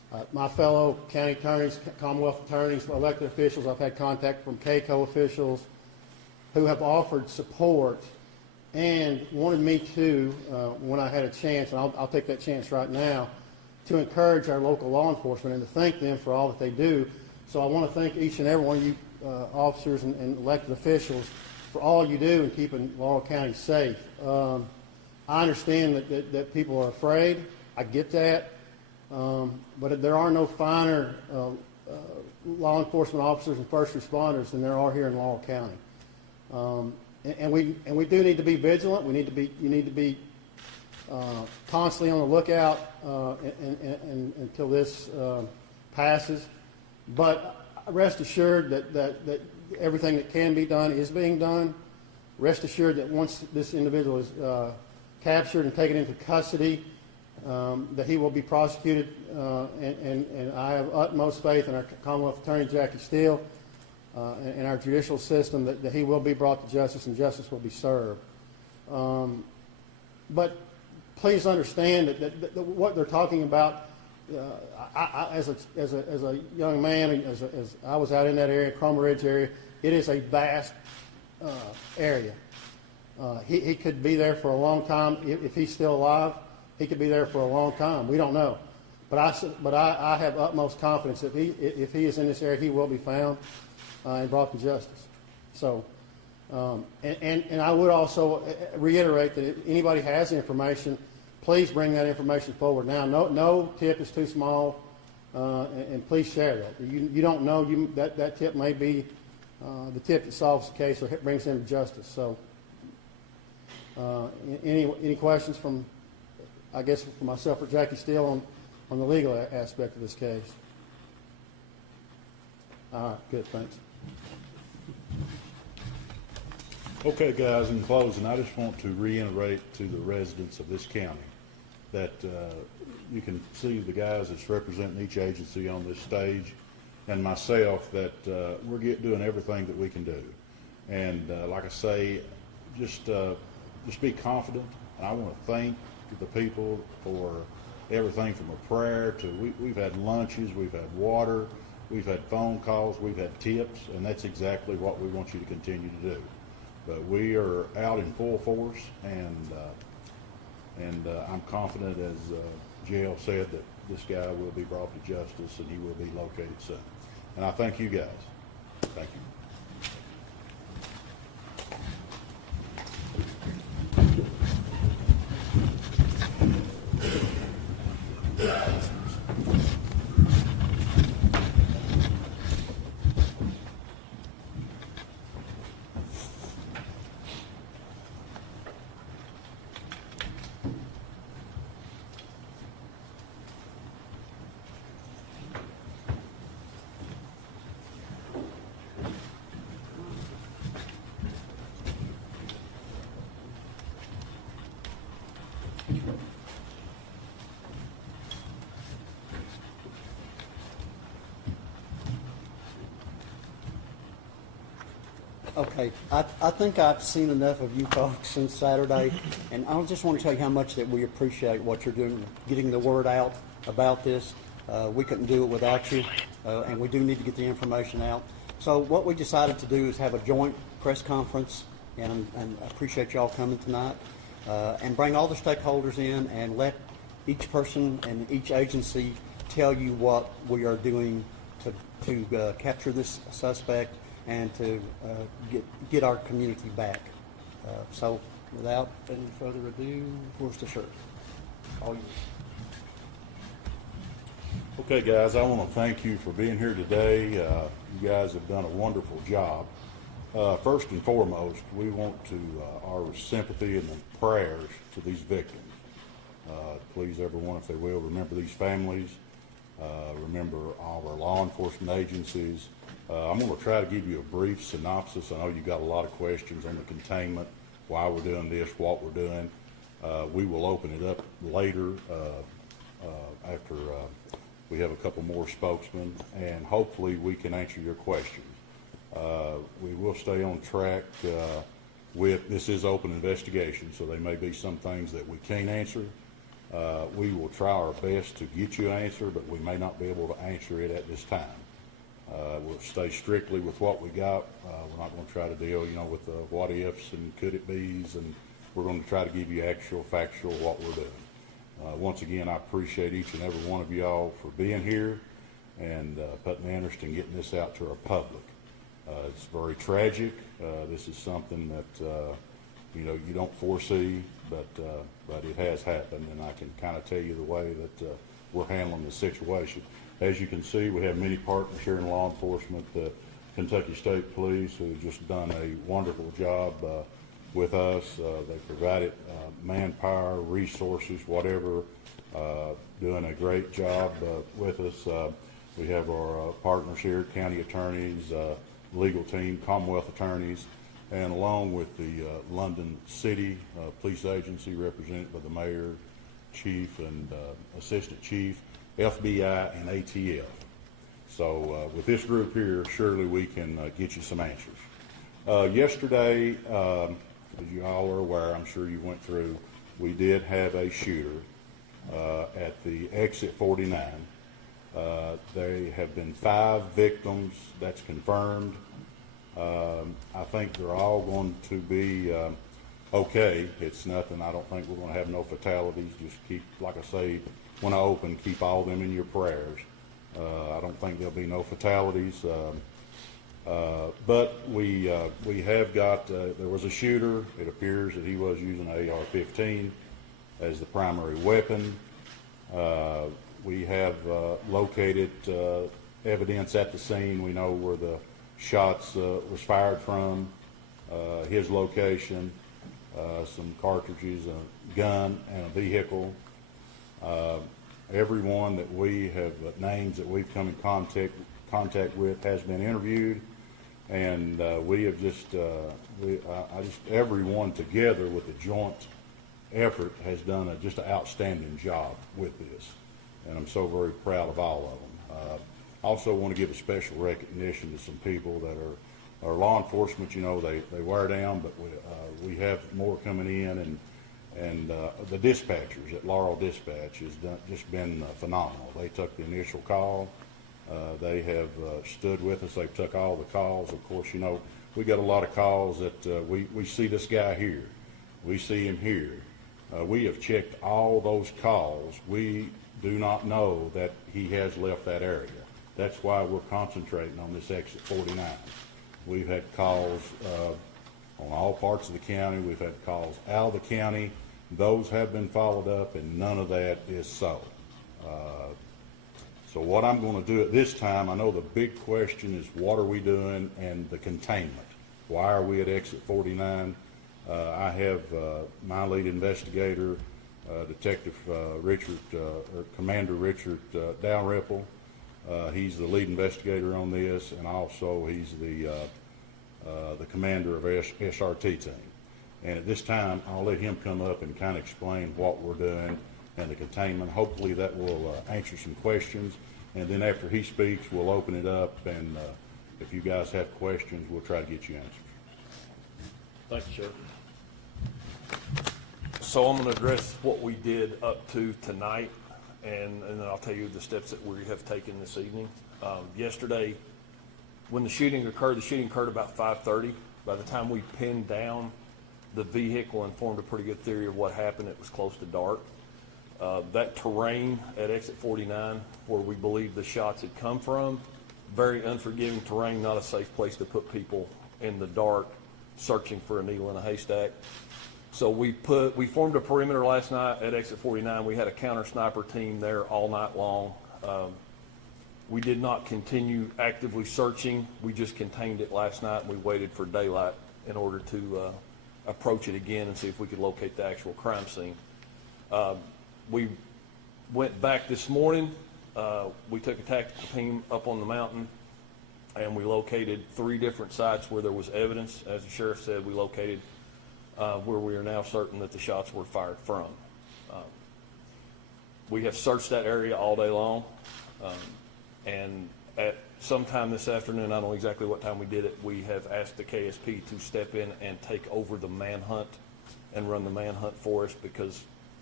My fellow county attorneys, Commonwealth attorneys, elected officials, I've had contact from KCO officials who have offered support and wanted me to, when I had a chance, and I'll take that chance right now, to encourage our local law enforcement and to thank them for all that they do. So I want to thank each and every one of you officers and elected officials for all you do in keeping Laurel County safe. I understand that people are afraid. I get that. But there are no finer law enforcement officers and first responders than there are here in Laurel County. And we do need to be vigilant. You need to be constantly on the lookout until this passes. But rest assured that everything that can be done is being done. Rest assured that once this individual is captured and taken into custody, that he will be prosecuted, and I have utmost faith in our Commonwealth Attorney Jackie Steele and our judicial system that he will be brought to justice and justice will be served. But please understand that what they're talking about. As a young man, as I was out in that area, Cromer Ridge area, it is a vast area. He could be there for a long time if he's still alive. He could be there for a long time. We don't know, but I have utmost confidence that if he is in this area, he will be found and brought to justice. So, and I would also reiterate that if anybody has information, please bring that information forward now. No tip is too small, and please share that. You don't know that tip may be the tip that solves the case or brings him to justice. So, any questions from, I guess, for myself or Jackie Steele on the legal aspect of this case? All right, good, thanks. Okay, guys, in closing, I just want to reiterate to the residents of this county that you can see the guys that's representing each agency on this stage and myself that we're doing everything that we can do. And like I say, just be confident. And I want to thank the people for everything from a prayer to we've had lunches, we've had water, we've had phone calls, we've had tips, and that's exactly what we want you to continue to do. But we are out in full force, and I'm confident, as JL said, that this guy will be brought to justice and he will be located soon. And I thank you guys. Thank you. Okay, I think I've seen enough of you folks since Saturday, and I just want to tell you how much that we appreciate what you're doing, getting the word out about this. We couldn't do it without you, and we do need to get the information out. So what we decided to do is have a joint press conference, and I appreciate y'all coming tonight, and bring all the stakeholders in and let each person and each agency tell you what we are doing to capture this suspect and to get our community back. So without any further ado, where's the sheriff? All yours. Okay, guys, I want to thank you for being here today. You guys have done a wonderful job. First and foremost, we want our sympathy and prayers to these victims. Please, everyone, if they will, remember these families. Remember all our law enforcement agencies. I'm going to try to give you a brief synopsis. I know you've got a lot of questions on the containment, why we're doing this, what we're doing. We will open it up later after we have a couple more spokesmen, and hopefully we can answer your questions. We will stay on track with, this is open investigation, so there may be some things that we can't answer. We will try our best to get you an answer, but we may not be able to answer it at this time. We'll stay strictly with what we got. We're not going to try to deal, with the what ifs and could it be's, and we're going to try to give you actual, factual what we're doing. Once again, I appreciate each and every one of y'all for being here and putting the interest in getting this out to our public. It's very tragic. This is something that you don't foresee, but it has happened, and I can kind of tell you the way that we're handling the situation. As you can see, we have many partners here in law enforcement. The Kentucky State Police, who've just done a wonderful job with us. They provided manpower, resources, whatever, doing a great job with us. We have our partners here, county attorneys, legal team, Commonwealth attorneys, and along with the London City Police Agency represented by the mayor, chief, and assistant chief, FBI, and ATF. So with this group here, surely we can get you some answers. Yesterday, as you all are aware, I'm sure you went through, we did have a shooter at the exit 49. There have been 5 victims, that's confirmed. I think they're all going to be okay. It's nothing, I don't think we're going to have no fatalities. Just keep, like I say, when I open, keep all them in your prayers. I don't think there'll be no fatalities. But we have got, there was a shooter. It appears that he was using an AR-15 as the primary weapon. We have located evidence at the scene. We know where the shots was fired from, his location, some cartridges, a gun, and a vehicle. Everyone that we have, names that we've come in contact with has been interviewed, and we have just, everyone together with a joint effort has done just an outstanding job with this, and I'm so very proud of all of them. I also want to give a special recognition to some people that are law enforcement. They wear down, but we have more coming in, and the dispatchers at Laurel Dispatch has just been phenomenal. They took the initial call. They have stood with us. They've took all the calls. Of course, we got a lot of calls that we see this guy here. We see him here. We have checked all those calls. We do not know that he has left that area. That's why we're concentrating on this exit 49. We've had calls on all parts of the county. We've had calls out of the county. Those have been followed up, and none of that is so. So what I'm going to do at this time, I know the big question is what are we doing and the containment. Why are we at exit 49? I have my lead investigator, Detective Commander Richard Dalrymple. He's the lead investigator on this, and also he's the commander of SRT team. And at this time, I'll let him come up and kind of explain what we're doing and the containment. Hopefully that will answer some questions. And then after he speaks, we'll open it up, and if you guys have questions, we'll try to get you answers. Thank you, Sheriff. So I'm going to address what we did up to tonight, and then I'll tell you the steps that we have taken this evening. Yesterday, when the shooting occurred about 5:30. By the time we pinned down the vehicle and formed a pretty good theory of what happened, it was close to dark. That terrain at exit 49, where we believe the shots had come from, very unforgiving terrain, not a safe place to put people in the dark searching for a needle in a haystack. So we formed a perimeter last night at exit 49. We had a counter sniper team there all night long. We did not continue actively searching. We just contained it last night, and we waited for daylight in order to approach it again and see if we could locate the actual crime scene. We went back this morning. We took a tactical team up on the mountain, and we located 3 different sites where there was evidence. As the sheriff said, we located where we are now certain that the shots were fired from. We have searched that area all day long, and at some time this afternoon, I don't know exactly what time we did it, we have asked the KSP to step in and take over the manhunt and run the manhunt for us, because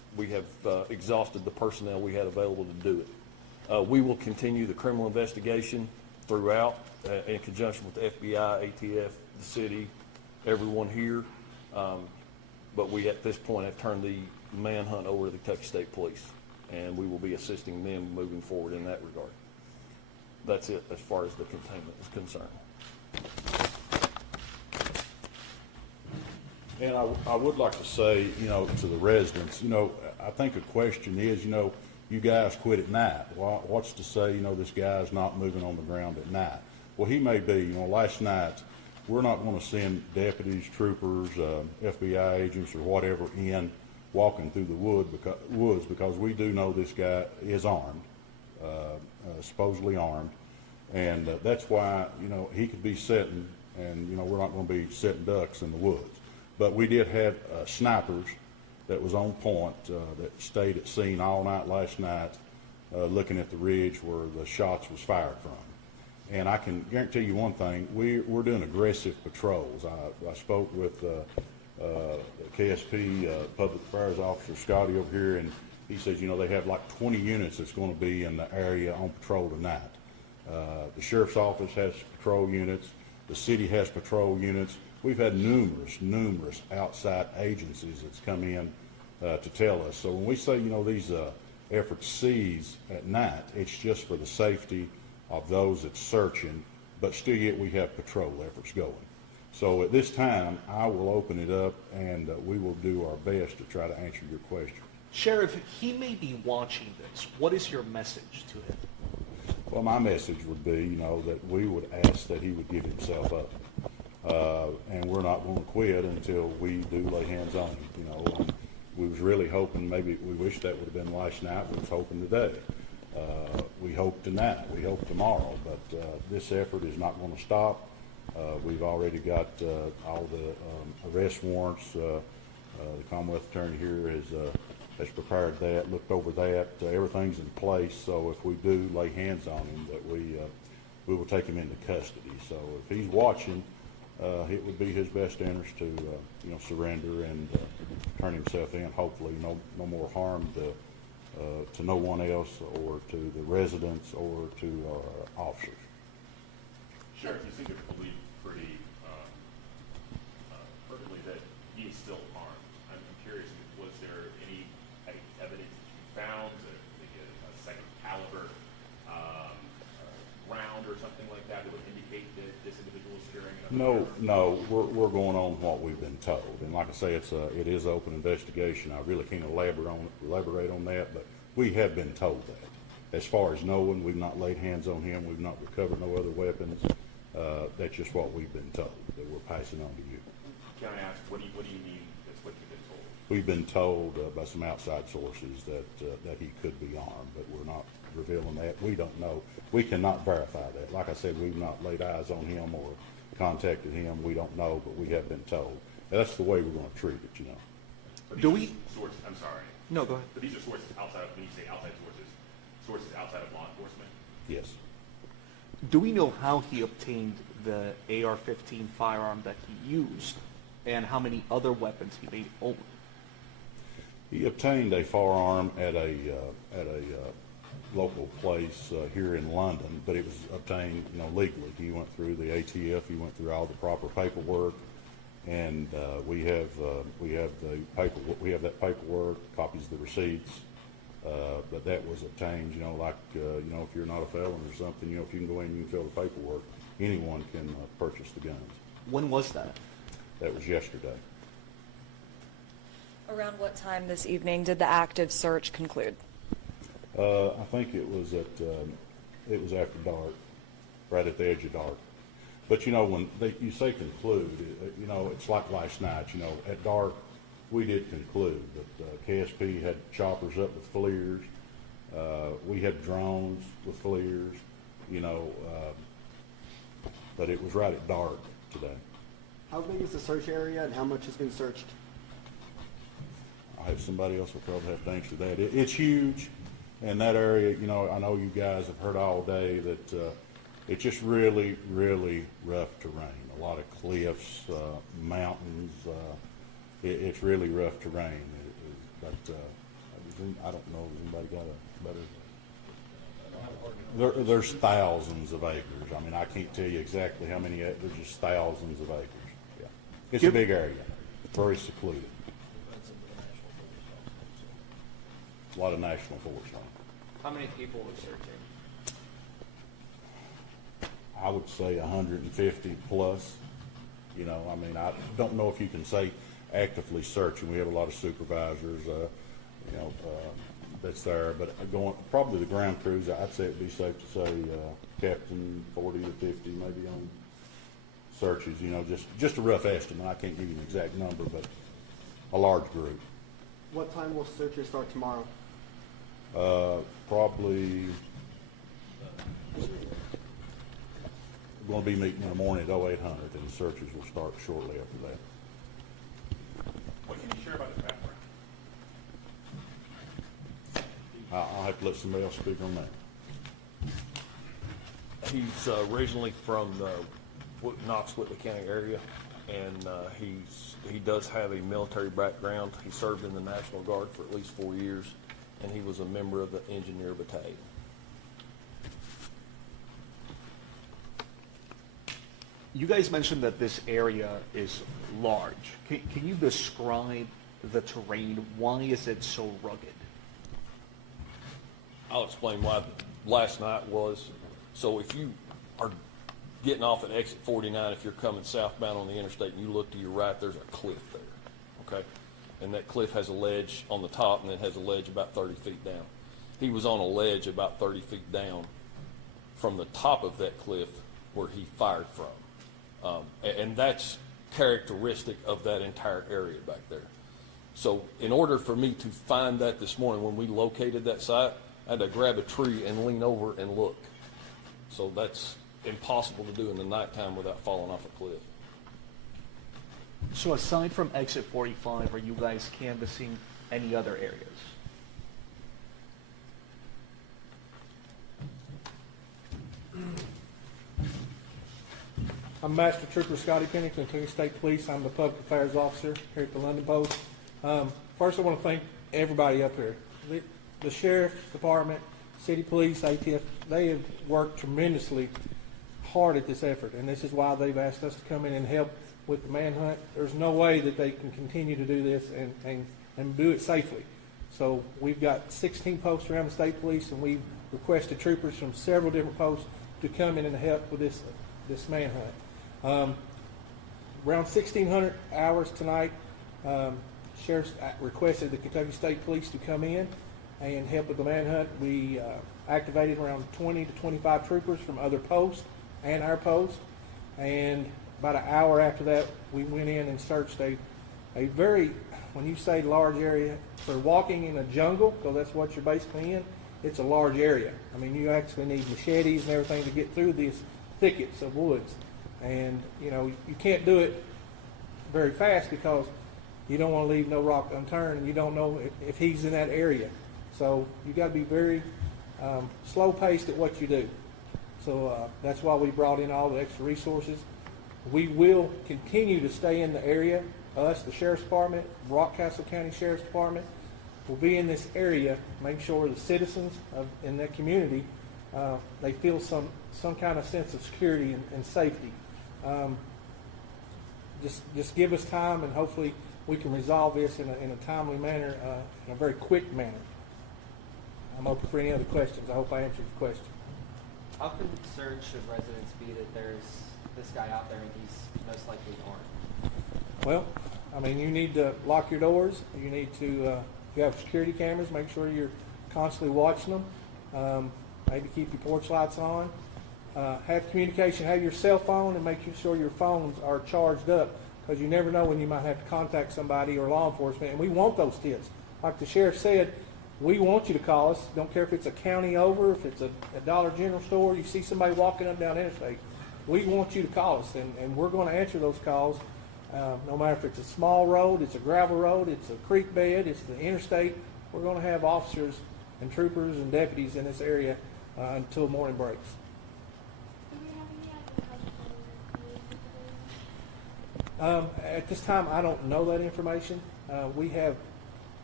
we have exhausted the personnel we had available to do it. We will continue the criminal investigation throughout in conjunction with the FBI, ATF, the city, everyone here. But we, at this point, have turned the manhunt over to the Kentucky State Police, and we will be assisting them moving forward in that regard. That's it as far as the containment is concerned. And I would like to say, you know, to the residents, you know, I think a question is, you know, you guys quit at night. Well, what's to say, you know, this guy's not moving on the ground at night? Well, he may be. You know, last night, we're not going to send deputies, troopers, FBI agents, or whatever in walking through the woods because we do know this guy is armed, supposedly armed, and that's why, you know, he could be sitting, and, you know, we're not going to be sitting ducks in the woods. But we did have snipers that was on point that stayed at scene all night last night looking at the ridge where the shots was fired from. And I can guarantee you one thing, we're doing aggressive patrols. I spoke with the KSP Public Affairs Officer Scotty over here, and he says, you know, they have like 20 units that's going to be in the area on patrol tonight. The Sheriff's Office has patrol units. The city has patrol units. We've had numerous outside agencies that's come in to tell us. So when we say, you know, these efforts cease at night, it's just for the safety of those that's searching, but still yet we have patrol efforts going. So at this time, I will open it up, and we will do our best to try to answer your question. Sheriff, he may be watching this. What is your message to him? Well, my message would be, you know, that we would ask that he would give himself up. And we're not going to quit until we do lay hands on him. You know, we was really hoping, maybe we wish that would have been last night. We was hoping today. We hope tonight. We hope tomorrow. But this effort is not going to stop. We've already got all the arrest warrants. The Commonwealth Attorney here has prepared that, looked over that. Everything's in place. So if we do lay hands on him, that we will take him into custody. So if he's watching, it would be his best interest to, you know, surrender and turn himself in. Hopefully, no more harm to no one else, or to the residents, or to our officers. Sheriff, you seem to believe pretty perfectly that he is still armed. I'm curious, was there any evidence that you found, maybe a second caliber round or something like that would indicate that this individual is carrying another firearm? No, we're going on what we've been told, and like I say, it is an open investigation. I really can't elaborate on that, but we have been told that. As far as knowing, we've not laid hands on him. We've not recovered no other weapons. That's just what we've been told that we're passing on to you. Can I ask, what do you mean that's what you've been told? We've been told by some outside sources that he could be armed, but we're not revealing that. We don't know. We cannot verify that. Like I said, we've not laid eyes on him or contacted him. We don't know, but we have been told. That's the way we're going to treat it, you know. But Do we? Sources, I'm sorry. No, go ahead. But these are sources outside of, when you say outside sources outside of law enforcement? Yes. Do we know how he obtained the AR-15 firearm that he used, and how many other weapons he may own? He obtained a firearm at a local place here in London, but it was obtained, you know, legally. He went through the ATF. He went through all the proper paperwork, and we have that paperwork, copies of the receipts. But that was obtained, you know, like, you know, if you're not a felon or something, you know, if you can go in and you can fill the paperwork, anyone can purchase the guns. When was that? That was yesterday. Around what time this evening did the active search conclude? I think it was after dark, right at the edge of dark. But, you know, when you say conclude, you know, it's like last night, you know, at dark, we did conclude that KSP had choppers up with FLIRs. We had drones with FLIRs, you know, but it was right at dark today. How big is the search area, and how much has been searched? I have somebody else will probably have to answer that. It's huge, and that area, you know, I know you guys have heard all day that it's just really, really rough terrain. A lot of cliffs, mountains. It's really rough terrain. But I don't know if anybody got a better. There's thousands of acres. I mean, I can't tell you exactly how many. There's just thousands of acres. Yeah, it's a big area, very secluded. A lot of national forest land. How many people were searching? I would say 150 plus. You know, I mean, I don't know if you can say actively searching. We have a lot of supervisors, that's there. But probably the ground crews, I'd say it'd be safe to say, Captain, 40 to 50 maybe on searches. You know, just a rough estimate. I can't give you an exact number, but a large group. What time will searches start tomorrow? Probably we're going to be meeting in the morning at 0800, and the searches will start shortly after that. What can you share about his background? I'll have to let somebody else speak on that. He's originally from the Knox-Whitley County area, and he does have a military background. He served in the National Guard for at least 4 years, and he was a member of the Engineer Battalion. You guys mentioned that this area is large. Can you describe the terrain? Why is it so rugged? I'll explain why last night was. So if you are getting off at exit 49, if you're coming southbound on the interstate and you look to your right, there's a cliff there, okay? And that cliff has a ledge on the top, and it has a ledge about 30 feet down. He was on a ledge about 30 feet down from the top of that cliff where he fired from. And that's characteristic of that entire area back there. So in order for me to find that this morning, when we located that site, I had to grab a tree and lean over and look. So that's impossible to do in the nighttime without falling off a cliff. So aside from exit 45, are you guys canvassing any other areas? I'm Master Trooper Scotty Pennington, Interstate Police. I'm the Public Affairs Officer here at the London Post. First, I want to thank everybody up here. The Sheriff's Department, City Police, ATF, they have worked tremendously hard at this effort, and this is why they've asked us to come in and help with the manhunt. There's no way that they can continue to do this and do it safely. So we've got 16 posts around the State Police, and we've requested troopers from several different posts to come in and help with this manhunt. Around 1,600 hours tonight, Sheriff's requested the Kentucky State Police to come in and help with the manhunt. We activated around 20 to 25 troopers from other posts and our post, and about an hour after that, we went in and searched a very, when you say large area, for walking in a jungle, because that's what you're basically in, it's a large area. I mean, you actually need machetes and everything to get through these thickets of woods. And, you know, you can't do it very fast because you don't want to leave no rock unturned, and you don't know if he's in that area. So you got to be very slow-paced at what you do. So that's why we brought in all the extra resources. We will continue to stay in the area. Us, the Sheriff's Department, Rockcastle County Sheriff's Department, will be in this area, make sure the citizens in that community, they feel some kind of sense of security and safety. Just give us time, and hopefully we can resolve this in a timely manner, in a very quick manner. I'm open for any other questions. I hope I answered your question. How concerned should residents be that there's this guy out there and he's most likely armed? Well, I mean, you need to lock your doors. You need to, if you have security cameras, make sure you're constantly watching them. Maybe keep your porch lights on. Have communication. Have your cell phone, and make sure your phones are charged up, because you never know when you might have to contact somebody or law enforcement. And we want those tips. Like the sheriff said, we want you to call us. Don't care if it's a county over, if it's a Dollar General store, you see somebody walking up down interstate. We want you to call us, and we're going to answer those calls, no matter if it's a small road, it's a gravel road, it's a creek bed, it's the interstate. We're going to have officers and troopers and deputies in this area until morning breaks. At this time, I don't know that information. We have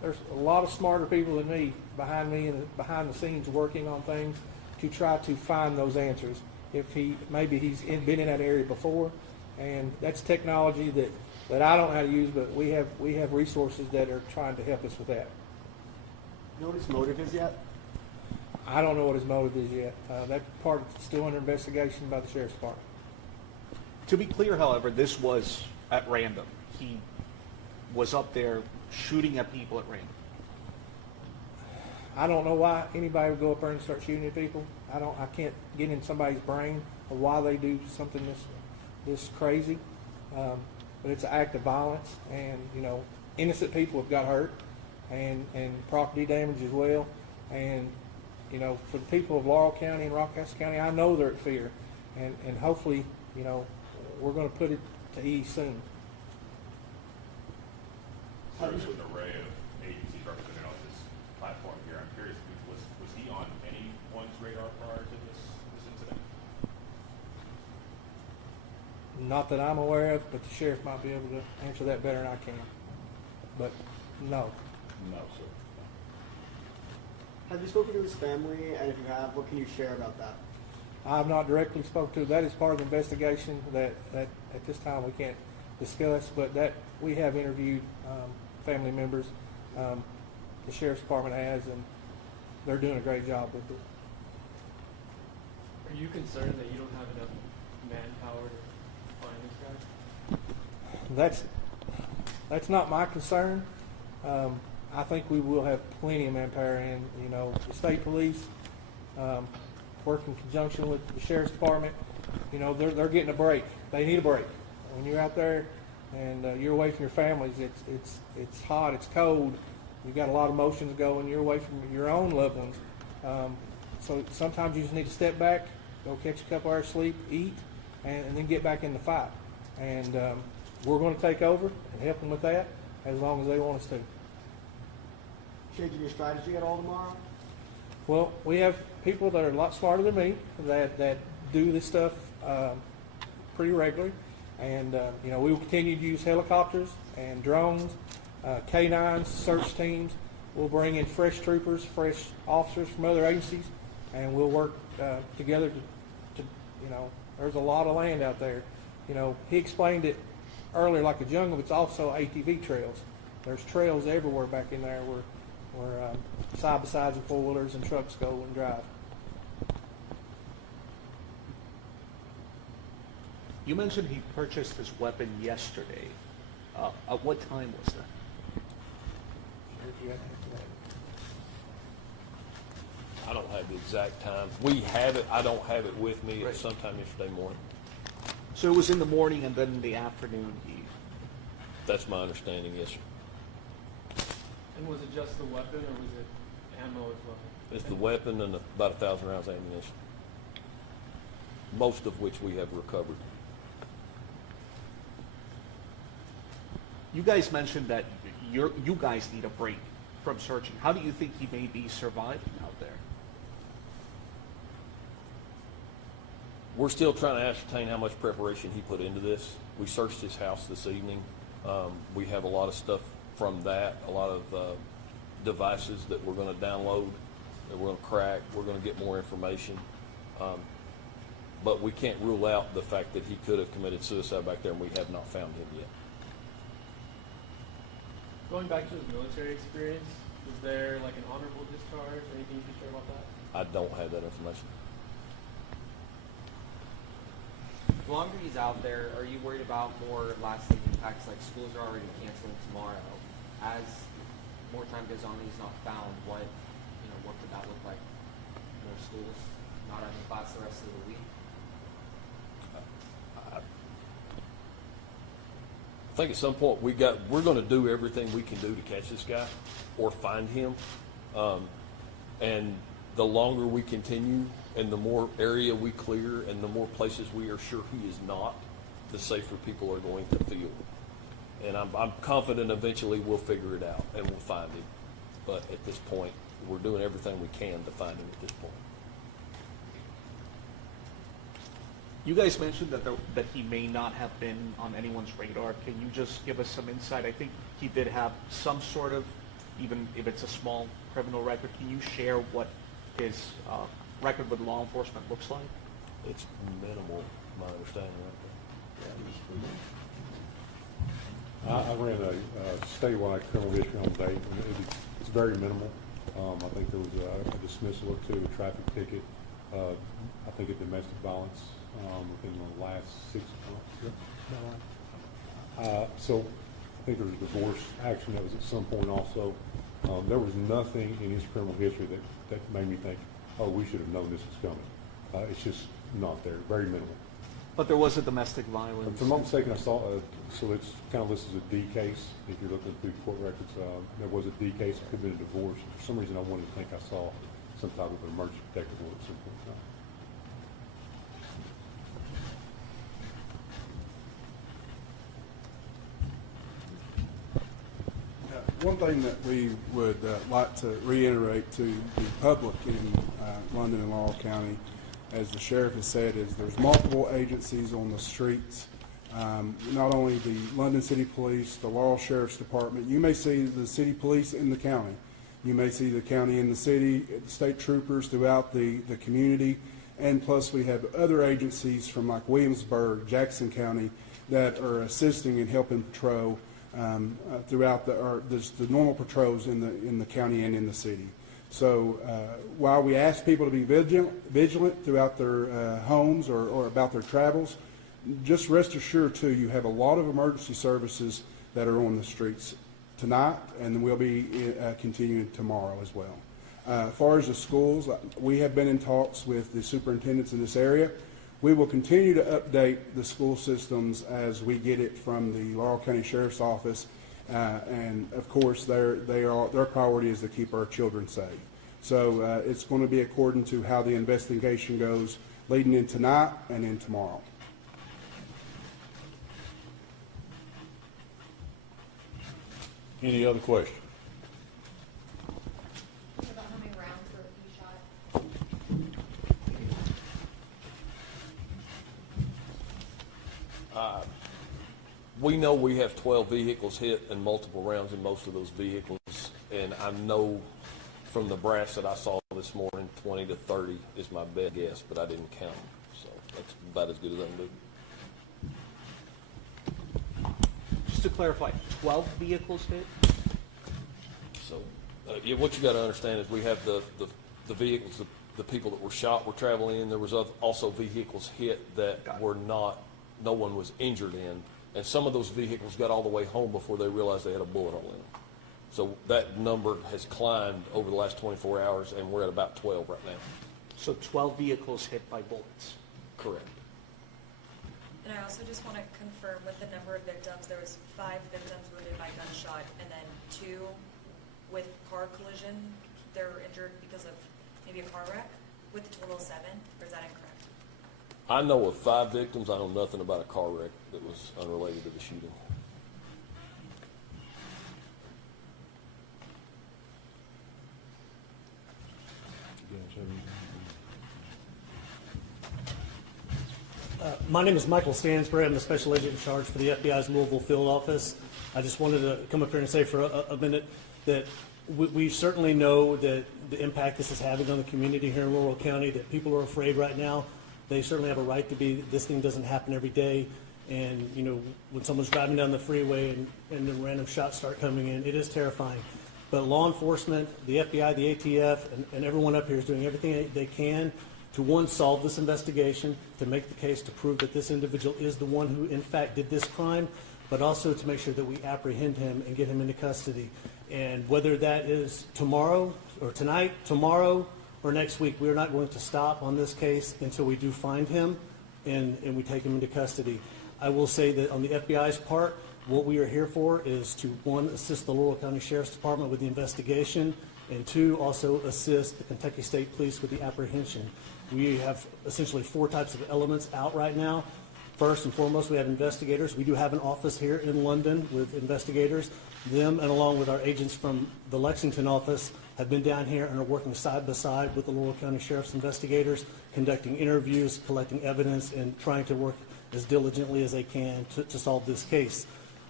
there's a lot of smarter people than me and behind the scenes working on things to try to find those answers. If maybe he's been in that area before, and that's technology that I don't know how to use, but we have resources that are trying to help us with that. You know what his motive is yet? I don't know what his motive is yet. That part is still under investigation by the sheriff's department. To be clear, however, this was at random. He was up there shooting at people at random. I don't know why anybody would go up there and start shooting at people. I can't get in somebody's brain of why they do something this crazy. But it's an act of violence, and innocent people have got hurt, and property damage as well. And for the people of Laurel County and Rockcastle County, I know they're at fear, and hopefully we're going to put it to ease soon. So there's an array of agencies represented on this platform here. I'm curious, was he on anyone's radar prior to this incident? Not that I'm aware of, but the sheriff might be able to answer that better than I can. But no. No, sir. Have you spoken to his family? And if you have, what can you share about that? I've not directly spoken to. That is part of the investigation that at this time we can't discuss, but that we have interviewed family members. The sheriff's department has, and they're doing a great job with it. Are you concerned that you don't have enough manpower to find this guy? That's not my concern. I think we will have plenty of manpower, and the state police work in conjunction with the sheriff's department. They're getting a break. They need a break. When you're out there and you're away from your families, it's hot, it's cold. You've got a lot of emotions going. You're away from your own loved ones. So sometimes you just need to step back, go catch a couple hours sleep, eat, and then get back in the fight. And we're going to take over and help them with that as long as they want us to. Changing your strategy at all tomorrow? Well, we have people that are a lot smarter than me that do this stuff pretty regularly. And, we will continue to use helicopters and drones, K-9s, search teams. We'll bring in fresh troopers, fresh officers from other agencies, and we'll work together to there's a lot of land out there. He explained it earlier like a jungle, but it's also ATV trails. There's trails everywhere back in there where side-by-sides and four-wheelers and trucks go and drive. You mentioned he purchased his weapon yesterday. At what time was that? I don't have the exact time. We have it. I don't have it with me. It was sometime yesterday morning. So it was in the morning, and then in the afternoon That's my understanding, yes, sir. And was it just the weapon, or was it ammo as well? It's the weapon and about 1,000 rounds of ammunition, most of which we have recovered. You guys mentioned that you guys need a break from searching. How do you think he may be surviving out there? We're still trying to ascertain how much preparation he put into this. We searched his house this evening. We have a lot of stuff from that, a lot of devices that we're going to download, that we're going to crack. We're going to get more information. But we can't rule out the fact that he could have committed suicide back there, and we have not found him yet. Going back to his military experience, was there like an honorable discharge or anything you can share about that? I don't have that information. The longer he's out there, are you worried about more lasting impacts, like schools are already canceling tomorrow? As more time goes on and he's not found, what could that look like? More schools not having class the rest of the week? I think at some point we're going to do everything we can do to catch this guy or find him. And the longer we continue and the more area we clear and the more places we are sure he is not, the safer people are going to feel. And I'm confident eventually we'll figure it out and we'll find him. But at this point, we're doing everything we can to find him at this point. You guys mentioned that he may not have been on anyone's radar. Can you just give us some insight? I think he did have some sort of even if it's a small criminal record, can you share what his record with law enforcement looks like? It's minimal, my understanding right I ran a statewide criminal history on date, and it's very minimal. I think there was a dismissal or two, a traffic ticket, I think a domestic violence within the last 6 months. So I think there was a divorce action that was at some point also. There was nothing in his criminal history that made me think, oh, we should have known this was coming. It's just not there, very minimal. But there was a domestic violence. If I'm not mistaken, I saw, so it's kind of listed as a D case. If you're looking through court records, there was a D case. It could have been a divorce. For some reason, I wanted to think I saw some type of an emergency protective order at some point in time. One thing that we would like to reiterate to the public in London and Laurel County, as the sheriff has said, is there's multiple agencies on the streets. Not only the London City Police, the Laurel Sheriff's Department. You may see the city police in the county. You may see the county in the city, state troopers throughout the community. And plus we have other agencies from like Williamsburg, Jackson County that are assisting and helping patrol throughout the normal patrols in the county and in the city. So while we ask people to be vigilant throughout their homes or about their travels, just rest assured too, you have a lot of emergency services that are on the streets tonight, and we'll be continuing tomorrow as well. As far as the schools, we have been in talks with the superintendents in this area. We will continue to update the school systems as we get it from the Laurel County Sheriff's Office, and of course their priority is to keep our children safe. So it's going to be according to how the investigation goes leading in tonight and in tomorrow. Any other questions? About how many rounds were you shot? We know we have 12 vehicles hit and multiple rounds in most of those vehicles, and I know from the brass that I saw this morning, 20 to 30 is my best guess, but I didn't count them, so that's about as good as I can do. Just to clarify, 12 vehicles hit? So, yeah, what you got to understand is we have the vehicles, the people that were shot were traveling in. There was also vehicles hit that were not, no one was injured in, and some of those vehicles got all the way hole before they realized they had a bullet hole in them. So that number has climbed over the last 24 hours, and we're at about 12 right now. So 12 vehicles hit by bullets? Correct. And I also just want to confirm with the number of victims, there was 5 victims wounded by gunshot, and then 2 with car collision. They're injured because of maybe a car wreck, with a total of 7, or is that incorrect? I know of 5 victims. I know nothing about a car wreck that was unrelated to the shooting. My name is Michael Stansbury. I'm the special agent in charge for the FBI's Louisville field office. I just wanted to come up here and say for a minute that we certainly know that the impact this is having on the community here in Laurel County, that people are afraid right now. They certainly have a right to be. This thing doesn't happen every day. And, you know, when someone's driving down the freeway and the random shots start coming in, it is terrifying. But law enforcement, the FBI, the ATF, and everyone up here is doing everything they can to, one, solve this investigation, to make the case to prove that this individual is the one who, in fact, did this crime, but also to make sure that we apprehend him and get him into custody. And whether that is tomorrow or tonight, tomorrow, or next week, we are not going to stop on this case until we do find him and we take him into custody. I will say that on the FBI's part, what we are here for is to, one, assist the Laurel County Sheriff's Department with the investigation, and 2, also assist the Kentucky State Police with the apprehension. We have essentially 4 types of elements out right now. First and foremost, we have investigators. We do have an office here in London with investigators. Them, and along with our agents from the Lexington office, have been down here and are working side by side with the Laurel County Sheriff's investigators, conducting interviews, collecting evidence, and trying to work as diligently as they can to solve this case.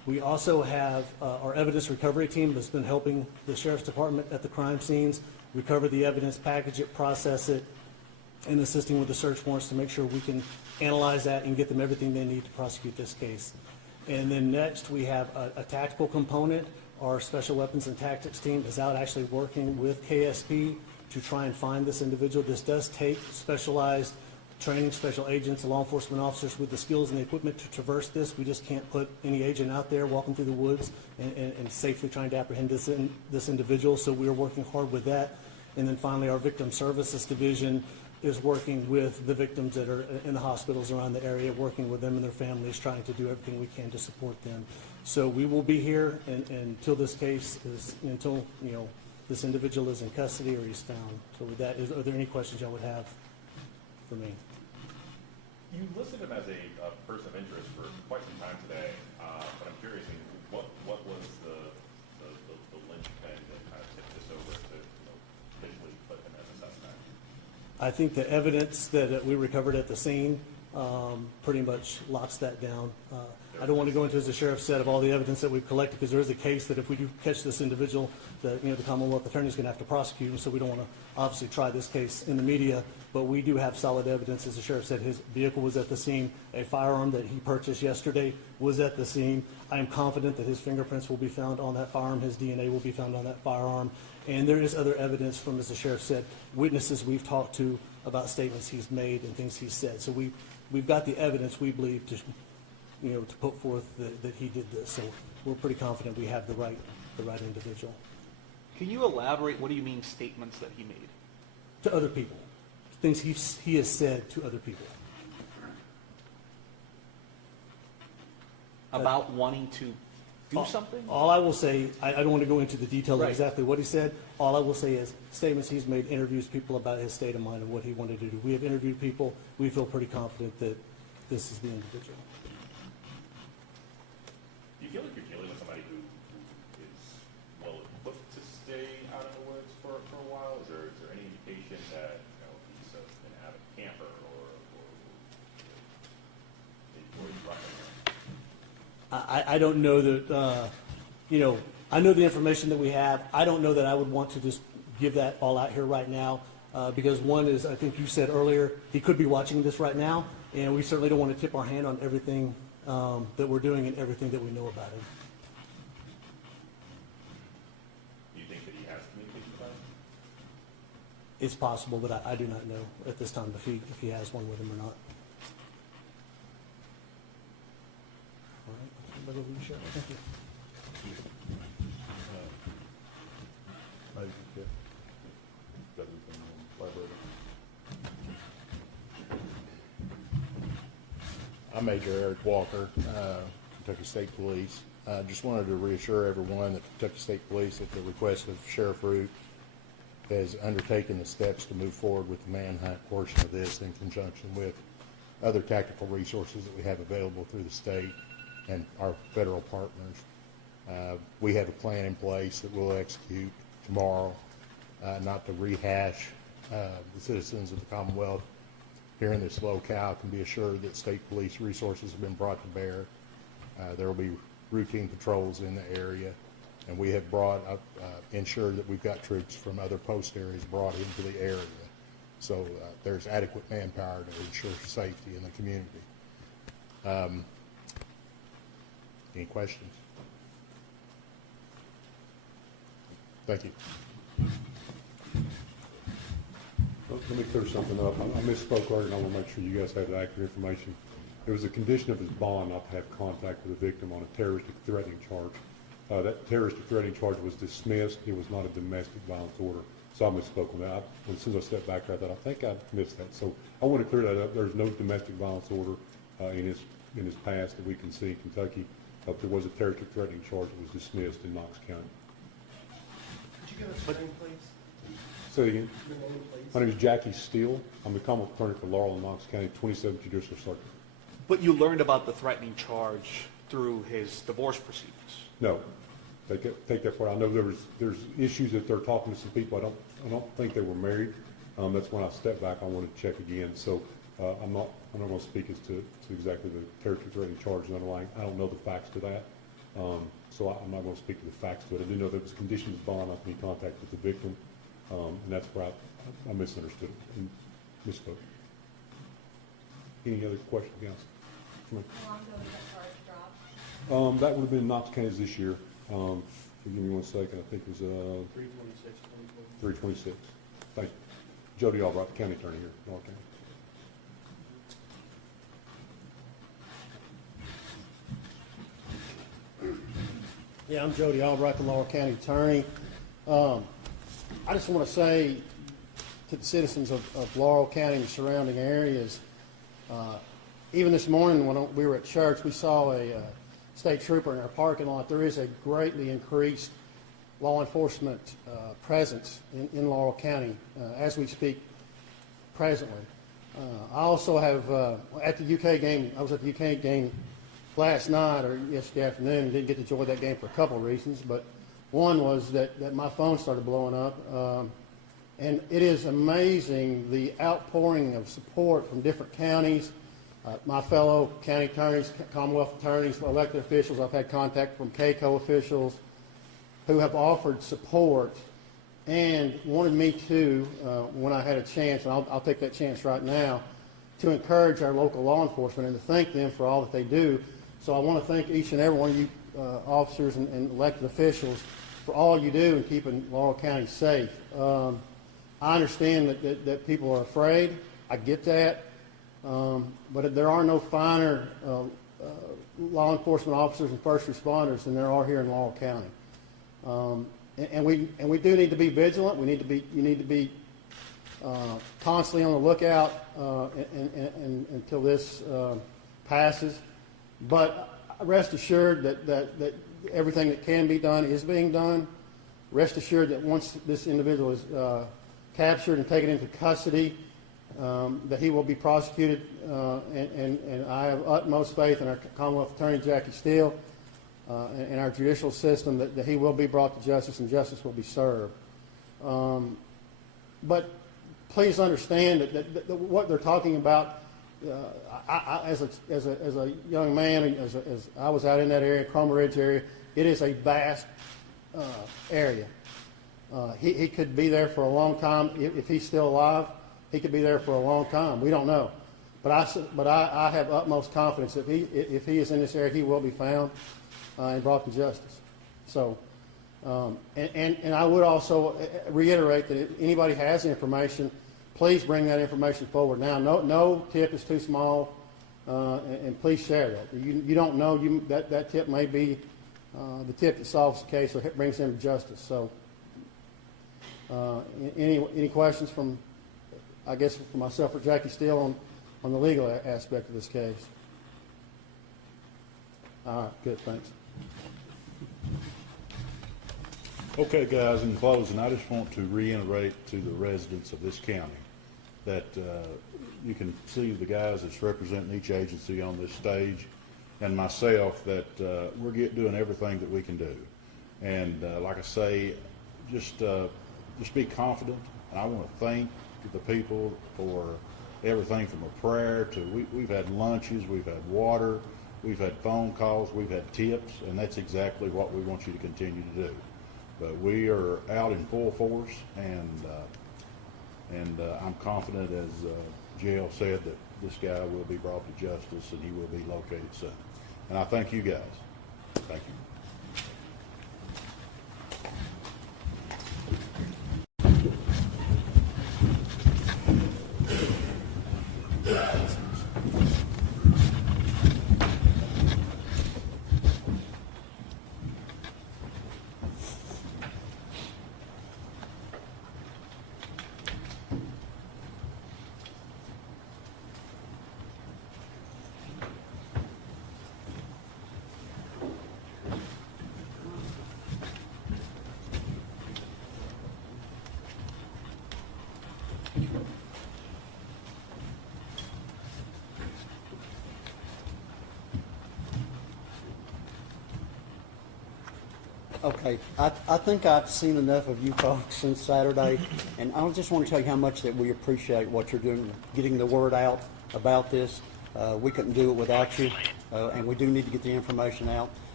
We also have our evidence recovery team that's been helping the Sheriff's Department at the crime scenes recover the evidence, package it, process it, and assisting with the search warrants to make sure we can analyze that and get them everything they need to prosecute this case. And then next, we have a tactical component. Our Special Weapons and Tactics team is out actually working with KSP to try and find this individual. This does take specialized training, special agents, law enforcement officers with the skills and the equipment to traverse this. We just can't put any agent out there walking through the woods and safely trying to apprehend this individual, so we are working hard with that. And then finally, our Victim Services Division is working with the victims that are in the hospitals around the area, working with them and their families, trying to do everything we can to support them. So we will be here until this case is, until, you know, this individual is in custody or he's found. So with that, are there any questions y'all would have for me? You listed him as a person of interest for quite some time today, but I'm curious, what was the linchpin that kind of tipped this over to officially put him as a suspect? I think the evidence that we recovered at the scene pretty much locks that down. I don't want to go into, as the sheriff said, of all the evidence that we've collected, because there is a case that if we do catch this individual, that, you know, the Commonwealth Attorney is going to have to prosecute him, so we don't want to obviously try this case in the media, but we do have solid evidence. As the sheriff said, his vehicle was at the scene. A firearm that he purchased yesterday was at the scene. I am confident that his fingerprints will be found on that firearm. His DNA will be found on that firearm. And there is other evidence from, as the sheriff said, witnesses we've talked to about statements he's made and things he's said. So we've got the evidence, we believe, to, you know, to put forth that he did this. So we're pretty confident we have the right individual. Can you elaborate? What do you mean statements that he made? To other people. Things he has said to other people. About wanting to do something? All I will say, I don't want to go into the detail Right. of exactly what he said. All I will say is statements he's made, interviews people about his state of mind and what he wanted to do. We have interviewed people. We feel pretty confident that this is the individual. Do you feel like you're dealing with somebody who is well equipped to stay out in the woods for a while? Is there any indication that, you know, he's an avid camper or he's running? I don't know that, you know, I know the information that we have. I don't know that I would want to just give that all out here right now because one is, I think you said earlier, he could be watching this right now, and we certainly don't want to tip our hand on everything that we're doing and everything that we know about him. Do you think that he has communication about it? It's possible, but I do not know at this time if he has one with him or not. All right. Back over to you, Sheriff. Thank you. I'm Major Eric Walker, Kentucky State Police. Just wanted to reassure everyone that Kentucky State Police, at the request of Sheriff Root, has undertaken the steps to move forward with the manhunt portion of this in conjunction with other tactical resources that we have available through the state and our federal partners. We have a plan in place that we'll execute tomorrow, not to rehash the citizens of the Commonwealth here in this locale can be assured that state police resources have been brought to bear. There will be routine patrols in the area, and we have ensured that we've got troops from other post areas brought into the area. So there's adequate manpower to ensure safety in the community. Any questions? Thank you. Let me clear something up. I misspoke earlier, and I want to make sure you guys have the accurate information. It was a condition of his bond not to have contact with the victim on a terroristic threatening charge. That terroristic threatening charge was dismissed. It was not a domestic violence order. So I misspoke on that. As soon as I stepped back, I thought, I think I missed that. So I want to clear that up. There's no domestic violence order in his past that we can see in Kentucky. There was a terroristic threatening charge that was dismissed in Knox County. Could you give us your name, please? Say again. Your name, please. My name is Jackie Steele. I'm the Commonwealth Attorney for Laurel and Knox County, 27th Judicial Circuit. But you learned about the threatening charge through his divorce proceedings. No, take that part. I know there's issues that they're talking to some people. I don't think they were married. That's when I stepped back. I wanted to check again. So I'm not going to speak as to exactly the terroristic threatening charge and underlying. I don't know the facts to that. So I'm not going to speak to the facts to it. I do know there was conditions of bond not to be in contact with the victim, and that's where I misunderstood it and misspoke. Any other questions, Council? How long ago was that charge dropped? That would have been in Knox County this year. Give me 1 second. I think it was 326. Thank you. Jody Albright, County Attorney here, Laurel County. Yeah, I'm Jody Albright, the Laurel County Attorney. I just want to say to the citizens of Laurel County and the surrounding areas, even this morning when we were at church, we saw a state trooper in our parking lot. There is a greatly increased law enforcement presence in Laurel County as we speak presently. I also have, at the UK game, I was at the UK game last night or yesterday afternoon. Didn't get to enjoy that game for a couple of reasons, but one was that my phone started blowing up. And it is amazing the outpouring of support from different counties, my fellow county attorneys, Commonwealth attorneys, elected officials. I've had contact from CACO officials who have offered support and wanted me to, when I had a chance, and I'll take that chance right now, to encourage our local law enforcement and to thank them for all that they do. So I want to thank each and every one of you officers and elected officials for all you do in keeping Laurel County safe. I understand that people are afraid. I get that. But there are no finer law enforcement officers and first responders than there are here in Laurel County. And we do need to be vigilant. You need to be constantly on the lookout until this passes. But rest assured that everything that can be done is being done. Rest assured that once this individual is captured and taken into custody, that he will be prosecuted, and I have utmost faith in our Commonwealth Attorney Jackie Steele and our judicial system that he will be brought to justice and justice will be served. But please understand that what they're talking about. As a young man, as I was out in that area, Cromer Ridge area, it is a vast area. He could be there for a long time. If he's still alive, he could be there for a long time. We don't know. But I have utmost confidence that if he is in this area, he will be found and brought to justice. So, and I would also reiterate that if anybody has information, please bring that information forward now. No tip is too small, and please share that. You don't know, that tip may be the tip that solves the case or brings him to justice. So, any questions from, I guess, from myself or Jackie Steele on the legal aspect of this case? All right, good, thanks. Okay, guys, in closing, I just want to reiterate to the residents of this county that you can see the guys that's representing each agency on this stage and myself that we're doing everything that we can do. And like I say, just be confident. And I want to thank the people for everything from a prayer to we've had lunches, we've had water, we've had phone calls, we've had tips, and that's exactly what we want you to continue to do. But we are out in full force, and I'm confident, as JL said, that this guy will be brought to justice and he will be located soon. And I thank you guys. Thank you. Okay, I think I've seen enough of you folks since Saturday, and I just want to tell you how much that we appreciate what you're doing, getting the word out about this. We couldn't do it without you, and we do need to get the information out.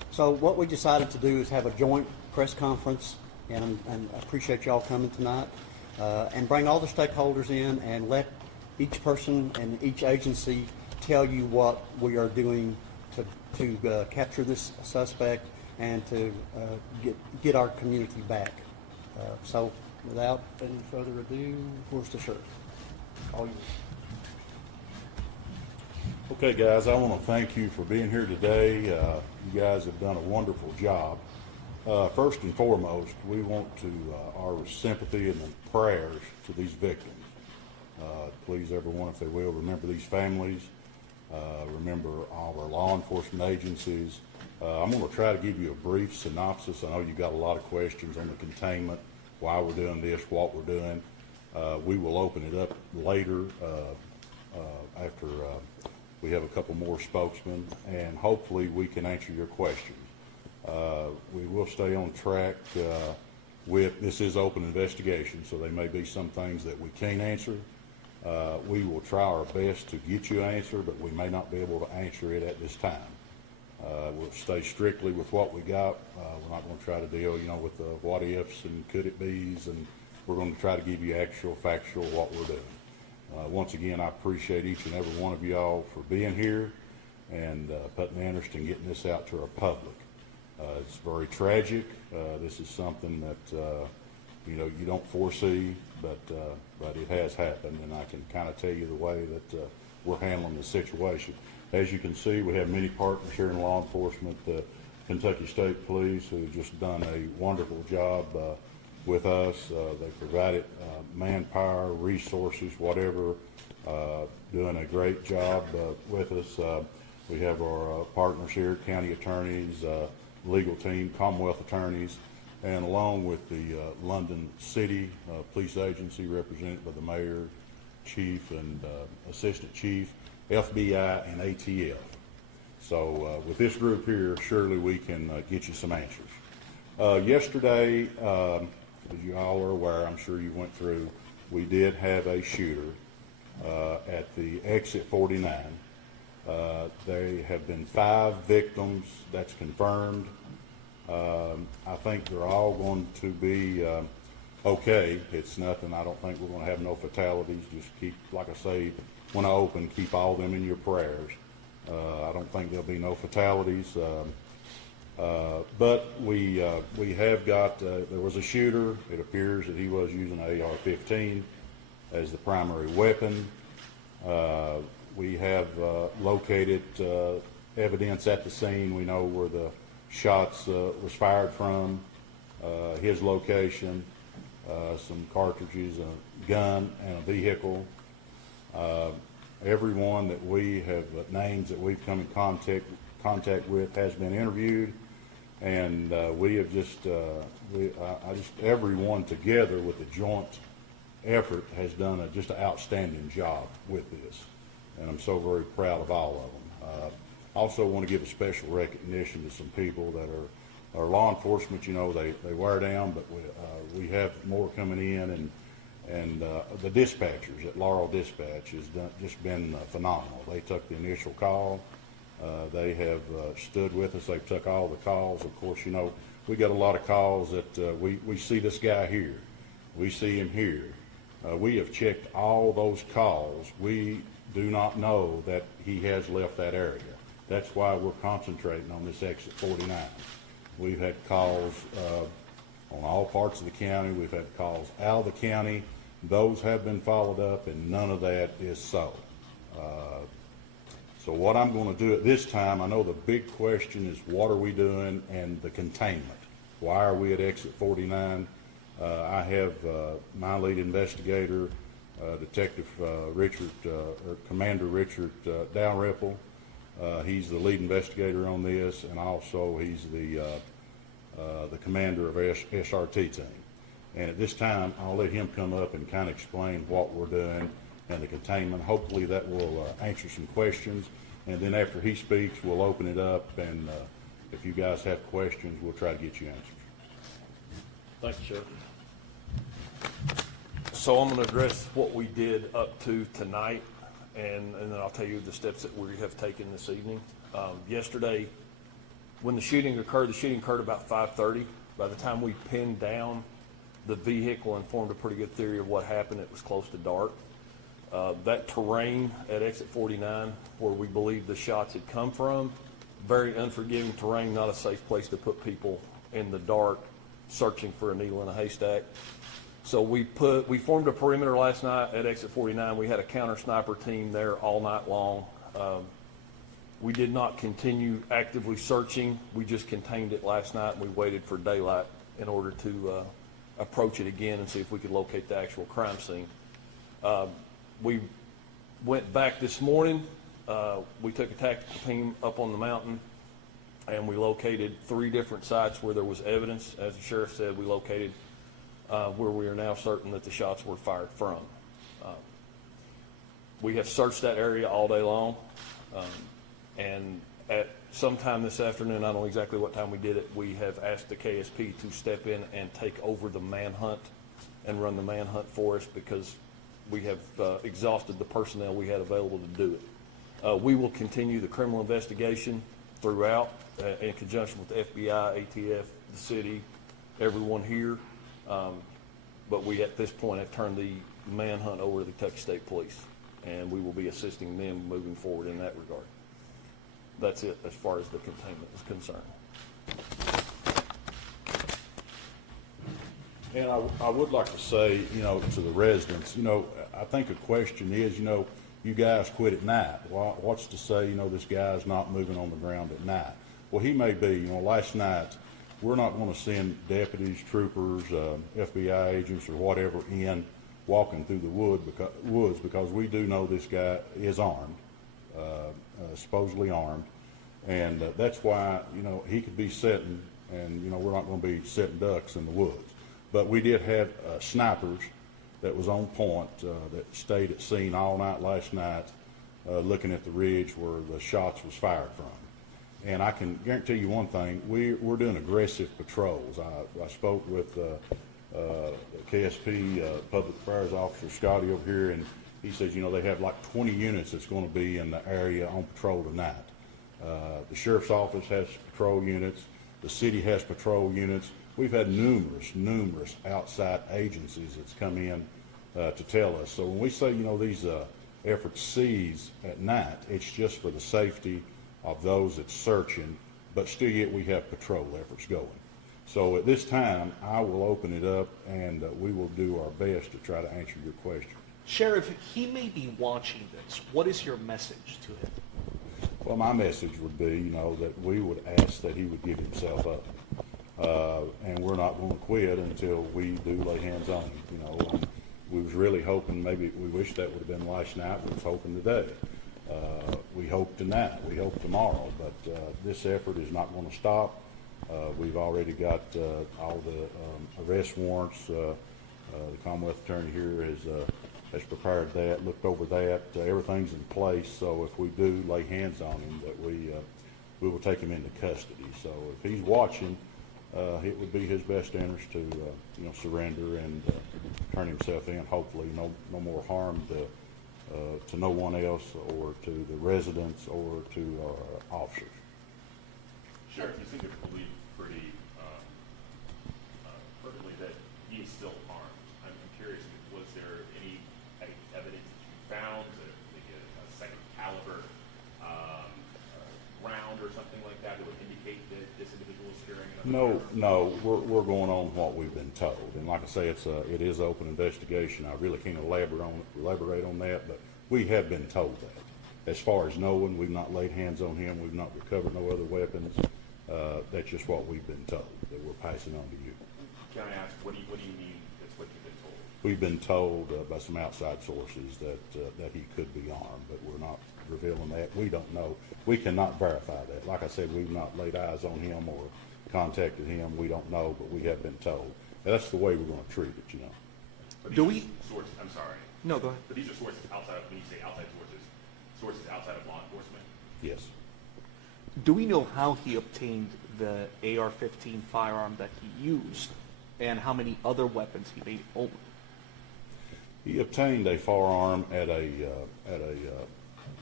So what we decided to do is have a joint press conference, and I appreciate y'all coming tonight, and bring all the stakeholders in and let each person and each agency tell you what we are doing to capture this suspect and to get our community back. So without any further ado, where's the sheriff? All yours. Okay, guys, I want to thank you for being here today. You guys have done a wonderful job. First and foremost, we want to our sympathy and prayers to these victims. Please, everyone, if they will, remember these families. Remember all our law enforcement agencies. I'm going to try to give you a brief synopsis. I know you got a lot of questions on the containment, why we're doing this, what we're doing. We will open it up later after we have a couple more spokesmen, and hopefully we can answer your questions. We will stay on track with, this is open investigation, so there may be some things that we can't answer. We will try our best to get you an answer, but we may not be able to answer it at this time. We'll stay strictly with what we got. We're not going to try to deal, with the what ifs and could it be's, and we're going to try to give you actual, factual what we're doing. Once again, I appreciate each and every one of y'all for being here and putting the interest in getting this out to our public. It's very tragic. This is something that you don't foresee, but it has happened, and I can kind of tell you the way that we're handling the situation. As you can see, we have many partners here in law enforcement. The Kentucky State Police, who've just done a wonderful job with us. They provided manpower, resources, whatever, doing a great job with us. We have our partners here, county attorneys, legal team, Commonwealth attorneys, and along with the London City Police Agency represented by the mayor, chief, and assistant chief, FBI, and ATF. So with this group here, surely we can get you some answers. Yesterday, as you all are aware, I'm sure you went through, we did have a shooter at the exit 49. There have been 5 victims, that's confirmed. I think they're all going to be okay. It's nothing, I don't think we're going to have no fatalities. Just keep, like I say, when I open, keep all them in your prayers. I don't think there'll be no fatalities. But we have got, there was a shooter. It appears that he was using an AR-15 as the primary weapon. We have located evidence at the scene. We know where the shots was fired from, his location, some cartridges, a gun, and a vehicle. Everyone that we have, names that we've come in contact with has been interviewed, and we have just, everyone together with the joint effort has done just an outstanding job with this, and I'm so very proud of all of them. Also want to give a special recognition to some people that are law enforcement. They wear down, but we have more coming in, and the dispatchers at Laurel Dispatch has just been phenomenal. They took the initial call. They have stood with us. They've took all the calls. Of course, we got a lot of calls that we see this guy here. We see him here. We have checked all those calls. We do not know that he has left that area. That's why we're concentrating on this exit 49. We've had calls on all parts of the county. We've had calls out of the county. Those have been followed up, and none of that is so. So what I'm going to do at this time, I know the big question is what are we doing and the containment. Why are we at exit 49? I have my lead investigator, Detective Commander Richard Dalrymple. He's the lead investigator on this, and also he's the commander of SRT team. And at this time, I'll let him come up and kind of explain what we're doing and the containment. Hopefully that will answer some questions. And then after he speaks, we'll open it up, and if you guys have questions, we'll try to get you answers. Thank you, Sheriff. So I'm going to address what we did up to tonight, and then I'll tell you the steps that we have taken this evening. Yesterday, when the shooting occurred about 5:30. By the time we pinned down the vehicle and formed a pretty good theory of what happened, it was close to dark. That terrain at exit 49, where we believe the shots had come from, very unforgiving terrain, not a safe place to put people in the dark searching for a needle in a haystack. So we formed a perimeter last night at exit 49. We had a counter sniper team there all night long. We did not continue actively searching. We just contained it last night, and we waited for daylight in order to approach it again and see if we could locate the actual crime scene. We went back this morning. We took a tactical team up on the mountain, and we located 3 different sites where there was evidence. As the sheriff said, we located where we are now certain that the shots were fired from. We have searched that area all day long. And at some time this afternoon, I don't know exactly what time we did it, we have asked the KSP to step in and take over the manhunt and run the manhunt for us, because we have exhausted the personnel we had available to do it. We will continue the criminal investigation throughout in conjunction with the FBI, ATF, the city, everyone here. But we at this point have turned the manhunt over to the Kentucky State Police, and we will be assisting them moving forward in that regard. That's it as far as the containment is concerned. And I would like to say, to the residents, I think a question is, you guys quit at night. Well, what's to say, this guy's not moving on the ground at night? Well, he may be. Last night, we're not going to send deputies, troopers, FBI agents, or whatever in walking through the woods because we do know this guy is armed. Supposedly armed, and that's why he could be sitting, and we're not going to be sitting ducks in the woods. But we did have snipers that was on point that stayed at scene all night last night, looking at the ridge where the shots was fired from. And I can guarantee you one thing: we're doing aggressive patrols. I spoke with the KSP Public Affairs Officer Scotty over here, and he says, they have like 20 units that's going to be in the area on patrol tonight. The sheriff's office has patrol units. The city has patrol units. We've had numerous outside agencies that's come in to tell us. So when we say, these efforts cease at night, it's just for the safety of those that's searching, but still yet we have patrol efforts going. So at this time, I will open it up, and we will do our best to try to answer your question. Sheriff, he may be watching this. What is your message to him? Well, my message would be, that we would ask that he would give himself up. And we're not going to quit until we do lay hands on him. We was really hoping, maybe we wish that would have been last night. We was hoping today. We hope tonight. We hope tomorrow. But this effort is not going to stop. We've already got all the arrest warrants. The Commonwealth Attorney here has prepared that, looked over that. Everything's in place. So if we do lay hands on him, that we will take him into custody. So if he's watching, it would be his best interest to surrender and turn himself in. Hopefully, no more harm to no one else, or to the residents, or to our officers. Sheriff, you seem to believe pretty perfectly that he is still armed. I'm curious, was there any evidence that you found, maybe a second caliber round or something like that would indicate that this individual is carrying another firearm? No, we're going on what we've been told, and like I say, it is open investigation. I really can't elaborate on that, but we have been told that. As far as knowing, we've not laid hands on him. We've not recovered no other weapons. That's just what we've been told, that we're passing on to you. Can I ask, what do you mean that's what you've been told? We've been told by some outside sources that he could be armed, but we're not revealing that. We don't know. We cannot verify that. Like I said, we've not laid eyes on him or contacted him. We don't know, but we have been told. And that's the way we're going to treat it, But Do we? Sources, I'm sorry. No, go ahead. But these are sources outside of, when you say outside sources outside of law enforcement? Yes. Do we know how he obtained the AR-15 firearm that he used, and how many other weapons he may own? He obtained a firearm at a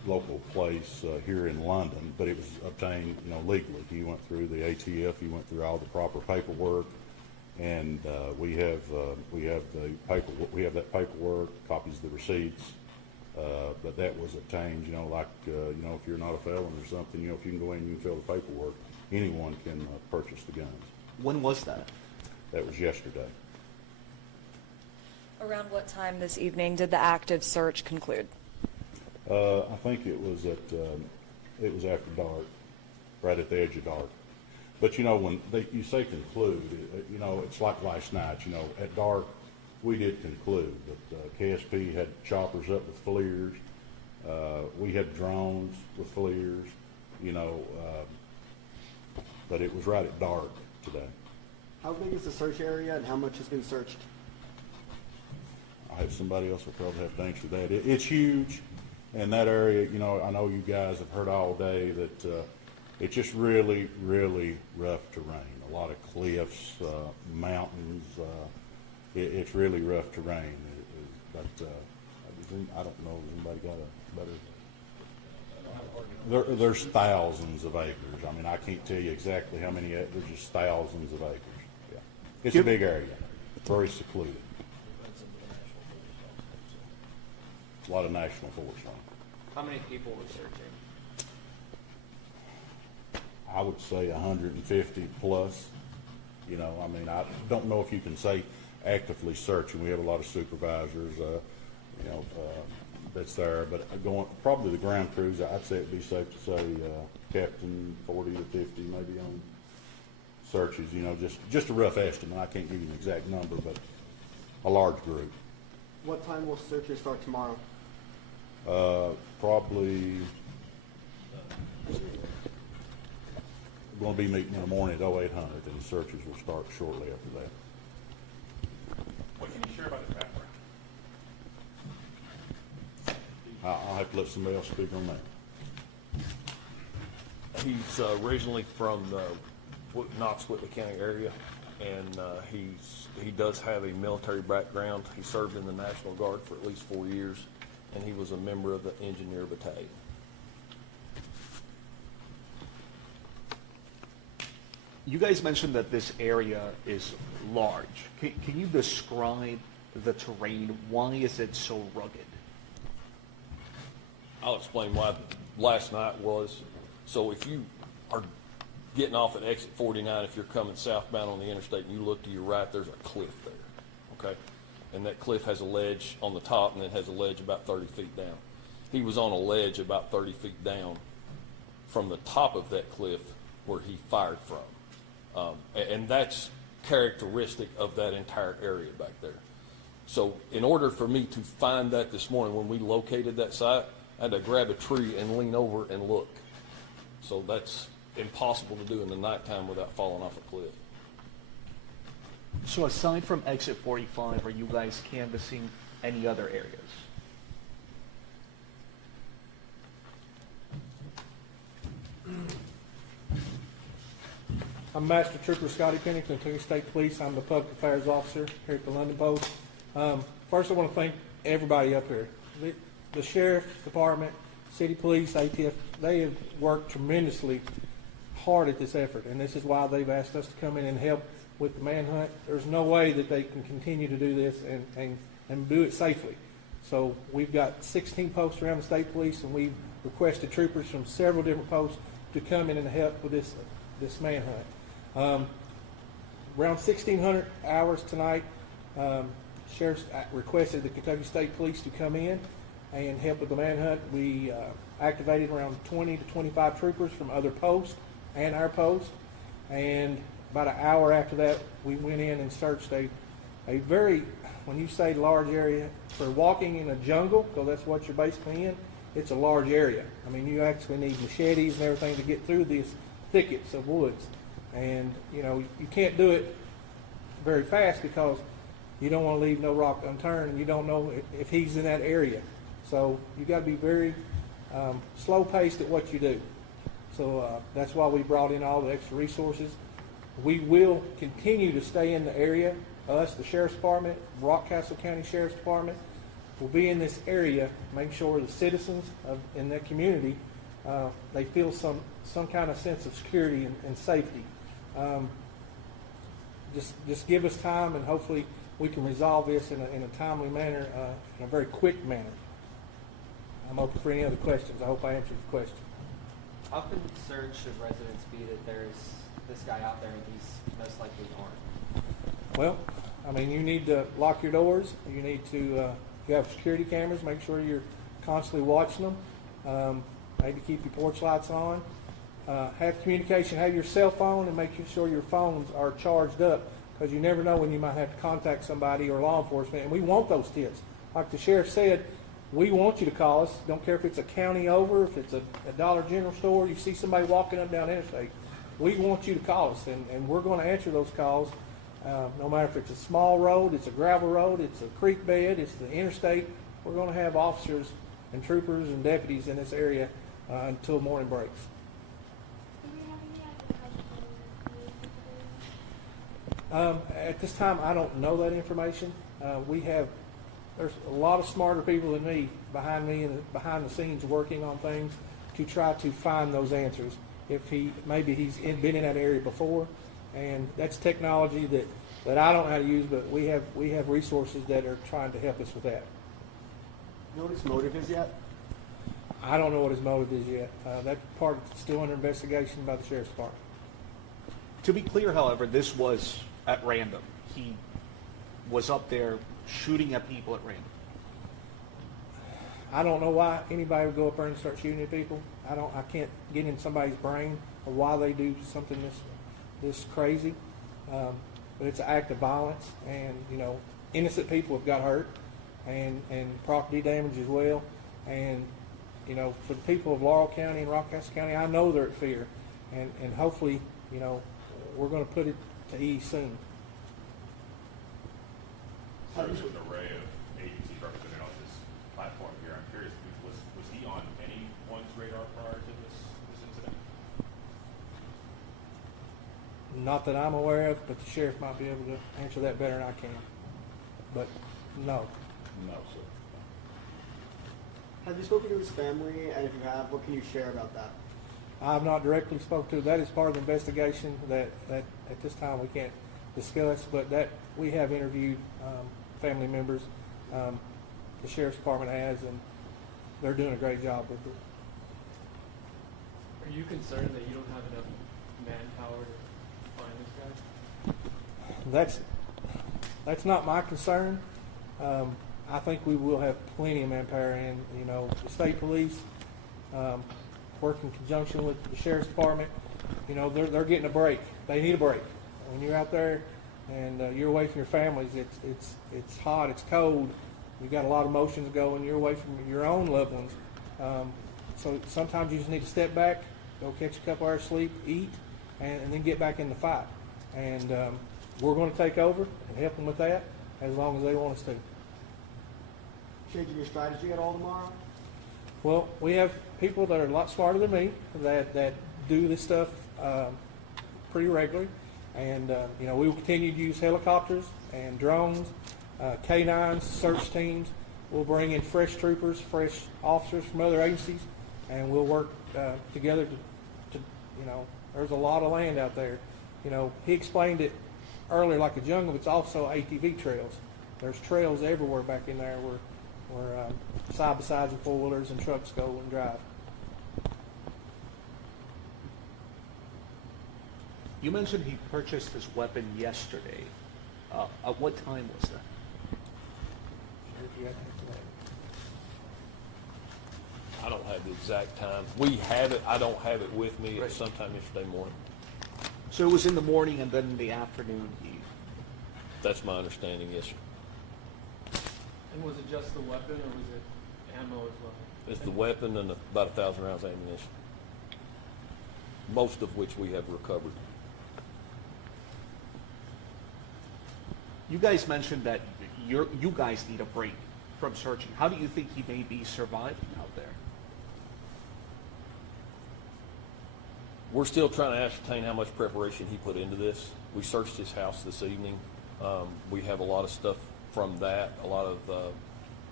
local place here in London, but it was obtained, legally. He went through the ATF, he went through all the proper paperwork, and we have that paperwork, copies of the receipts. But that was obtained, if you're not a felon or something, if you can go in and you can fill the paperwork, anyone can purchase the guns. When was that? That was yesterday. Around what time this evening did the active search conclude? I think it was after dark, right at the edge of dark. But when you say conclude, it's like last night. At dark, we did conclude that KSP had choppers up with FLIRs. We had drones with FLIRs. But it was right at dark today. How big is the search area and how much has been searched? I have somebody else will probably have to answer that. It's huge, and that area, I know you guys have heard all day that it's just really, really rough terrain. A lot of cliffs, mountains. It's really rough terrain. But I don't know if anybody got a better. There's thousands of acres. I mean, I can't tell you exactly how many. There's just thousands of acres. Yeah, it's a big area. It's very secluded. A lot of national force on it. How many people were searching? I would say 150 plus. I don't know if you can say actively searching. We have a lot of supervisors, that's there. But probably the ground crews, I'd say it'd be safe to say, Captain, 40 to 50 maybe on searches. Just a rough estimate. I can't give you an exact number, but a large group. What time will searches start tomorrow? Probably going to be meeting in the morning at 0800, and the searches will start shortly after that. What can you share about his background? I'll have to let somebody else speak on that. He's originally from the Knox-Whitley County area, and he does have a military background. He served in the National Guard for at least 4 years, and he was a member of the Engineer Battalion. You guys mentioned that this area is large. Can you describe the terrain? Why is it so rugged? I'll explain why last night was. So if you are getting off at exit 49, if you're coming southbound on the interstate and you look to your right, there's a cliff there, okay? And that cliff has a ledge on the top, and it has a ledge about 30 feet down. He was on a ledge about 30 feet down from the top of that cliff where he fired from. And that's characteristic of that entire area back there. So in order for me to find that this morning, when we located that site, I had to grab a tree and lean over and look. So that's impossible to do in the nighttime without falling off a cliff. So aside from exit 45, are you guys canvassing any other areas? I'm Master Trooper Scotty Pennington, Interstate Police. I'm the Public Affairs Officer here at the London Post. First, I want to thank everybody up here. The Sheriff's Department, City Police, ATF, they have worked tremendously hard at this effort, and this is why they've asked us to come in and help with the manhunt. There's no way that they can continue to do this and do it safely. So we've got 16 posts around the state police, and we've requested troopers from several different posts to come in and help with this manhunt. Around 1,600 hours tonight, Sheriff's requested the Kentucky State Police to come in and help with the manhunt. We activated around 20 to 25 troopers from other posts and our post, and about an hour after that, we went in and searched a very, when you say large area, for walking in a jungle, because that's what you're basically in, it's a large area. I mean, you actually need machetes and everything to get through these thickets of woods. And, you can't do it very fast because you don't want to leave no rock unturned, and you don't know if he's in that area. So you got to be very slow-paced at what you do. So that's why we brought in all the extra resources. We will continue to stay in the area, us, the Sheriff's Department, Rockcastle County Sheriff's Department, will be in this area, make sure the citizens in that community, they feel some kind of sense of security and safety. Just give us time, and hopefully we can resolve this in a timely manner, in a very quick manner. I'm open for any other questions. I hope I answered your question. How concerned should residents be that there's this guy out there and he's most likely armed? Well, I mean, you need to lock your doors. You need to, if you have security cameras, make sure you're constantly watching them. Maybe keep your porch lights on. Have communication. Have your cell phone, and make sure your phones are charged up, because you never know when you might have to contact somebody or law enforcement. And we want those tips. Like the sheriff said, we want you to call us. Don't care if it's a county over, if it's a Dollar General store, you see somebody walking up down Interstate. We want you to call us, and we're going to answer those calls. No matter if it's a small road, it's a gravel road, it's a creek bed, it's the interstate, we're going to have officers and troopers and deputies in this area until morning breaks. At this time, I don't know that information. There's a lot of smarter people than me behind and behind the scenes working on things to try to find those answers. If maybe he's been in that area before, and that's technology that I don't know how to use, but we have resources that are trying to help us with that. You know what his motive is yet? I don't know what his motive is yet. That part is still under investigation by the sheriff's department. To be clear, however, this was at random. He was up there shooting at people at random. I don't know why anybody would go up there and start shooting at people. I can't get in somebody's brain of why they do something this crazy. But it's an act of violence, and innocent people have got hurt, and property damage as well. And for the people of Laurel County and Rockcastle County, I know they're at fear, and hopefully we're going to put it to ease soon. There's an array of agencies represented on this platform here. I'm curious, was he on anyone's radar prior to this incident? Not that I'm aware of, but the sheriff might be able to answer that better than I can. But no. No, sir. Have you spoken to his family? And if you have, what can you share about that? I've not directly spoken to. That is part of the investigation that at this time we can't discuss, but that we have interviewed family members. The sheriff's department has, and they're doing a great job with it. Are you concerned that you don't have enough manpower to find this guy? That's not my concern. I think we will have plenty of manpower, and the state police work in conjunction with the sheriff's department. They're getting a break. They need a break. When you're out there and you're away from your families, it's hot, it's cold. You've got a lot of emotions going. You're away from your own loved ones. So sometimes you just need to step back, go catch a couple hours sleep, eat, and then get back in the fight. And we're going to take over and help them with that as long as they want us to. Changing your strategy at all tomorrow? Well, we have people that are a lot smarter than me that do this stuff pretty regularly. And, we will continue to use helicopters and drones, K-9s, search teams. We'll bring in fresh troopers, fresh officers from other agencies, and we'll work together to there's a lot of land out there. He explained it earlier like a jungle, but it's also ATV trails. There's trails everywhere back in there where side-by-sides and four-wheelers and trucks go and drive. You mentioned he purchased this weapon yesterday. At what time was that? I don't have the exact time. We have it. I don't have it with me. It's sometime yesterday morning. So it was in the morning, and then in the afternoon That's my understanding, yes, sir. And was it just the weapon, or was it ammo as well? It's the weapon and about 1,000 rounds of ammunition, most of which we have recovered. You guys mentioned that you guys need a break from searching. How do you think he may be surviving out there? We're still trying to ascertain how much preparation he put into this. We searched his house this evening. We have a lot of stuff from that, a lot of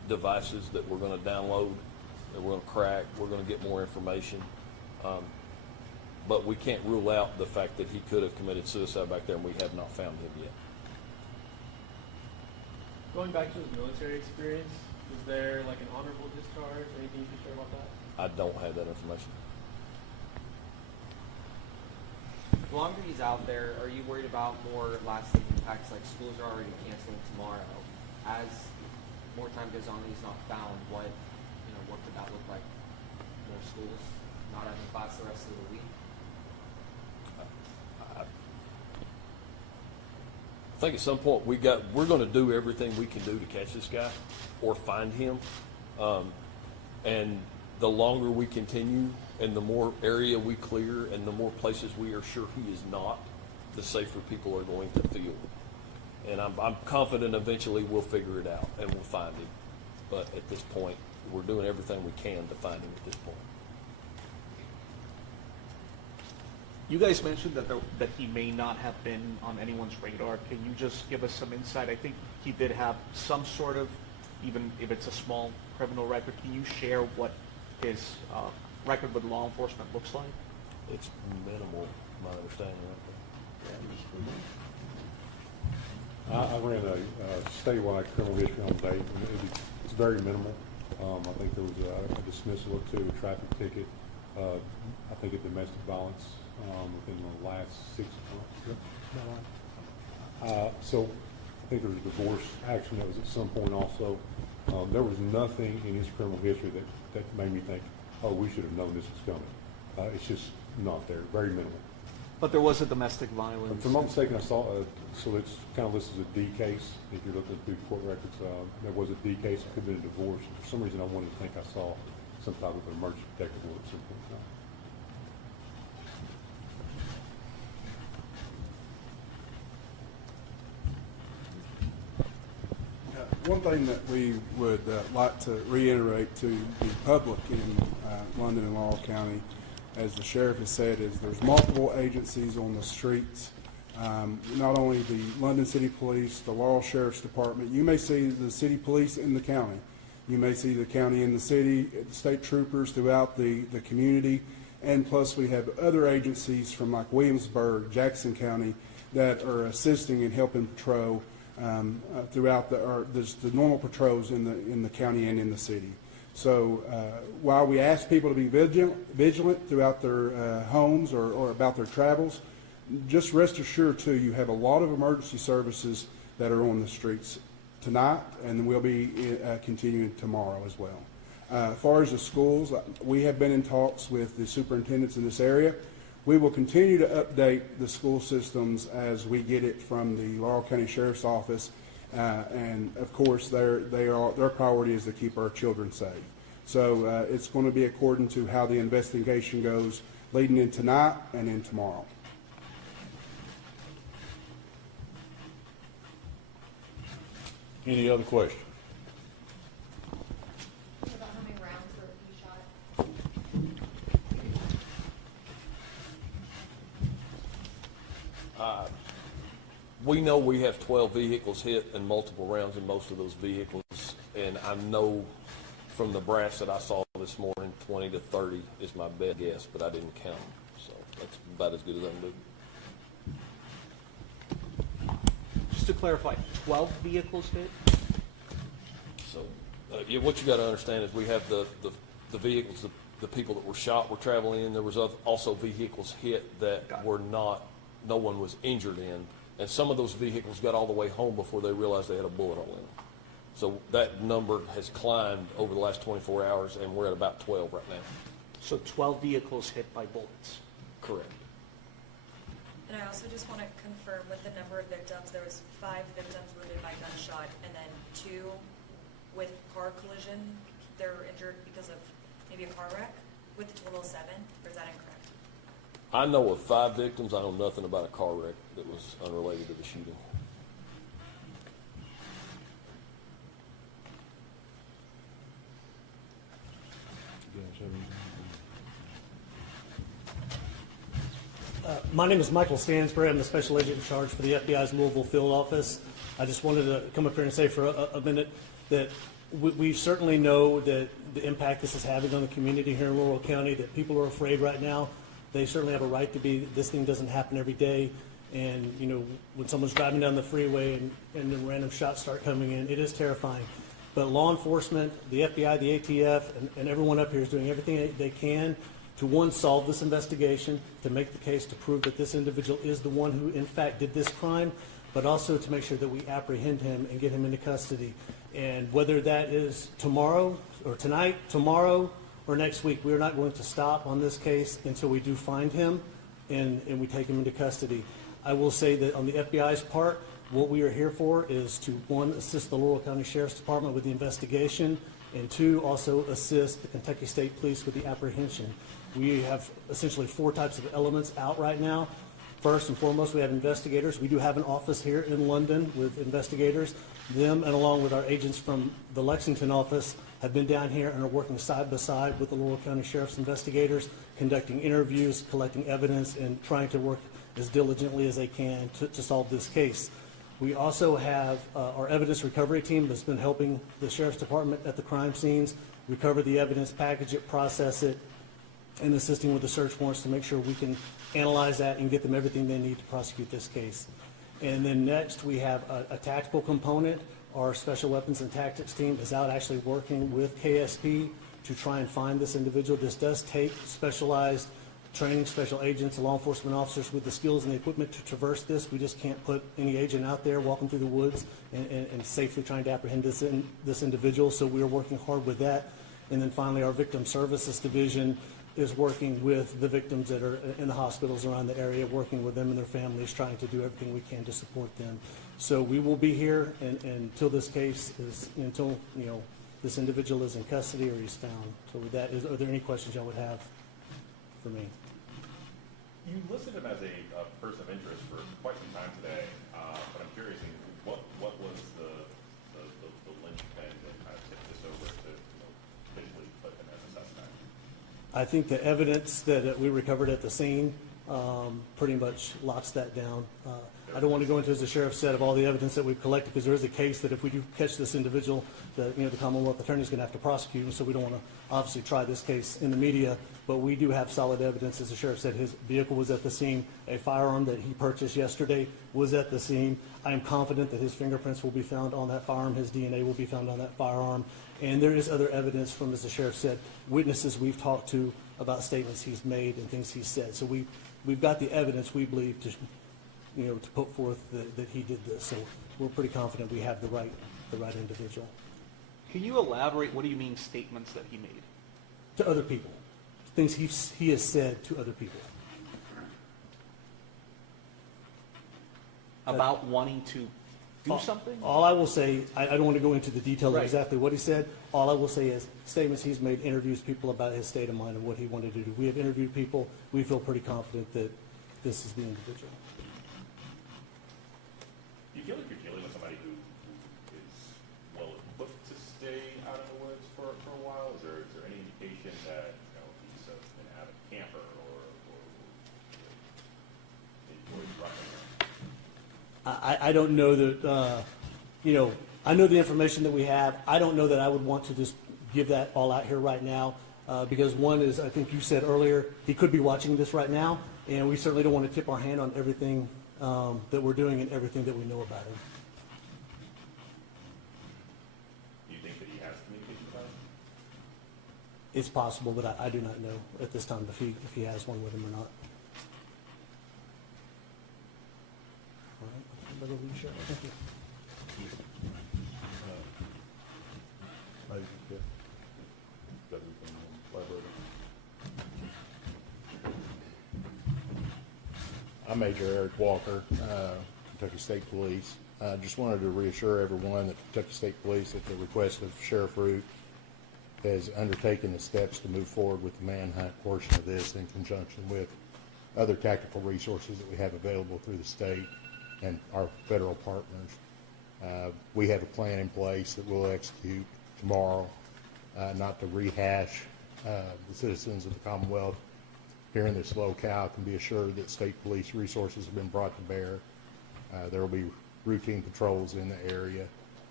devices that we're going to download, that we're going to crack. We're going to get more information. But we can't rule out the fact that he could have committed suicide back there, and we have not found him yet. Going back to his military experience, was there like an honorable discharge? Anything you can share about that? I don't have that information. The longer he's out there, are you worried about more lasting impacts, like schools are already canceling tomorrow? As more time goes on and he's not found, what could that look like? More schools not having class the rest of the week? I think at some point we're going to do everything we can do to catch this guy or find him. And the longer we continue and the more area we clear and the more places we are sure he is not, the safer people are going to feel. And I'm confident eventually we'll figure it out and we'll find him. But at this point, we're doing everything we can to find him at this point. You guys mentioned that he may not have been on anyone's radar. Can you just give us some insight? I think he did have some sort of, even if it's a small criminal record, can you share what his record with law enforcement looks like? It's minimal, my understanding. I ran a statewide criminal history on date, and it's very minimal. I think there was a dismissal or two, a traffic ticket, I think a domestic violence within the last 6 months. So I think there was a divorce action that was at some point also. There was nothing in his criminal history that made me think, oh, we should have known this was coming. It's just not there, very minimal. But there was a domestic violence. If I'm not mistaken, I saw, so it's kind of listed as a D case. If you're looking through court records, there was a D case. It could have been a divorce. For some reason, I wanted to think I saw some type of emergency protective order at some point in time. One thing that we would like to reiterate to the public in London and Laurel County, as the sheriff has said, is there's multiple agencies on the streets. Not only the London City Police, the Laurel Sheriff's Department. You may see the city police in the county. You may see the county in the city, state troopers throughout the community. And plus we have other agencies from like Williamsburg, Jackson County that are assisting and helping patrol throughout the normal patrols in the county and in the city. So while we ask people to be vigilant throughout their homes or about their travels, just rest assured too, you have a lot of emergency services that are on the streets tonight, and we'll be continuing tomorrow as well. As far as the schools, we have been in talks with the superintendents in this area. We will continue to update the school systems as we get it from the Laurel County Sheriff's Office, and of course their priority is to keep our children safe. So it's going to be according to how the investigation goes leading in tonight and in tomorrow. Any other questions? What about how many rounds were you shot? We know we have 12 vehicles hit and multiple rounds in most of those vehicles. And I know from the brass that I saw this morning, 20 to 30 is my best guess, but I didn't count them. So that's about as good as I can do. Just to clarify, 12 vehicles hit? So what you got to understand is we have the vehicles, the people that were shot were traveling in. There was also vehicles hit that were not, no one was injured in. And some of those vehicles got all the way home before they realized they had a bullet hole in them. So that number has climbed over the last 24 hours, and we're at about 12 right now. So 12 vehicles hit by bullets? Correct. And I also just want to confirm with the number of victims, there was 5 victims wounded by gunshot, and then 2 with car collision. They're injured because of maybe a car wreck, with a total of 7, or is that incorrect? I know of 5 victims. I know nothing about a car wreck that was unrelated to the shooting. My name is Michael Stansbury. I'm the special agent in charge for the FBI's Louisville field office. I just wanted to come up here and say for a minute that we certainly know that the impact this is having on the community here in Laurel County, that people are afraid right now. They certainly have a right to be. This thing doesn't happen every day. And, you know, when someone's driving down the freeway and then random shots start coming in, it is terrifying. But law enforcement, the FBI, the ATF, and everyone up here is doing everything they can to, one, solve this investigation, to make the case to prove that this individual is the one who, in fact, did this crime, but also to make sure that we apprehend him and get him into custody. And whether that is tomorrow or tonight, tomorrow, or next week, we are not going to stop on this case until we do find him and we take him into custody. I will say that on the FBI's part, what we are here for is to, one, assist the Laurel County Sheriff's Department with the investigation, and two, also assist the Kentucky State Police with the apprehension. We have essentially 4 types of elements out right now. First and foremost, we have investigators. We do have an office here in London with investigators. Them, and along with our agents from the Lexington office, have been down here and are working side by side with the Laurel County Sheriff's investigators, conducting interviews, collecting evidence, and trying to work as diligently as they can to solve this case. We also have our evidence recovery team that's been helping the Sheriff's Department at the crime scenes recover the evidence, package it, process it, and assisting with the search warrants to make sure we can analyze that and get them everything they need to prosecute this case. And then next, we have a tactical component. Our special weapons and tactics team is out actually working with KSP to try and find this individual. This does take specialized training, special agents, law enforcement officers with the skills and the equipment to traverse this. We just can't put any agent out there walking through the woods and safely trying to apprehend this individual. So we are working hard with that. And then finally, our victim services division is working with the victims that are in the hospitals around the area, working with them and their families, trying to do everything we can to support them. So we will be here until this case is, until, you know, this individual is in custody or he's found. So with that, are there any questions y'all would have for me? You listed him as a person of interest for quite some time today, but I'm curious, what was the linchpin that kind of tipped this over to, you know, visually put him as a suspect? I think the evidence that we recovered at the scene pretty much locks that down. I don't want to go into, as the sheriff said, of all the evidence that we've collected, because there is a case that if we do catch this individual, that, you know, the Commonwealth Attorney is going to have to prosecute him. So we don't want to obviously try this case in the media, but we do have solid evidence. As the sheriff said, his vehicle was at the scene. A firearm that he purchased yesterday was at the scene. I am confident that his fingerprints will be found on that firearm. His DNA will be found on that firearm. And there is other evidence from, as the sheriff said, witnesses we've talked to about statements he's made and things he's said. So we've got the evidence, we believe, to, you know, to put forth that he did this. So we're pretty confident we have the right individual. Can you elaborate? What do you mean statements that he made? To other people. Things he has said to other people. About wanting to do something? All I will say, I don't want to go into the details Right. of exactly what he said. All I will say is statements he's made, interviews people about his state of mind and what he wanted to do. We have interviewed people. We feel pretty confident that this is the individual. Do you feel like you're dealing with somebody who is well equipped to stay out in the woods for a while? Is there any indication that, you know, he's an avid camper or he's roughing it? I don't know that, you know, I know the information that we have. I don't know that I would want to just give that all out here right now because one is, I think you said earlier, he could be watching this right now, and we certainly don't want to tip our hand on everything that we're doing and everything that we know about him. Do you think that he has communication about it? It's possible, but I do not know at this time if he has one with him or not. All right. Thank you. I'm Major Eric Walker, Kentucky State Police. I just wanted to reassure everyone that Kentucky State Police, at the request of Sheriff Root, has undertaken the steps to move forward with the manhunt portion of this in conjunction with other tactical resources that we have available through the state and our federal partners. We have a plan in place that we'll execute tomorrow, not to rehash. The citizens of the Commonwealth here in this locale can be assured that state police resources have been brought to bear. There will be routine patrols in the area.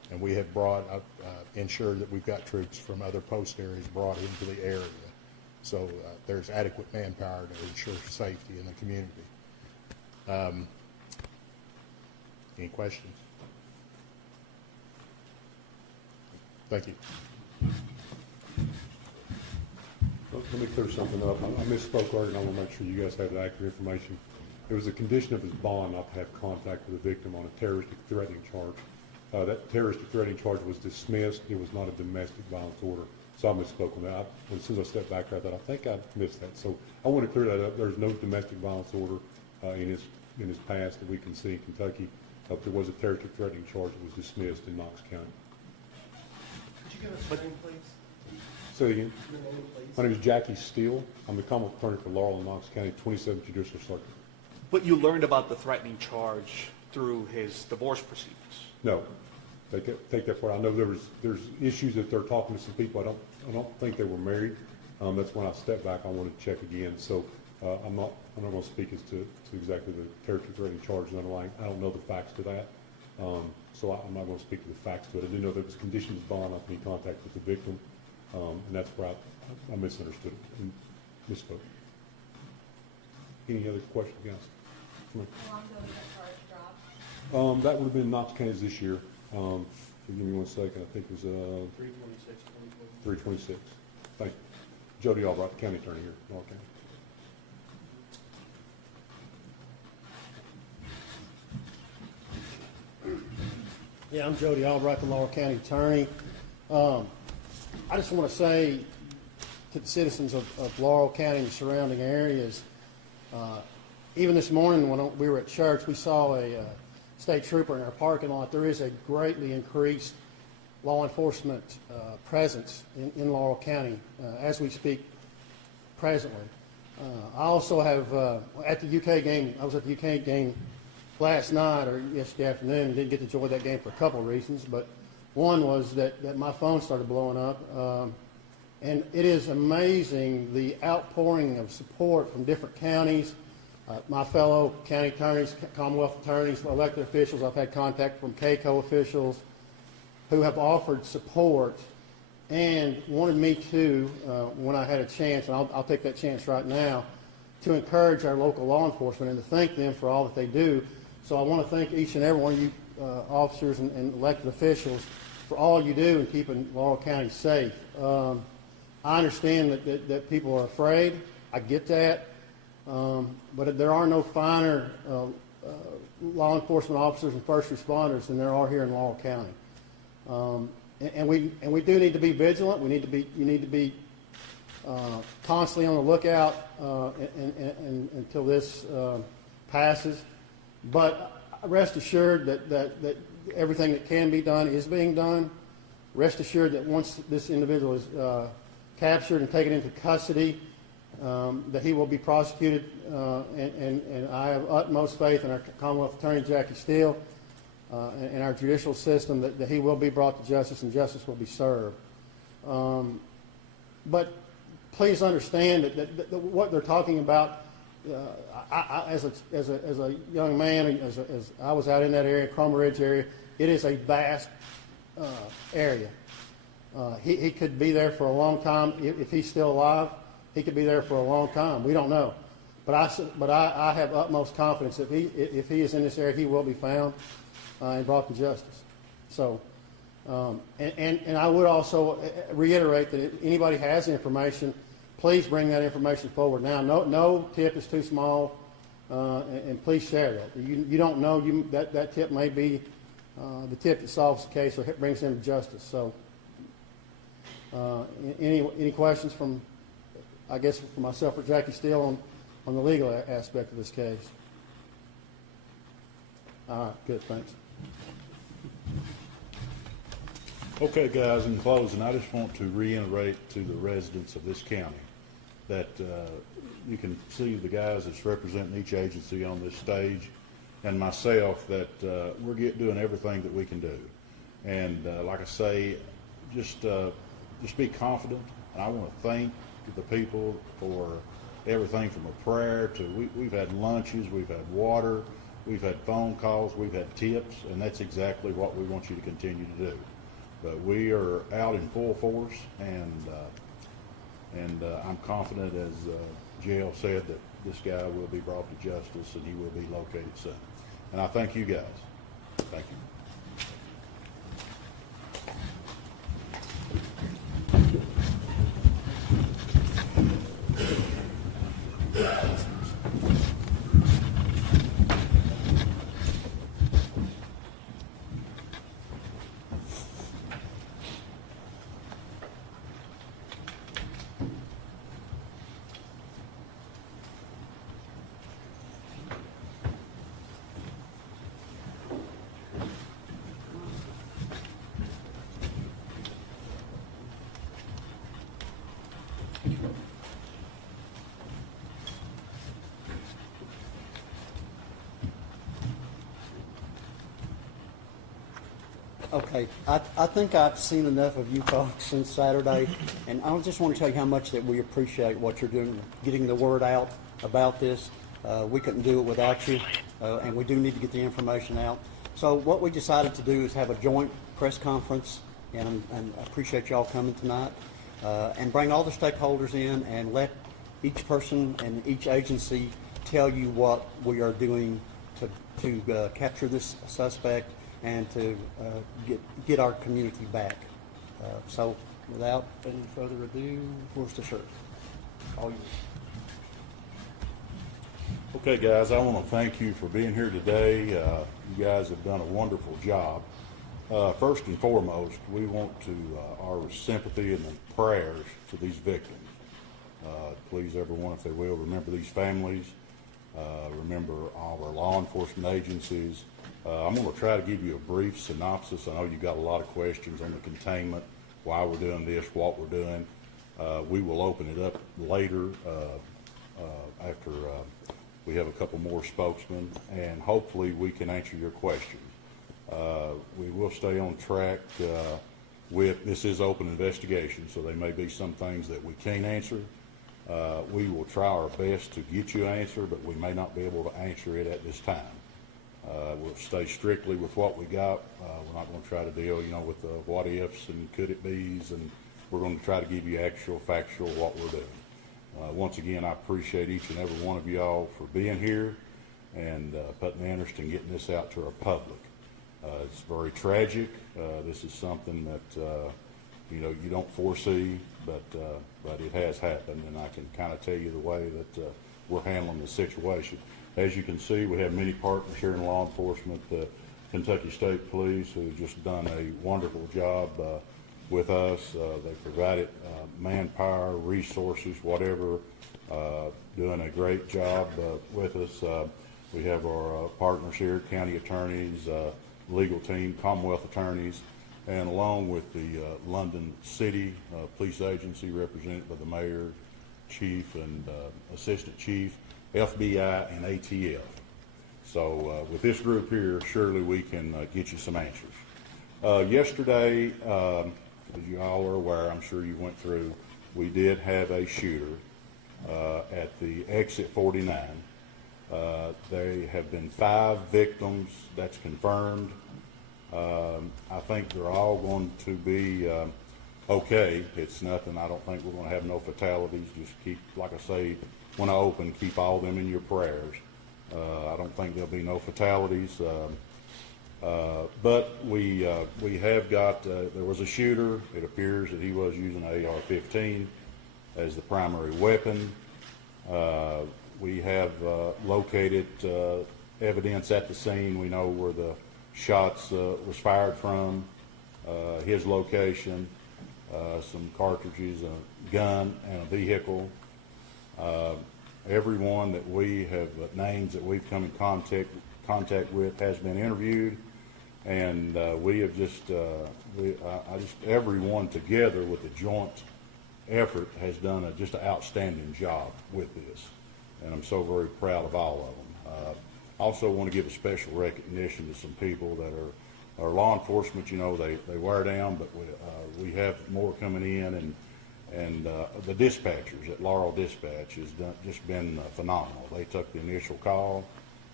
And we have ensured that we've got troops from other post areas brought into the area. So there's adequate manpower to ensure safety in the community. Any questions? Thank you. Let me clear something up. I misspoke earlier, and I want to make sure you guys have the accurate information. It was a condition of his bond not to have contact with the victim on a terroristic threatening charge. That terroristic threatening charge was dismissed. It was not a domestic violence order. So I misspoke on that. As soon as I stepped back, I thought, I think I missed that. So I want to clear that up. There's no domestic violence order in his past that we can see in Kentucky. There was a terroristic threatening charge that was dismissed in Knox County. Could you give us your name, please? Say it again. Your name, please. My name is Jackie Steele. I'm the Commonwealth Attorney for Laurel and Knox County, 27th Judicial Circuit. But you learned about the threatening charge through his divorce proceedings. No, take that part. I know there's issues that they're talking to some people. I don't think they were married. That's when I stepped back. I wanted to check again. So I'm not going to speak as to exactly the terroristic threatening charge and underlying. I don't know the facts to that. So I'm not going to speak to the facts to it. I do know there was conditions of bond not to be in contact with the victim, and that's where I misunderstood it and misspoke. Any other questions, guys? How long ago was that charge dropped? That would have been Knox County this year. Give me 1 second. I think it was 326. Thank you. Jody Albright, County Attorney here, Laurel County. Yeah, I'm Jody Albright, the Laurel County Attorney. I just want to say to the citizens of Laurel County and the surrounding areas, even this morning when we were at church, we saw a state trooper in our parking lot. There is a greatly increased law enforcement presence in Laurel County as we speak presently. I also have, at the UK game, I was at the UK game last night or yesterday afternoon. Didn't get to enjoy that game for a couple of reasons, but one was that my phone started blowing up. And it is amazing the outpouring of support from different counties. My fellow county attorneys, Commonwealth attorneys, elected officials, I've had contact from CACO officials who have offered support and wanted me to, when I had a chance, and I'll take that chance right now, to encourage our local law enforcement and to thank them for all that they do. So I want to thank each and every one of you officers and elected officials for all you do in keeping Laurel County safe. I understand that people are afraid. I get that. But there are no finer law enforcement officers and first responders than there are here in Laurel County. And we do need to be vigilant. You need to be constantly on the lookout until this passes. But rest assured that everything that can be done is being done. Rest assured that once this individual is captured and taken into custody, that he will be prosecuted, and I have utmost faith in our Commonwealth Attorney, Jackie Steele, and our judicial system that he will be brought to justice and justice will be served. But please understand that what they're talking about, as a young man, as I was out in that area, Cromer Ridge area, it is a vast area. He could be there for a long time if he's still alive. He could be there for a long time. We don't know. But I have utmost confidence that if he is in this area, he will be found and brought to justice. So, and I would also reiterate that if anybody has information, please bring that information forward now. No tip is too small, and please share that. You don't know, that tip may be the tip that solves the case or brings him to justice. So, any questions from, I guess, for myself or Jackie Steele on the legal aspect of this case? All right, good, thanks. Okay, guys, in closing, I just want to reiterate to the residents of this county that you can see the guys that's representing each agency on this stage and myself that we're doing everything that we can do. And like I say, just be confident. And I want to thank the people for everything from a prayer to we've had lunches, we've had water, we've had phone calls, we've had tips, and that's exactly what we want you to continue to do. But we are out in full force, and I'm confident, as Jail said, that this guy will be brought to justice and he will be located soon. And I thank you guys. Thank you. Okay, I think I've seen enough of you folks since Saturday, and I just want to tell you how much that we appreciate what you're doing, getting the word out about this. We couldn't do it without you, and we do need to get the information out. So what we decided to do is have a joint press conference, and I appreciate y'all coming tonight, and bring all the stakeholders in and let each person and each agency tell you what we are doing to capture this suspect and to get our community back. So without any further ado, where's the sheriff? All yours. Okay, guys, I want to thank you for being here today. You guys have done a wonderful job. First and foremost, we want to our sympathy and prayers to these victims. Please, everyone, if they will, remember these families. Remember all our law enforcement agencies. I'm going to try to give you a brief synopsis. I know you got a lot of questions on the containment, why we're doing this, what we're doing. We will open it up later after we have a couple more spokesmen, and hopefully we can answer your questions. We will stay on track with, this is open investigation, so there may be some things that we can't answer. We will try our best to get you an answer, but we may not be able to answer it at this time. We'll stay strictly with what we got. We're not going to try to deal, with the what ifs and could it be's, and we're going to try to give you actual, factual what we're doing. Once again, I appreciate each and every one of y'all for being here and putting the interest in getting this out to our public. It's very tragic. This is something that you don't foresee, but it has happened, and I can kind of tell you the way that we're handling the situation. As you can see, we have many partners here in law enforcement. The Kentucky State Police, who've just done a wonderful job with us. They provided manpower, resources, whatever, doing a great job with us. We have our partners here, county attorneys, legal team, Commonwealth attorneys, and along with the London City Police Agency, represented by the mayor, chief, and assistant chief, FBI, and ATF. So with this group here, surely we can get you some answers. Yesterday, as you all are aware, I'm sure you went through, we did have a shooter at the exit 49. There have been 5 victims, that's confirmed. I think they're all going to be okay. It's nothing, I don't think we're going to have no fatalities. Just keep, like I say, when I open, keep all them in your prayers. I don't think there'll be no fatalities. But we have got, there was a shooter. It appears that he was using an AR-15 as the primary weapon. We have located evidence at the scene. We know where the shots was fired from, his location, some cartridges, a gun, and a vehicle. Everyone that we have, names that we've come in contact with has been interviewed, and we have just, everyone together with the joint effort has done just an outstanding job with this, and I'm so very proud of all of them. Also want to give a special recognition to some people that are law enforcement. They wear down, but we have more coming in, and the dispatchers at Laurel Dispatch has just been phenomenal. They took the initial call,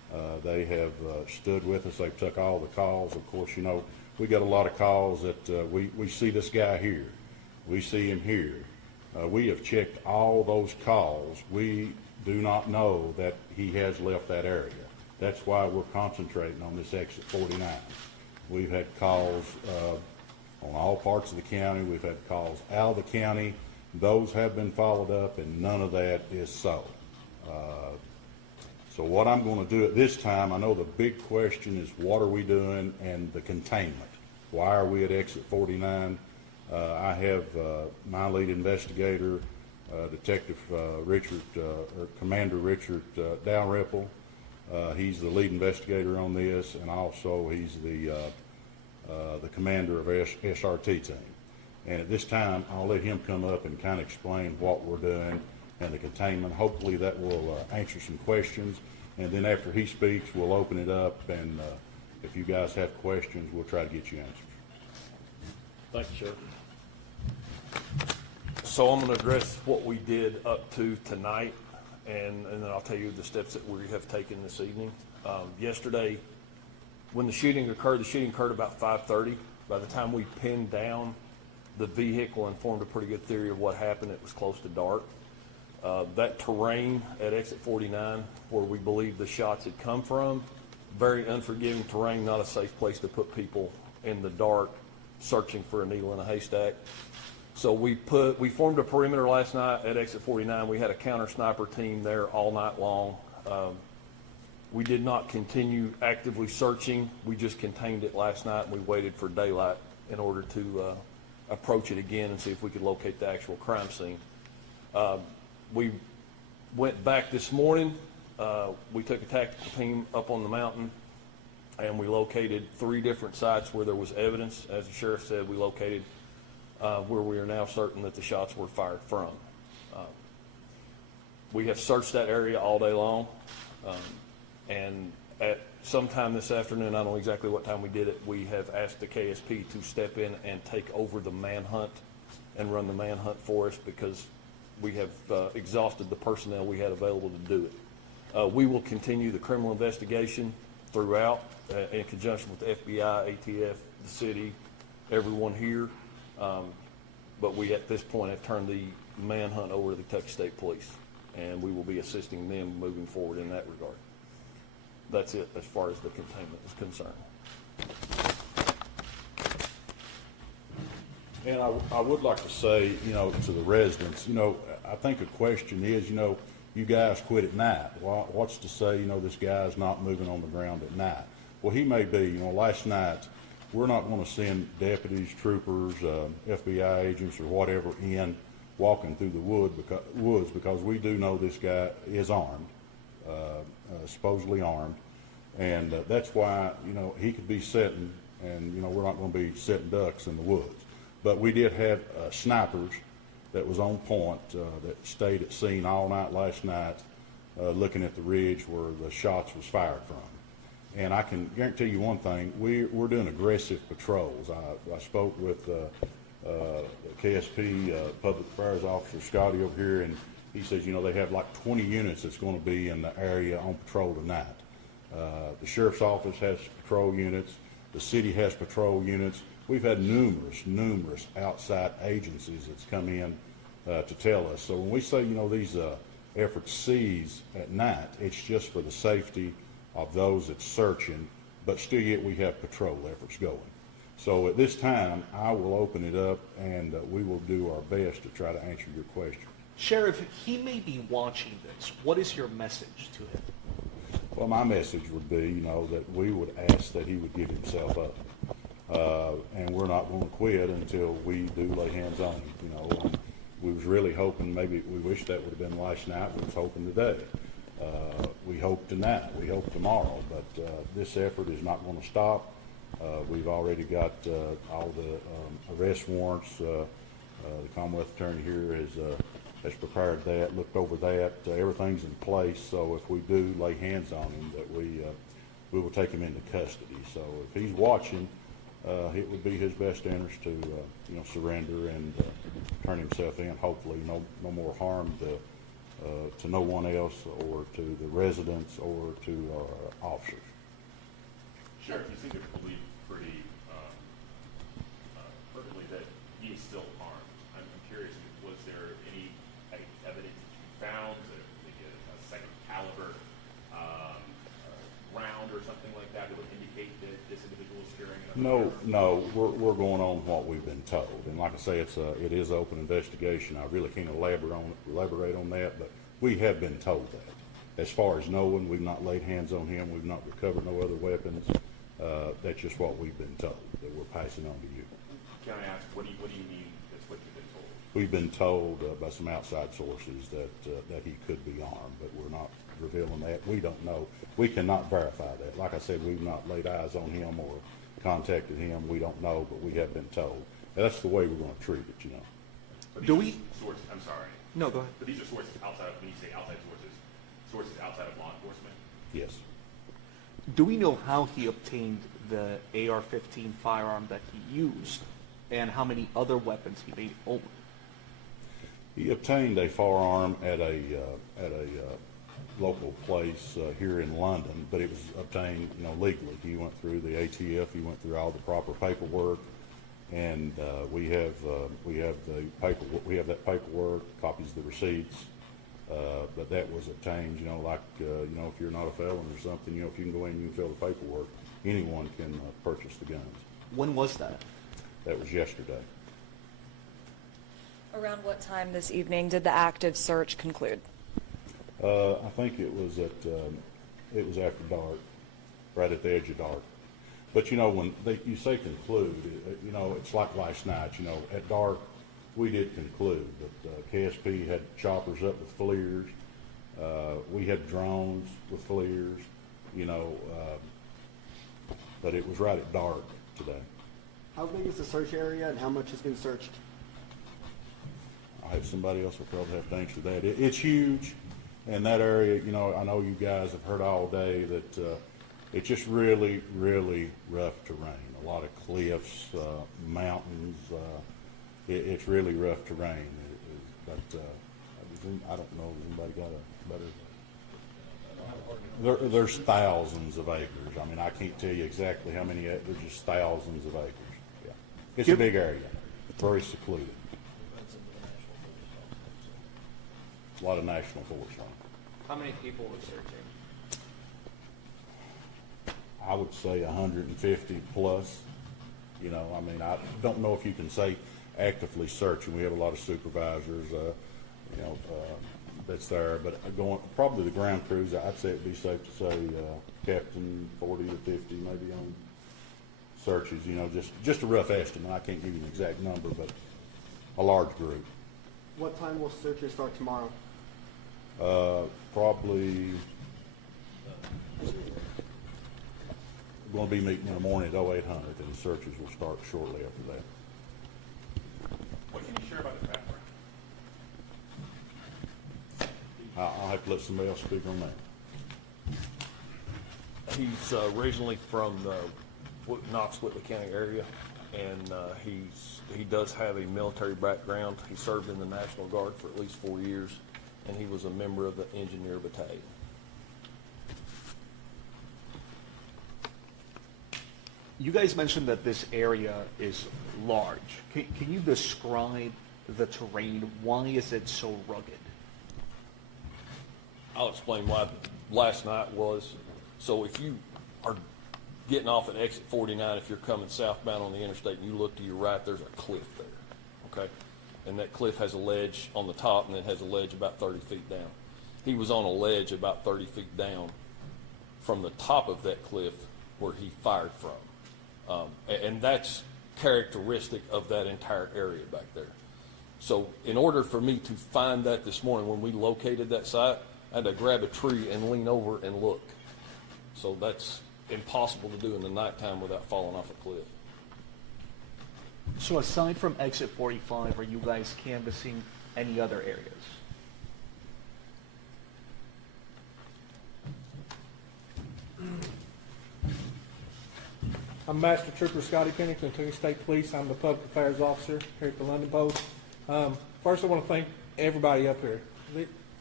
They have stood with us. They've took all the calls. Of course, you know, we got a lot of calls that we see this guy here. We see him here. We have checked all those calls. We do not know that he has left that area. That's why we're concentrating on this exit 49. We've had calls on all parts of the county. We've had calls out of the county. Those have been followed up, and none of that is so. So what I'm going to do at this time, I know the big question is what are we doing and the containment. Why are we at exit 49? I have my lead investigator, Detective Richard, or Commander Richard Dalrymple. He's the lead investigator on this, and also he's the commander of SRT team. And at this time, I'll let him come up and kind of explain what we're doing and the containment. Hopefully that will answer some questions. And then after he speaks, we'll open it up, and if you guys have questions, we'll try to get you answers. Thank you, Sheriff. So I'm going to address what we did up to tonight, and then I'll tell you the steps that we have taken this evening. Yesterday, when the shooting occurred about 5:30. By the time we pinned down the vehicle and formed a pretty good theory of what happened, it was close to dark. That terrain at exit 49, where we believe the shots had come from, very unforgiving terrain, not a safe place to put people in the dark searching for a needle in a haystack. So we formed a perimeter last night at exit 49. We had a counter sniper team there all night long. We did not continue actively searching. We just contained it last night, and we waited for daylight in order to approach it again and see if we could locate the actual crime scene. We went back this morning. We took a tactical team up on the mountain, and we located 3 different sites where there was evidence. As the sheriff said, we located where we are now certain that the shots were fired from. We have searched that area all day long, and at sometime this afternoon, I don't know exactly what time we did it, we have asked the KSP to step in and take over the manhunt and run the manhunt for us, because we have exhausted the personnel we had available to do it. We will continue the criminal investigation throughout in conjunction with the FBI, ATF, the city, everyone here. But we at this point have turned the manhunt over to the Kentucky State Police, and we will be assisting them moving forward in that regard. That's it as far as the containment is concerned. And I would like to say, you know, to the residents, you know, I think a question is, you know, you guys quit at night. Well, what's to say, you know, this guy's not moving on the ground at night? Well, he may be. You know, last night, we're not going to send deputies, troopers, FBI agents, or whatever in walking through the woods because we do know this guy is armed, supposedly armed, and that's why, you know, he could be sitting, and, you know, we're not going to be sitting ducks in the woods. But we did have snipers that was on point that stayed at scene all night last night looking at the ridge where the shots was fired from. And I can guarantee you one thing, we're doing aggressive patrols. I spoke with the KSP Public Affairs Officer Scotty over here, and he says, you know, they have like 20 units that's going to be in the area on patrol tonight. The Sheriff's Office has patrol units. The city has patrol units. We've had numerous outside agencies that's come in to tell us. So when we say, you know, these efforts cease at night, it's just for the safety of those that's searching, but still yet we have patrol efforts going. So at this time, I will open it up, and we will do our best to try to answer your question. Sheriff, he may be watching this. What is your message to him? Well, my message would be, you know, that we would ask that he would give himself up. And we're not going to quit until we do lay hands on him. You know, we was really hoping, maybe we wish that would have been last night. We was hoping today. We hope tonight. We hope tomorrow. But this effort is not going to stop. We've already got all the arrest warrants. The Commonwealth Attorney here has prepared that, looked over that. Everything's in place. So if we do lay hands on him, that we will take him into custody. So if he's watching, it would be his best interest to, you know, surrender and turn himself in. Hopefully, no more harm to to no one else, or to the residents, or to our officers. Sheriff, you seem to believe pretty perfectly that he is still armed. I'm curious, was there any evidence that you found, maybe a second caliber round or something like that would indicate that this individual is carrying another firearm? No, we're going on what we've been told, and like I say, it is open investigation. I really can't elaborate on that, but we have been told that. As far as knowing, we've not laid hands on him, we've not recovered no other weapons. That's just what we've been told, that we're passing on to you. Can I ask, what do you mean that's what you've been told? We've been told by some outside sources that he could be armed, but we're not revealing that. We don't know. We cannot verify that. Like I said, we've not laid eyes on him or contacted him. We don't know, but we have been told. And that's the way we're going to treat it, you know. But Do we? Sources, I'm sorry. No, go ahead. But these are sources outside of, when you say outside sources outside of law enforcement? Yes. Do we know how he obtained the AR-15 firearm that he used, and how many other weapons he may own? He obtained a firearm at a local place here in London, but it was obtained, you know, legally. He went through the ATF. He went through all the proper paperwork, and we have that paperwork, copies of the receipts. But that was obtained, you know, like you know, if you're not a felon or something, you know, if you can go in and you can fill the paperwork, anyone can purchase the guns. When was that? That was yesterday. Around what time this evening did the active search conclude? I think it was after dark, right at the edge of dark. But you know, when you say conclude, you know, it's like last night. You know, at dark, we did conclude that KSP had choppers up with FLIRs. We had drones with FLIRs. You know, but it was right at dark today. How big is the search area, and how much has been searched? I have somebody else will probably have to answer that. It's huge, and that area, you know, I know you guys have heard all day that it's just really, really rough terrain. A lot of cliffs, mountains. It's really rough terrain. But I don't know if anybody got a better. There's thousands of acres. I mean, I can't tell you exactly how many. There's just thousands of acres. Yeah, it's a big area. It's very secluded. A lot of national forest on it. How many people were searching? I would say 150 plus. You know, I mean, I don't know if you can say actively searching. We have a lot of supervisors, you know, that's there. But probably the ground crews, I'd say it'd be safe to say, Captain, 40 to 50 maybe on searches. You know, just a rough estimate. I can't give you an exact number, but a large group. What time will searches start tomorrow? Probably going to be meeting in the morning at 0800, and the searches will start shortly after that. What can you share about his background? I'll have to let somebody else speak on that. He's originally from the Knox-Whitley County area, and he does have a military background. He served in the National Guard for at least 4 years, and he was a member of the Engineer Battalion. You guys mentioned that this area is large. Can you describe the terrain? Why is it so rugged? I'll explain why last night was. So if you are getting off at exit 49, if you're coming southbound on the interstate and you look to your right, there's a cliff there, okay? And that cliff has a ledge on the top, and it has a ledge about 30 feet down. He was on a ledge about 30 feet down from the top of that cliff where he fired from. And that's characteristic of that entire area back there. So in order for me to find that this morning, when we located that site, I had to grab a tree and lean over and look. So that's impossible to do in the nighttime without falling off a cliff. So aside from exit 45, are you guys canvassing any other areas? I'm Master Trooper Scotty Pennington, Interstate Police. I'm the Public Affairs Officer here at the London Post. First, I want to thank everybody up here. The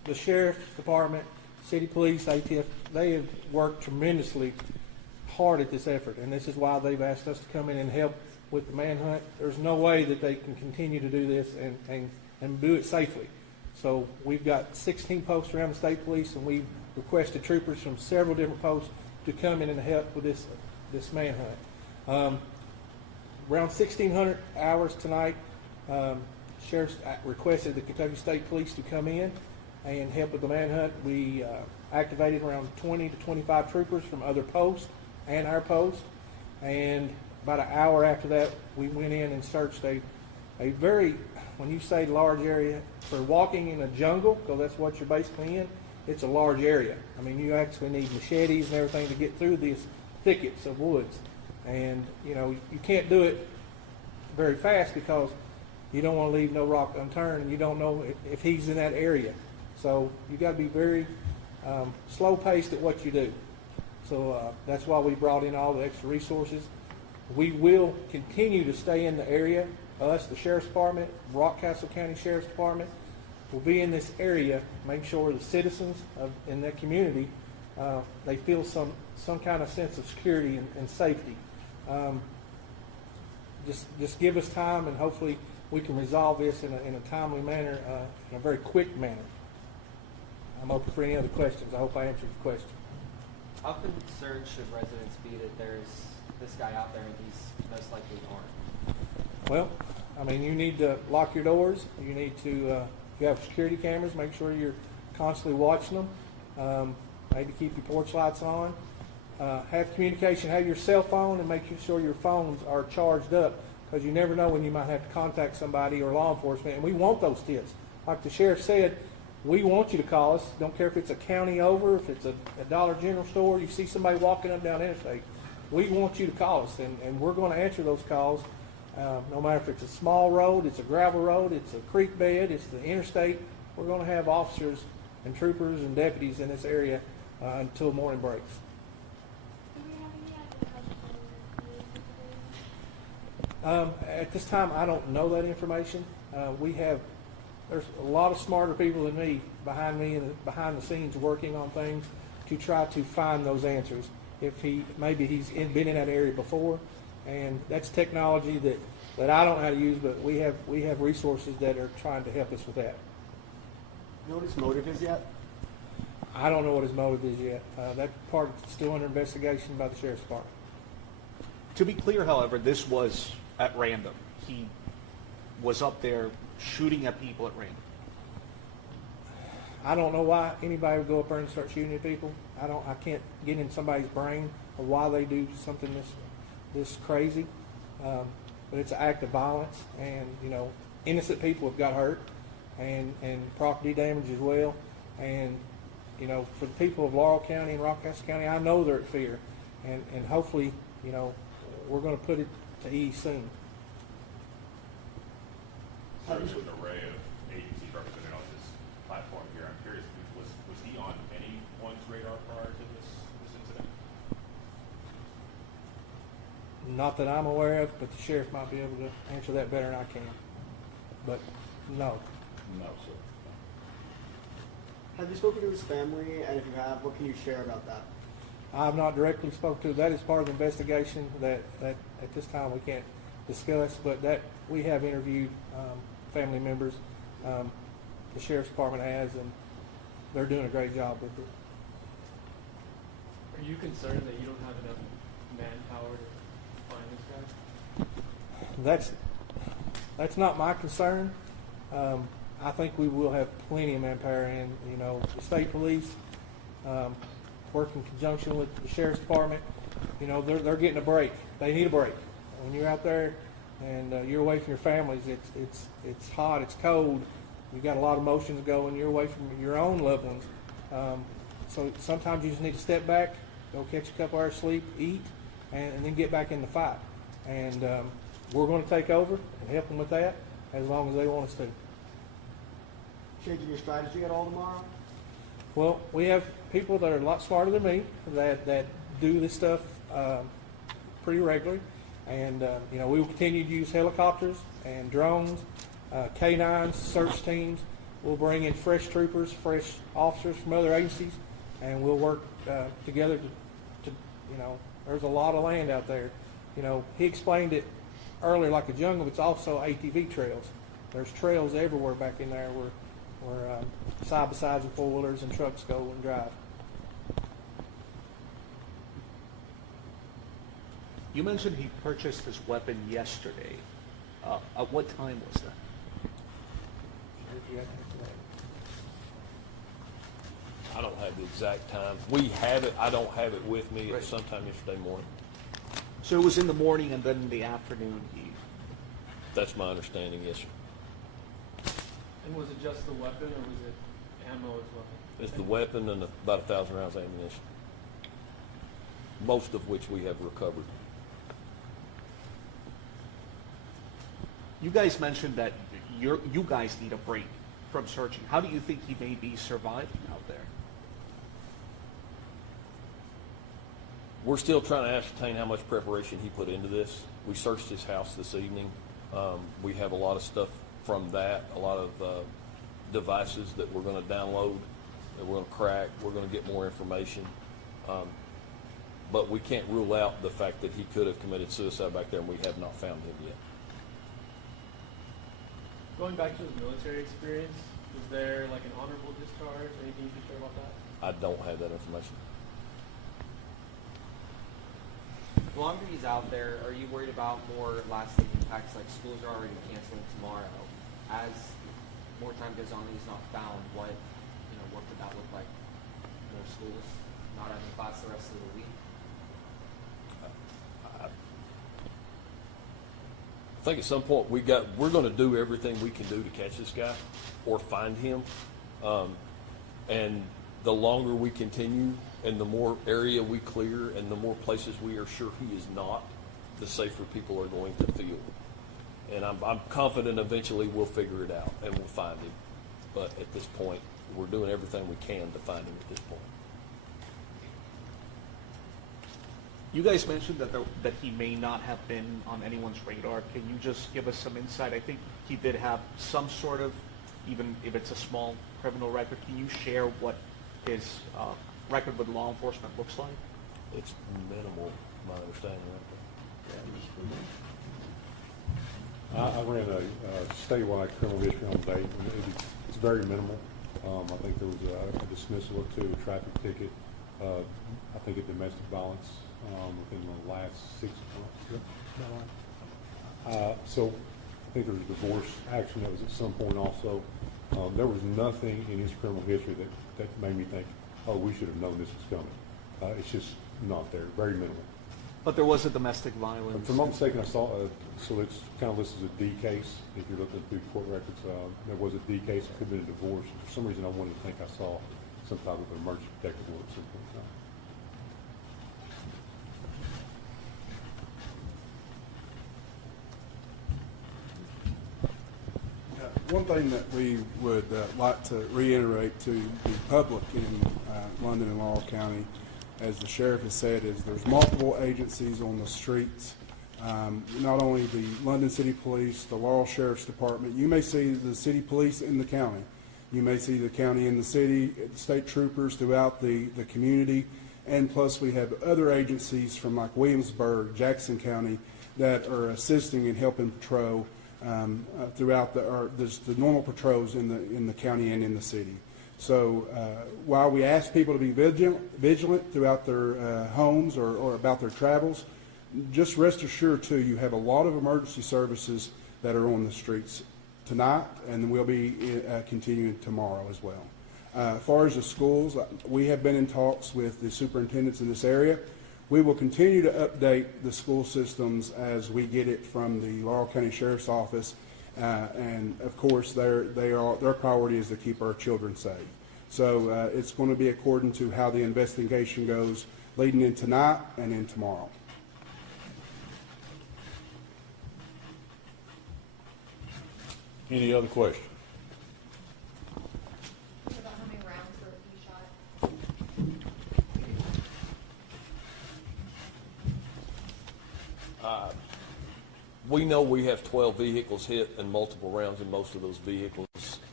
the sheriff's department, city police, ATF, they have worked tremendously hard at this effort, and this is why they've asked us to come in and help with the manhunt. There's no way that they can continue to do this and do it safely. So we've got 16 posts around the state police, and we've requested troopers from several different posts to come in and help with this manhunt. Around 1,600 hours tonight, sheriff's requested the Kentucky State Police to come in and help with the manhunt. We activated around 20 to 25 troopers from other posts and our post, and about an hour after that, we went in and searched a very, when you say large area, for walking in a jungle, because that's what you're basically in, it's a large area. I mean, you actually need machetes and everything to get through these thickets of woods. And, you know, you can't do it very fast because you don't want to leave no rock unturned, and you don't know if he's in that area. So you got to be very slow-paced at what you do. So that's why we brought in all the extra resources. We will continue to stay in the area. Us, the Sheriff's Department, Rockcastle County Sheriff's Department, will be in this area, make sure the citizens in that community, they feel some kind of sense of security and safety. Just give us time, and hopefully we can resolve this in a timely manner, in a very quick manner. I'm open for any other questions. I hope I answered your question. How concerned should residents be that there's this guy out there and he's most likely armed? Well, I mean, you need to lock your doors. You need to, if you have security cameras, make sure you're constantly watching them. Maybe keep your porch lights on. Have communication. Have your cell phone, and make sure your phones are charged up, because you never know when you might have to contact somebody or law enforcement. And we want those tips. Like the sheriff said, we want you to call us. Don't care if it's a county over, if it's a Dollar General store, you see somebody walking up down Interstate. We want you to call us, and we're going to answer those calls. No matter if it's a small road, it's a gravel road, it's a creek bed, it's the interstate, we're going to have officers and troopers and deputies in this area until morning breaks. At this time, I don't know that information. There's a lot of smarter people than me behind behind the scenes working on things to try to find those answers. If maybe he's been in that area before, and that's technology that I don't know how to use, but we have resources that are trying to help us with that. You know what his motive is yet? I don't know what his motive is yet. That part is still under investigation by the Sheriff's Department. To be clear, however, this was at random. He was up there shooting at people at random. I don't know why anybody would go up there and start shooting at people. I can't get in somebody's brain of why they do something this crazy. But it's an act of violence, and you know, innocent people have got hurt, and property damage as well. And you know, for the people of Laurel County and Rockcastle County, I know they're at fear, and hopefully, you know, we're going to put it to ease soon. So there's an array of agencies represented on this platform here. I'm curious, was he on anyone's radar prior to this incident? Not that I'm aware of, but the sheriff might be able to answer that better than I can. But no. No, sir. Have you spoken to his family, and if you have, what can you share about that? I've not directly spoken to. That is part of the investigation that at this time we can't discuss, but that we have interviewed family members. The Sheriff's Department has, and they're doing a great job with it. Are you concerned that you don't have enough manpower to find this guy? That's not my concern. I think we will have plenty of manpower, and you know, the state police work in conjunction with the Sheriff's Department. You know, they're getting a break. They need a break. When you're out there and you're away from your families, it's hot, it's cold. You've got a lot of emotions going. You're away from your own loved ones. So sometimes you just need to step back, go catch a couple hours sleep, eat, and then get back in the fight. And we're going to take over and help them with that as long as they want us to. Changing your strategy at all tomorrow? Well, we have people that are a lot smarter than me that do this stuff pretty regularly. And, you know, we will continue to use helicopters and drones, K-9s, search teams, We'll bring in fresh troopers, fresh officers from other agencies, and we'll work together to, there's a lot of land out there. He explained it earlier like a jungle. It's also ATV trails. There's trails everywhere back in there where side-by-sides and four-wheelers and trucks go and drive. You mentioned he purchased his weapon yesterday. At what time was that? I don't have the exact time. We have it. I don't have it with me. It's sometime yesterday morning. So it was in the morning and then in the afternoon That's my understanding, yes, sir. And was it just the weapon, or was it ammo as well? It's the weapon and about 1,000 rounds of ammunition, most of which we have recovered. You guys mentioned that you guys need a break from searching. How do you think he may be surviving out there? We're still trying to ascertain how much preparation he put into this. We searched his house this evening. We have a lot of stuff from that, a lot of devices that we're going to download, that we're going to crack. We're going to get more information. But we can't rule out the fact that he could have committed suicide back there, and we have not found him yet. Going back to his military experience, was there like an honorable discharge or anything you can share about that? I don't have that information. The longer he's out there, are you worried about more lasting impacts, like schools are already canceling tomorrow? As more time goes on and he's not found, what could that look like? More schools not having class the rest of the week? I think at some point we're going to do everything we can do to catch this guy or find him. And the longer we continue and the more area we clear and the more places we are sure he is not, the safer people are going to feel. And I'm confident eventually we'll figure it out and we'll find him. But at this point, we're doing everything we can to find him at this point. You guys mentioned that he may not have been on anyone's radar. Can you just give us some insight? I think he did have some sort of, even if it's a small criminal record. Can you share what his record with law enforcement looks like? It's minimal, my understanding. I ran a statewide criminal history on date, and it's very minimal. I think there was a dismissal or two, a traffic ticket, I think a domestic violence within the last 6 months. So I think there was a divorce action that was at some point also. There was nothing in his criminal history that made me think, oh, we should have known this was coming. It's just not there, very minimal. But there was a domestic violence. If I'm not mistaken, I saw, so it's kind of listed as a D case. If you're looking through court records, there was a D case. It could have been a divorce. For some reason, I wanted to think I saw some type of emergency protective order at some point in time. One thing that we would like to reiterate to the public in London and Laurel County, as the sheriff has said, is there's multiple agencies on the streets. Not only the London City Police, the Laurel Sheriff's Department. You may see the city police in the county. You may see the county in the city, state troopers throughout the community. And plus we have other agencies from like Williamsburg, Jackson County that are assisting and helping patrol throughout the normal patrols in the county and in the city. So while we ask people to be vigilant throughout their homes or about their travels, just rest assured too, you have a lot of emergency services that are on the streets tonight, and we'll be continuing tomorrow as well. As far as the schools, we have been in talks with the superintendents in this area. We will continue to update the school systems as we get it from the Laurel County Sheriff's Office, and of course their priority is to keep our children safe. So it's going to be according to how the investigation goes leading in tonight and in tomorrow. Any other questions? About how many rounds were he shot? We know we have 12 vehicles hit and multiple rounds in most of those vehicles.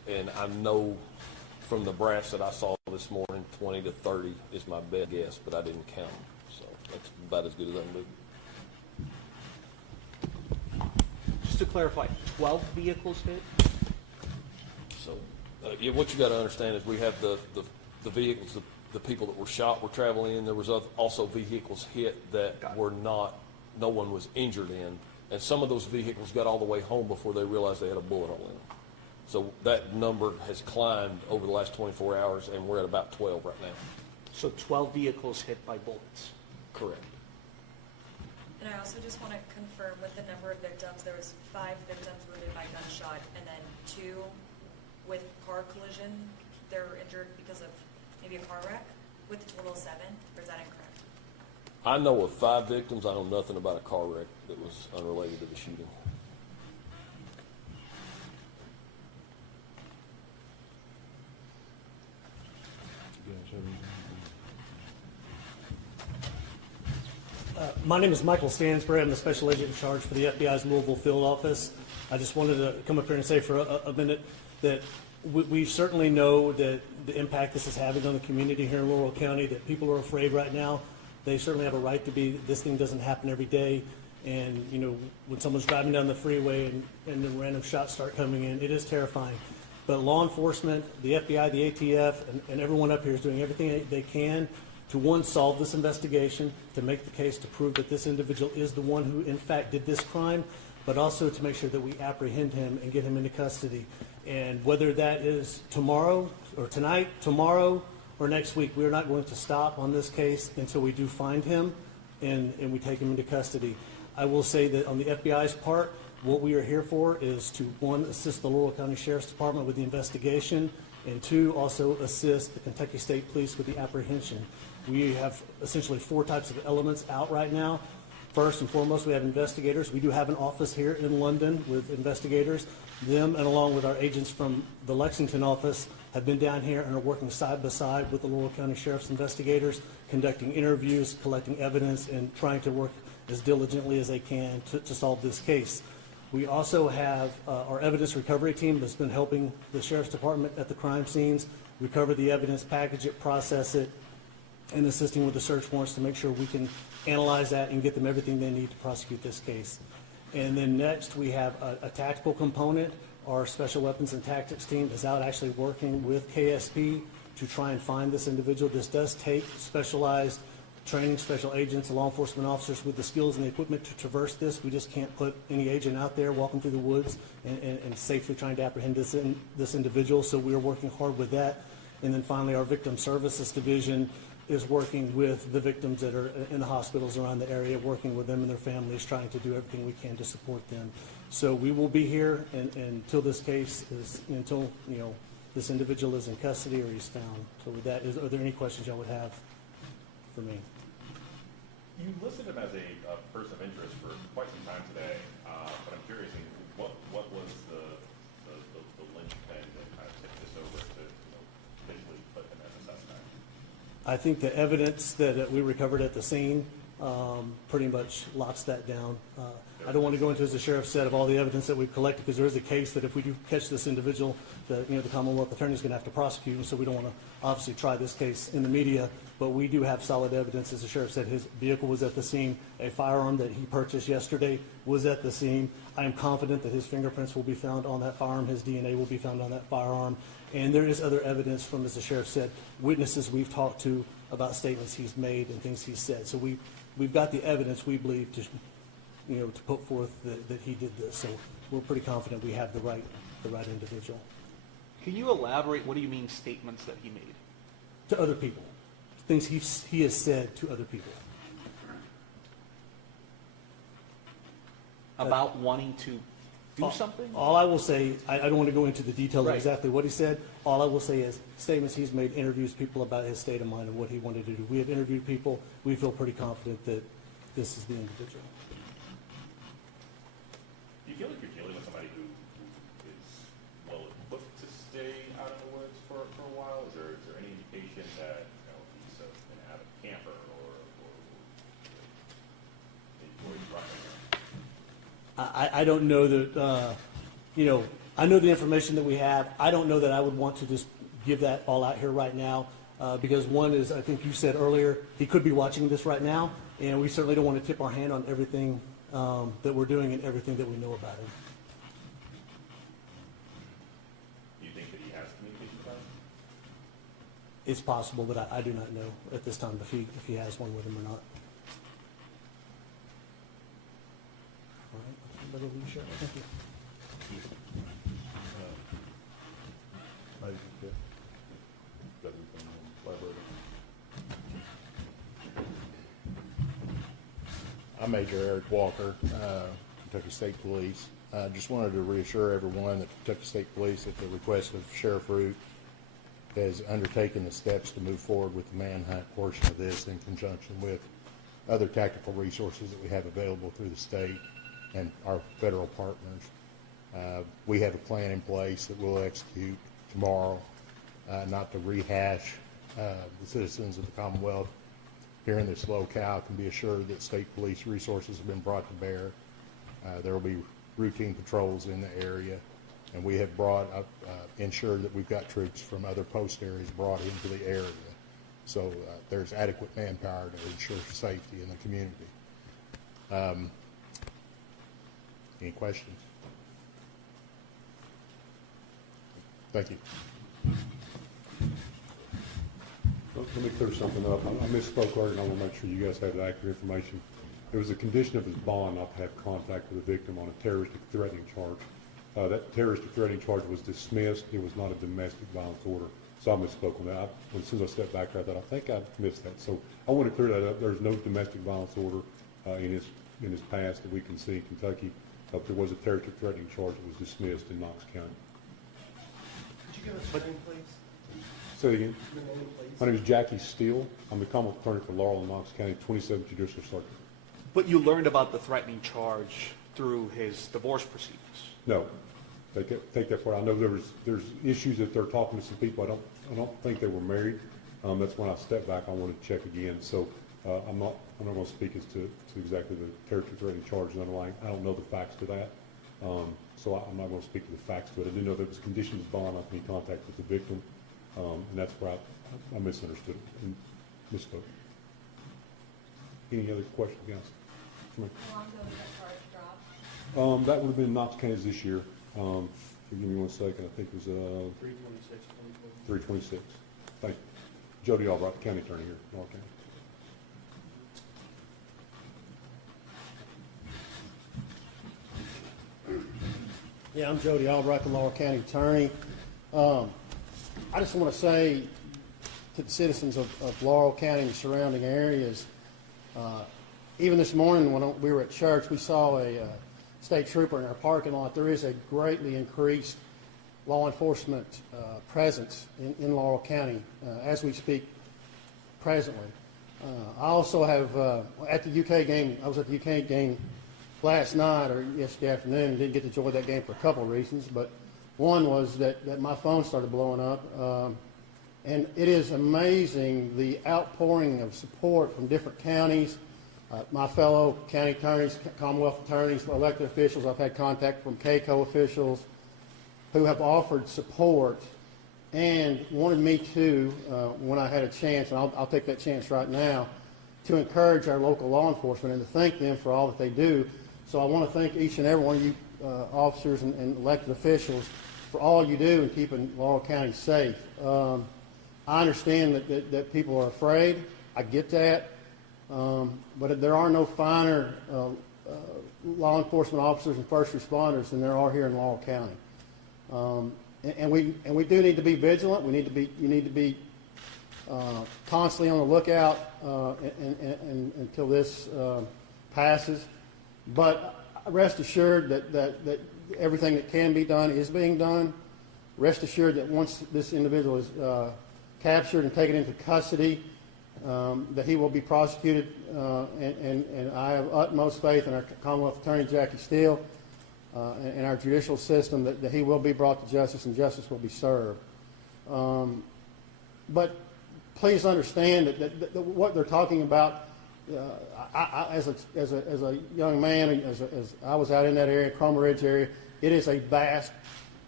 And I know from the brass that I saw this morning, 20 to 30 is my best guess, but I didn't count them. So that's about as good as I can do. Just to clarify, 12 vehicles hit? So, yeah, what you got to understand is we have the vehicles, the people that were shot were traveling in. There was also vehicles hit that were not, no one was injured in. And some of those vehicles got all the way home before they realized they had a bullet hole in them. So that number has climbed over the last 24 hours, and we're at about 12 right now. So 12 vehicles hit by bullets? Correct. And I also just want to confirm with the number of victims, there was 5 victims wounded by gunshot, and then 2 with car collision. They're injured because of maybe a car wreck, with a total of 7, or is that incorrect? I know of 5 victims. I know nothing about a car wreck that was unrelated to the shooting. My name is Michael Stansbury. I'm the special agent in charge for the FBI's Louisville field office. I just wanted to come up here and say for a minute that we certainly know that the impact this is having on the community here in Laurel County, that people are afraid right now. They certainly have a right to be. This thing doesn't happen every day. And, you know, when someone's driving down the freeway and the random shots start coming in, it is terrifying. But law enforcement, the FBI, the ATF, and everyone up here is doing everything they can to, one, solve this investigation, to make the case to prove that this individual is the one who, in fact, did this crime, but also to make sure that we apprehend him and get him into custody. And whether that is tomorrow or tonight, tomorrow, or next week, we are not going to stop on this case until we do find him and we take him into custody. I will say that on the FBI's part, what we are here for is to, one, assist the Laurel County Sheriff's Department with the investigation, and 2, also assist the Kentucky State Police with the apprehension. We have essentially 4 types of elements out right now. First and foremost, we have investigators. We do have an office here in London with investigators. Them, and along with our agents from the Lexington office, have been down here and are working side by side with the Laurel County Sheriff's investigators, conducting interviews, collecting evidence, and trying to work as diligently as they can to solve this case. We also have our evidence recovery team that's been helping the Sheriff's Department at the crime scenes recover the evidence, package it, process it, and assisting with the search warrants to make sure we can analyze that and get them everything they need to prosecute this case. And then next, we have a tactical component. Our special weapons and tactics team is out actually working with KSP to try and find this individual. This does take specialized training, special agents, law enforcement officers with the skills and the equipment to traverse this. We just can't put any agent out there walking through the woods and safely trying to apprehend this individual. So we are working hard with that. And then finally, our victim services division is working with the victims that are in the hospitals around the area, working with them and their families, trying to do everything we can to support them. So we will be here until this case is, until, you know, this individual is in custody or he's found. So with that, are there any questions y'all would have for me? You listed him as a person of interest for quite some time today, but I'm curious, what was the linchpin that kind of tipped this over to, you know, basically put him as a suspect? I think the evidence that we recovered at the scene pretty much locks that down. I don't want to go into, as the sheriff said, of all the evidence that we've collected, because there is a case that if we do catch this individual, that, you know, the Commonwealth Attorney is going to have to prosecute him. So we don't want to obviously try this case in the media, but we do have solid evidence. As the sheriff said, his vehicle was at the scene. A firearm that he purchased yesterday was at the scene. I am confident that his fingerprints will be found on that firearm. His DNA will be found on that firearm. And there is other evidence from, as the sheriff said, witnesses we've talked to about statements he's made and things he's said. So we've got the evidence, we believe, to, you know, to put forth that he did this. So we're pretty confident we have the right individual. Can you elaborate? What do you mean statements that he made? To other people. Things he has said to other people. About wanting to do something? All I will say, I don't want to go into the details Right. of exactly what he said. All I will say is statements he's made, interviews people about his state of mind and what he wanted to do. We have interviewed people. We feel pretty confident that this is the individual. Do you feel like you're dealing with somebody who is well equipped to stay out in the woods for a while? Is there any indication that, you know, he's an avid camper or he's running? I don't know that, you know, I know the information that we have. I don't know that I would want to just give that all out here right now, because one is, I think you said earlier, he could be watching this right now, and we certainly don't want to tip our hand on everything that we're doing and everything that we know about him. Do you think that he has communication with us? It's possible, but I do not know at this time if he has one with him or not. All right, better leave, Sheriff. Thank you. I'm Major Eric Walker, Kentucky State Police. Just wanted to reassure everyone that Kentucky State Police, at the request of Sheriff Root, has undertaken the steps to move forward with the manhunt portion of this in conjunction with other tactical resources that we have available through the state and our federal partners. We have a plan in place that we'll execute tomorrow, not to rehash the citizens of the Commonwealth here in this locale can be assured that state police resources have been brought to bear. There will be routine patrols in the area, and we have ensured that we've got troops from other post areas brought into the area. So there's adequate manpower to ensure safety in the community. Any questions? Thank you. Let me clear something up. I misspoke earlier, and I want to make sure you guys have the accurate information. It was a condition of his bond not to have contact with the victim on a terroristic threatening charge. That terroristic threatening charge was dismissed. It was not a domestic violence order. So I misspoke on that. As soon as I stepped back, I thought, I think I missed that. So I want to clear that up. There's no domestic violence order in his past that we can see in Kentucky. There was a terroristic threatening charge that was dismissed in Knox County. Could you give us your name, please? Say it again. Your name, please. My name is Jackie Steele. I'm the Commonwealth Attorney for Laurel and Knox County, 27th Judicial Circuit. But you learned about the threatening charge through his divorce proceedings. No, take that part. I know there's issues that they're talking to some people. I don't think they were married. That's when I stepped back. I wanted to check again. So I'm not going to speak as to exactly the terroristic threatening charge and underlying. I don't know the facts to that. So I'm not going to speak to the facts to it. I do know there was conditions of bond not to be in contact with the victim, and that's where I misunderstood and misspoke. Any other questions, guys? How long ago was that charge dropped? That would have been Knox County this year. Give me 1 second. I think it was 326. Thank you. Jody Albright, the county attorney here, Laurel County. Yeah, I'm Jody Albright, the Laurel County attorney. I just want to say to the citizens of Laurel County and the surrounding areas, even this morning when we were at church, we saw a state trooper in our parking lot. There is a greatly increased law enforcement presence in Laurel County as we speak presently. I also have, at the UK game, I was at the UK game last night or yesterday afternoon. Didn't get to enjoy that game for a couple of reasons, but one was that my phone started blowing up. And it is amazing the outpouring of support from different counties. My fellow county attorneys, Commonwealth attorneys, elected officials, I've had contact from CACO officials who have offered support and wanted me to, when I had a chance, and I'll take that chance right now, to encourage our local law enforcement and to thank them for all that they do. So I want to thank each and every one of you officers and elected officials for all you do in keeping Laurel County safe. I understand that people are afraid. I get that. But there are no finer law enforcement officers and first responders than there are here in Laurel County. And we do need to be vigilant. You need to be constantly on the lookout until this passes. But rest assured that everything that can be done is being done. Rest assured that once this individual is captured and taken into custody, that he will be prosecuted, and I have utmost faith in our Commonwealth Attorney Jackie Steele and our judicial system that he will be brought to justice and justice will be served. But please understand that what they're talking about. As a young man, as I was out in that area, Cromer Ridge area, it is a vast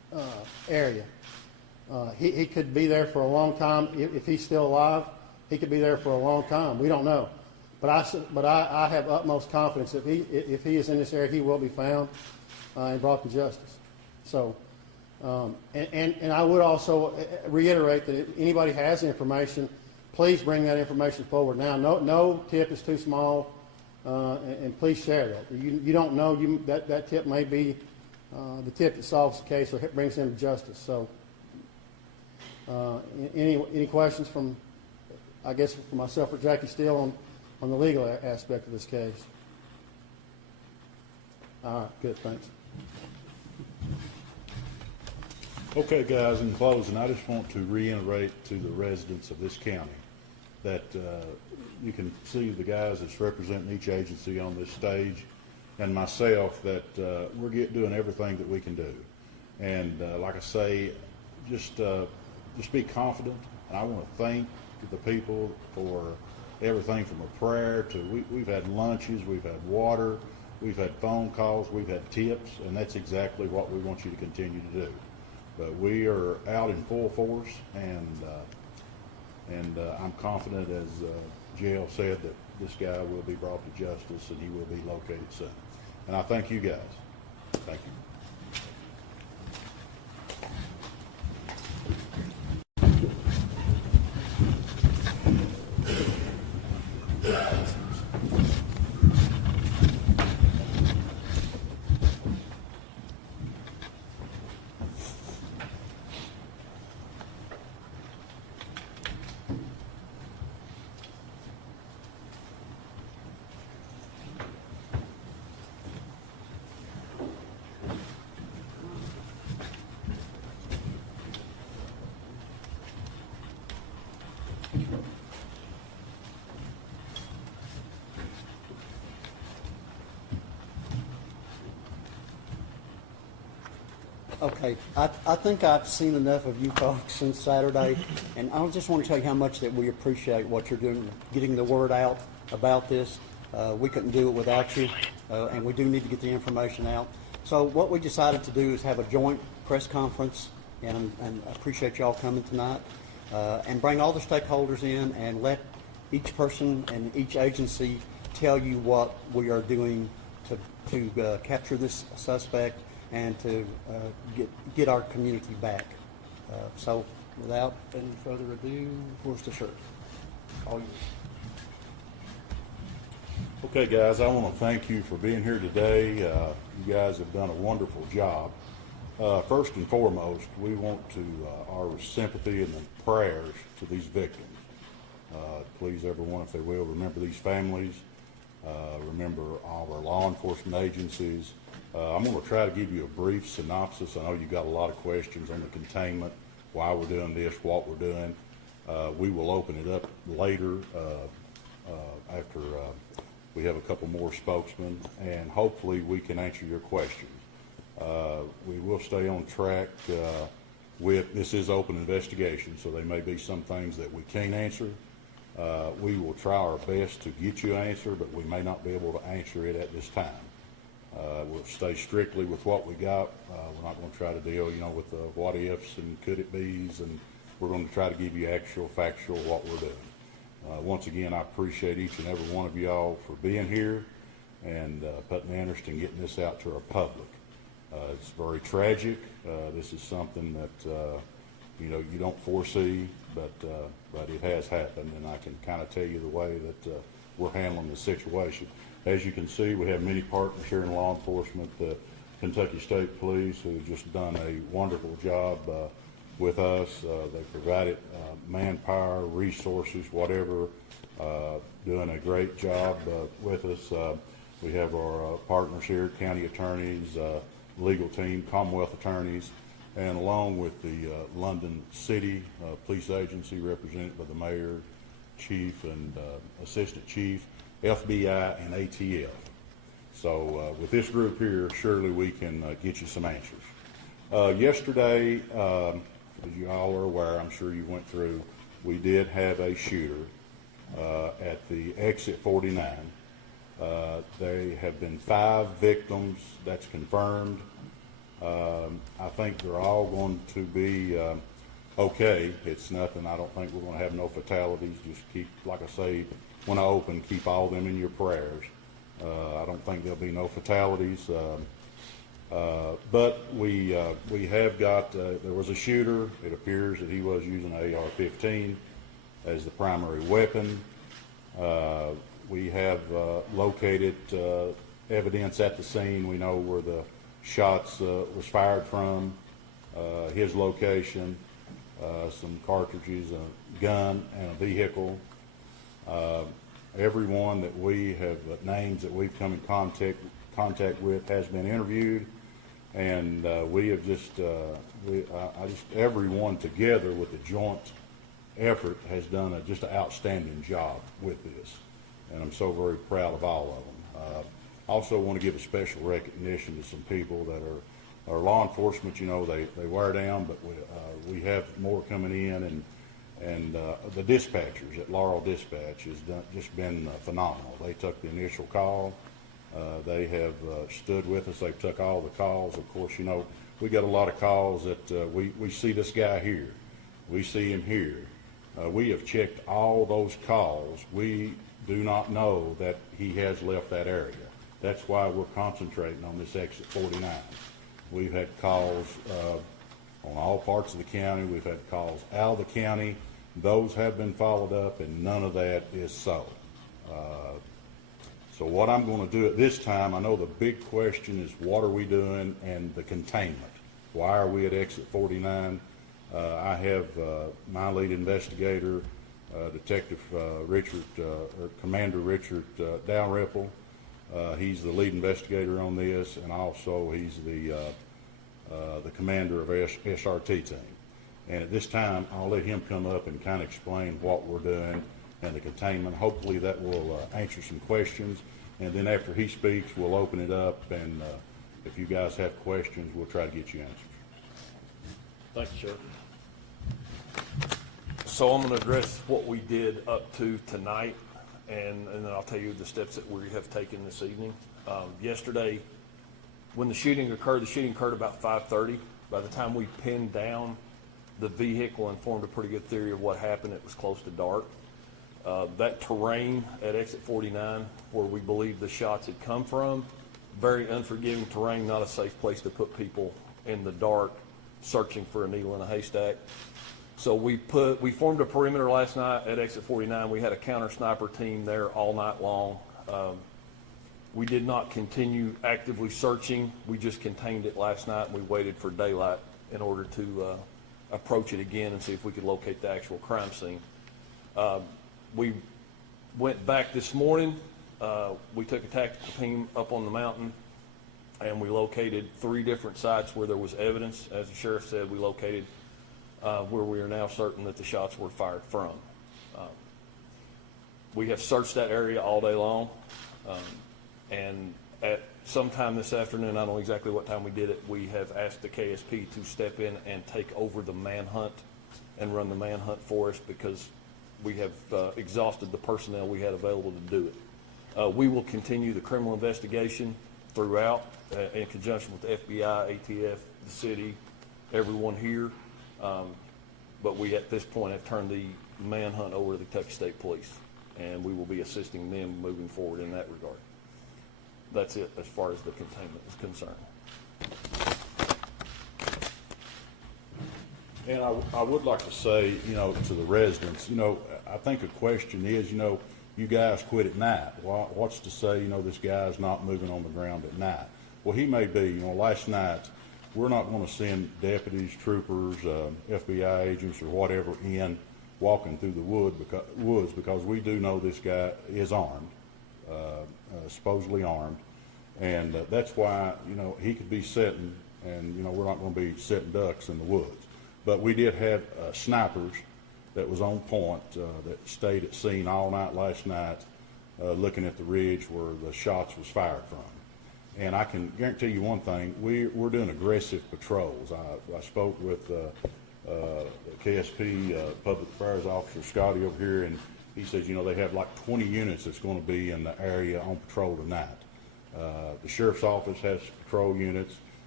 area. He could be there for a long time. If he's still alive, he could be there for a long time. We don't know. But I have utmost confidence that if he is in this area, he will be found and brought to justice. So, and I would also reiterate that if anybody has information, please bring that information forward now. No tip is too small, and please share that. You don't know, that tip may be the tip that solves the case or brings him to justice. So, any questions from, I guess, for myself or Jackie Steele on the legal aspect of this case? All right, good, thanks. Okay, guys, in closing, I just want to reiterate to the residents of this county that you can see the guys that's representing each agency on this stage and myself that we're doing everything that we can do. And like I say, just be confident. And I want to thank the people for everything from a prayer to we've had lunches, we've had water, we've had phone calls, we've had tips, and that's exactly what we want you to continue to do. But we are out in full force, and I'm confident, as JL said, that this guy will be brought to justice and he will be located soon. And I thank you guys. Thank you. Okay, I think I've seen enough of you folks since Saturday, and I just want to tell you how much that we appreciate what you're doing, getting the word out about this. We couldn't do it without you, and we do need to get the information out. So what we decided to do is have a joint press conference, and I appreciate y'all coming tonight, and bring all the stakeholders in and let each person and each agency tell you what we are doing to capture this suspect and to get our community back. So without any further ado, where's the shirt? All yours. Okay, guys, I want to thank you for being here today. You guys have done a wonderful job. First and foremost, we want to our sympathy and prayers to these victims. Please, everyone, if they will, remember these families. Remember all our law enforcement agencies. I'm going to try to give you a brief synopsis. I know you've got a lot of questions on the containment, why we're doing this, what we're doing. We will open it up later after we have a couple more spokesmen, and hopefully we can answer your questions. We will stay on track with, this is open investigation, so there may be some things that we can't answer. We will try our best to get you an answer, but we may not be able to answer it at this time. We'll stay strictly with what we got. We're not going to try to deal, with the what ifs and could it be's, and we're going to try to give you actual, factual what we're doing. Once again, I appreciate each and every one of y'all for being here and putting the interest in getting this out to our public. It's very tragic. This is something that you don't foresee, but it has happened, and I can kind of tell you the way that we're handling the situation. As you can see, we have many partners here in law enforcement. The Kentucky State Police, who've just done a wonderful job with us. They provided manpower, resources, whatever, doing a great job with us. We have our partners here, county attorneys, legal team, Commonwealth attorneys, and along with the London City Police Agency represented by the mayor, chief, and assistant chief, FBI, and ATF. So with this group here, surely we can get you some answers. Yesterday, as you all are aware, I'm sure you went through, we did have a shooter at the exit 49. There have been 5 victims, that's confirmed. I think they're all going to be okay. It's nothing. I don't think we're going to have no fatalities. Just keep, like I say, when I open, keep all them in your prayers. I don't think there'll be no fatalities. But we have got, there was a shooter. It appears that he was using an AR-15 as the primary weapon. We have located evidence at the scene. We know where the shots was fired from, his location, some cartridges, a gun, and a vehicle. Everyone that we have, names that we've come in contact with has been interviewed, and we have just, everyone together with the joint effort has done just an outstanding job with this, and I'm so very proud of all of them. Also want to give a special recognition to some people that are law enforcement. You know, they wear down, but we have more coming in, and the dispatchers at Laurel Dispatch has just been phenomenal. They took the initial call. They have stood with us. They've took all the calls. Of course, you know, we got a lot of calls that we see this guy here. We see him here. We have checked all those calls. We do not know that he has left that area. That's why we're concentrating on this exit 49. We've had calls on all parts of the county. We've had calls out of the county. Those have been followed up, and none of that is so. So what I'm going to do at this time, I know the big question is what are we doing and the containment. Why are we at exit 49? I have my lead investigator, Detective Richard, or Commander Richard Dalrymple. He's the lead investigator on this, and also he's the commander of SRT team. And at this time, I'll let him come up and kind of explain what we're doing and the containment. Hopefully that will answer some questions. And then after he speaks, we'll open it up, and if you guys have questions, we'll try to get you answers. Thank you, Sheriff. So I'm going to address what we did up to tonight, and then I'll tell you the steps that we have taken this evening. Yesterday, when the shooting occurred about 5:30. By the time we pinned down the vehicle and formed a pretty good theory of what happened, it was close to dark. That terrain at exit 49, where we believe the shots had come from, very unforgiving terrain, not a safe place to put people in the dark searching for a needle in a haystack. So we formed a perimeter last night at exit 49. We had a counter sniper team there all night long. We did not continue actively searching. We just contained it last night, and we waited for daylight in order to approach it again and see if we could locate the actual crime scene. We went back this morning. We took a tactical team up on the mountain, and we located 3 different sites where there was evidence. As the sheriff said, we located where we are now certain that the shots were fired from. We have searched that area all day long, and at some time this afternoon, I don't know exactly what time we did it, we have asked the KSP to step in and take over the manhunt and run the manhunt for us, because we have exhausted the personnel we had available to do it. We will continue the criminal investigation throughout in conjunction with the FBI, ATF, the city, everyone here. But we at this point have turned the manhunt over to the Kentucky State Police, and we will be assisting them moving forward in that regard. That's it as far as the containment is concerned. And I would like to say, you know, to the residents, you know, I think a question is, you know, you guys quit at night. Well, what's to say, you know, this guy's not moving on the ground at night? Well, he may be. You know, last night, we're not going to send deputies, troopers, FBI agents, or whatever in walking through the woods because we do know this guy is armed, supposedly armed, and that's why, you know, he could be sitting, and, you know, we're not going to be sitting ducks in the woods. But we did have snipers that was on point that stayed at scene all night last night looking at the ridge where the shots was fired from. And I can guarantee you one thing, we're doing aggressive patrols. I spoke with the KSP Public Affairs Officer Scotty over here, and he says, you know, they have like 20 units that's going to be in the area on patrol tonight. The Sheriff's Office has patrol units.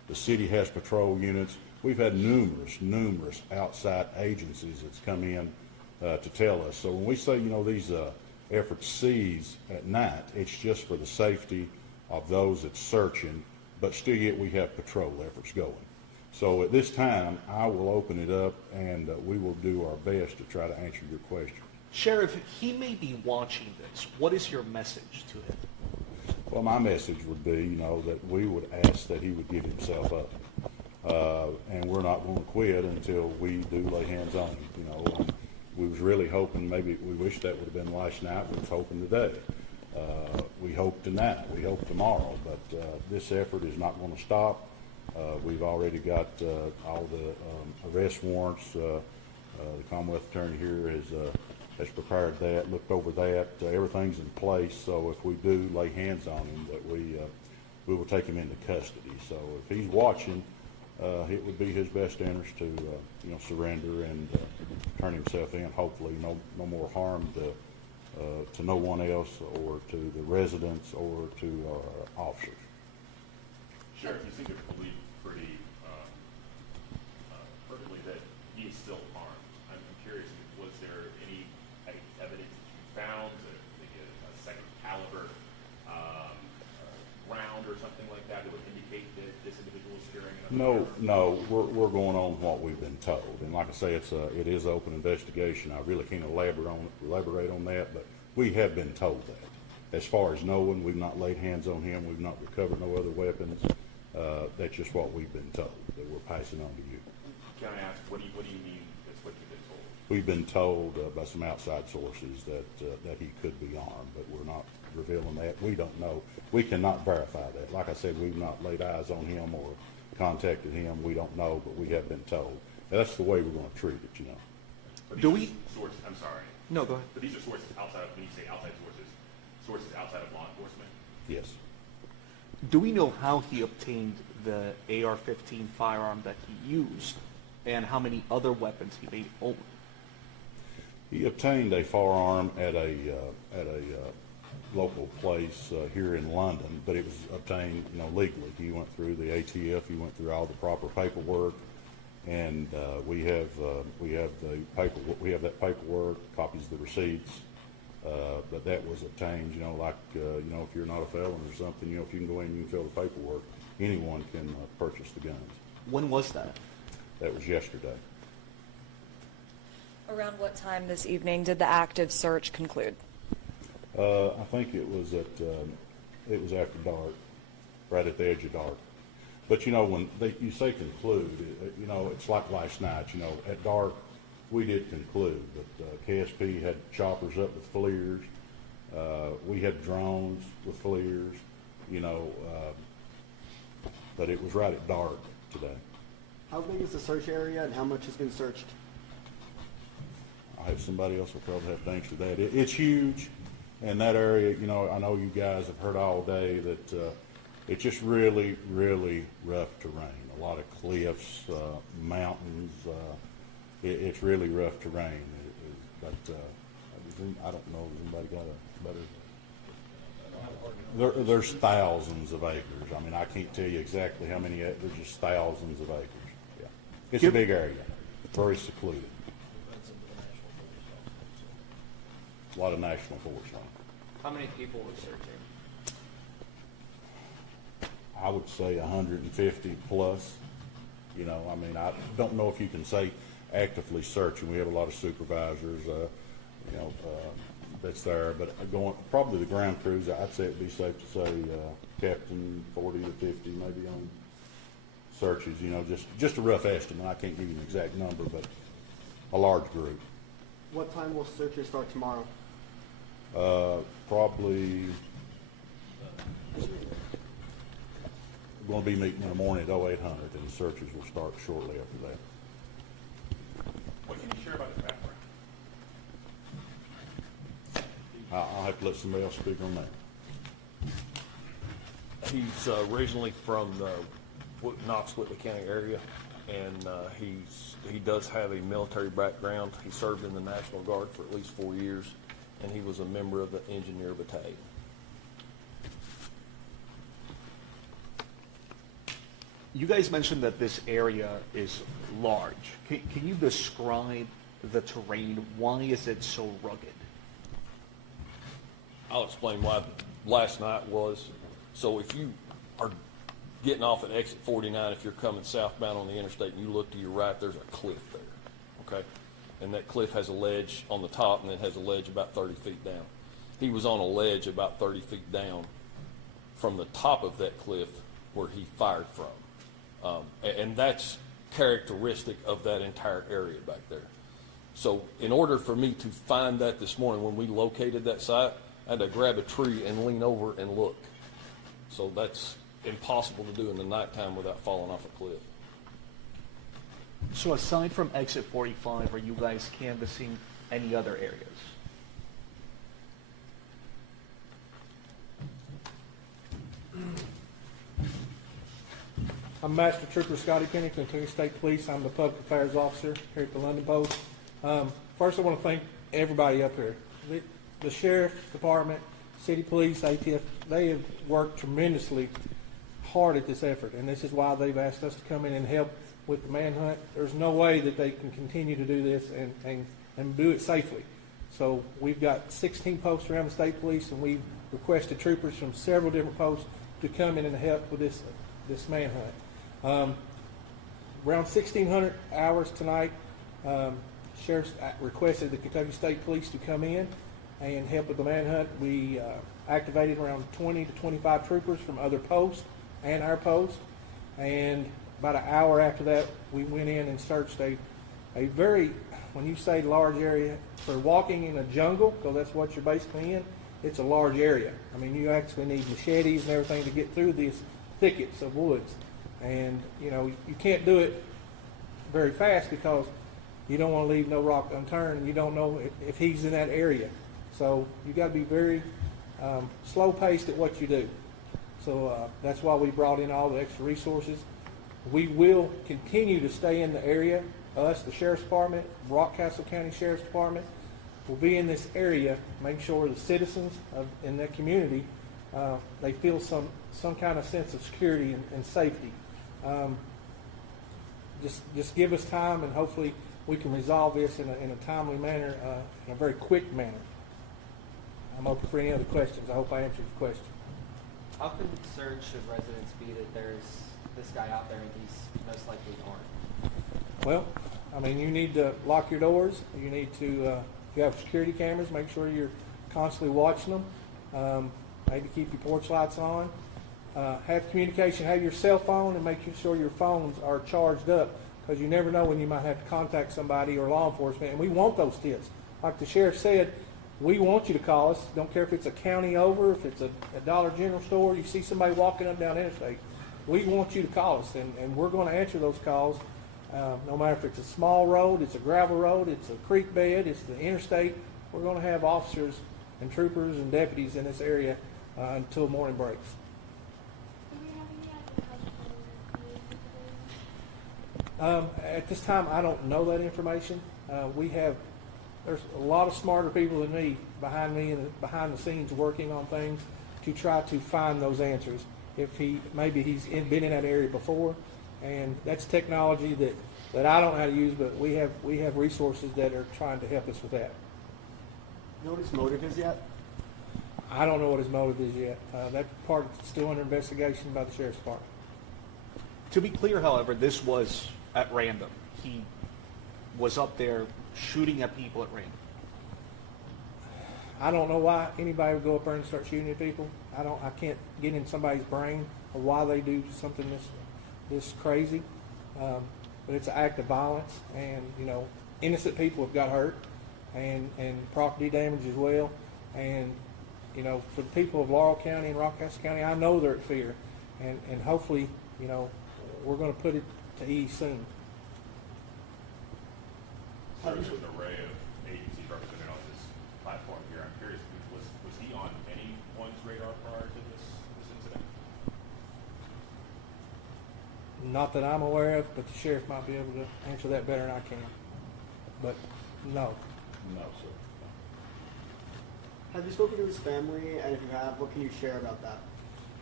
The city has patrol units. We've had numerous outside agencies that's come in to tell us. So when we say, these efforts cease at night, it's just for the safety of those that's searching, but still yet we have patrol efforts going. So at this time, I will open it up and we will do our best to try to answer your question. Sheriff, he may be watching this. What is your message to him? Well, my message would be, that we would ask that he would give himself up. And we're not going to quit until we do lay hands on him. We was really hoping, maybe we wish that would have been last night. We was hoping today. We hope tonight. We hope tomorrow. But this effort is not going to stop. We've already got all the arrest warrants. The Commonwealth Attorney here has prepared that, looked over that. Everything's in place. So if we do lay hands on him, that we will take him into custody. So if he's watching, it would be his best interest to surrender and turn himself in. Hopefully, no more harm to no one else, or to the residents, or to our officers. Sheriff, you seem to believe pretty perfectly that he is still armed. I'm curious, was there any evidence that you found, a second caliber round or something like that would indicate that this individual is carrying another firearm? No, we're going on what we've been told, and like I say, it is open investigation. I really can't elaborate on that, but we have been told that. As far as knowing, we've not laid hands on him. We've not recovered no other weapons. That's just what we've been told, that we're passing on to you. Can I ask, what do you mean that's what you've been told? We've been told by some outside sources that he could be armed, but we're not revealing that. We don't know. We cannot verify that. Like I said, we've not laid eyes on him or contacted him. We don't know, but we have been told. And that's the way we're going to treat it, But Do we? Sources, I'm sorry. No, go ahead. But these are sources outside of, when you say outside sources outside of law enforcement? Yes. Do we know how he obtained the AR-15 firearm that he used, and how many other weapons he may own? He obtained a firearm at a local place here in London, but it was obtained, legally. He went through the ATF. He went through all the proper paperwork, and we have that paperwork, copies of the receipts. But that was obtained, if you're not a felon or something, if you can go in and you can fill the paperwork, anyone can purchase the guns. When was that? That was yesterday. Around what time this evening did the active search conclude? I think it was after dark, right at the edge of dark. But when you say conclude, it's like last night. At dark, we did conclude. But KSP had choppers up with FLIRs. We had drones with FLIRs. But it was right at dark today. How big is the search area, and how much has been searched? I have somebody else will probably have to answer that. It's huge, and that area, I know you guys have heard all day that it's just really, really rough terrain. A lot of cliffs, mountains. It's really rough terrain. But I don't know if anybody got a better. There's thousands of acres. I mean, I can't tell you exactly how many. There's just thousands of acres. Yeah, it's a big area. Very secluded. A lot of national forest land. How many people were searching? I would say 150 plus. I don't know if you can say actively searching. We have a lot of supervisors, that's there. But probably the ground crews, I'd say it'd be safe to say, Captain, 40 to 50 maybe on searches. Just a rough estimate. I can't give you an exact number, but a large group. What time will searches start tomorrow? Probably we're going to be meeting in the morning at 0800, and the searches will start shortly after that. What can you share about his background? I'll have to let somebody else speak on that. He's originally from the Knox-Whitley County area, and he does have a military background. He served in the National Guard for at least 4 years, and he was a member of the Engineer Battalion. You guys mentioned that this area is large. Can you describe the terrain? Why is it so rugged? I'll explain why last night was. So if you are getting off at exit 49, if you're coming southbound on the interstate and you look to your right, there's a cliff there, okay? And that cliff has a ledge on the top and then has a ledge about 30 feet down. He was on a ledge about 30 feet down from the top of that cliff where he fired from. And that's characteristic of that entire area back there. So in order for me to find that this morning when we located that site, I had to grab a tree and lean over and look. So that's impossible to do in the nighttime without falling off a cliff. So aside from exit 45, are you guys canvassing any other areas? I'm Master Trooper Scotty Pennington, Interstate Police. I'm the Public Affairs Officer here at the London Post. First, I want to thank everybody up here. The Sheriff's Department, City Police, ATF, they have worked tremendously hard at this effort, and this is why they've asked us to come in and help with the manhunt. There's no way that they can continue to do this and do it safely. So we've got 16 posts around the state police, and we've requested troopers from several different posts to come in and help with this manhunt. Around 1,600 hours tonight, Sheriff's requested the Kentucky State Police to come in and help with the manhunt. We activated around 20 to 25 troopers from other posts and our post, and about an hour after that, we went in and searched a very, when you say large area, for walking in a jungle, because that's what you're basically in, it's a large area. I mean, you actually need machetes and everything to get through these thickets of woods. And, you know, you can't do it very fast because you don't want to leave no rock unturned, and you don't know if he's in that area. So you got to be very slow-paced at what you do. So that's why we brought in all the extra resources. We will continue to stay in the area. Us, the Sheriff's Department, Rockcastle County Sheriff's Department, will be in this area, make sure the citizens in that community, they feel some kind of sense of security and safety. Just give us time, and hopefully we can resolve this in a timely manner, in a very quick manner. I'm open for any other questions. I hope I answered your question. How concerned should residents be that there's this guy out there and he's most likely armed? Well, I mean, you need to lock your doors. You need to, if you have security cameras, make sure you're constantly watching them. Maybe keep your porch lights on. Have communication. Have your cell phone, and make sure your phones are charged up, because you never know when you might have to contact somebody or law enforcement. And we want those tips. Like the sheriff said, we want you to call us. Don't care if it's a county over, if it's a Dollar General store, you see somebody walking up down interstate. We want you to call us, and we're going to answer those calls, no matter if it's a small road, it's a gravel road, it's a creek bed, it's the interstate. We're going to have officers and troopers and deputies in this area until morning breaks. At this time, I don't know that information. There's a lot of smarter people than me behind the scenes working on things to try to find those answers. If maybe he's been in that area before, and that's technology that I don't know how to use, but we have resources that are trying to help us with that. You know what his motive is yet? I don't know what his motive is yet. That part is still under investigation by the Sheriff's Department. To be clear, however, this was at random. He was up there shooting at people at random. I don't know why anybody would go up there and start shooting at people. I can't get in somebody's brain of why they do something this crazy. But it's an act of violence, and you know, innocent people have got hurt, and property damage as well. And you know, for the people of Laurel County and Rockcastle County, I know they're at fear, and hopefully, you know, we're going to put it to ease soon. There's an array of agencies represented on this platform here. I'm curious, was he on anyone's radar prior to this incident? Not that I'm aware of, but the sheriff might be able to answer that better than I can. But no. No, sir. Have you spoken to his family? And if you have, what can you share about that?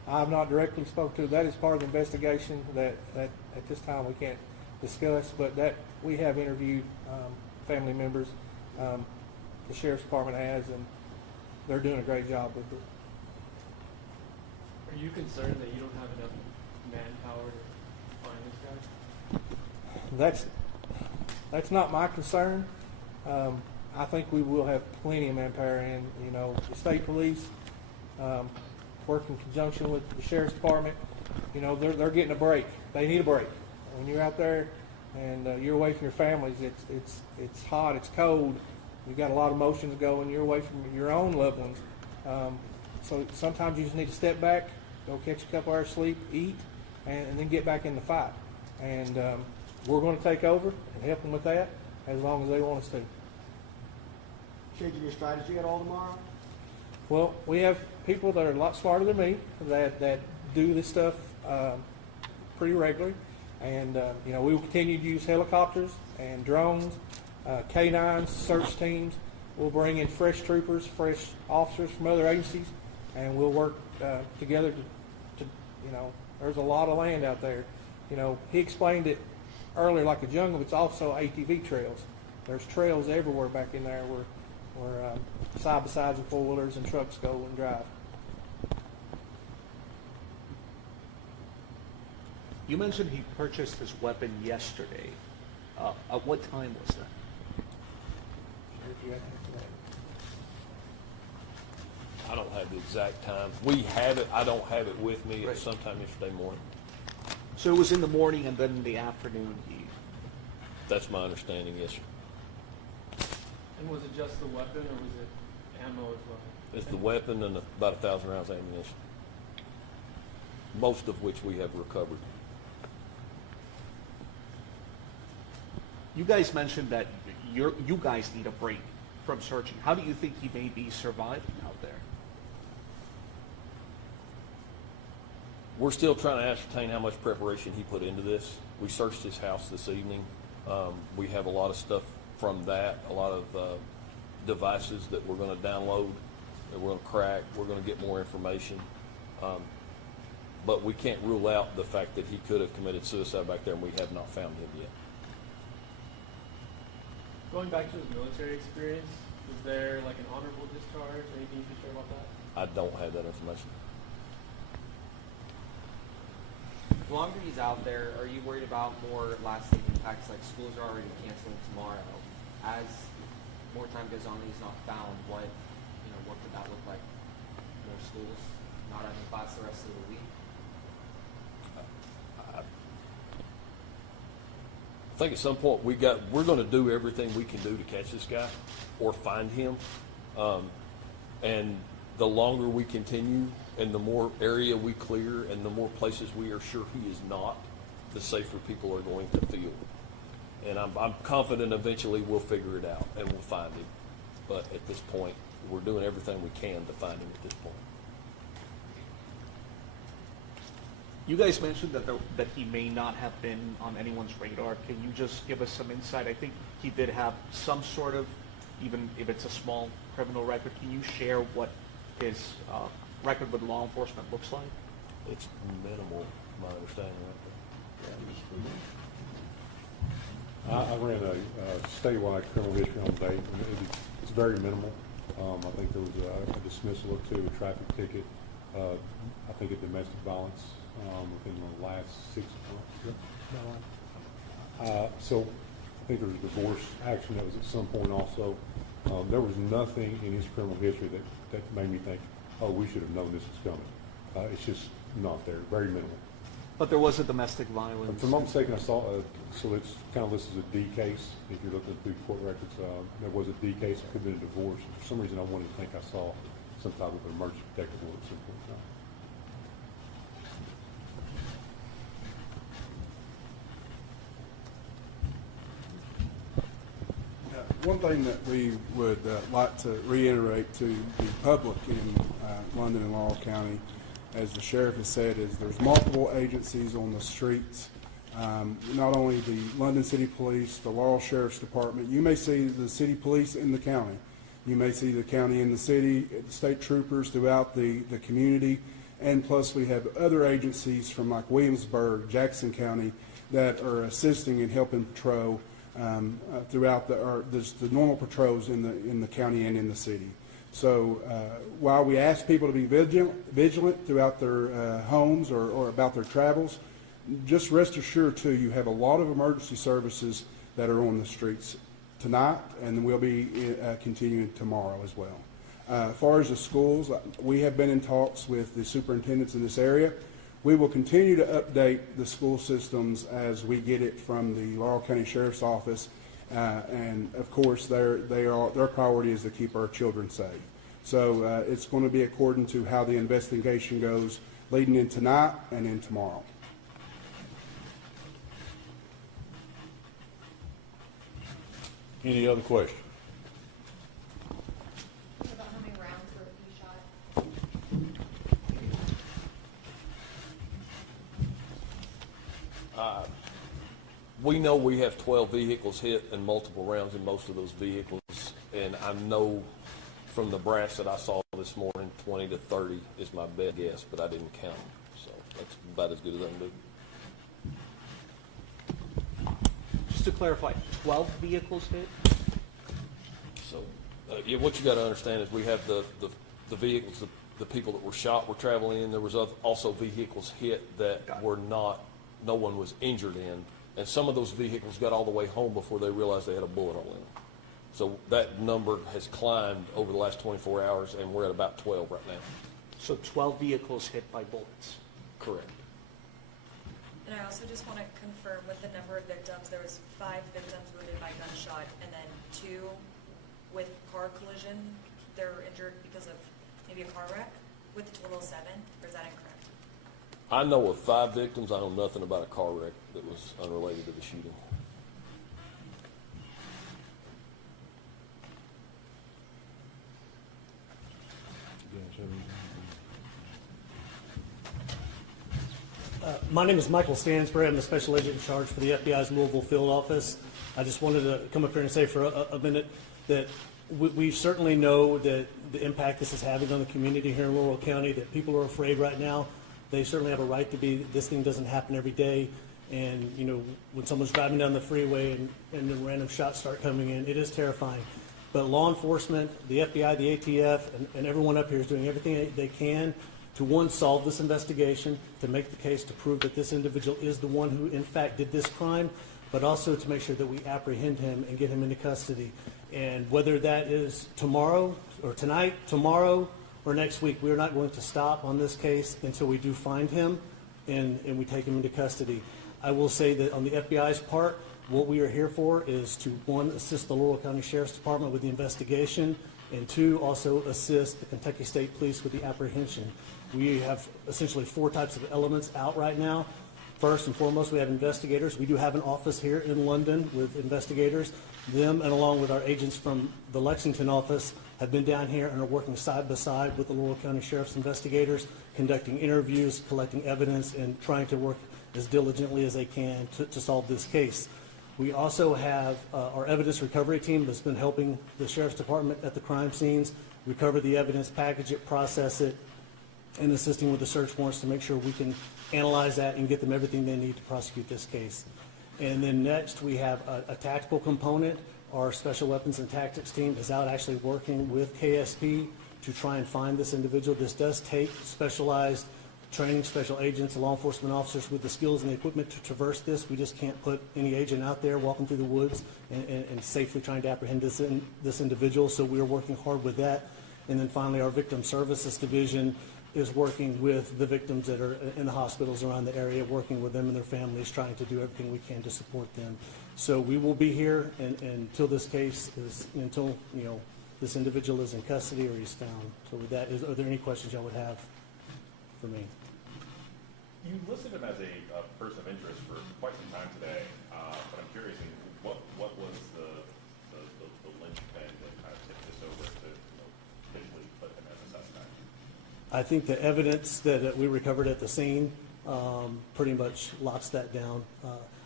I've not directly spoken to. That is part of the investigation that at this time we can't discuss, but that we have interviewed family members. The Sheriff's Department has, and they're doing a great job with it. Are you concerned that you don't have enough manpower to find this guy? That's not my concern. I think we will have plenty of manpower, and the state police work in conjunction with the Sheriff's Department. They're getting a break. They need a break. When you're out there and you're away from your families, it's hot, it's cold. You've got a lot of emotions going. You're away from your own loved ones. So sometimes you just need to step back, go catch a couple hours sleep, eat, and then get back in the fight. And we're going to take over and help them with that as long as they want us to. Changing your strategy at all tomorrow? Well, we have people that are a lot smarter than me that do this stuff pretty regularly. And, we will continue to use helicopters and drones, K-9s, search teams. We'll bring in fresh troopers, fresh officers from other agencies, and we'll work together to there's a lot of land out there. He explained it earlier like a jungle, but it's also ATV trails. There's trails everywhere back in there where side-by-sides and four-wheelers and trucks go and drive. You mentioned he purchased his weapon yesterday. At what time was that? I don't have the exact time. We have it. I don't have it with me. It's sometime yesterday morning. So it was in the morning and then in the afternoon That's my understanding, yes, sir. And was it just the weapon, or was it ammo as well? It's the weapon and about 1,000 rounds of ammunition, most of which we have recovered. You guys mentioned that you guys need a break from searching. How do you think he may be surviving out there? We're still trying to ascertain how much preparation he put into this. We searched his house this evening. We have a lot of stuff from that, a lot of devices that we're going to download, that we're going to crack. We're going to get more information. But we can't rule out the fact that he could have committed suicide back there, and we have not found him yet. Going back to his military experience, was there like an honorable discharge or anything you can share about that? I don't have that information. The longer he's out there, are you worried about more lasting impacts, like schools are already canceling tomorrow? As more time goes on and he's not found, what could that look like? More schools not having class the rest of the week? I think at some point we're going to do everything we can do to catch this guy or find him. And the longer we continue and the more area we clear and the more places we are sure he is not, the safer people are going to feel. And I'm confident eventually we'll figure it out and we'll find him. But at this point, we're doing everything we can to find him at this point. You guys mentioned that he may not have been on anyone's radar. Can you just give us some insight? I think he did have some sort of, even if it's a small criminal record. Can you share what his record with law enforcement looks like? It's minimal, my understanding right there. I ran a statewide criminal history on date, and it's very minimal. I think there was a dismissal or two, a traffic ticket, I think a domestic violence within the last 6 months. So I think there was a divorce action that was at some point also. There was nothing in his criminal history that made me think, oh, we should have known this was coming. It's just not there, very minimal. But there was a domestic violence. If I'm not mistaken, I saw, so it's kind of listed as a D case. If you're looking through court records, there was a D case. It could have been a divorce. For some reason, I wanted to think I saw some type of emergency protective order at some point in time. One thing that we would like to reiterate to the public in London and Laurel County, as the sheriff has said, is there's multiple agencies on the streets. Not only the London City Police, the Laurel Sheriff's Department. You may see the city police in the county. You may see the county in the city, the state troopers throughout the community. and plus we have other agencies from like Williamsburg, Jackson County that are assisting and helping patrol throughout the normal patrols in the county and in the city. So while we ask people to be vigilant throughout their homes or about their travels, just rest assured too, you have a lot of emergency services that are on the streets tonight, and we'll be continuing tomorrow as well. As far as the schools, we have been in talks with the superintendents in this area. We will continue to update the school systems as we get it from the Laurel County Sheriff's Office, and of course their priority is to keep our children safe. So it's going to be according to how the investigation goes leading in tonight and in tomorrow. Any other questions? What about how many rounds were shot? We know we have 12 vehicles hit and multiple rounds in most of those vehicles, and I know from the brass that I saw this morning, 20 to 30 is my best guess, but I didn't count them, so that's about as good as I can do. Just to clarify, 12 vehicles hit? So, yeah, what you got to understand is we have the vehicles, the people that were shot were traveling in. There was also vehicles hit that were not, no one was injured in. And some of those vehicles got all the way home before they realized they had a bullet hole in them. So that number has climbed over the last 24 hours, and we're at about 12 right now. So 12 vehicles hit by bullets? Correct. And I also just want to confirm with the number of victims, there was 5 victims wounded by gunshot, and then 2 with car collision. They're injured because of maybe a car wreck, with a total of 7, or is that incorrect? I know of 5 victims. I know nothing about a car wreck that was unrelated to the shooting. My name is Michael Stansbury. I'm the special agent in charge for the FBI's Louisville field office. I just wanted to come up here and say for a minute that we certainly know that the impact this is having on the community here in Laurel County, that people are afraid right now. They certainly have a right to be. This thing doesn't happen every day. And, you know, when someone's driving down the freeway and the random shots start coming in, it is terrifying. But law enforcement, the FBI, the ATF, and everyone up here is doing everything they can to, one, solve this investigation, to make the case to prove that this individual is the one who, in fact, did this crime, but also to make sure that we apprehend him and get him into custody. And whether that is tomorrow or tonight, tomorrow, or next week, we are not going to stop on this case until we do find him and we take him into custody. I will say that on the FBI's part, what we are here for is to, one, assist the Laurel County Sheriff's Department with the investigation, and 2, also assist the Kentucky State Police with the apprehension. We have essentially 4 types of elements out right now. First and foremost, we have investigators. We do have an office here in London with investigators. Them, and along with our agents from the Lexington office, have been down here and are working side by side with the Laurel County Sheriff's investigators, conducting interviews, collecting evidence, and trying to work as diligently as they can to solve this case. We also have our evidence recovery team that's been helping the Sheriff's Department at the crime scenes recover the evidence, package it, process it, and assisting with the search warrants to make sure we can analyze that and get them everything they need to prosecute this case. And then next, we have a tactical component. Our special weapons and tactics team is out actually working with KSP to try and find this individual. This does take specialized training, special agents, law enforcement officers with the skills and the equipment to traverse this. We just can't put any agent out there walking through the woods and safely trying to apprehend this individual. So we are working hard with that. And then finally, our victim services division is working with the victims that are in the hospitals around the area, working with them and their families, trying to do everything we can to support them. So we will be here until this case is, until, you know, this individual is in custody or he's found. So with that, are there any questions y'all would have for me? You listed him as a person of interest for quite some time today, but I'm curious, what was the linchpin that kind of tipped this over to visually put him as a suspect? I think the evidence that we recovered at the scene pretty much locks that down.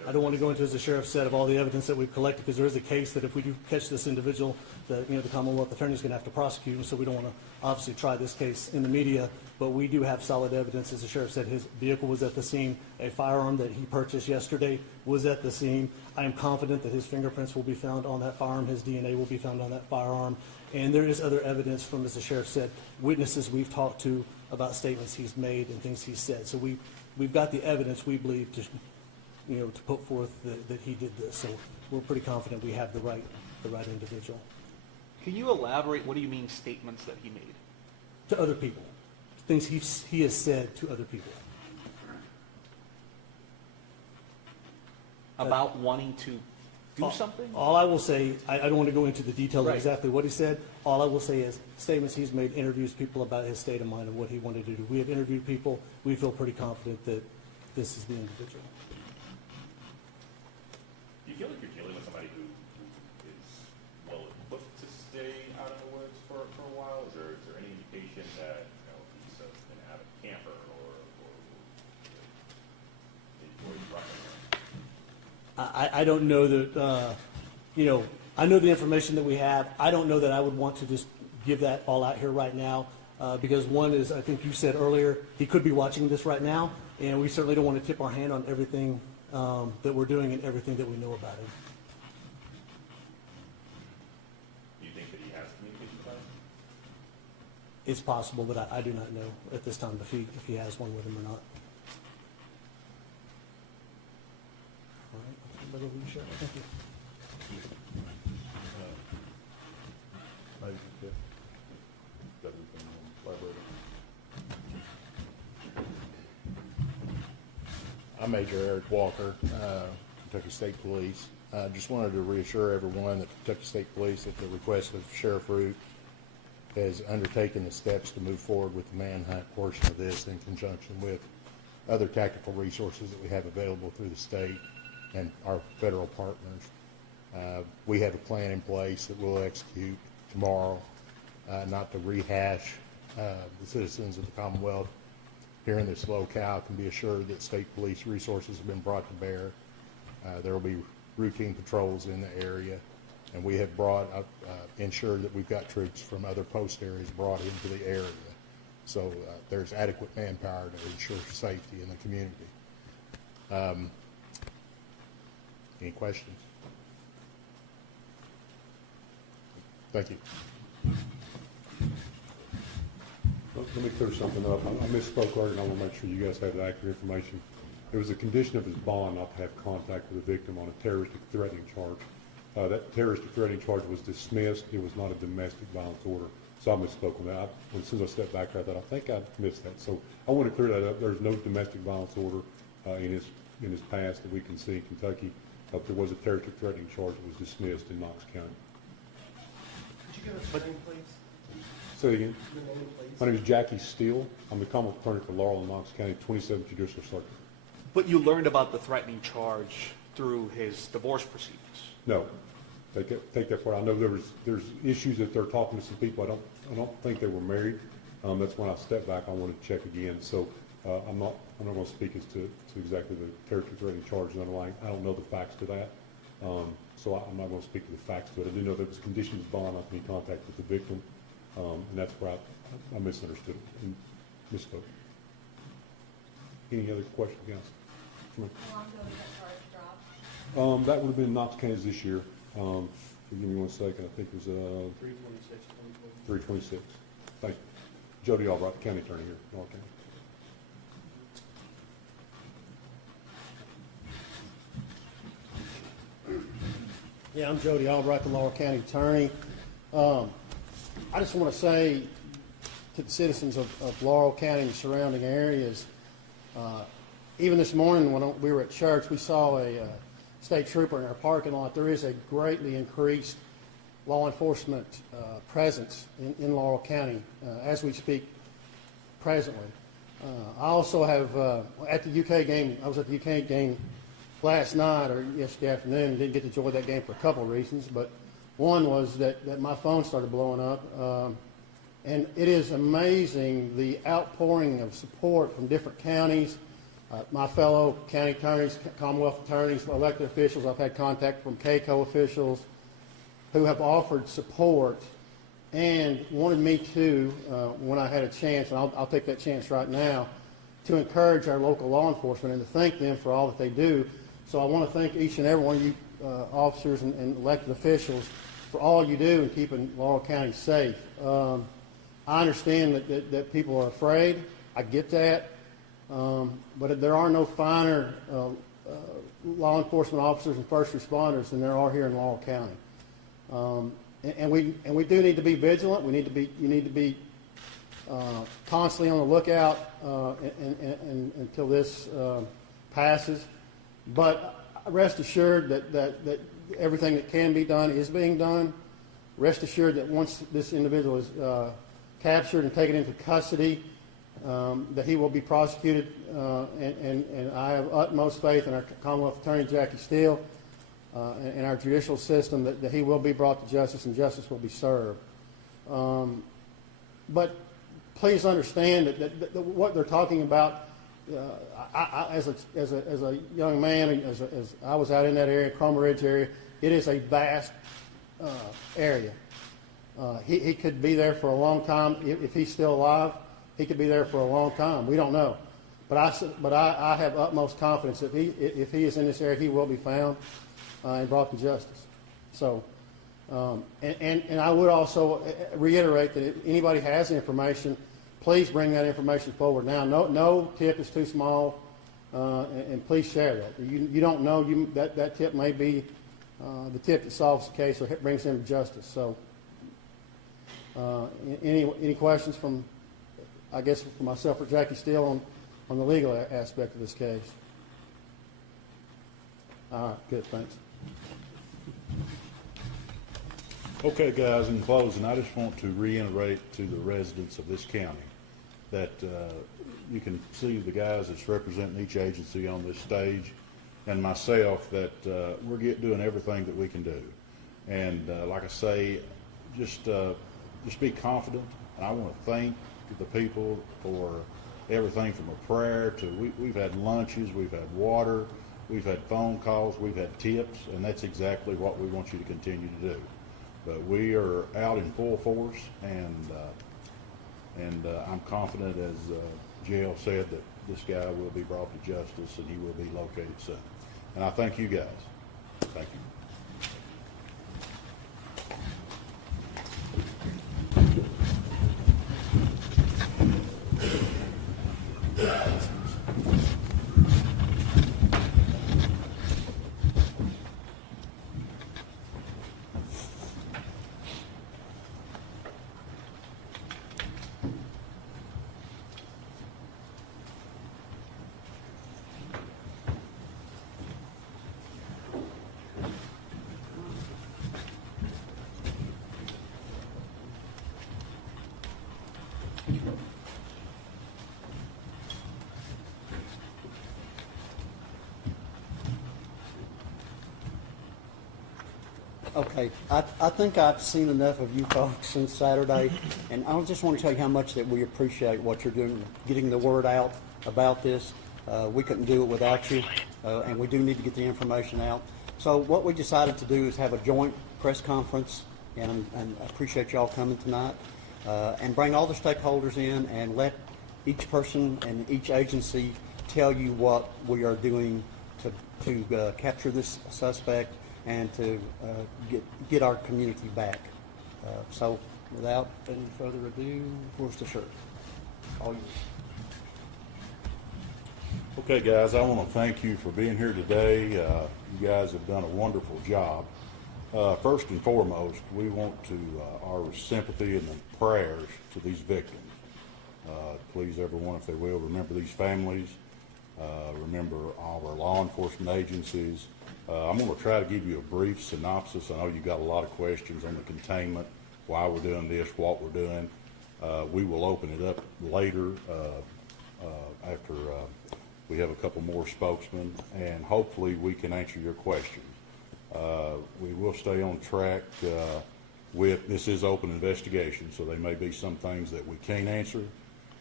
I don't want to go into, as the sheriff said, of all the evidence that we've collected, because there is a case that if we do catch this individual, that, the Commonwealth Attorney is going to have to prosecute him, so we don't want to obviously try this case in the media, but we do have solid evidence. As the sheriff said, his vehicle was at the scene. A firearm that he purchased yesterday was at the scene. I am confident that his fingerprints will be found on that firearm, his DNA will be found on that firearm, and there is other evidence from, as the sheriff said, witnesses we've talked to about statements he's made and things he's said. So we've got the evidence, we believe, to to put forth that he did this. So we're pretty confident we have the right individual. Can you elaborate? What do you mean statements that he made? To other people, things he has said to other people. About wanting to do something? All I will say, I don't want to go into the details of Right. exactly what he said. All I will say is statements he's made, interviews people about his state of mind and what he wanted to do. We have interviewed people. We feel pretty confident that this is the individual. Do you feel like you're dealing with somebody who is well equipped to stay out in the woods for a while? Is there any indication that he's an avid camper or he's running around? I don't know that, I know the information that we have. I don't know that I would want to just give that all out here right now because one is, I think you said earlier, he could be watching this right now, and we certainly don't want to tip our hand on everything that we're doing and everything that we know about him. Do you think that he has communication with us? It's possible, but I do not know at this time if he has one with him or not. All right, I'll turn it back over to you, Sheriff. Thank you. I'm Major Eric Walker, Kentucky State Police. I just wanted to reassure everyone that Kentucky State Police, at the request of Sheriff Root, has undertaken the steps to move forward with the manhunt portion of this in conjunction with other tactical resources that we have available through the state and our federal partners. We have a plan in place that we'll execute tomorrow, not to rehash. The citizens of the Commonwealth here in this locale can be assured that state police resources have been brought to bear. There will be routine patrols in the area, and we have ensured that we've got troops from other post areas brought into the area. So there's adequate manpower to ensure safety in the community. Any questions? Thank you. Let me clear something up. I misspoke earlier, and I want to make sure you guys have the accurate information. It was a condition of his bond not to have contact with the victim on a terroristic threatening charge. That terroristic threatening charge was dismissed. It was not a domestic violence order. So I misspoke on that. As soon as I stepped back, I thought, I think I missed that. So I want to clear that up. There's no domestic violence order in his past that we can see in Kentucky. There was a terroristic threatening charge that was dismissed in Knox County. Could you give us your name, please? Say it again. Your name, please. My name is Jackie Steele. I'm the Commonwealth Attorney for Laurel and Knox County, 27th Judicial Circuit. But you learned about the threatening charge through his divorce proceedings. No, take that part. I know there's issues that they're talking to some people. I don't think they were married. That's when I stepped back. I wanted to check again. So I'm not going to speak as to exactly the terroristic threatening charge and underlying. I don't know the facts to that. So I'm not going to speak to the facts to it. I do know there was conditions of bond not to be in contact with the victim, and that's where I misunderstood it and misspoke. Any other questions, guys? Come on. How long ago did that charge drop? That would have been Knox County this year. Give me 1 second. I think it was 3/26. Thank you. Jody Albright, County Attorney here, Laurel County. Yeah, I'm Jody Albright, the Laurel County Attorney. I just want to say to the citizens of Laurel County and the surrounding areas, even this morning when we were at church, we saw a state trooper in our parking lot. There is a greatly increased law enforcement presence in Laurel County as we speak presently. I also have, at the UK game, I was at the UK game last night or yesterday afternoon and didn't get to enjoy that game for a couple of reasons, but one was that my phone started blowing up. And it is amazing the outpouring of support from different counties. My fellow county attorneys, Commonwealth attorneys, elected officials, I've had contact from CACO officials who have offered support and wanted me to, when I had a chance, and I'll take that chance right now, to encourage our local law enforcement and to thank them for all that they do. So I want to thank each and every one of you officers and elected officials for all you do in keeping Laurel County safe. I understand that people are afraid. I get that. But there are no finer law enforcement officers and first responders than there are here in Laurel County. And we do need to be vigilant. You need to be constantly on the lookout until this passes. But rest assured that everything that can be done is being done. Rest assured that once this individual is captured and taken into custody, that he will be prosecuted, and I have utmost faith in our Commonwealth Attorney Jackie Steele and our judicial system that he will be brought to justice and justice will be served. But please understand that what they're talking about. As a young man, as I was out in that area, Cromer Ridge area, it is a vast area. He could be there for a long time if he's still alive. He could be there for a long time. We don't know, but I have utmost confidence that if he is in this area, he will be found and brought to justice. So, and I would also reiterate that if anybody has information, please bring that information forward now. No tip is too small, and please share that. You don't know that tip may be the tip that solves the case or brings him to justice. So, any questions from, I guess, for myself or Jackie Steele on the legal aspect of this case? All right, good, thanks. Okay, guys, in closing, I just want to reiterate to the residents of this county that you can see the guys that's representing each agency on this stage and myself that we're doing everything that we can do. And like I say, just be confident. And I want to thank the people for everything from a prayer to we've had lunches, we've had water, we've had phone calls, we've had tips, and that's exactly what we want you to continue to do. But we are out in full force, and I'm confident, as JL said, that this guy will be brought to justice and he will be located soon. And I thank you guys. Thank you. Okay, I think I've seen enough of you folks since Saturday, and I just want to tell you how much that we appreciate what you're doing, getting the word out about this. We couldn't do it without you, and we do need to get the information out. So what we decided to do is have a joint press conference, and I appreciate y'all coming tonight, and bring all the stakeholders in and let each person and each agency tell you what we are doing to capture this suspect and to get our community back. So without any further ado, where's the shirt? All yours. Okay, guys, I want to thank you for being here today. You guys have done a wonderful job. First and foremost, we want to our sympathy and prayers to these victims. Please, everyone, if they will, remember these families. Remember all our law enforcement agencies. I'm going to try to give you a brief synopsis. I know you've got a lot of questions on the containment, why we're doing this, what we're doing. We will open it up later after we have a couple more spokesmen, and hopefully we can answer your questions. We will stay on track with, this is open investigation, so there may be some things that we can't answer.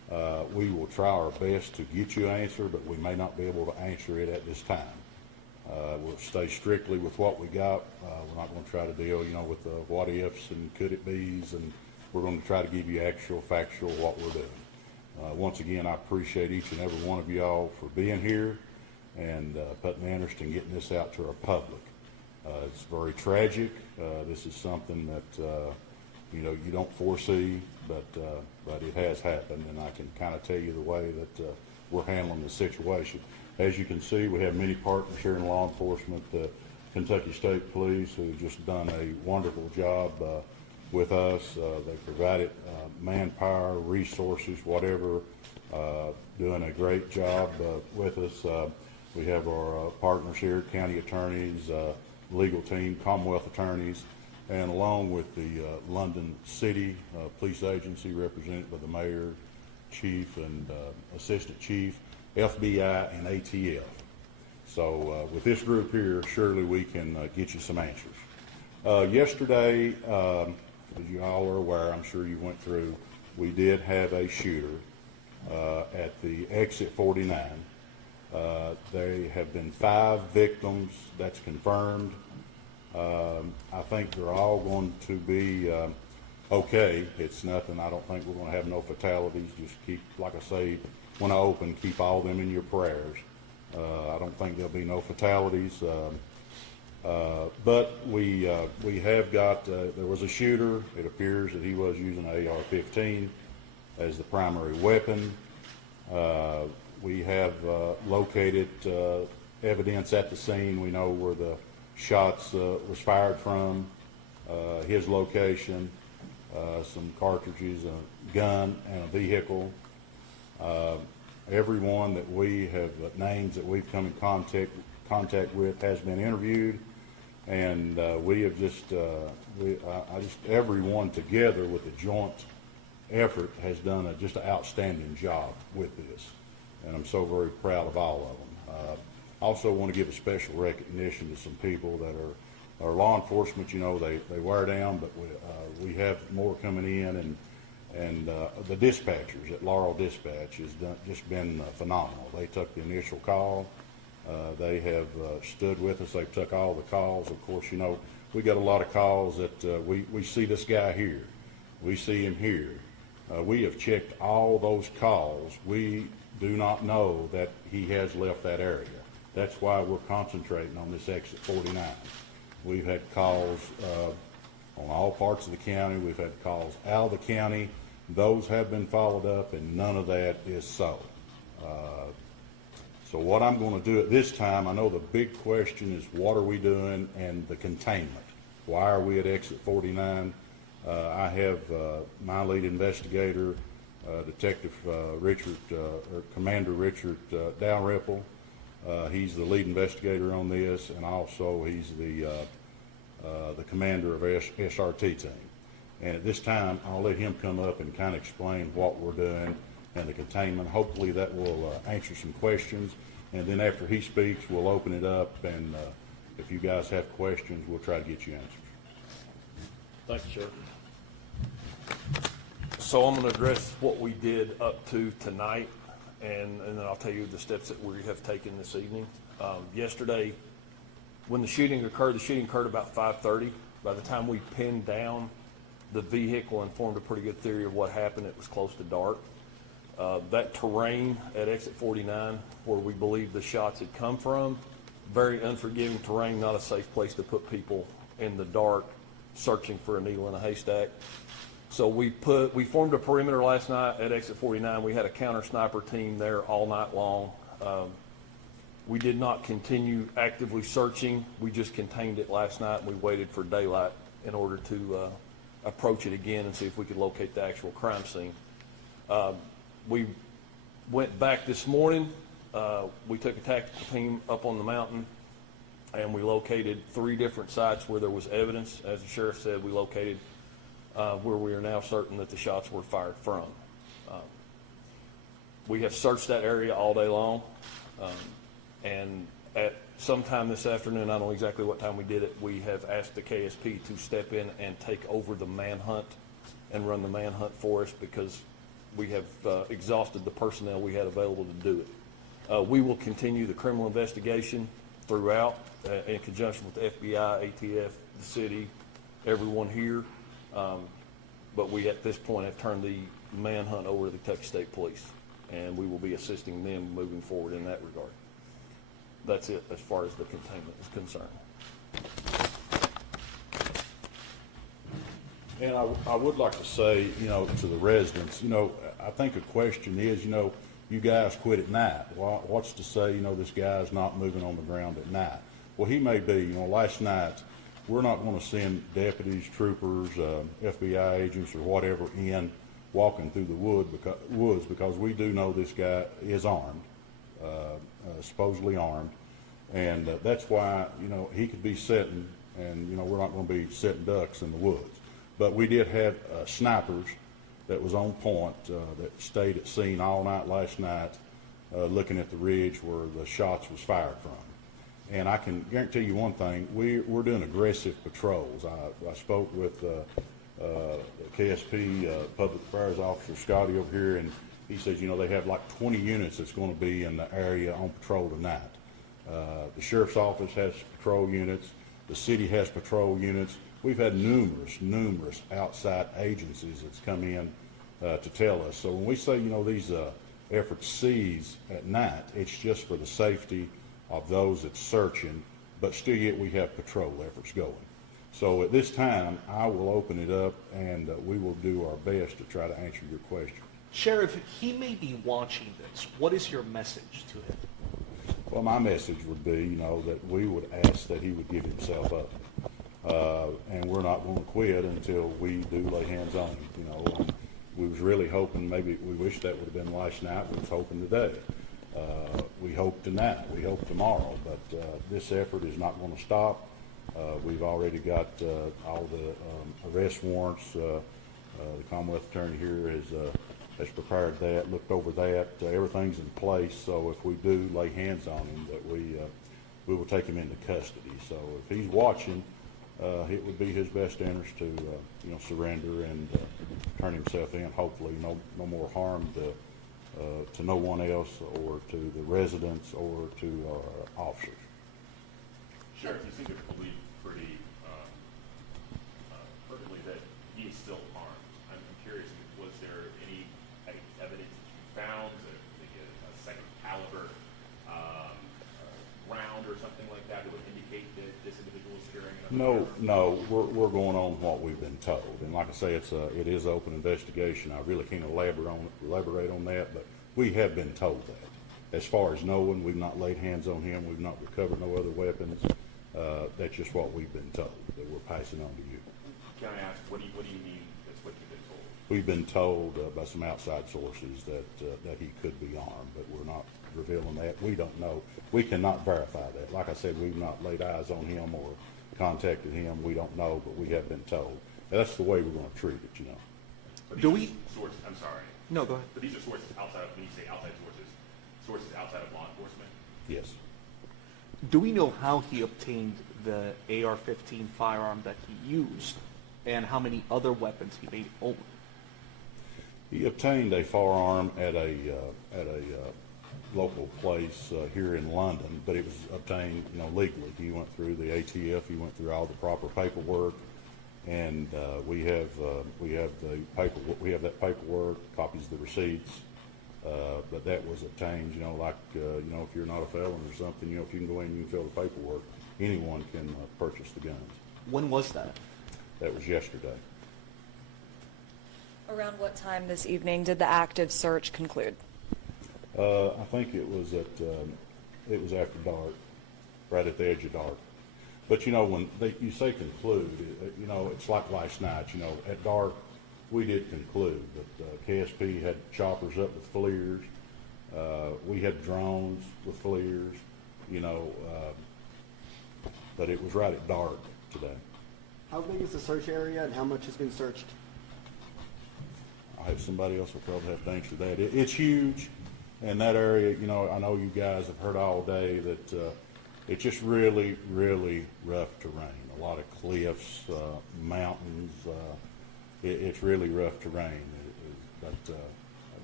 We will try our best to get you an answer, but we may not be able to answer it at this time. We'll stay strictly with what we got. We're not going to try to deal, with the what ifs and could it be's, and we're going to try to give you actual, factual what we're doing. Once again, I appreciate each and every one of y'all for being here and putting the interest in getting this out to our public. It's very tragic. This is something that you don't foresee, but it has happened, and I can kind of tell you the way that we're handling the situation. As you can see, we have many partners here in law enforcement. The Kentucky State Police, who've just done a wonderful job with us. They provided manpower, resources, whatever, doing a great job with us. We have our partners here, county attorneys, legal team, Commonwealth attorneys, and along with the London City Police Agency represented by the mayor, chief, and assistant chief, FBI, and ATF. So with this group here, surely we can get you some answers. Yesterday, as you all are aware, I'm sure you went through, we did have a shooter at the exit 49. There have been 5 victims, that's confirmed. I think they're all going to be okay. It's nothing, I don't think we're going to have no fatalities. Just keep, like I say, when I open, keep all them in your prayers. I don't think there'll be no fatalities. But we have got, there was a shooter. It appears that he was using an AR-15 as the primary weapon. We have located evidence at the scene. We know where the shots was fired from, his location, some cartridges, a gun, and a vehicle. Everyone that we have, names that we've come in contact with has been interviewed, and we have just, everyone together with a joint effort has done just an outstanding job with this, and I'm so very proud of all of them. Also want to give a special recognition to some people that are law enforcement. They wear down, but we have more coming in, and the dispatchers at Laurel Dispatch has just been phenomenal. They took the initial call. They have stood with us. They've took all the calls. Of course, we got a lot of calls that we see this guy here. We see him here. We have checked all those calls. We do not know that he has left that area. That's why we're concentrating on this exit 49. We've had calls on all parts of the county. We've had calls out of the county. Those have been followed up, and none of that is so. So what I'm going to do at this time, I know the big question is what are we doing and the containment. Why are we at exit 49? I have my lead investigator, Detective Richard, or Commander Richard Dalrymple. He's the lead investigator on this, and also he's the commander of SRT team. And at this time, I'll let him come up and kind of explain what we're doing and the containment. Hopefully that will answer some questions. And then after he speaks, we'll open it up, and if you guys have questions, we'll try to get you answers. Thank you, Sheriff. So I'm going to address what we did up to tonight, and then I'll tell you the steps that we have taken this evening. Yesterday, when the shooting occurred about 5:30. By the time we pinned down the vehicle and formed a pretty good theory of what happened, it was close to dark. That terrain at exit 49, where we believe the shots had come from, very unforgiving terrain, not a safe place to put people in the dark searching for a needle in a haystack. So we formed a perimeter last night at exit 49. We had a counter sniper team there all night long. We did not continue actively searching. We just contained it last night, and we waited for daylight in order to approach it again and see if we could locate the actual crime scene. We went back this morning. We took a tactical team up on the mountain, and we located 3 different sites where there was evidence. As the sheriff said, we located where we are now certain that the shots were fired from. We have searched that area all day long, and at sometime this afternoon, I don't know exactly what time we did it, we have asked the KSP to step in and take over the manhunt and run the manhunt for us, because we have exhausted the personnel we had available to do it. We will continue the criminal investigation throughout in conjunction with the FBI, ATF, the city, everyone here. But we, at this point, have turned the manhunt over to the Kentucky State Police, and we will be assisting them moving forward in that regard. That's it as far as the containment is concerned. And I would like to say, to the residents, I think a question is, you guys quit at night. Well, what's to say, this guy's not moving on the ground at night? Well, he may be. Last night, we're not going to send deputies, troopers, FBI agents, or whatever in walking through the woods because we do know this guy is armed, supposedly armed, and that's why he could be sitting, and we're not going to be sitting ducks in the woods. But we did have snipers that was on point that stayed at scene all night last night, looking at the ridge where the shots was fired from. And I can guarantee you one thing: we're doing aggressive patrols. I spoke with the KSP Public Affairs Officer Scotty over here, and he says they have like 20 units that's going to be in the area on patrol tonight. The sheriff's office has patrol units. The city has patrol units. We've had numerous outside agencies that's come in to tell us. So when we say, these efforts cease at night, it's just for the safety of those that's searching, but still yet we have patrol efforts going. So at this time, I will open it up, and we will do our best to try to answer your question. Sheriff, he may be watching this. What is your message to him? Well, my message would be, that we would ask that he would give himself up. And we're not going to quit until we do lay hands on him. We was really hoping, maybe we wish that would have been last night. We was hoping today. We hope tonight. We hope tomorrow. But this effort is not going to stop. We've already got all the arrest warrants. The Commonwealth Attorney here has prepared that, looked over that. Everything's in place. So if we do lay hands on him, that we will take him into custody. So if he's watching, it would be his best interest to, surrender and turn himself in. Hopefully, no more harm to no one else, or to the residents, or to our officers. Sheriff, you seem to believe pretty perfectly that he is still armed. I'm curious, was there any evidence that you found, a second caliber round or something like that would indicate that this individual is carrying another firearm? No, we're going on what we've been told, and like I say, it is open investigation. I really can't elaborate on that, but we have been told that. As far as knowing, we've not laid hands on him. We've not recovered no other weapons. That's just what we've been told that we're passing on to you. Can I ask, what do you mean that's what you've been told? We've been told by some outside sources that he could be armed, but we're not revealing that. We don't know. We cannot verify that. Like I said, we've not laid eyes on him or contacted him. We don't know, but we have been told. And that's the way we're going to treat it, But Do we? Sources, I'm sorry. No, go ahead. But these are sources outside of, when you say outside sources outside of law enforcement? Yes. Do we know how he obtained the AR-15 firearm that he used, and how many other weapons he may own? He obtained a firearm at a local place here in London, but it was obtained, legally. He went through the ATF. He went through all the proper paperwork, and we have that paperwork, copies of the receipts. But that was obtained, if you're not a felon or something, if you can go in and you can fill the paperwork, anyone can purchase the guns. When was that? That was yesterday. Around what time this evening did the active search conclude? I think it was after dark, right at the edge of dark. But when you say conclude, it's like last night. At dark, we did conclude that KSP had choppers up with FLIRs. We had drones with FLIRs. But it was right at dark today. How big is the search area, and how much has been searched? I have somebody else will probably have to answer that. It's huge, and that area, I know you guys have heard all day that it's just really, really rough terrain. A lot of cliffs, mountains. It's really rough terrain. But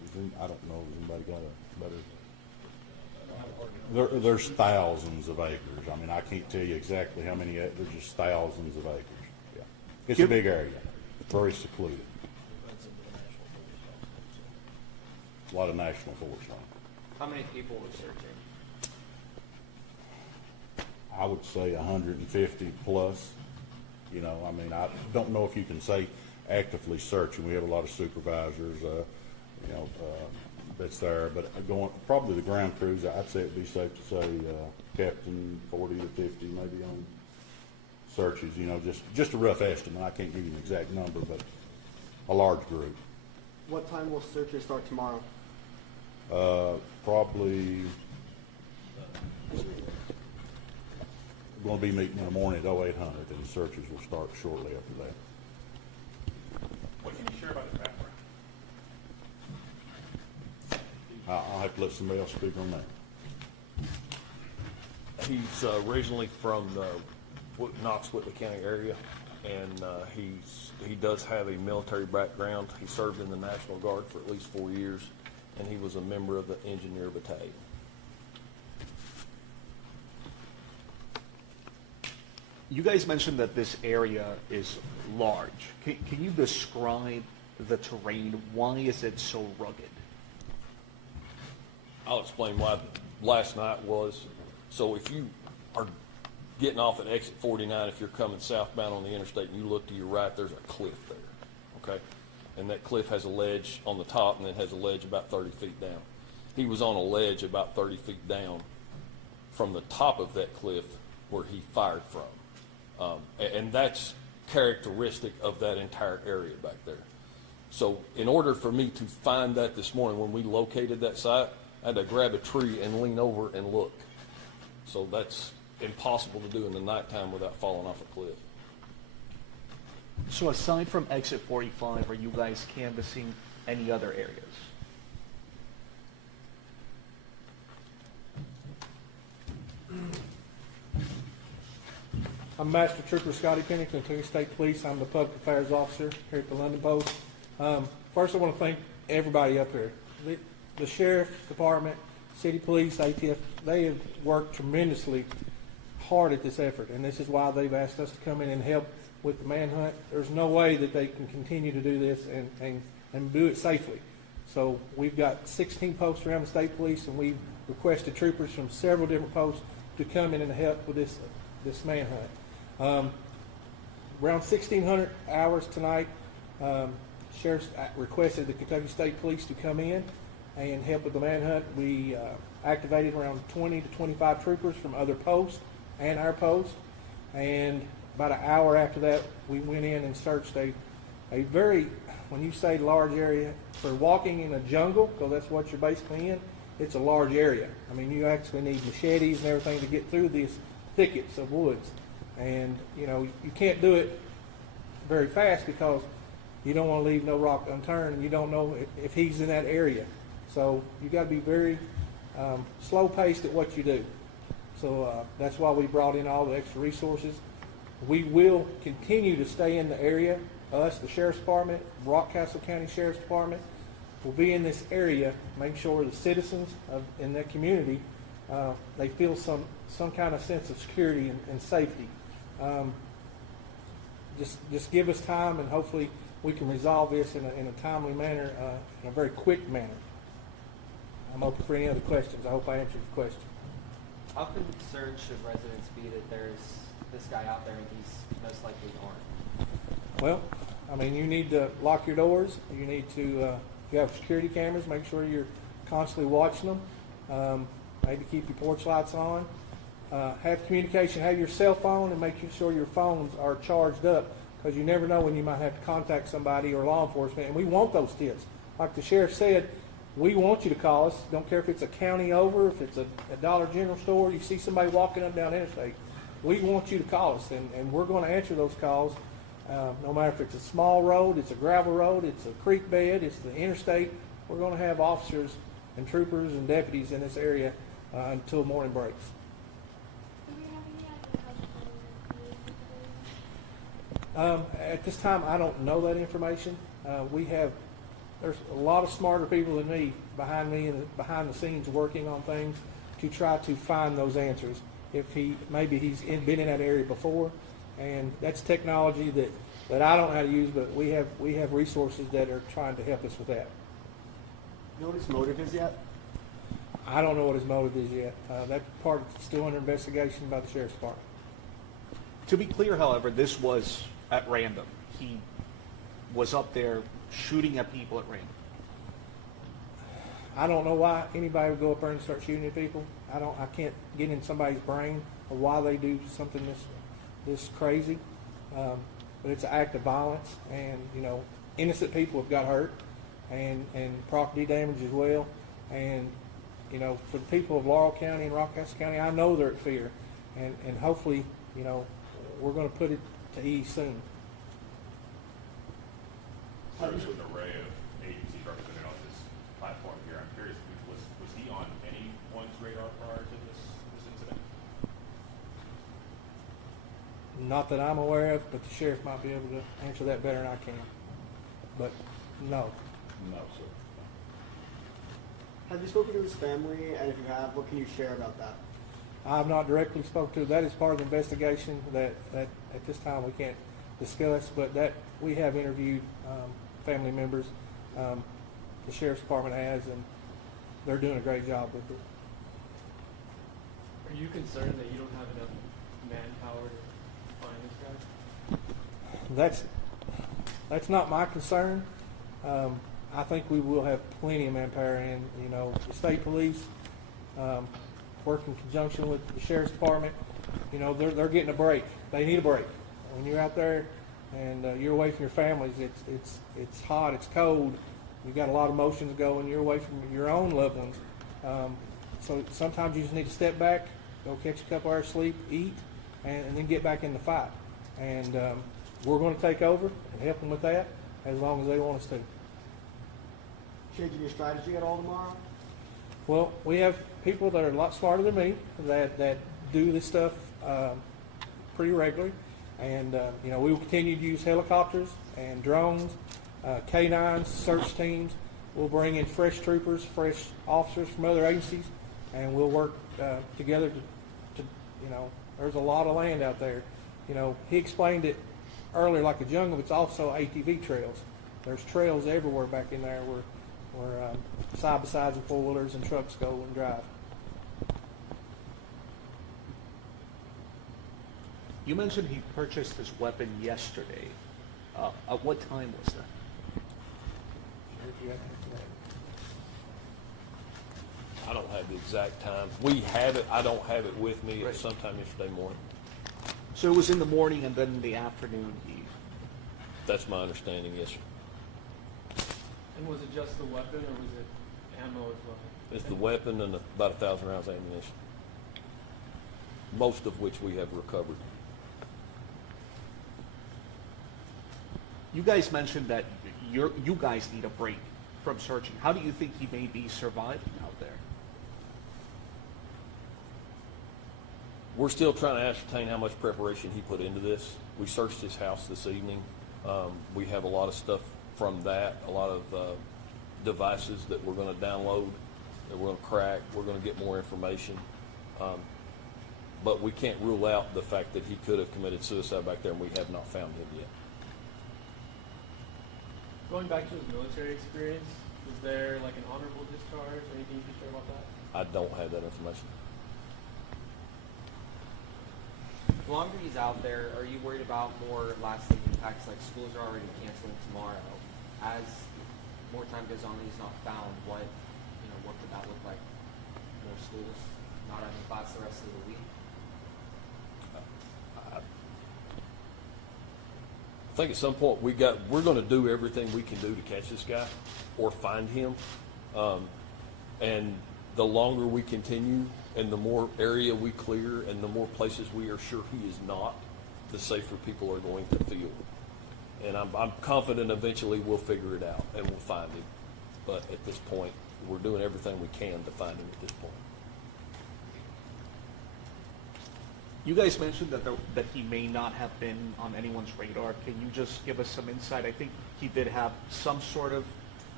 I don't know if anybody got a better. There's thousands of acres. I mean, I can't tell you exactly how many. There's just thousands of acres. Yeah, it's a big area. It's very secluded. A lot of national forest land. How many people were searching? I would say 150 plus. You know, I mean, I don't know if you can say actively searching. We have a lot of supervisors, that's there. But probably the ground crews, I'd say it'd be safe to say, Captain, 40 to 50 maybe on searches. You know, just a rough estimate. I can't give you an exact number, but a large group. What time will searches start tomorrow? Probably going to be meeting in the morning at 0800, and the searches will start shortly after that. What can you share about his background? I'll have to let somebody else speak on that. He's originally from the Knox-Whitley County area, and he does have a military background. He served in the National Guard for at least 4 years, and he was a member of the Engineer Battalion. You guys mentioned that this area is large. Can you describe the terrain? Why is it so rugged? I'll explain why last night was. So if you are getting off at exit 49, if you're coming southbound on the interstate and you look to your right, there's a cliff there, okay? And that cliff has a ledge on the top and then has a ledge about 30 feet down. He was on a ledge about 30 feet down from the top of that cliff where he fired from. And that's characteristic of that entire area back there. So in order for me to find that this morning when we located that site, I had to grab a tree and lean over and look. So that's impossible to do in the nighttime without falling off a cliff. So aside from exit 45, are you guys canvassing any other areas? I'm Master Trooper Scotty Pennington, Interstate Police. I'm the Public Affairs Officer here at the London Post. First, I want to thank everybody up here. The Sheriff's Department, City Police, ATF, they have worked tremendously hard at this effort, and this is why they've asked us to come in and help with the manhunt. There's no way that they can continue to do this and do it safely. So we've got 16 posts around the state police, and we've requested troopers from several different posts to come in and help with this manhunt. Around 1,600 hours tonight, Sheriff's requested the Kentucky State Police to come in and help with the manhunt. We activated around 20 to 25 troopers from other posts and our post, and about an hour after that, we went in and searched a very, when you say large area, for walking in a jungle, because that's what you're basically in, it's a large area. I mean, you actually need machetes and everything to get through these thickets of woods. And, you know, you can't do it very fast because you don't want to leave no rock unturned, and you don't know if he's in that area. So you got to be very slow-paced at what you do. So that's why we brought in all the extra resources. We will continue to stay in the area. Us, the Sheriff's Department, Rockcastle County Sheriff's Department, will be in this area, make sure the citizens in that community, they feel some kind of sense of security and safety. Just give us time, and hopefully we can resolve this in a timely manner, in a very quick manner. I'm open for any other questions. I hope I answered your question. How concerned should residents be that there's this guy out there and he's most likely armed? Well, I mean, you need to lock your doors. You need to, if you have security cameras, make sure you're constantly watching them. Maybe keep your porch lights on. Have communication. Have your cell phone, and make sure your phones are charged up, because you never know when you might have to contact somebody or law enforcement. And we want those tips. Like the sheriff said, we want you to call us. Don't care if it's a county over, if it's a Dollar General store, you see somebody walking up down interstate. We want you to call us, and we're going to answer those calls. No matter if it's a small road, it's a gravel road, it's a creek bed, it's the interstate. We're going to have officers and troopers and deputies in this area until morning breaks. At this time, I don't know that information. We have there's a lot of smarter people than me behind and behind the scenes working on things to try to find those answers. If maybe he's been in that area before, and that's technology that I don't know how to use, but we have resources that are trying to help us with that. You know what his motive is yet? I don't know what his motive is yet. That part is still under investigation by the Sheriff's Department. To be clear, however, this was at random. He was up there shooting at people at random. I don't know why anybody would go up there and start shooting at people. I can't get in somebody's brain of why they do something this crazy. But it's an act of violence, and innocent people have got hurt, and property damage as well. And for the people of Laurel County and Rockhouse County, I know they're at fear, and hopefully we're going to put it to ease soon. There's an array of agencies represented on this platform here. I'm curious, was he on anyone's radar prior to this incident? Not that I'm aware of, but the sheriff might be able to answer that better than I can. But no. No, sir. Have you spoken to his family? And if you have, what can you share about that? I've not directly spoken to. That is part of the investigation that at this time we can't discuss, but that we have interviewed family members. The Sheriff's Department has, and they're doing a great job with it. Are you concerned that you don't have enough manpower to find this guy? That's not my concern. I think we will have plenty of manpower, and the state police work in conjunction with the Sheriff's Department. They're getting a break. They need a break. When you're out there and you're away from your families, it's hot, it's cold. You've got a lot of emotions going. You're away from your own loved ones. So sometimes you just need to step back, go catch a couple hours sleep, eat, and then get back in the fight. And we're going to take over and help them with that as long as they want us to. Changing your strategy at all tomorrow? Well, we have people that are a lot smarter than me that do this stuff pretty regularly. And, we will continue to use helicopters and drones, K-9s, search teams. We'll bring in fresh troopers, fresh officers from other agencies, and we'll work together to there's a lot of land out there. He explained it earlier like a jungle, but it's also ATV trails. There's trails everywhere back in there where side-by-sides and four-wheelers and trucks go and drive. You mentioned he purchased this weapon yesterday. At what time was that? I don't have the exact time. We have it. I don't have it with me. It's sometime yesterday morning. So it was in the morning, and then in the afternoon That's my understanding, yes, sir. And was it just the weapon, or was it ammo as well? It's the weapon and about 1,000 rounds of ammunition, most of which we have recovered. You guys mentioned that you guys need a break from searching. How do you think he may be surviving out there? We're still trying to ascertain how much preparation he put into this. We searched his house this evening. We have a lot of stuff from that, a lot of devices that we're going to download, that we're going to crack. We're going to get more information. But we can't rule out the fact that he could have committed suicide back there, and we have not found him yet. Going back to his military experience, was there like an honorable discharge or anything you can share about that? I don't have that information. The longer he's out there, are you worried about more lasting impacts, like schools are already canceling tomorrow? As more time goes on and he's not found, what could that look like? More schools not having class the rest of the week? I think at some point we're going to do everything we can do to catch this guy or find him. And the longer we continue and the more area we clear and the more places we are sure he is not, the safer people are going to feel. And I'm confident eventually we'll figure it out and we'll find him. But at this point, we're doing everything we can to find him at this point. You guys mentioned that he may not have been on anyone's radar. Can you just give us some insight? I think he did have some sort of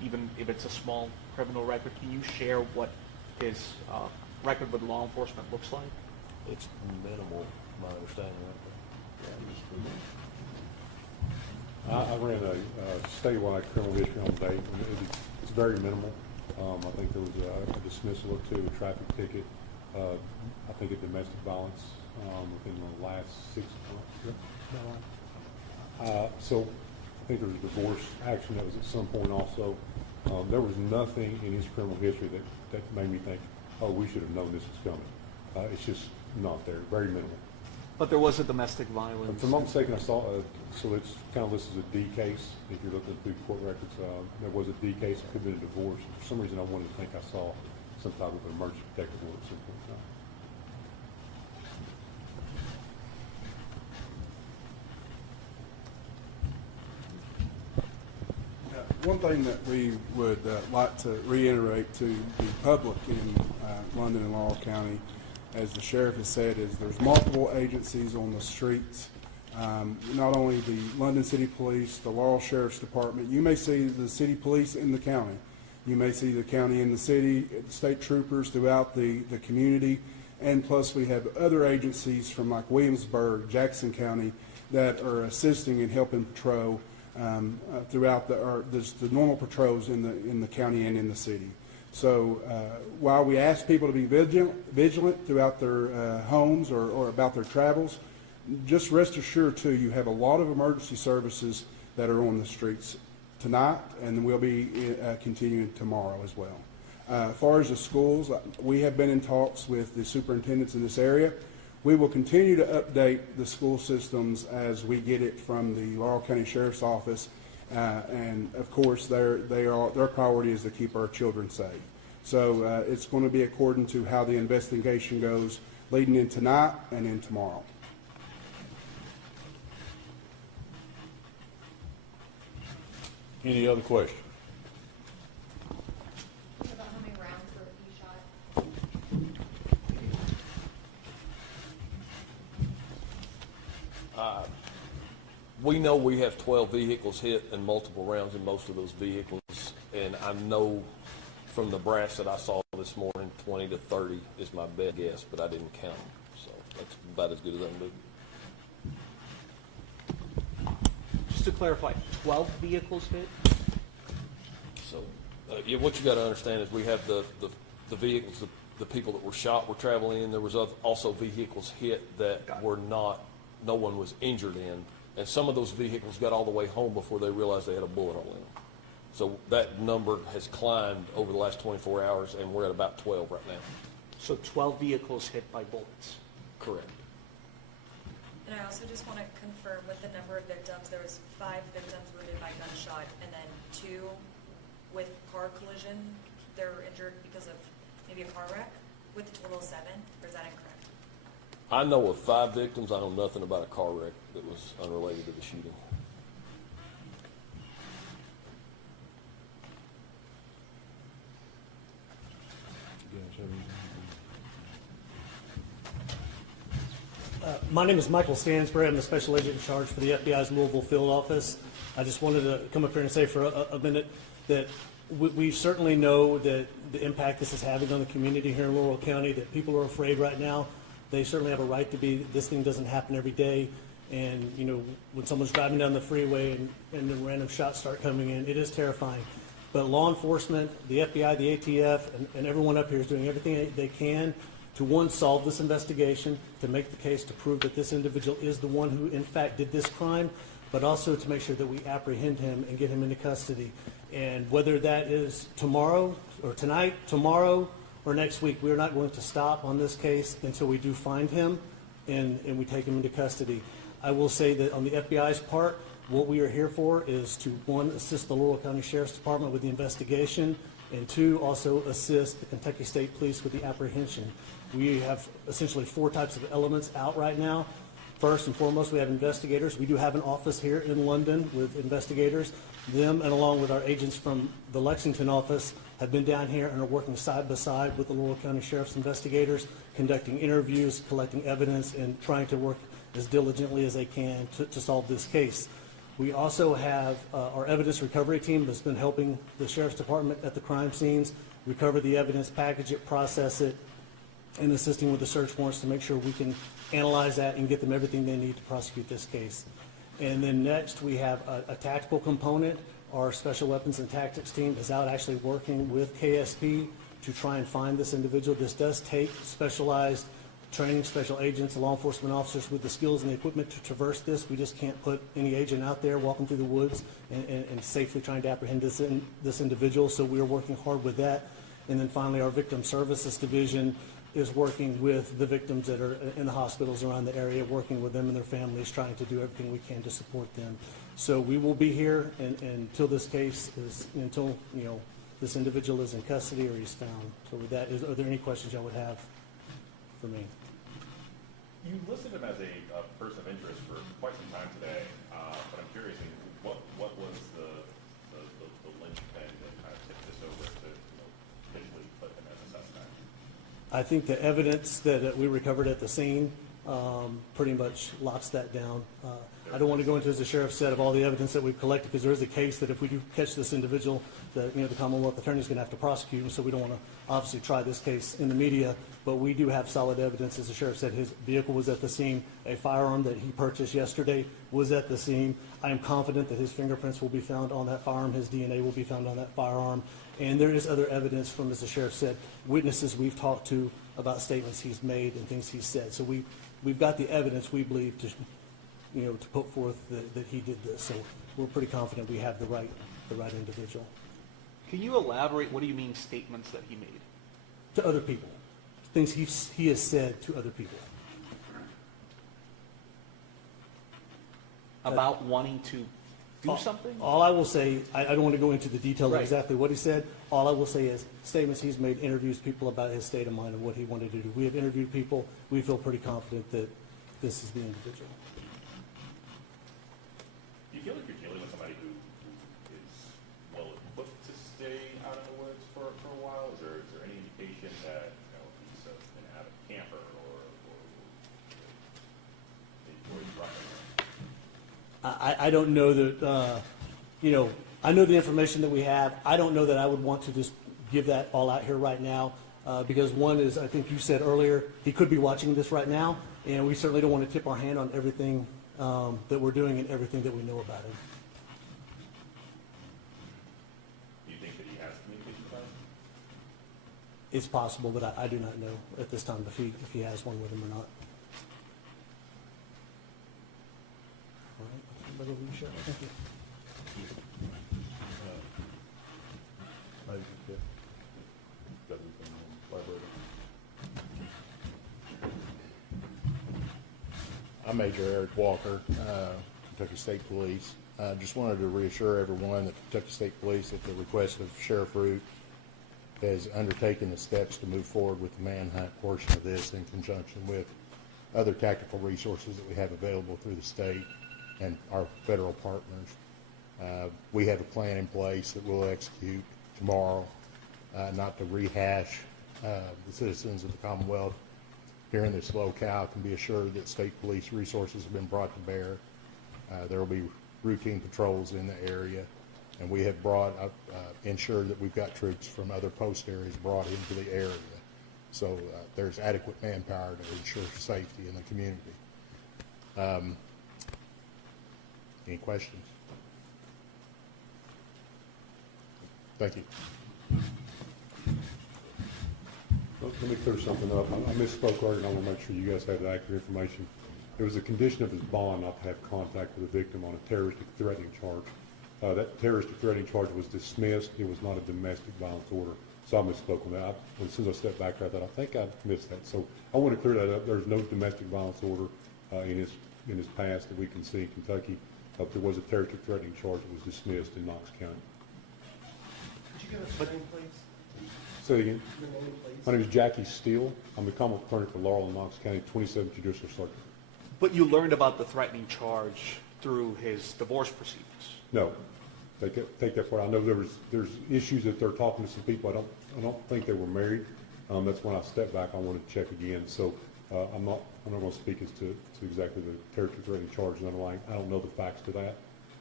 even if it's a small criminal record, can you share what his record with law enforcement looks like? It's minimal, my understanding. I ran a statewide criminal history on date, and it's very minimal. I think there was a dismissal or two, a traffic ticket, I think a domestic violence within the last 6 months. So I think there was a divorce action that was at some point also. There was nothing in his criminal history that made me think, oh, we should have known this was coming. It's just not there, very minimal. But there was a domestic violence. If I'm not mistaken, I saw, so it's kind of listed as a D case. If you're looking through court records, there was a D case. It could have been a divorce. For some reason, I wanted to think I saw some type of an emergency protective order at some point in time. One thing that we would like to reiterate to the public in London and Laurel County, as the sheriff has said, is there's multiple agencies on the streets. Not only the London City Police, the Laurel Sheriff's Department. You may see the city police in the county. You may see the county in the city, state troopers throughout the community. And plus we have other agencies from like Williamsburg, Jackson County that are assisting and helping patrol throughout the normal patrols in the county and in the city. So while we ask people to be vigilant throughout their homes or about their travels, just rest assured too, you have a lot of emergency services that are on the streets tonight, and we'll be continuing tomorrow as well. As far as the schools, we have been in talks with the superintendents in this area. We will continue to update the school systems as we get it from the Laurel County Sheriff's Office, and of course their priority is to keep our children safe. So it's going to be according to how the investigation goes leading in tonight and in tomorrow. Any other questions? About how many rounds were he shot? We know we have 12 vehicles hit and multiple rounds in most of those vehicles, and I know from the brass that I saw this morning, 20 to 30 is my best guess, but I didn't count them, so that's about as good as I can do. Just to clarify, 12 vehicles hit? So, yeah, what you got to understand is we have the vehicles, the people that were shot were traveling in. There was also vehicles hit that were not, no one was injured in. And some of those vehicles got all the way home before they realized they had a bullet hole in them. So that number has climbed over the last 24 hours, and we're at about 12 right now. So 12 vehicles hit by bullets? Correct. And I also just want to confirm with the number of victims, there was 5 victims wounded by gunshot, and then 2 with car collision. They're injured because of maybe a car wreck, with a total of 7, or is that incorrect? I know of 5 victims. I know nothing about a car wreck that was unrelated to the shooting. My name is Michael Stansbury. I'm the special agent in charge for the FBI's Louisville field office. I just wanted to come up here and say for a minute that we certainly know that the impact this is having on the community here in Laurel County, that people are afraid right now. They certainly have a right to be. This thing doesn't happen every day. And, you know, when someone's driving down the freeway and then random shots start coming in, it is terrifying. But law enforcement, the FBI, the ATF, and everyone up here is doing everything they can to, one, solve this investigation, to make the case to prove that this individual is the one who, in fact, did this crime, but also to make sure that we apprehend him and get him into custody. And whether that is tomorrow or tonight, tomorrow, or next week, we are not going to stop on this case until we do find him and we take him into custody. I will say that on the FBI's part, what we are here for is to, one, assist the Laurel County Sheriff's Department with the investigation, and 2, also assist the Kentucky State Police with the apprehension. We have essentially 4 types of elements out right now. First and foremost, we have investigators. We do have an office here in London with investigators. Them, and along with our agents from the Lexington office, have been down here and are working side by side with the Laurel County Sheriff's investigators, conducting interviews, collecting evidence, and trying to work as diligently as they can to solve this case. We also have our evidence recovery team that's been helping the Sheriff's Department at the crime scenes recover the evidence, package it, process it, and assisting with the search warrants to make sure we can analyze that and get them everything they need to prosecute this case. And then next, we have a tactical component. Our special weapons and tactics team is out actually working with KSP to try and find this individual. This does take specialized training, special agents, law enforcement officers with the skills and the equipment to traverse this. We just can't put any agent out there walking through the woods and safely trying to apprehend this individual. So we're working hard with that. And then finally, our victim services division is working with the victims that are in the hospitals around the area, working with them and their families, trying to do everything we can to support them. So we will be here until this case is, until, you know, this individual is in custody or he's found. So with that, are there any questions y'all would have for me? You listed him as a person of interest for quite some time today, but I'm curious, what was the linchpin that kind of tipped this over to eventually put him as a suspect? I think the evidence that we recovered at the scene pretty much locks that down. I don't want to go into, as the sheriff said, of all the evidence that we've collected, because there is a case that if we do catch this individual, that, you know, the Commonwealth Attorney is going to have to prosecute him. So we don't want to obviously try this case in the media, but we do have solid evidence. As the sheriff said, his vehicle was at the scene. A firearm that he purchased yesterday was at the scene. I am confident that his fingerprints will be found on that firearm. His DNA will be found on that firearm. And there is other evidence from, as the sheriff said, witnesses we've talked to about statements he's made and things he's said. So we've got the evidence, we believe, to, you know, to put forth that he did this. So we're pretty confident we have the right individual. Can you elaborate? What do you mean statements that he made? To other people, things he has said to other people. About wanting to do something? All I will say, I don't want to go into the details Right. of exactly what he said. All I will say is statements he's made, interviews people about his state of mind and what he wanted to do. We have interviewed people. We feel pretty confident that this is the individual. Do you feel like you're dealing with somebody who is well equipped to stay out in the woods for a while? Is there any indication that, you know, he's an avid camper or he's running? I don't know that, you know, I know the information that we have. I don't know that I would want to just give that all out here right now, because one is, I think you said earlier, he could be watching this right now, and we certainly don't want to tip our hand on everything that we're doing and everything that we know about him. Do you think that he has communication with us? It's possible, but I do not know at this time if he has one with him or not. All right, back over to you, Sheriff. Thank you. I'm Major Eric Walker, Kentucky State Police. I just wanted to reassure everyone that Kentucky State Police, at the request of Sheriff Root, has undertaken the steps to move forward with the manhunt portion of this in conjunction with other tactical resources that we have available through the state and our federal partners. We have a plan in place that we'll execute tomorrow, not to rehash. The citizens of the Commonwealth here in this locale can be assured that state police resources have been brought to bear. There will be routine patrols in the area, and we have ensured that we've got troops from other post areas brought into the area. So there's adequate manpower to ensure safety in the community. Any questions? Thank you. Let me clear something up. I misspoke earlier, and I want to make sure you guys have the accurate information. It was a condition of his bond not to have contact with the victim on a terroristic threatening charge. That terroristic threatening charge was dismissed. It was not a domestic violence order. So I misspoke on that. As soon as I stepped back, I thought, I think I missed that. So I want to clear that up. There's no domestic violence order in his past that we can see in Kentucky. There was a terroristic threatening charge that was dismissed in Knox County. Could you give us your name, please? Say it again. Your name, please. My name is Jackie Steele. I'm the Commonwealth Attorney for Laurel and Knox County, 27th Judicial Circuit. But you learned about the threatening charge through his divorce proceedings. No, take that part. I know there's issues that they're talking to some people. I don't think they were married. That's when I stepped back. I wanted to check again. So I'm not going to speak as to exactly the terroristic threatening charge and underlying. I don't know the facts to that.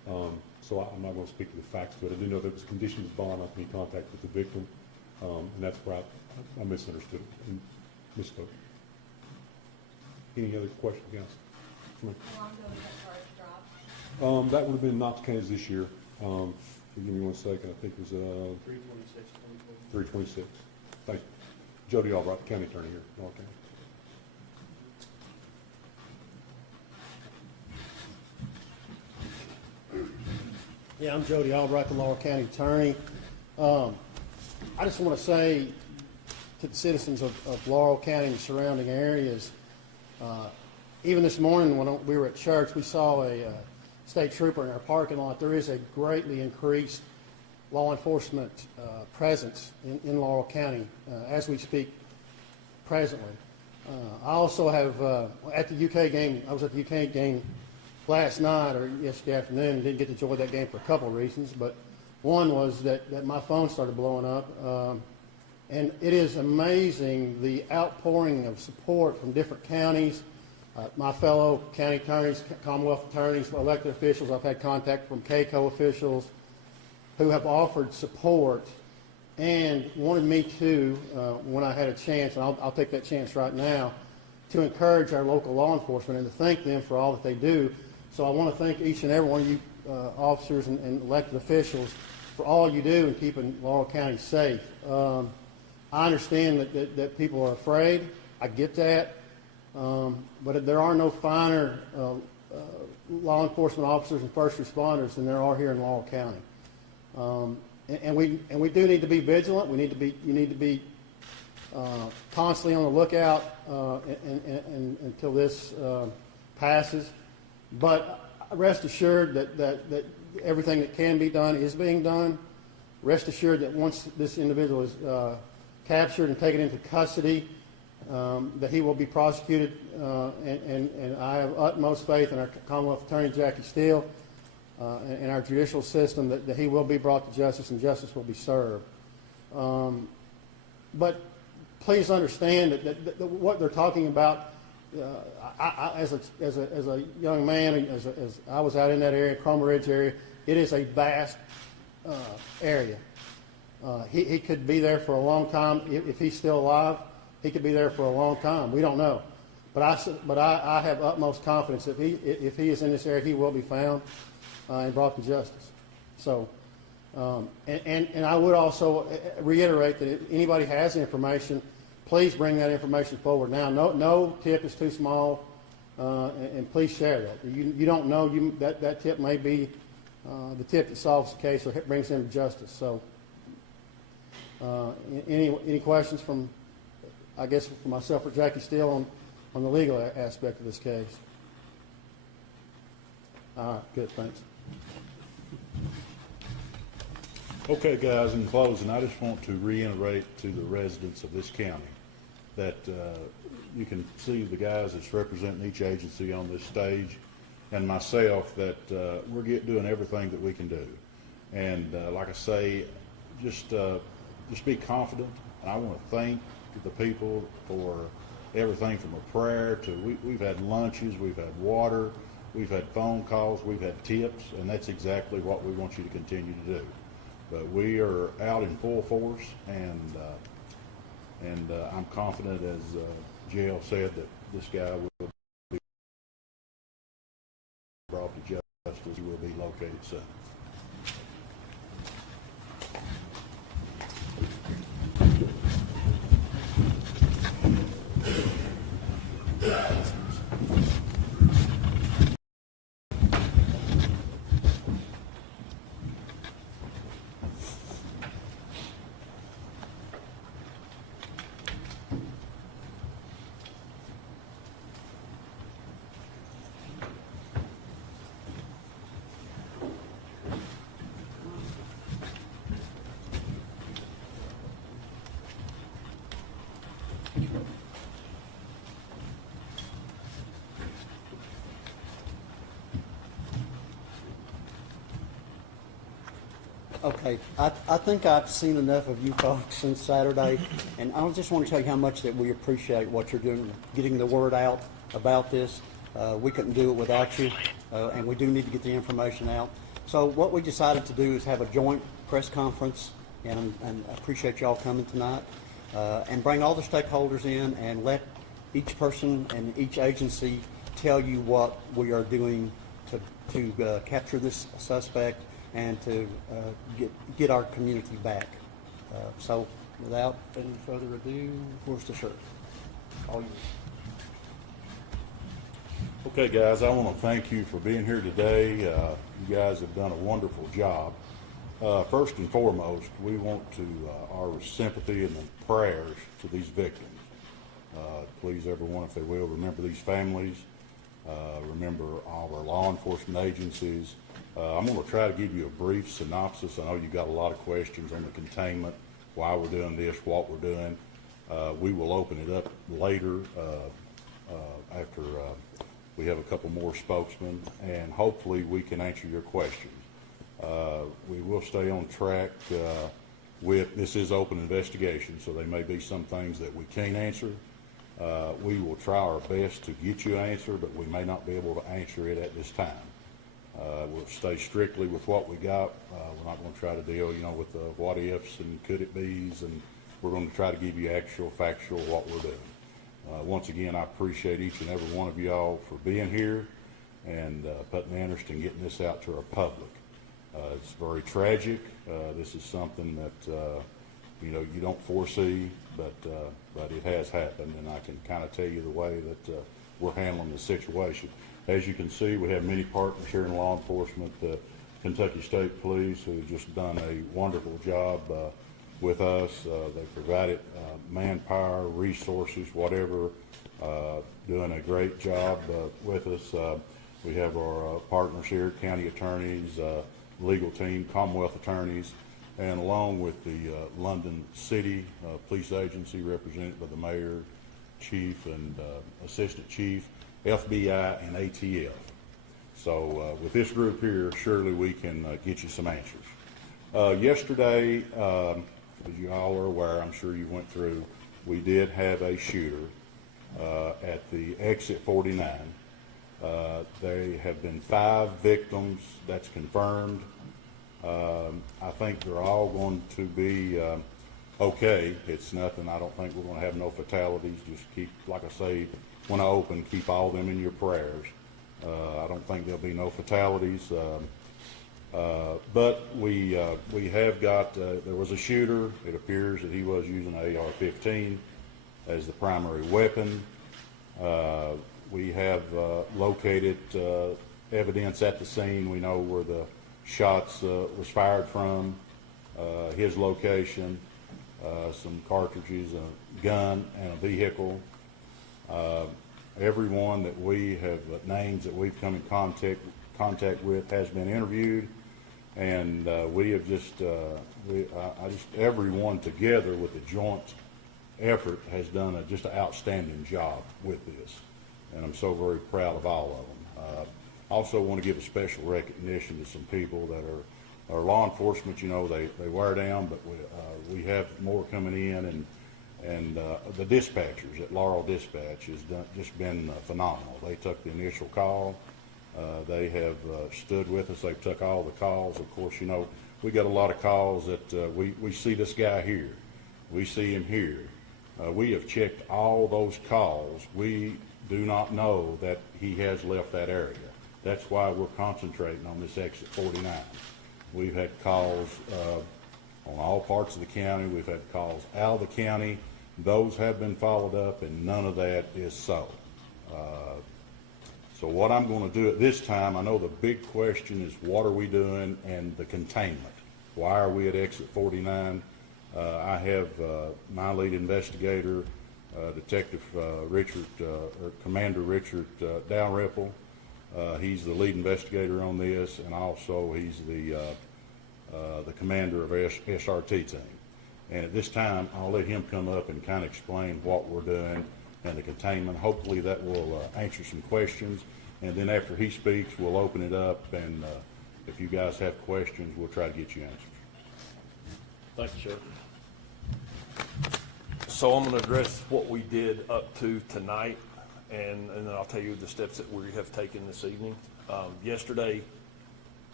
So I'm not going to speak to the facts, but I do know there was conditions of bond not to be in contact with the victim, and that's where I misunderstood and misspoke. Any other questions, Council? How long ago was that charge dropped? That would have been Knox, Kansas this year. Give me 1 second. I think it was 3/26. Thank you. Jody Albright, County Attorney here, Laurel County. Yeah, I'm Jody Albright, the Laurel County Attorney. I just want to say to the citizens of Laurel County and the surrounding areas, even this morning when we were at church, we saw a state trooper in our parking lot. There is a greatly increased law enforcement presence in Laurel County as we speak presently. I also have, at the UK game, I was at the UK game last night or yesterday afternoon and didn't get to enjoy that game for a couple of reasons, but one was that my phone started blowing up. And it is amazing the outpouring of support from different counties, my fellow county attorneys, Commonwealth attorneys, elected officials. I've had contact from CACO officials who have offered support and wanted me to, when I had a chance, and I'll take that chance right now, to encourage our local law enforcement and to thank them for all that they do. So I want to thank each and every one of you officers and elected officials for all you do in keeping Laurel County safe. I understand that people are afraid. I get that. But there are no finer law enforcement officers and first responders than there are here in Laurel County. And we do need to be vigilant. You need to be constantly on the lookout until this passes. But rest assured that everything that can be done is being done. Rest assured that once this individual is captured and taken into custody, that he will be prosecuted, and I have utmost faith in our Commonwealth Attorney Jackie Steele and our judicial system that he will be brought to justice and justice will be served. But please understand that what they're talking about. As a young man, as I was out in that area, Cromer Ridge area, it is a vast area. He could be there for a long time. If he's still alive, he could be there for a long time. We don't know. But I have utmost confidence that if he is in this area, he will be found and brought to justice. So, and I would also reiterate that if anybody has information, please bring that information forward now. No tip is too small, and please share that. You don't know, that tip may be the tip that solves the case or brings him to justice. So, any questions from, I guess, for myself or Jackie Steele on the legal aspect of this case? All right, good, thanks. Okay, guys, in closing, I just want to reiterate to the residents of this county that you can see the guys that's representing each agency on this stage and myself that we're doing everything that we can do. And like I say, just be confident. And I want to thank the people for everything from a prayer to we've had lunches, we've had water, we've had phone calls, we've had tips, and that's exactly what we want you to continue to do. But we are out in full force, and I'm confident, as JL said, that this guy will be brought to justice. He will be located soon. Okay, I think I've seen enough of you folks since Saturday, and I just want to tell you how much that we appreciate what you're doing, getting the word out about this. We couldn't do it without you, and we do need to get the information out. So what we decided to do is have a joint press conference, and I appreciate y'all coming tonight, and bring all the stakeholders in and let each person and each agency tell you what we are doing to capture this suspect and to get our community back. So without any further ado, where's the shirt? All yours. Okay, guys, I want to thank you for being here today. You guys have done a wonderful job. First and foremost, we want to our sympathy and prayers to these victims. Please, everyone, if they will, remember these families. Remember all our law enforcement agencies. I'm going to try to give you a brief synopsis. I know you've got a lot of questions on the containment, why we're doing this, what we're doing. We will open it up later after we have a couple more spokesmen, and hopefully we can answer your questions. We will stay on track with, this is open investigation, so there may be some things that we can't answer. We will try our best to get you an answer, but we may not be able to answer it at this time. We'll stay strictly with what we got. We're not going to try to deal, with the what ifs and could it be's, and we're going to try to give you actual, factual what we're doing. Once again, I appreciate each and every one of y'all for being here and putting the interest in getting this out to our public. It's very tragic. This is something that you don't foresee, but it has happened, and I can kind of tell you the way that we're handling the situation. As you can see, we have many partners here in law enforcement. Kentucky State Police, who have just done a wonderful job with us. They provided manpower, resources, whatever, doing a great job with us. We have our partners here, county attorneys, legal team, Commonwealth attorneys, and along with the London City Police Agency represented by the mayor, chief, and assistant chief, FBI, and ATF. So with this group here, surely we can get you some answers. Yesterday, as you all are aware, I'm sure you went through, we did have a shooter at the exit 49. There have been 5 victims, that's confirmed. I think they're all going to be okay. It's nothing, I don't think we're going to have no fatalities. Just keep, like I say, when I open, keep all of them in your prayers. I don't think there'll be no fatalities. But we have got, there was a shooter. It appears that he was using an AR-15 as the primary weapon. We have located evidence at the scene. We know where the shots was fired from, his location, some cartridges, a gun, and a vehicle. Everyone that we have, names that we've come in contact with has been interviewed, and we have just, everyone together with the joint effort has done just an outstanding job with this, and I'm so very proud of all of them. Also want to give a special recognition to some people that are law enforcement. They wear down, but we have more coming in, and the dispatchers at Laurel Dispatch has just been phenomenal. They took the initial call. They have stood with us. They've took all the calls. Of course, we got a lot of calls that we see this guy here. We see him here. We have checked all those calls. We do not know that he has left that area. That's why we're concentrating on this exit 49. We've had calls on all parts of the county. We've had calls out of the county. Those have been followed up, and none of that is so. So what I'm going to do at this time, I know the big question is what are we doing and the containment. Why are we at exit 49? I have my lead investigator, Detective Richard, or Commander Richard Dalrymple. He's the lead investigator on this, and also he's the commander of SRT team. And at this time, I'll let him come up and kind of explain what we're doing and the containment. Hopefully that will answer some questions. And then after he speaks, we'll open it up, and if you guys have questions, we'll try to get you answers. Thank you, Sheriff. So I'm going to address what we did up to tonight, and then I'll tell you the steps that we have taken this evening. Yesterday,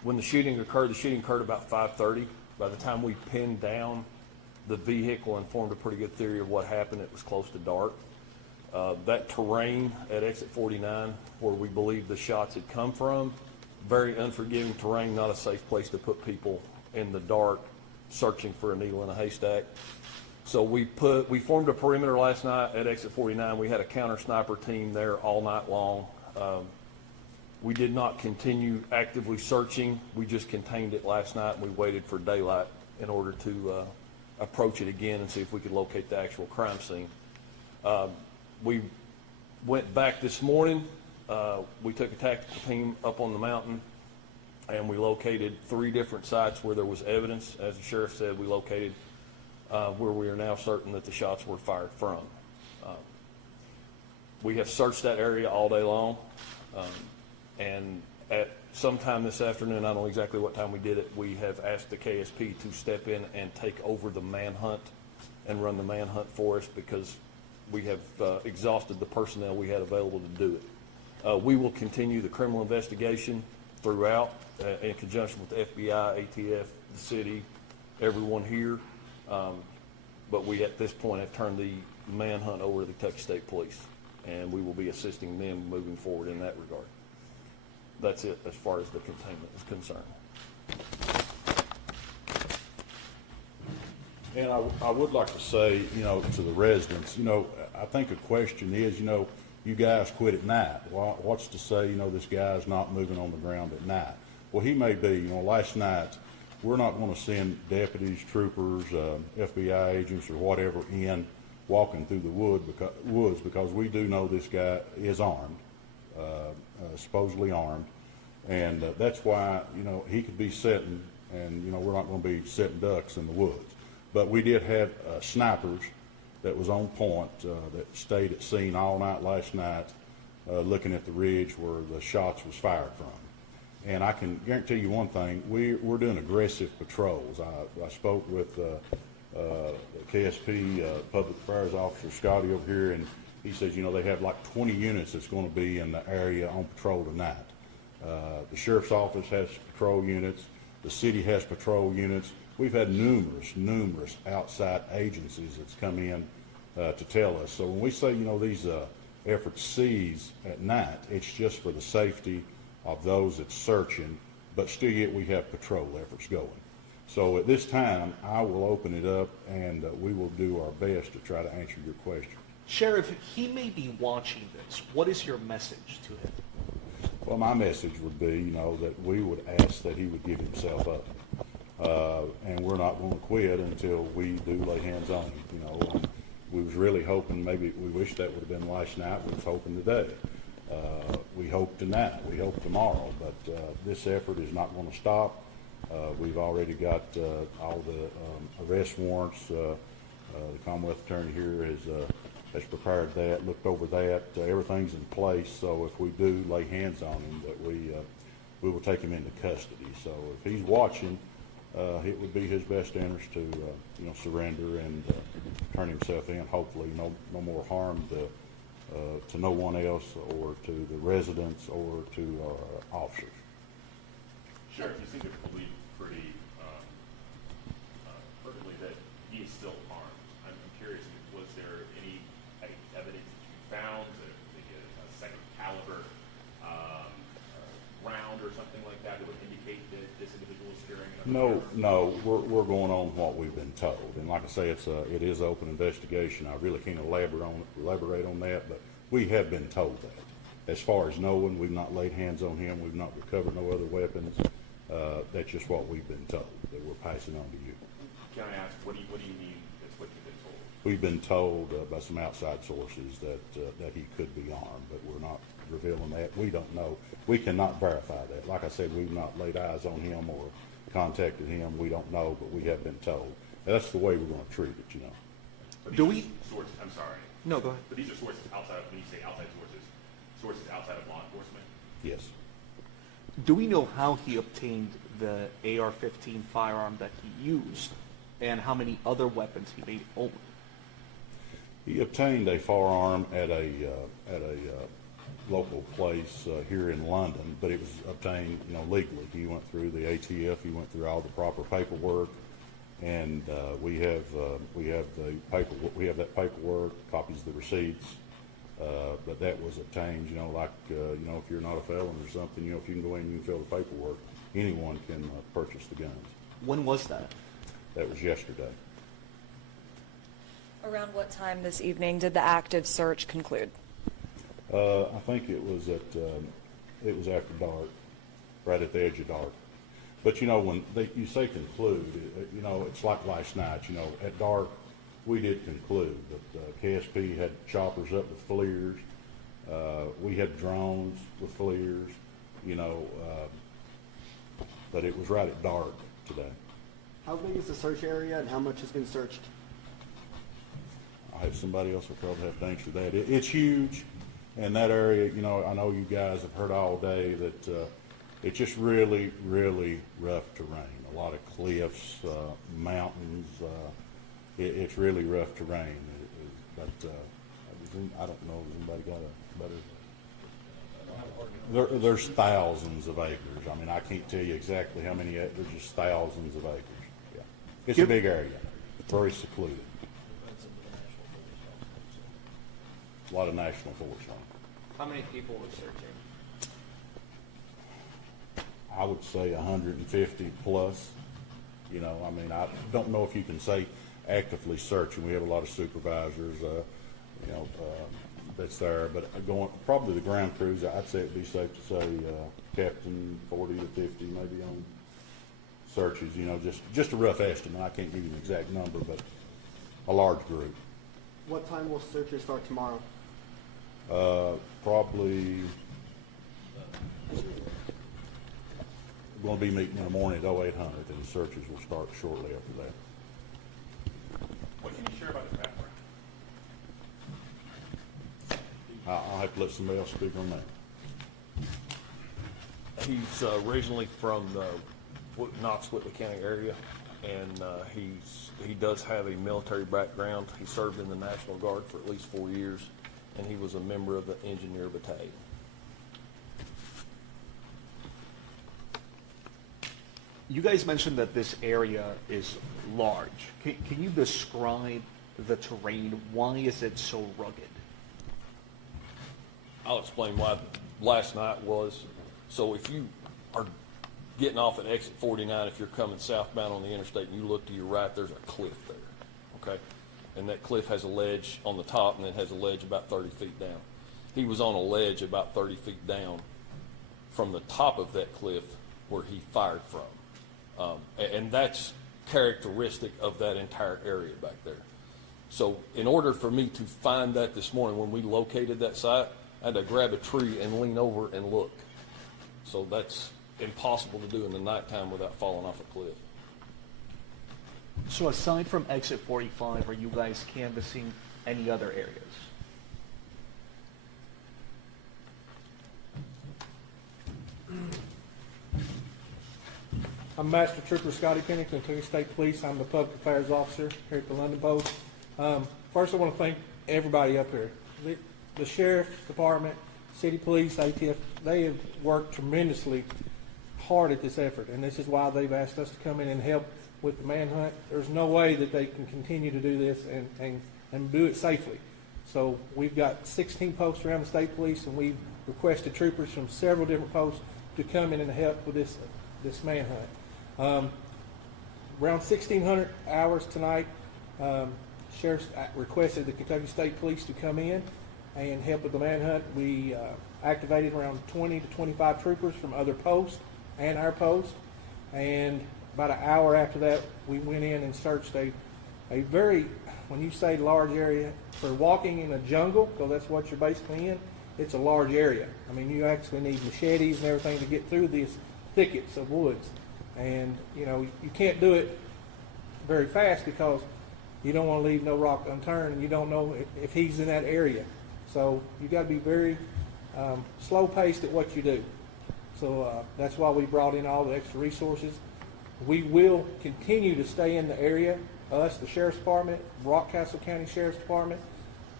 when the shooting occurred about 5:30. By the time we pinned down the vehicle and formed a pretty good theory of what happened, it was close to dark. That terrain at exit 49, where we believe the shots had come from, very unforgiving terrain, not a safe place to put people in the dark searching for a needle in a haystack. So we formed a perimeter last night at exit 49. We had a counter sniper team there all night long. We did not continue actively searching. We just contained it last night, and we waited for daylight in order to approach it again and see if we could locate the actual crime scene. We went back this morning. We took a tactical team up on the mountain, and we located 3 different sites where there was evidence. As the sheriff said, we located where we are now certain that the shots were fired from. We have searched that area all day long, and at sometime this afternoon, I don't know exactly what time we did it, we have asked the KSP to step in and take over the manhunt and run the manhunt for us, because we have exhausted the personnel we had available to do it. We will continue the criminal investigation throughout in conjunction with the FBI, ATF, the city, everyone here. But we at this point have turned the manhunt over to the Kentucky State Police, and we will be assisting them moving forward in that regard. That's it as far as the containment is concerned. And I would like to say, to the residents, I think a question is, you guys quit at night. Well, what's to say, this guy's not moving on the ground at night? Well, he may be. Last night, we're not going to send deputies, troopers, FBI agents, or whatever in walking through the woods, because we do know this guy is armed, supposedly armed, and that's why, he could be sitting, and, we're not going to be sitting ducks in the woods. But we did have snipers that was on point, that stayed at scene all night last night, looking at the ridge where the shots was fired from. And I can guarantee you one thing, we're doing aggressive patrols. I spoke with the KSP Public Affairs Officer Scotty over here, and he says, they have like 20 units that's going to be in the area on patrol tonight. The Sheriff's Office has patrol units. The city has patrol units. We've had numerous outside agencies that's come in to tell us. So when we say, these efforts cease at night, it's just for the safety of those that's searching, but still yet we have patrol efforts going. So at this time, I will open it up, and we will do our best to try to answer your question. Sheriff, he may be watching this. What is your message to him? Well, my message would be, that we would ask that he would give himself up. And we're not going to quit until we do lay hands on him. We was really hoping, maybe we wish that would have been last night. We was hoping today. We hope tonight. We hope tomorrow. But this effort is not going to stop. We've already got all the arrest warrants. The Commonwealth Attorney here has prepared that, looked over that. Everything's in place. So if we do lay hands on him, that we will take him into custody. So if he's watching, it would be his best interest to surrender and turn himself in. Hopefully, no more harm to no one else, or to the residents, or to our officers. Sheriff, you seem to believe pretty perfectly that he is still armed. I'm curious, was there any evidence that you found, a second caliber round or something like that would indicate that this individual is carrying another firearm? No, we're going on what we've been told, and like I say, it is an open investigation. I really can't elaborate on that, but we have been told that. As far as knowing, we've not laid hands on him. We've not recovered no other weapons. That's just what we've been told, that we're passing on to you. Can I ask, what do you mean that's what you've been told? We've been told by some outside sources that he could be armed, but we're not revealing that. We don't know. We cannot verify that. Like I said, we've not laid eyes on him or contacted him. We don't know, but we have been told. And that's the way we're going to treat it, But Do we? Sources, I'm sorry. No, go ahead. But these are sources outside of, when you say outside sources outside of law enforcement? Yes. Do we know how he obtained the AR-15 firearm that he used, and how many other weapons he may own? He obtained a firearm at a local place here in London, but it was obtained, legally. He went through the ATF, he went through all the proper paperwork, and we have that paperwork, copies of the receipts. But that was obtained, if you're not a felon or something, if you can go in and you can fill the paperwork, anyone can purchase the guns. When was that? That was yesterday. Around what time this evening did the active search conclude? I think it was after dark, right at the edge of dark. But when you say conclude, it's like last night. At dark, we did conclude. But KSP had choppers up with FLIRs. We had drones with FLIRs. But it was right at dark today. How big is the search area and how much has been searched? I have somebody else will probably have to answer that. It's huge, and that area, I know you guys have heard all day that it's just really, really rough terrain. A lot of cliffs, mountains. It's really rough terrain. But I don't know if anybody got a better. There's thousands of acres. I mean, I can't tell you exactly how many. There's just thousands of acres. Yeah, it's a big area. It's very secluded. A lot of national force on it. How many people were searching? I would say 150 plus. I don't know if you can say actively searching. We have a lot of supervisors, that's there. But probably the ground crews, I'd say it'd be safe to say, Captain, 40 to 50 maybe on searches. Just a rough estimate. I can't give you an exact number, but a large group. What time will searches start tomorrow? Probably we're going to be meeting in the morning at 0800, and the searches will start shortly after that. What can you share about his background? I'll have to let somebody else speak on that. He's originally from the Knox-Whitley County area, and he does have a military background. He served in the National Guard for at least 4 years, and he was a member of the Engineer Battalion. You guys mentioned that this area is large. Can you describe the terrain? Why is it so rugged? I'll explain why last night was. So if you are getting off at exit 49, if you're coming southbound on the interstate and you look to your right, there's a cliff there, okay? And that cliff has a ledge on the top, and it has a ledge about 30 feet down. He was on a ledge about 30 feet down from the top of that cliff where he fired from. And that's characteristic of that entire area back there. So in order for me to find that this morning, when we located that site, I had to grab a tree and lean over and look. So that's impossible to do in the nighttime without falling off a cliff. So aside from exit 45, are you guys canvassing any other areas? I'm Master Trooper Scotty Pennington, Interstate Police. I'm the Public Affairs Officer here at the London Post. First, I want to thank everybody up here. The Sheriff's Department, City Police, ATF, they have worked tremendously hard at this effort, and this is why they've asked us to come in and help with the manhunt. There's no way that they can continue to do this and do it safely. So we've got 16 posts around the state police, and we've requested troopers from several different posts to come in and help with this manhunt. Around 1,600 hours tonight, Sheriff's requested the Kentucky State Police to come in and help with the manhunt. We activated around 20 to 25 troopers from other posts and our post, and about an hour after that, we went in and searched a very, when you say large area, for walking in a jungle, because that's what you're basically in, it's a large area. I mean, you actually need machetes and everything to get through these thickets of woods. And, you can't do it very fast because you don't want to leave no rock unturned, and you don't know if he's in that area. So you got to be very slow-paced at what you do. So that's why we brought in all the extra resources. We will continue to stay in the area, us, the Sheriff's Department, Rockcastle County Sheriff's Department.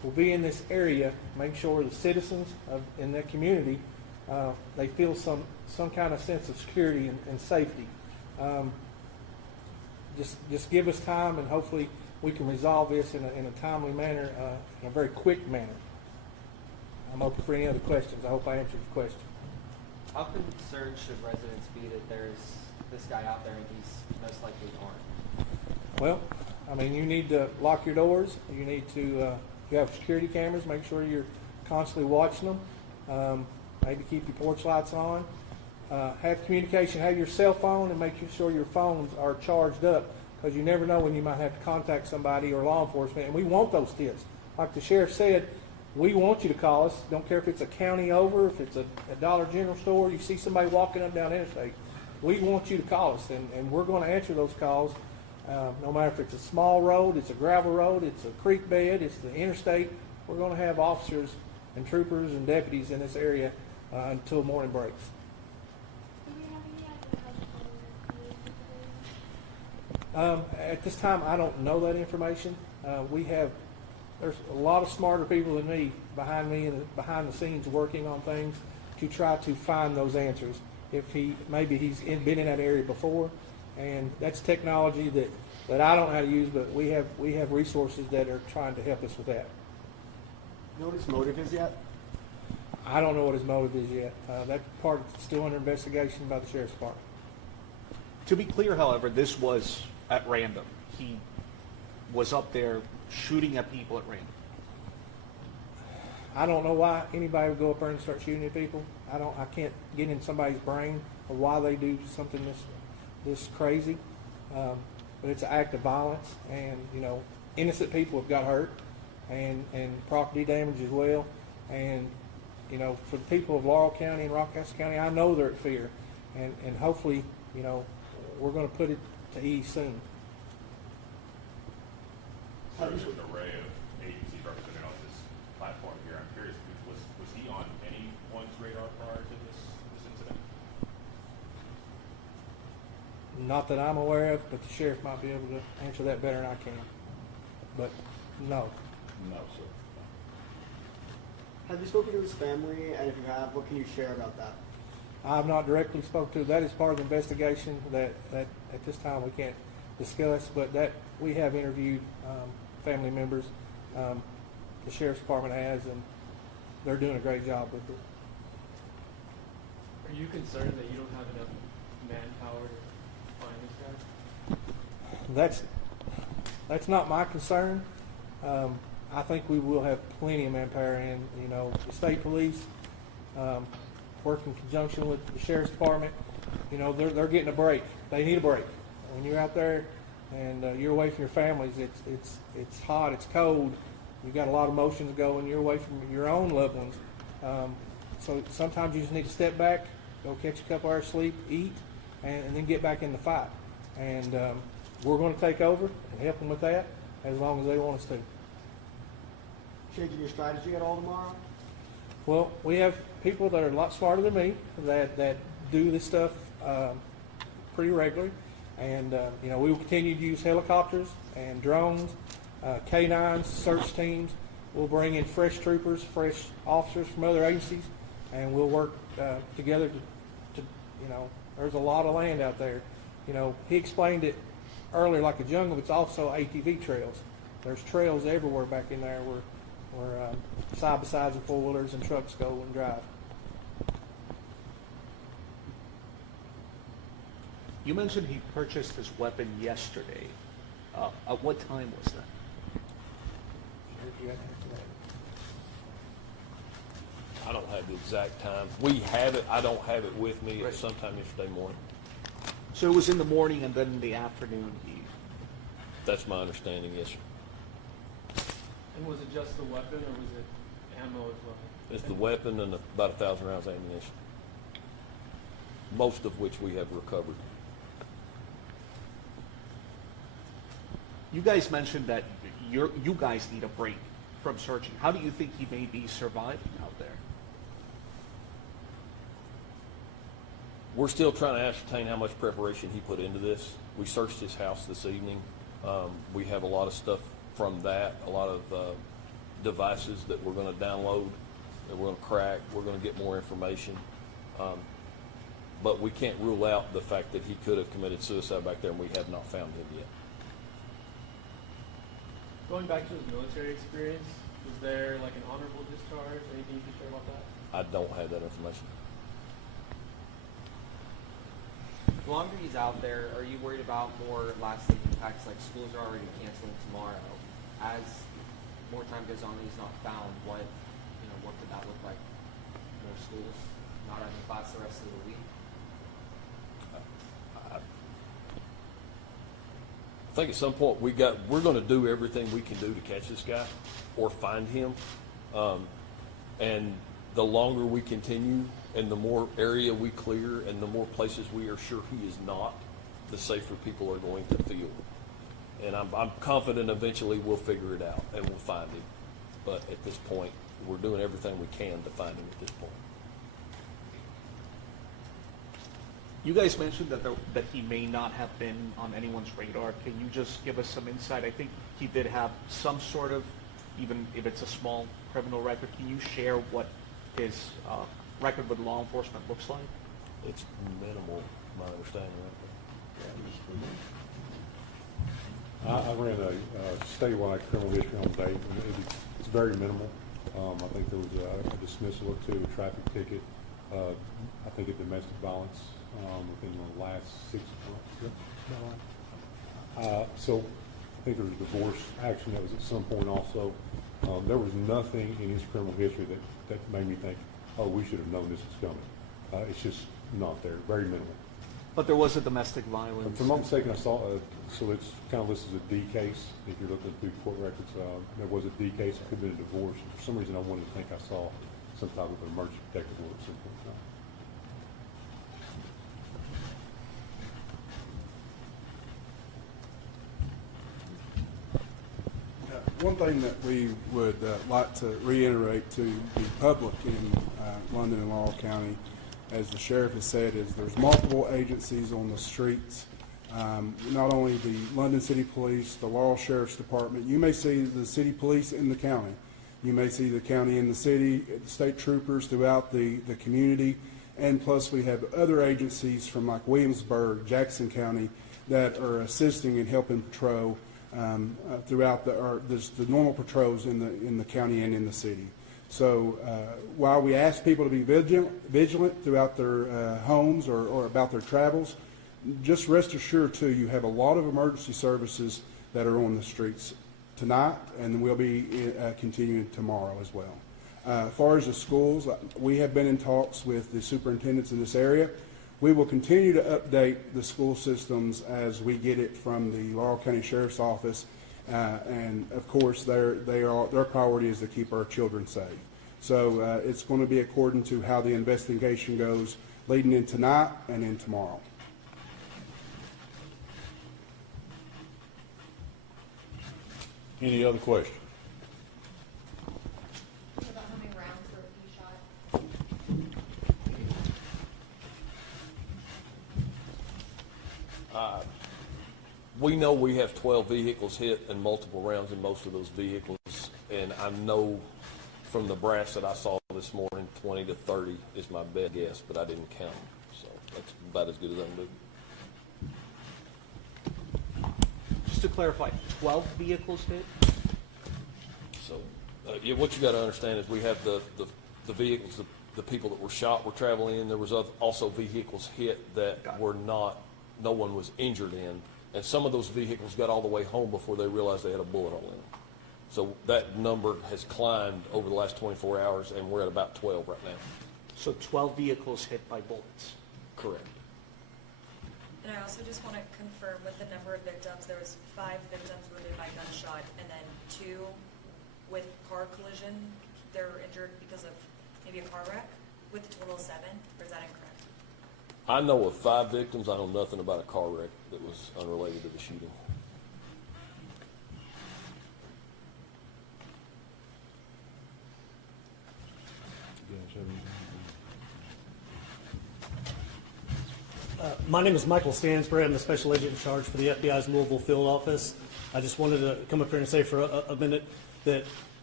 will be in this area, make sure the citizens in that community, they feel some kind of sense of security and safety. Just give us time, and hopefully we can resolve this in a timely manner, in a very quick manner. I'm open for any other questions. I hope I answered your question. How concerned should residents be that there's this guy out there and he's most likely armed? Well, I mean, you need to lock your doors. You need to, if you have security cameras, make sure you're constantly watching them. Maybe keep your porch lights on. Have communication. Have your cell phone, and make sure your phones are charged up, because you never know when you might have to contact somebody or law enforcement. And we want those tips. Like the sheriff said, we want you to call us. Don't care if it's a county over, if it's a Dollar General store, you see somebody walking up down Interstate. We want you to call us, and we're going to answer those calls. No matter if it's a small road, it's a gravel road, it's a creek bed, it's the interstate. We're going to have officers and troopers and deputies in this area until morning breaks. Do we have any idea how the police At this time, I don't know that information. There's a lot of smarter people than me behind the scenes working on things to try to find those answers. If maybe he's been in that area before, and that's technology that I don't know how to use, but we have resources that are trying to help us with that. You know what his motive is yet? I don't know what his motive is yet. That part is still under investigation by the sheriff's department. To be clear, however, this was at random. He was up there shooting at people at random. I don't know why anybody would go up there and start shooting at people. I can't get in somebody's brain of why they do something this crazy. But it's an act of violence, and innocent people have got hurt, and property damage as well. And for the people of Laurel County and Rockcastle County, I know they're at fear, and hopefully we're going to put it to ease soon. So there's an array of agencies represented on this platform here. I'm curious, was he on anyone's radar prior to this incident? Not that I'm aware of, but the sheriff might be able to answer that better than I can. But no. No, sir. Have you spoken to his family? And if you have, what can you share about that? I've not directly spoken to. That is part of the investigation that at this time we can't discuss, but that we have interviewed family members. The sheriff's department has, and they're doing a great job with it. Are you concerned that you don't have enough manpower to find this guy? That's not my concern. I think we will have plenty of manpower, and the state police work in conjunction with the sheriff's department. They're getting a break. They need a break. When you're out there and you're away from your families, it's hot, it's cold. You've got a lot of emotions going. You're away from your own loved ones. So sometimes you just need to step back, go catch a couple hours sleep, eat, and then get back in the fight. And we're going to take over and help them with that as long as they want us to. Changing your strategy at all tomorrow? Well, we have people that are a lot smarter than me that do this stuff pretty regularly. And, we will continue to use helicopters and drones, K-9s, search teams. We'll bring in fresh troopers, fresh officers from other agencies, and we'll work together to there's a lot of land out there. He explained it earlier like a jungle, but it's also ATV trails. There's trails everywhere back in there where side-by-sides and four-wheelers and trucks go and drive. You mentioned he purchased his weapon yesterday. At what time was that? I don't have the exact time. We have it. I don't have it with me. It's sometime yesterday morning. So it was in the morning, and then in the afternoon That's my understanding, yes, sir. And was it just the weapon, or was it ammo as well? It's the weapon and about 1,000 rounds of ammunition, most of which we have recovered. You guys mentioned that you guys need a break from searching. How do you think he may be surviving out there? We're still trying to ascertain how much preparation he put into this. We searched his house this evening. We have a lot of stuff from that, a lot of devices that we're going to download, that we're going to crack. We're going to get more information. But we can't rule out the fact that he could have committed suicide back there, and we have not found him yet. Going back to his military experience, was there like an honorable discharge? Anything you can share about that? I don't have that information. The longer he's out there, are you worried about more lasting impacts, like schools are already canceling tomorrow? As more time goes on, he's not found. What could that look like? More schools not having class the rest of the week? I think at some point we're going to do everything we can do to catch this guy or find him. And the longer we continue and the more area we clear and the more places we are sure he is not, the safer people are going to feel. And I'm confident eventually we'll figure it out and we'll find him. But at this point, we're doing everything we can to find him at this point. You guys mentioned that he may not have been on anyone's radar. Can you just give us some insight? I think he did have some sort of, even if it's a small criminal record. Can you share what his record with law enforcement looks like? It's minimal, my understanding. I ran a statewide criminal history on date, and it's very minimal. I think there was a dismissal or two, a traffic ticket, I think a domestic violence within the last 6 months. So I think there was a divorce action that was at some point also. There was nothing in his criminal history that made me think, oh, we should have known this was coming. It's just not there, very minimal. But there was a domestic violence. If I'm not mistaken, I saw, so it's kind of listed as a D case. If you're looking through court records, there was a D case. It could have been a divorce. For some reason, I wanted to think I saw some type of emergency protective order at some point in time. One thing that we would like to reiterate to the public in London and Laurel County, as the sheriff has said, is there's multiple agencies on the streets. Not only the London City Police, the Laurel Sheriff's Department. You may see the city police in the county. You may see the county in the city, the state troopers throughout the community. And plus we have other agencies from like Williamsburg, Jackson County that are assisting and helping patrol throughout the normal patrols in the county and in the city. So while we ask people to be vigilant throughout their homes or about their travels, just rest assured too, you have a lot of emergency services that are on the streets tonight, and we'll be continuing tomorrow as well. As far as the schools, we have been in talks with the superintendents in this area. We will continue to update the school systems as we get it from the Laurel County Sheriff's Office, and of course their priority is to keep our children safe. So it's going to be according to how the investigation goes leading in tonight and in tomorrow. Any other questions? What about how many rounds were you shot? We know we have 12 vehicles hit and multiple rounds in most of those vehicles. And I know from the brass that I saw this morning, 20 to 30 is my best guess, but I didn't count them. So that's about as good as I can do. Just to clarify, 12 vehicles hit? So, yeah, what you got to understand is we have the vehicles, the people that were shot were traveling in. There was also vehicles hit that were not, no one was injured in. And some of those vehicles got all the way home before they realized they had a bullet hole in them. So that number has climbed over the last 24 hours, and we're at about 12 right now. So 12 vehicles hit by bullets? Correct. And I also just want to confirm with the number of victims, there was 5 victims wounded by gunshot, and then 2 with car collision. They're injured because of maybe a car wreck, with a total of 7, or is that incorrect? I know of 5 victims. I know nothing about a car wreck that was unrelated to the shooting. My name is Michael Stansbury. I'm the special agent in charge for the FBI's Louisville field office. I just wanted to come up here and say for a minute that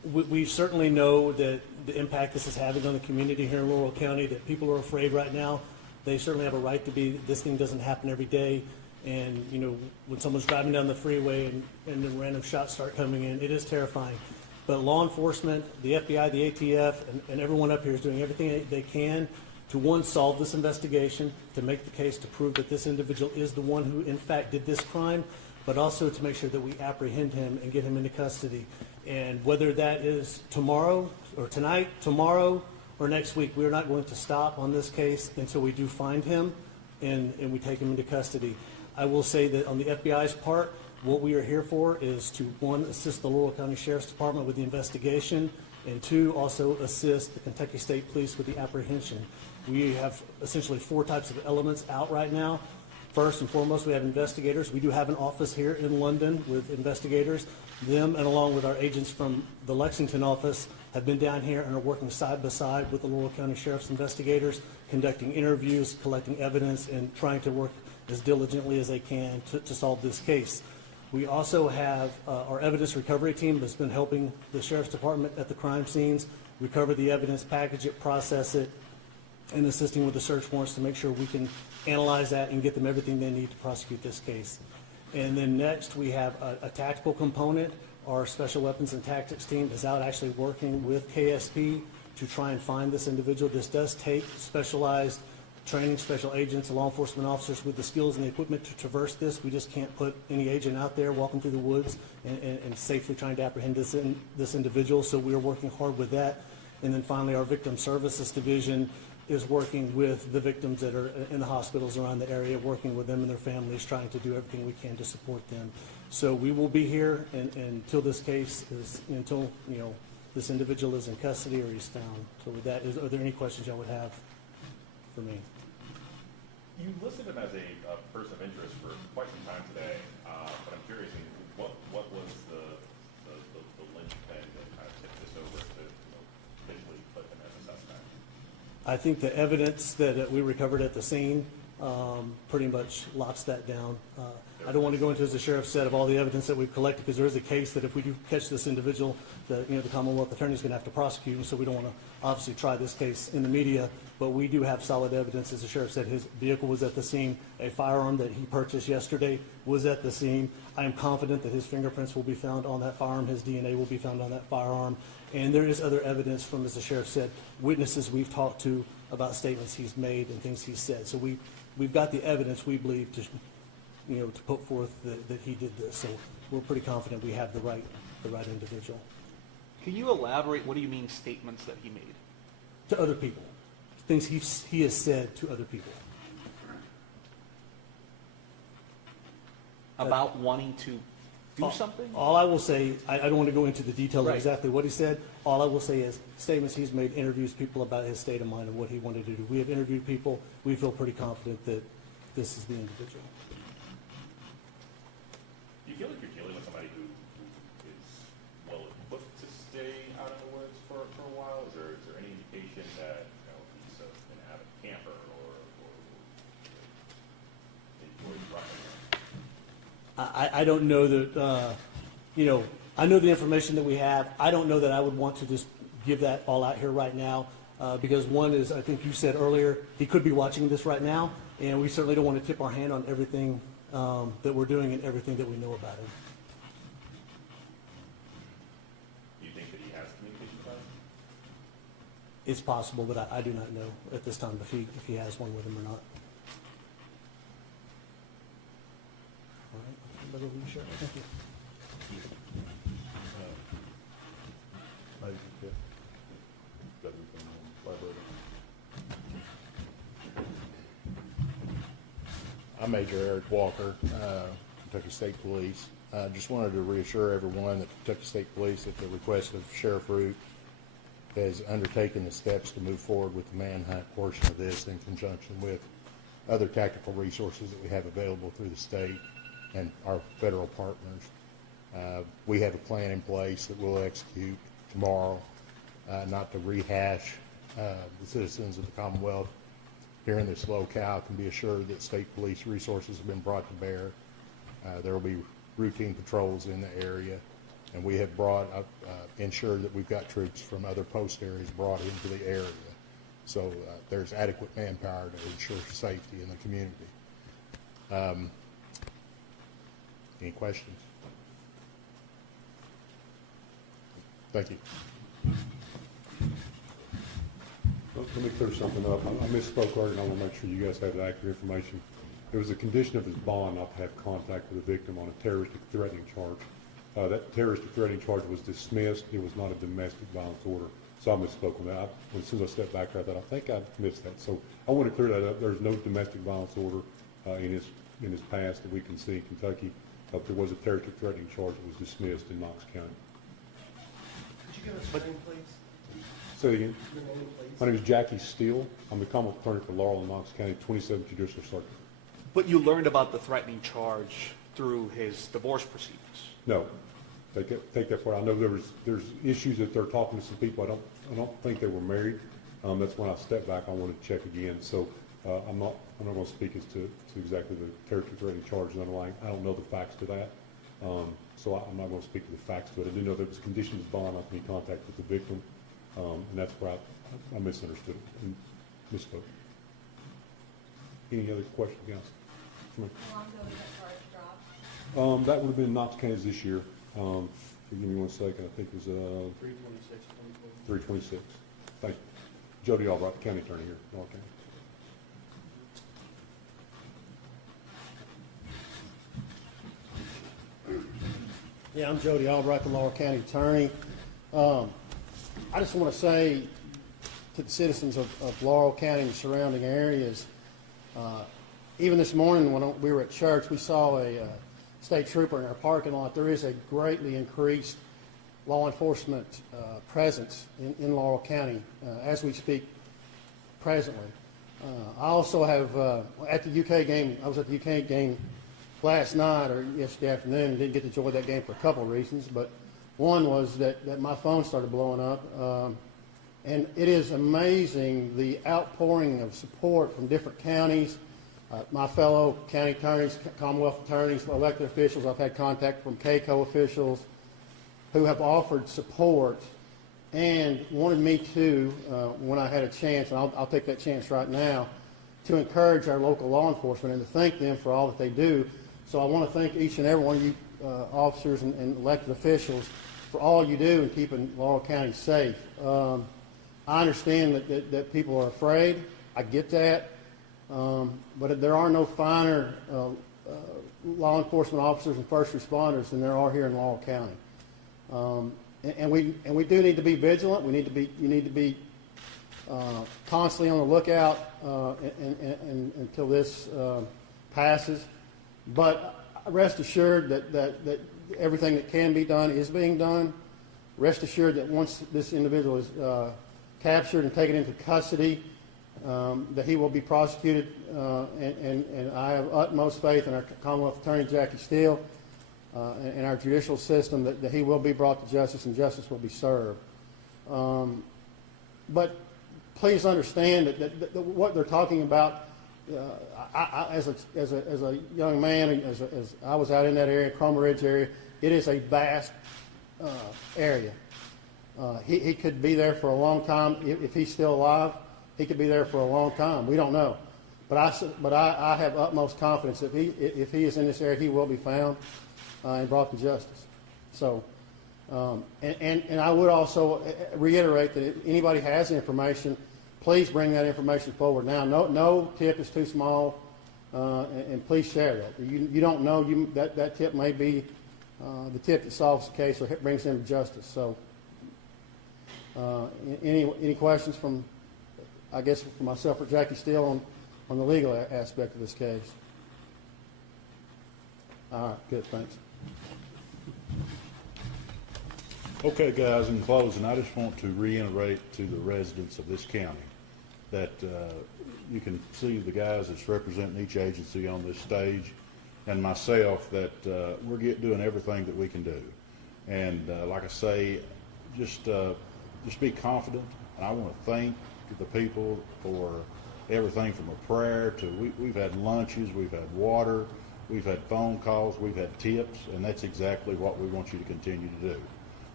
we certainly know that the impact this is having on the community here in Laurel County, that people are afraid right now. They certainly have a right to be. This thing doesn't happen every day. And, you know, when someone's driving down the freeway and then random shots start coming in, it is terrifying. But law enforcement, the FBI, the ATF, and everyone up here is doing everything they can to, one, solve this investigation, to make the case to prove that this individual is the one who, in fact, did this crime, but also to make sure that we apprehend him and get him into custody. And whether that is tomorrow or tonight, tomorrow, or next week, we are not going to stop on this case until we do find him and we take him into custody. I will say that on the FBI's part, what we are here for is to, one, assist the Laurel County Sheriff's Department with the investigation, and two, also assist the Kentucky State Police with the apprehension. We have essentially 4 types of elements out right now. First and foremost, we have investigators. We do have an office here in London with investigators. Them, and along with our agents from the Lexington office, have been down here and are working side by side with the Laurel County Sheriff's investigators, conducting interviews, collecting evidence, and trying to work as diligently as they can to solve this case. We also have our evidence recovery team that's been helping the Sheriff's Department at the crime scenes recover the evidence, package it, process it, and assisting with the search warrants to make sure we can analyze that and get them everything they need to prosecute this case. And then next, we have a tactical component. Our Special Weapons and Tactics team is out actually working with KSP to try and find this individual. This does take specialized training, special agents, law enforcement officers with the skills and the equipment to traverse this. We just can't put any agent out there walking through the woods and safely trying to apprehend this individual. So we are working hard with that. And then finally, our Victim Services Division is working with the victims that are in the hospitals around the area, working with them and their families, trying to do everything we can to support them. So we will be here until this case is, until, you know, this individual is in custody or he's found. So with that, are there any questions y'all would have for me? You listed him as a person of interest for quite some time today, but I'm curious, what was the linchpin that kind of tipped this over to officially put him as a suspect? I think the evidence that we recovered at the scene pretty much locks that down. I don't want to go into, as the sheriff said, of all the evidence that we've collected, because there is a case that if we do catch this individual, the Commonwealth Attorney is going to have to prosecute him, so we don't want to obviously try this case in the media. But we do have solid evidence. As the sheriff said, his vehicle was at the scene. A firearm that he purchased yesterday was at the scene. I am confident that his fingerprints will be found on that firearm. His DNA will be found on that firearm. And there is other evidence from, as the sheriff said, witnesses we've talked to about statements he's made and things he's said. So we've got the evidence, we believe, to put forth that he did this. So we're pretty confident we have the right individual. Can you elaborate? What do you mean statements that he made? To other people. Things he has said to other people. About wanting to do something? All I will say, I don't want to go into the details Right. of exactly what he said. All I will say is statements he's made, interviews people about his state of mind and what he wanted to do. We have interviewed people. We feel pretty confident that this is the individual. Do you feel like you're dealing with somebody who is well equipped to stay out in the woods for a while? Is there any indication that he's an avid camper or enjoys running? I don't know that, I know the information that we have. I don't know that I would want to just give that all out here right now because one is, I think you said earlier, he could be watching this right now, and we certainly don't want to tip our hand on everything that we're doing and everything that we know about him. Do you think that he has communication with us? It's possible, but I do not know at this time if he has one with him or not. All right. Thank you. I'm Major Eric Walker, Kentucky State Police. Just wanted to reassure everyone that Kentucky State Police, at the request of Sheriff Root, has undertaken the steps to move forward with the manhunt portion of this in conjunction with other tactical resources that we have available through the state and our federal partners. We have a plan in place that we'll execute tomorrow, not to rehash. The citizens of the Commonwealth here in this locale can be assured that state police resources have been brought to bear. There will be routine patrols in the area, and we have brought ensure that we've got troops from other post areas brought into the area. So there's adequate manpower to ensure safety in the community. Any questions? Thank you. Let me clear something up. I misspoke earlier, and I want to make sure you guys have the accurate information. It was a condition of his bond not to have contact with the victim on a terroristic threatening charge. That terroristic threatening charge was dismissed. It was not a domestic violence order. So I misspoke on that. As soon as I stepped back, I thought, I think I missed that. So I want to clear that up. There's no domestic violence order in his past that we can see in Kentucky. There was a terroristic threatening charge that was dismissed in Knox County. Could you give us your name, please? Say it again. Your name, please. My name is Jackie Steele. I'm the Commonwealth Attorney for Laurel and Knox County, 27th Judicial Circuit. But you learned about the threatening charge through his divorce proceedings. No, take that part. I know there's issues that they're talking to some people. I don't think they were married. That's when I stepped back. I wanted to check again. So I'm not going to speak as to exactly the terroristic threatening charge and underlying. I don't know the facts to that. So I'm not going to speak to the facts to it. I do know there was conditions of bond not to be in contact with the victim, and that's where I misunderstood it and misspoke. Any other questions, guys? How long ago was that charge dropped? That would have been Knox County this year. Give me 1 second. I think it was 3/26. Thank you. Jody Albright, County Attorney here, Laurel County. Yeah, I'm Jody Albright, the Laurel County Attorney. I just want to say to the citizens of Laurel County and the surrounding areas, even this morning when we were at church, we saw a state trooper in our parking lot. There is a greatly increased law enforcement presence in Laurel County as we speak presently. I also have, at the UK game, I was at the UK game last night or yesterday afternoon and didn't get to enjoy that game for a couple of reasons, but one was that my phone started blowing up. And it is amazing the outpouring of support from different counties, my fellow county attorneys, Commonwealth attorneys, elected officials. I've had contact from KCO officials who have offered support and wanted me to, when I had a chance, and I'll take that chance right now, to encourage our local law enforcement and to thank them for all that they do. So I want to thank each and every one of you officers and elected officials for all you do in keeping Laurel County safe. I understand that people are afraid. I get that. But there are no finer law enforcement officers and first responders than there are here in Laurel County. And we do need to be vigilant. You need to be constantly on the lookout until this passes. But rest assured that everything that can be done is being done. Rest assured that once this individual is captured and taken into custody, that he will be prosecuted, and I have utmost faith in our Commonwealth Attorney Jackie Steele and our judicial system that he will be brought to justice and justice will be served. But please understand that what they're talking about. As a young man, as I was out in that area, Cromer Ridge area, it is a vast area. He could be there for a long time if he's still alive. He could be there for a long time. We don't know, but I have utmost confidence that if he is in this area, he will be found and brought to justice. So, and I would also reiterate that if anybody has information, please bring that information forward now. No tip is too small, and please share that. You don't know that tip may be the tip that solves the case or brings him to justice. So, any questions from, I guess, for myself or Jackie Steele on the legal aspect of this case? All right, good, thanks. Okay, guys, in closing, I just want to reiterate to the residents of this county that you can see the guys that's representing each agency on this stage and myself that we're doing everything that we can do. And like I say, just be confident. And I want to thank the people for everything from a prayer to we've had lunches, we've had water, we've had phone calls, we've had tips, and that's exactly what we want you to continue to do.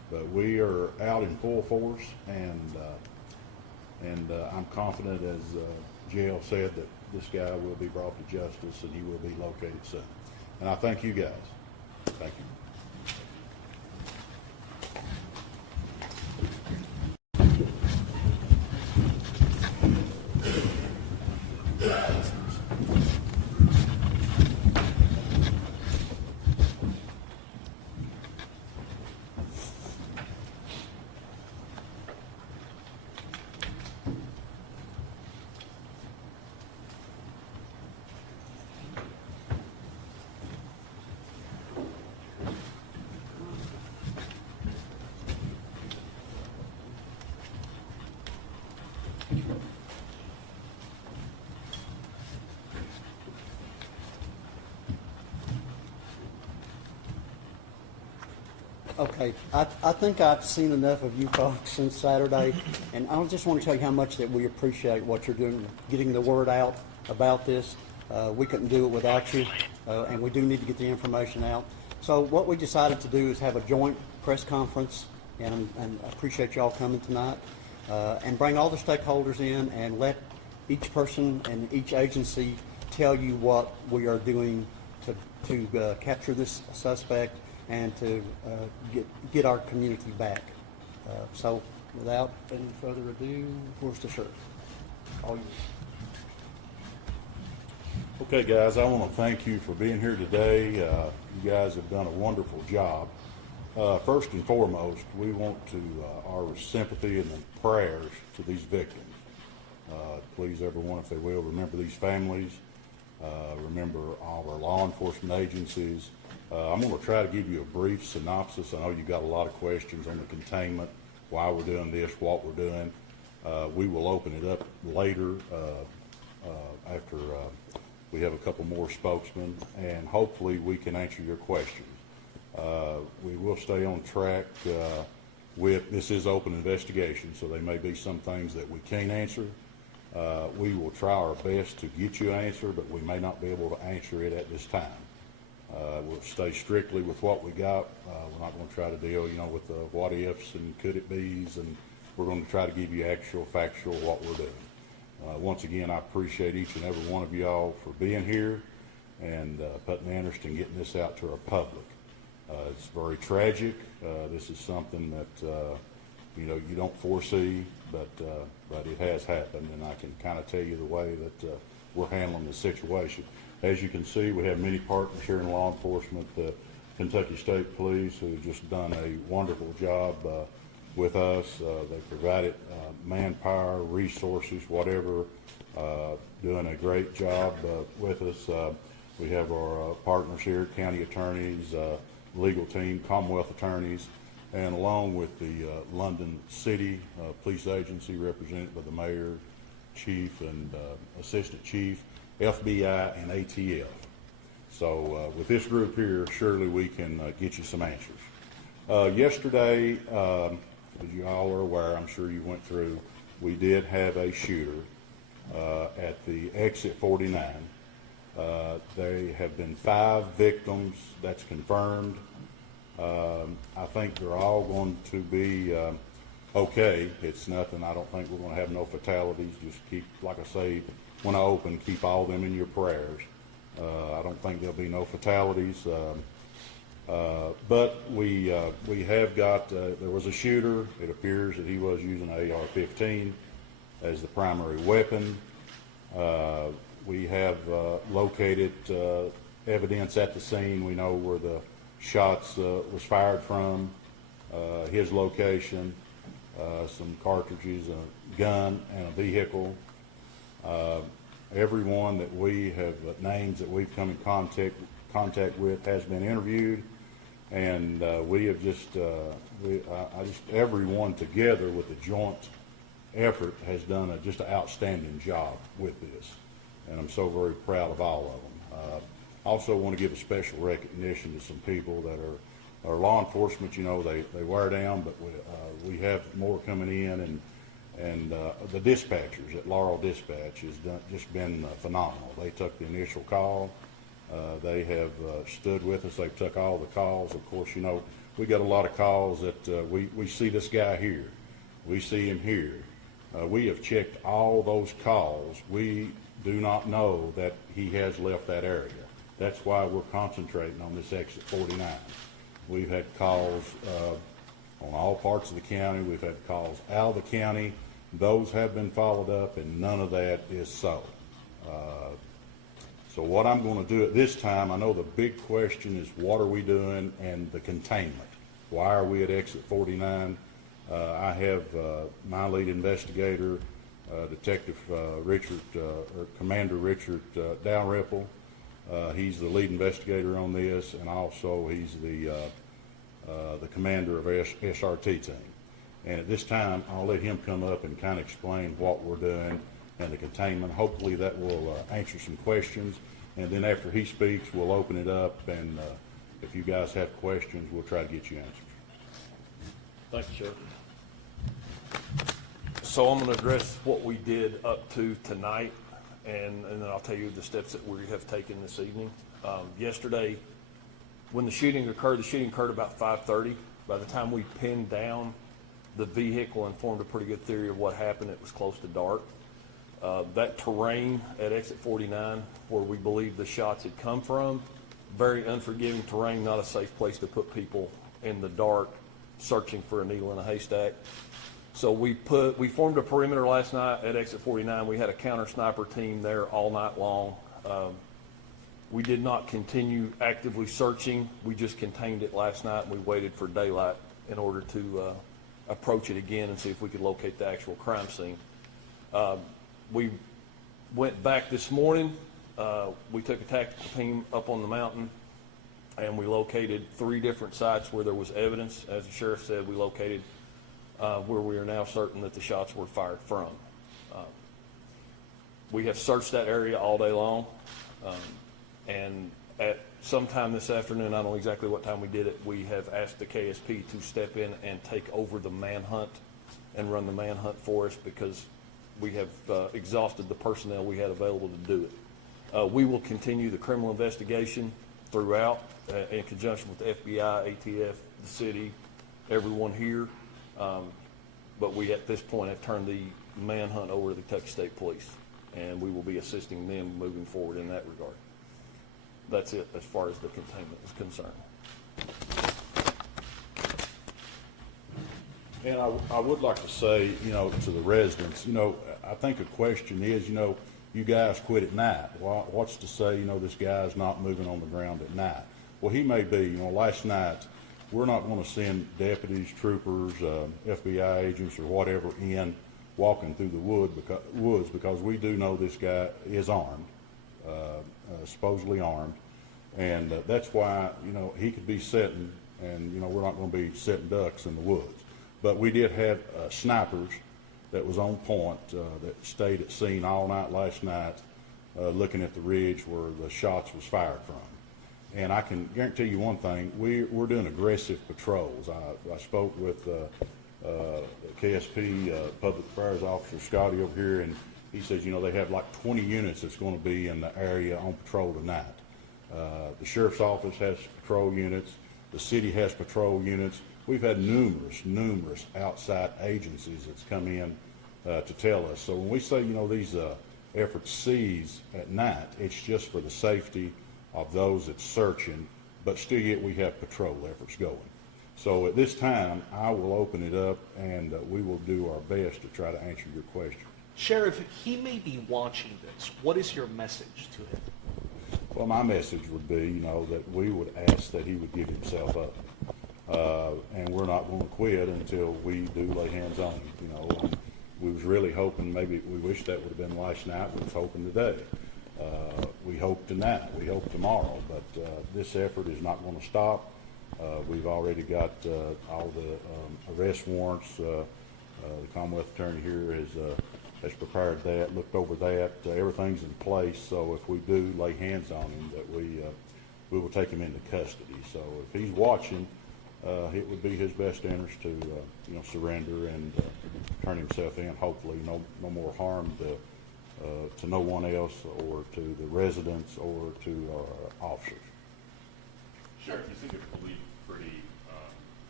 But we are out in full force, and I'm confident, as JL said, that this guy will be brought to justice and he will be located soon. And I thank you guys. Thank you. Okay, I think I've seen enough of you folks since Saturday, and I just want to tell you how much that we appreciate what you're doing, getting the word out about this. We couldn't do it without you, and we do need to get the information out. So what we decided to do is have a joint press conference, and I appreciate y'all coming tonight, and bring all the stakeholders in and let each person and each agency tell you what we are doing to capture this suspect and to get our community back. So without any further ado, where's the sheriff? All yours. Okay, guys, I want to thank you for being here today. You guys have done a wonderful job. First and foremost, we want to our sympathy and prayers to these victims. Please, everyone, if they will, remember these families. Remember all our law enforcement agencies. I'm going to try to give you a brief synopsis. I know you got a lot of questions on the containment, why we're doing this, what we're doing. We will open it up later after we have a couple more spokesmen, and hopefully we can answer your questions. We will stay on track with, this is open investigation, so there may be some things that we can't answer. We will try our best to get you an answer, but we may not be able to answer it at this time. We'll stay strictly with what we got. We're not going to try to deal, with the what ifs and could it be's, and we're going to try to give you actual, factual what we're doing. Once again, I appreciate each and every one of y'all for being here and putting the interest in getting this out to our public. It's very tragic. This is something that you don't foresee, but it has happened, and I can kind of tell you the way that we're handling the situation. As you can see, we have many partners here in law enforcement. The Kentucky State Police, who have just done a wonderful job with us. They provided manpower, resources, whatever, doing a great job with us. We have our partners here, county attorneys, legal team, Commonwealth attorneys, and along with the London City Police Agency, represented by the mayor, chief, and assistant chief, FBI, and ATF. So with this group here, surely we can get you some answers. Yesterday, as you all are aware, I'm sure you went through, we did have a shooter at the exit 49. There have been 5 victims, that's confirmed. I think they're all going to be okay. It's nothing, I don't think we're going to have no fatalities. Just keep, like I say, when I open, keep all them in your prayers. I don't think there'll be no fatalities. But we have got, there was a shooter. It appears that he was using an AR-15 as the primary weapon. We have located evidence at the scene. We know where the shots was fired from, his location, some cartridges, a gun, and a vehicle. Everyone that we have, names that we've come in contact with has been interviewed, and we have just, everyone together with a joint effort has done just an outstanding job with this, and I'm so very proud of all of them. I also want to give a special recognition to some people that are law enforcement. They wear down, but we have more coming in, and the dispatchers at Laurel Dispatch has just been phenomenal. They took the initial call. They have stood with us. They've took all the calls. Of course, we got a lot of calls that we see this guy here, we see him here. We have checked all those calls. We do not know that he has left that area. That's why we're concentrating on this exit 49. We've had calls on all parts of the county. We've had calls out of the county. Those have been followed up, and none of that is so. So what I'm going to do at this time, I know the big question is what are we doing and the containment. Why are we at exit 49? I have my lead investigator, Detective Richard, or Commander Richard Dalrymple. He's the lead investigator on this, and also he's the commander of SRT team. And at this time, I'll let him come up and kind of explain what we're doing and the containment. Hopefully that will answer some questions. And then after he speaks, we'll open it up, and if you guys have questions, we'll try to get you answers. Thank you, Sheriff. So I'm going to address what we did up to tonight, and then I'll tell you the steps that we have taken this evening. Yesterday, when the shooting occurred about 5:30. By the time we pinned down the vehicle and formed a pretty good theory of what happened, it was close to dark. That terrain at exit 49, where we believe the shots had come from, very unforgiving terrain, not a safe place to put people in the dark searching for a needle in a haystack. So we formed a perimeter last night at exit 49. We had a counter sniper team there all night long. We did not continue actively searching. We just contained it last night, and we waited for daylight in order to approach it again and see if we could locate the actual crime scene. We went back this morning. We took a tactical team up on the mountain, and we located 3 different sites where there was evidence. As the sheriff said, we located where we are now certain that the shots were fired from. We have searched that area all day long, and at some time this afternoon, I don't know exactly what time we did it, we have asked the KSP to step in and take over the manhunt and run the manhunt for us, because we have exhausted the personnel we had available to do it. We will continue the criminal investigation throughout in conjunction with the FBI, ATF, the city, everyone here. But we at this point have turned the manhunt over to the Kentucky State Police, and we will be assisting them moving forward in that regard. That's it as far as the containment is concerned. And I would like to say, to the residents, I think a question is, you guys quit at night. Well, what's to say, this guy's not moving on the ground at night? Well, he may be. Last night, we're not going to send deputies, troopers, FBI agents, or whatever in walking through the woods because we do know this guy is armed, supposedly armed, and that's why, he could be sitting, and, we're not going to be sitting ducks in the woods. But we did have snipers that was on point that stayed at scene all night last night looking at the ridge where the shots was fired from. And I can guarantee you one thing, we're doing aggressive patrols. I spoke with the KSP Public Affairs Officer Scotty over here, and he says, they have like 20 units that's going to be in the area on patrol tonight. The Sheriff's Office has patrol units. The city has patrol units. We've had numerous outside agencies that's come in to tell us. So when we say, these efforts cease at night, it's just for the safety of those that's searching, but still yet we have patrol efforts going. So at this time, I will open it up, and we will do our best to try to answer your question. Sheriff, he may be watching this. What is your message to him? Well, my message would be, that we would ask that he would give himself up. And we're not going to quit until we do lay hands on him. We was really hoping, maybe we wish that would have been last night. We was hoping today. We hope tonight. We hope tomorrow. But this effort is not going to stop. We've already got all the arrest warrants. The Commonwealth Attorney here has prepared that, looked over that. Everything's in place. So if we do lay hands on him, that we will take him into custody. So if he's watching, it would be his best interest to surrender and turn himself in. Hopefully, no more harm to no one else, or to the residents, or to our officers. Sheriff, you seem to believe pretty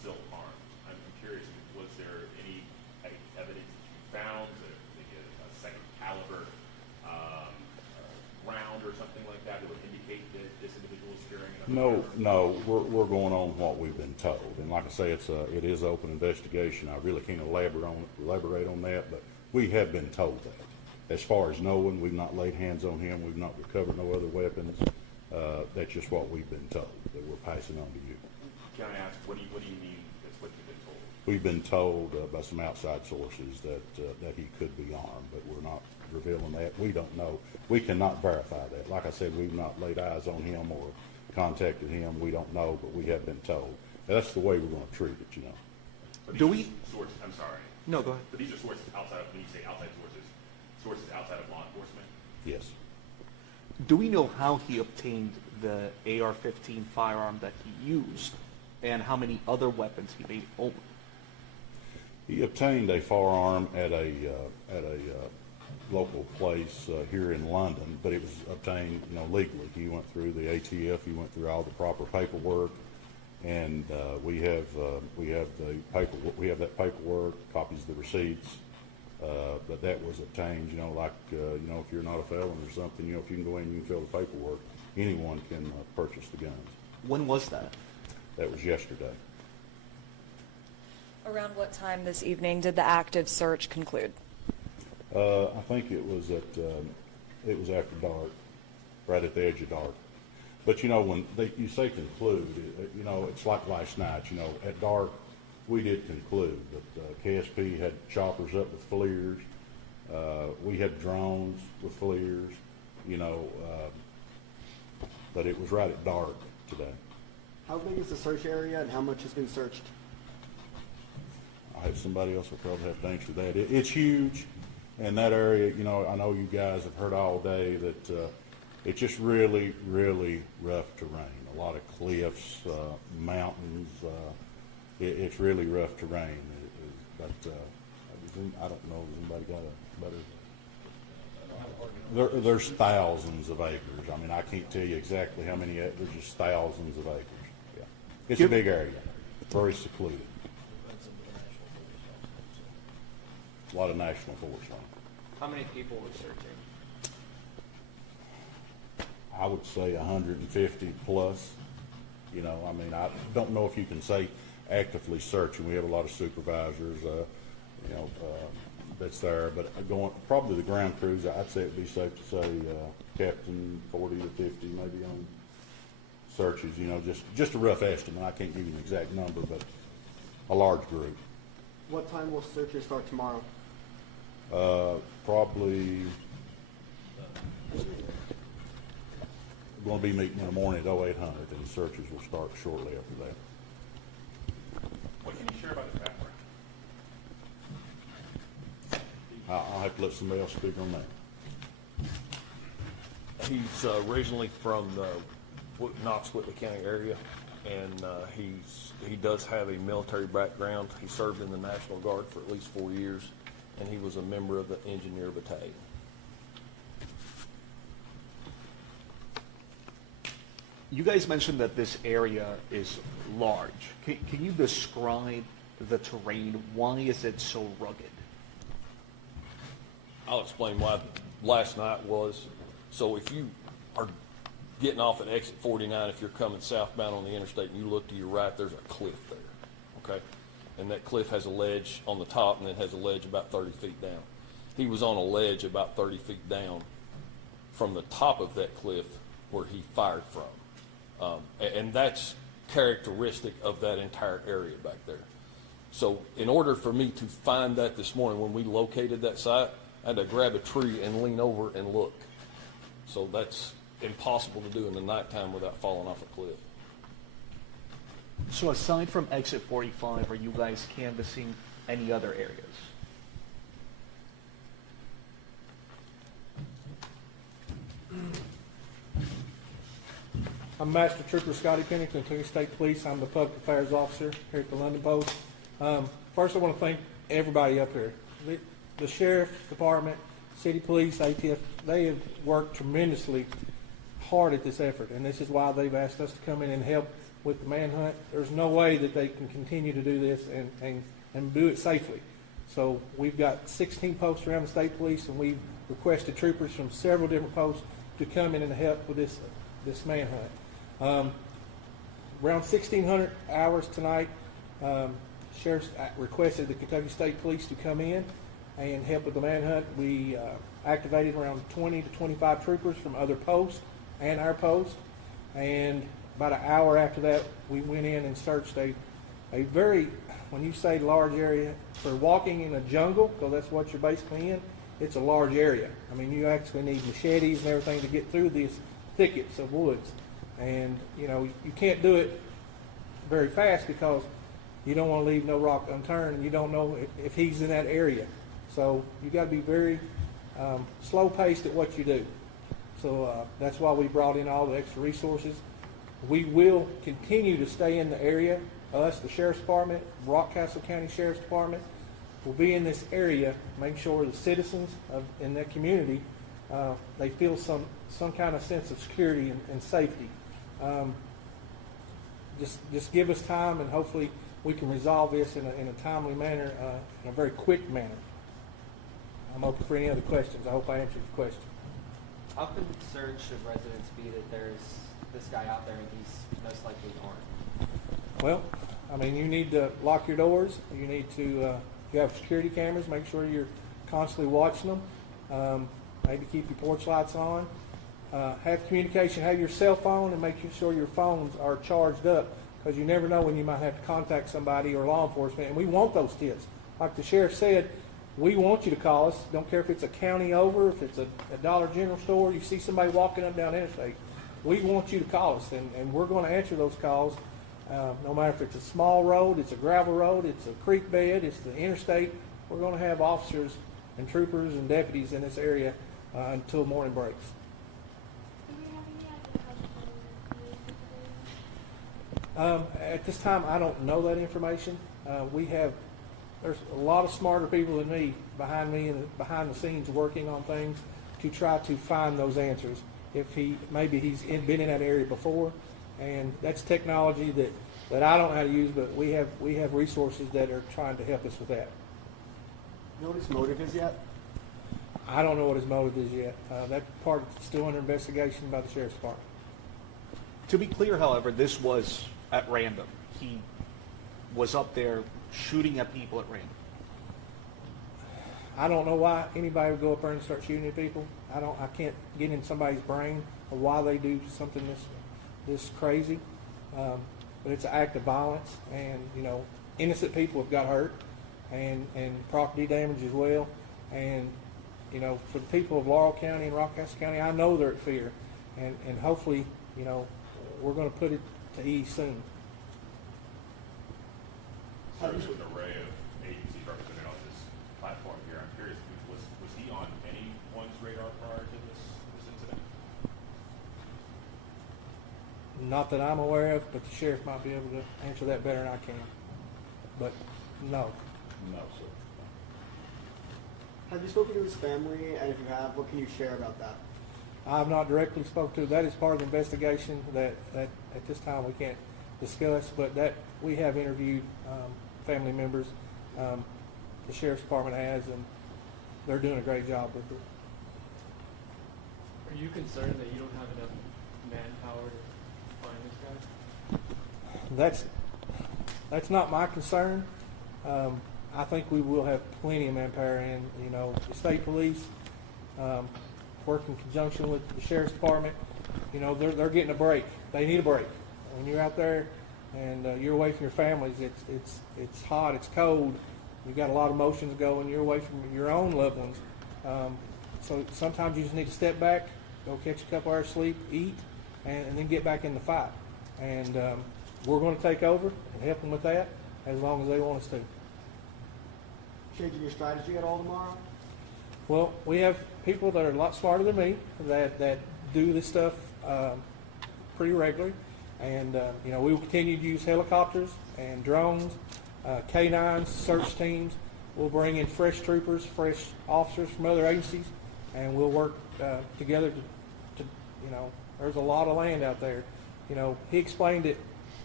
still armed. I'm curious, was there any evidence that you found, maybe a second caliber round or something like that would indicate that this individual is carrying another firearm? No, we're going on what we've been told, and like I say, it is open investigation. I really can't elaborate on that, but we have been told that. As far as knowing, we've not laid hands on him, we've not recovered no other weapons. That's just what we've been told, that we're passing on to you. Can I ask, what do you mean that's what you've been told? We've been told by some outside sources that he could be armed, but we're not revealing that. We don't know. We cannot verify that. Like I said, we've not laid eyes on him or contacted him. We don't know, but we have been told. That's the way we're going to treat it, you know. But Do we? Sources, I'm sorry. No, go ahead. But these are sources outside of, when you say outside sources outside of law enforcement? Yes. Do we know how he obtained the AR-15 firearm that he used, and how many other weapons he may own? He obtained a firearm at a local place here in London, but it was obtained, legally. He went through the ATF. He went through all the proper paperwork, and we have that paperwork, copies of the receipts. But that was obtained, if you're not a felon or something, if you can go in and you can fill the paperwork, anyone can purchase the guns. When was that? That was yesterday. Around what time this evening did the active search conclude? I think it was after dark, right at the edge of dark. But when you say conclude, it's like last night. At dark, we did conclude that KSP had choppers up with FLIRs. We had drones with FLIRs. But it was right at dark today. How big is the search area and how much has been searched? I have somebody else will probably have to answer that. It's huge, and that area, I know you guys have heard all day that it's just really, really rough terrain. A lot of cliffs, mountains. It's really rough terrain. But I don't know if anybody got a better. There's thousands of acres. I mean, I can't tell you exactly how many. There's just thousands of acres. Yeah, it's a big area, very secluded. A lot of national forest land. How many people were searching? I would say 150 plus. I don't know if you can say actively searching. We have a lot of supervisors, that's there. But probably the ground crews, I'd say it'd be safe to say Captain 40 to 50 maybe on searches. Just a rough estimate. I can't give you an exact number, but a large group. What time will searches start tomorrow? Probably going to be meeting in the morning at 0800, and searches will start shortly after that. What can you share about his background? I'll have to let somebody else speak on that. He's originally from the Knox-Whitley County area, and he does have a military background. He served in the National Guard for at least 4 years, and he was a member of the Engineer Battalion. You guys mentioned that this area is large. Can you describe the terrain? Why is it so rugged? I'll explain why last night was. So if you are getting off at exit 49, if you're coming southbound on the interstate and you look to your right, there's a cliff there, okay? And that cliff has a ledge on the top and then has a ledge about 30 feet down. He was on a ledge about 30 feet down from the top of that cliff where he fired from. And that's characteristic of that entire area back there. So in order for me to find that this morning, when we located that site, I had to grab a tree and lean over and look. So that's impossible to do in the nighttime without falling off a cliff. So aside from exit 45, are you guys canvassing any other areas? I'm Master Trooper Scotty Pennington, Interstate Police. I'm the Public Affairs Officer here at the London Post. First, I want to thank everybody up here. The Sheriff's Department, City Police, ATF, they have worked tremendously hard at this effort, and this is why they've asked us to come in and help with the manhunt. There's no way that they can continue to do this and do it safely. So we've got 16 posts around the state police, and we've requested troopers from several different posts to come in and help with this manhunt. Around 1,600 hours tonight, Sheriff's requested the Kentucky State Police to come in and help with the manhunt. We activated around 20 to 25 troopers from other posts and our post, and about an hour after that, we went in and searched a very, when you say large area, for walking in a jungle, because that's what you're basically in, it's a large area. I mean, you actually need machetes and everything to get through these thickets of woods. And, you know, you can't do it very fast because you don't want to leave no rock unturned, and you don't know if he's in that area. So you got to be very slow-paced at what you do. So that's why we brought in all the extra resources. We will continue to stay in the area. Us, the Sheriff's Department, Rockcastle County Sheriff's Department, will be in this area, make sure the citizens in that community, they feel some kind of sense of security and safety. Just give us time, and hopefully we can resolve this in a timely manner, in a very quick manner. I'm open for any other questions. I hope I answered your question. How concerned should residents be that there's this guy out there and he's most likely armed? Well, I mean, you need to lock your doors. You need to, if you have security cameras, make sure you're constantly watching them. Maybe keep your porch lights on. Have communication. Have your cell phone, and make sure your phones are charged up, because you never know when you might have to contact somebody or law enforcement. And we want those tips. Like the sheriff said, we want you to call us. Don't care if it's a county over, if it's a Dollar General store, you see somebody walking up down Interstate. We want you to call us, and we're going to answer those calls. No matter if it's a small road, it's a gravel road, it's a creek bed, it's the interstate, we're going to have officers and troopers and deputies in this area until morning breaks. Do we have any idea how At this time, I don't know that information. There's a lot of smarter people than me behind and behind the scenes working on things to try to find those answers. If maybe he's been in that area before, and that's technology that I don't know how to use, but we have resources that are trying to help us with that. You know what his motive is yet? I don't know what his motive is yet. That part is still under investigation by the Sheriff's Department. To be clear, however, this was at random. He was up there shooting at people at random. I don't know why anybody would go up there and start shooting at people. I can't get in somebody's brain of why they do something this crazy. But it's an act of violence, and you know, innocent people have got hurt, and property damage as well. And you know, for the people of Laurel County and Rockcastle County, I know they're at fear, and hopefully, you know, we're going to put it to ease soon. There's an array of agencies represented on this platform here. I'm curious, was he on anyone's radar prior to this incident? Not that I'm aware of, but the sheriff might be able to answer that better than I can. But no. No, sir. Have you spoken to his family? And if you have, what can you share about that? I've not directly spoken to. That is part of the investigation that at this time we can't discuss, but that we have interviewed family members. The Sheriff's Department has, and they're doing a great job with it. Are you concerned that you don't have enough manpower to find this guy? That's not my concern. I think we will have plenty of manpower, and you know, the state police work in conjunction with the Sheriff's Department. You know, they're getting a break. They need a break. When you're out there and you're away from your families, it's hot, it's cold. You've got a lot of emotions going. You're away from your own loved ones. So sometimes you just need to step back, go catch a couple hours sleep, eat, and then get back in the fight. And we're going to take over and help them with that as long as they want us to. Changing your strategy at all tomorrow? Well, we have people that are a lot smarter than me that do this stuff pretty regularly. And, you know, we will continue to use helicopters and drones, K-9s, search teams. We'll bring in fresh troopers, fresh officers from other agencies, and we'll work together to, you know, there's a lot of land out there. You know, he explained it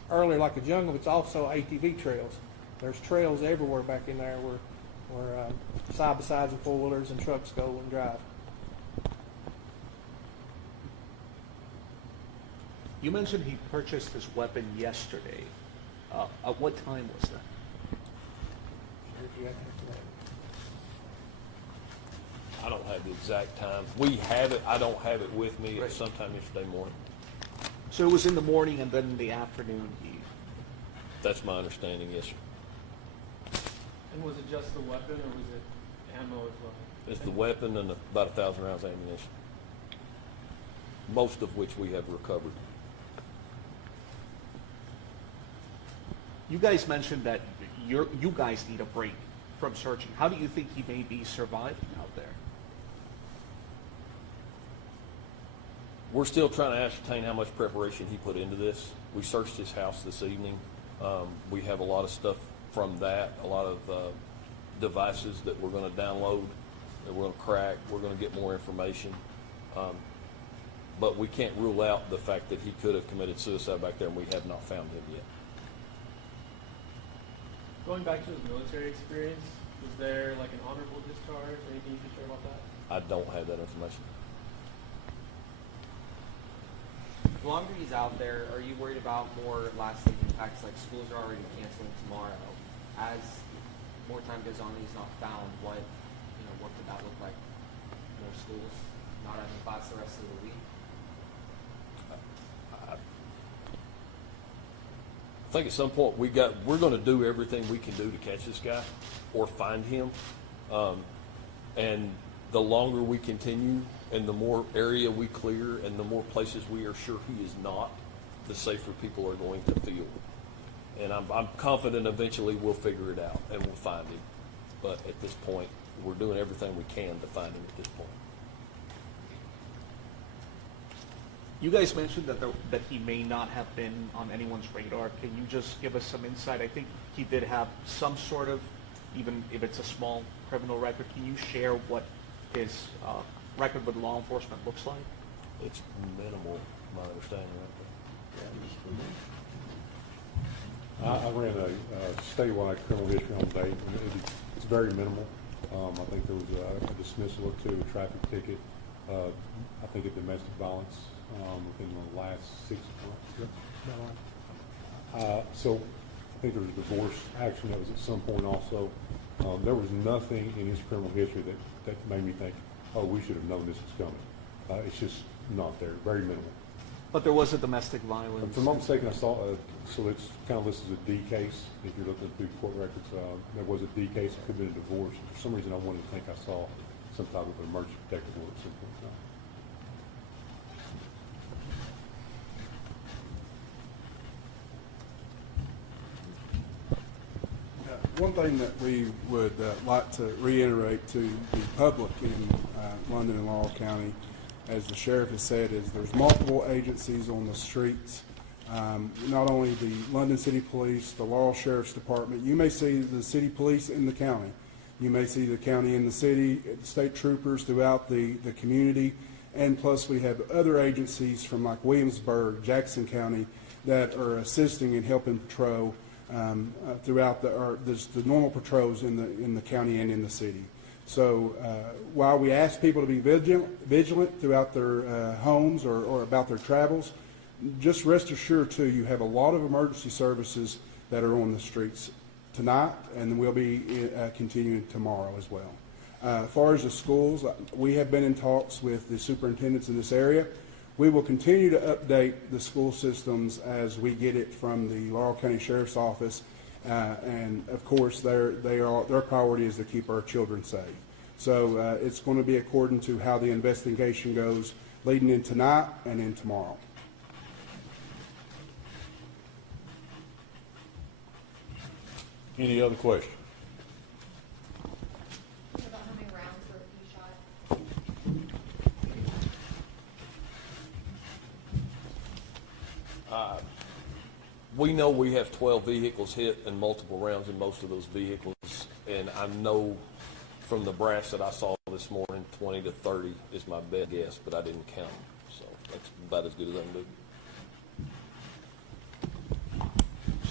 earlier like a jungle, it's also ATV trails. There's trails everywhere back in there where side-by-sides and four-wheelers and trucks go and drive. You mentioned he purchased his weapon yesterday. At what time was that? I don't have the exact time. We have it. I don't have it with me. It's sometime yesterday morning. So it was in the morning and then in the afternoon That's my understanding, yes, sir. And was it just the weapon, or was it ammo as well? It's the weapon and about 1,000 rounds of ammunition, most of which we have recovered. You guys mentioned that you guys need a break from searching. How do you think he may be surviving out there? We're still trying to ascertain how much preparation he put into this. We searched his house this evening. We have a lot of stuff from that, a lot of devices that we're going to download, that we're going to crack. We're going to get more information. But we can't rule out the fact that he could have committed suicide back there, and we have not found him yet. Going back to his military experience, was there like an honorable discharge or anything you can share about that? I don't have that information. The longer he's out there, are you worried about more lasting impacts, like schools are already canceling tomorrow? As more time goes on and he's not found, what could that look like? More schools not having class the rest of the week? I think at some point we're going to do everything we can do to catch this guy or find him. And the longer we continue and the more area we clear and the more places we are sure he is not, the safer people are going to feel. And I'm confident eventually we'll figure it out and we'll find him. But at this point, we're doing everything we can to find him at this point. You guys mentioned that he may not have been on anyone's radar. Can you just give us some insight? I think he did have some sort of, even if it's a small criminal record, can you share what his record with law enforcement looks like? It's minimal, my understanding right I ran a statewide criminal history on date, and it's very minimal. I think there was a dismissal or two, a traffic ticket, I think a domestic violence within the last 6 months. So I think there was a divorce action that was at some point also. There was nothing in his criminal history that made me think, oh, we should have known this was coming. It's just not there, very minimal. But there was a domestic violence. If I'm not mistaken, I saw, so it's kind of listed as a D case. If you're looking through court records, there was a D case. It could have been a divorce. For some reason, I wanted to think I saw some type of emergency protective order at some point in time. One thing that we would like to reiterate to the public in London and Laurel County, as the sheriff has said, is there's multiple agencies on the streets. Not only the London City Police, the Laurel Sheriff's Department. You may see the city police in the county. You may see the county in the city, state troopers throughout the community. And plus we have other agencies from like Williamsburg, Jackson County that are assisting and helping patrol throughout the normal patrols in the county and in the city. So while we ask people to be vigilant throughout their homes or about their travels, just rest assured too, you have a lot of emergency services that are on the streets tonight, and we'll be continuing tomorrow as well. As far as the schools, we have been in talks with the superintendents in this area. We will continue to update the school systems as we get it from the Laurel County Sheriff's Office, and of course their priority is to keep our children safe. So it's going to be according to how the investigation goes leading in tonight and in tomorrow. Any other questions? About how many rounds were he shot? We know we have 12 vehicles hit and multiple rounds in most of those vehicles. And I know from the brass that I saw this morning, 20 to 30 is my best guess, but I didn't count them. So that's about as good as I can do.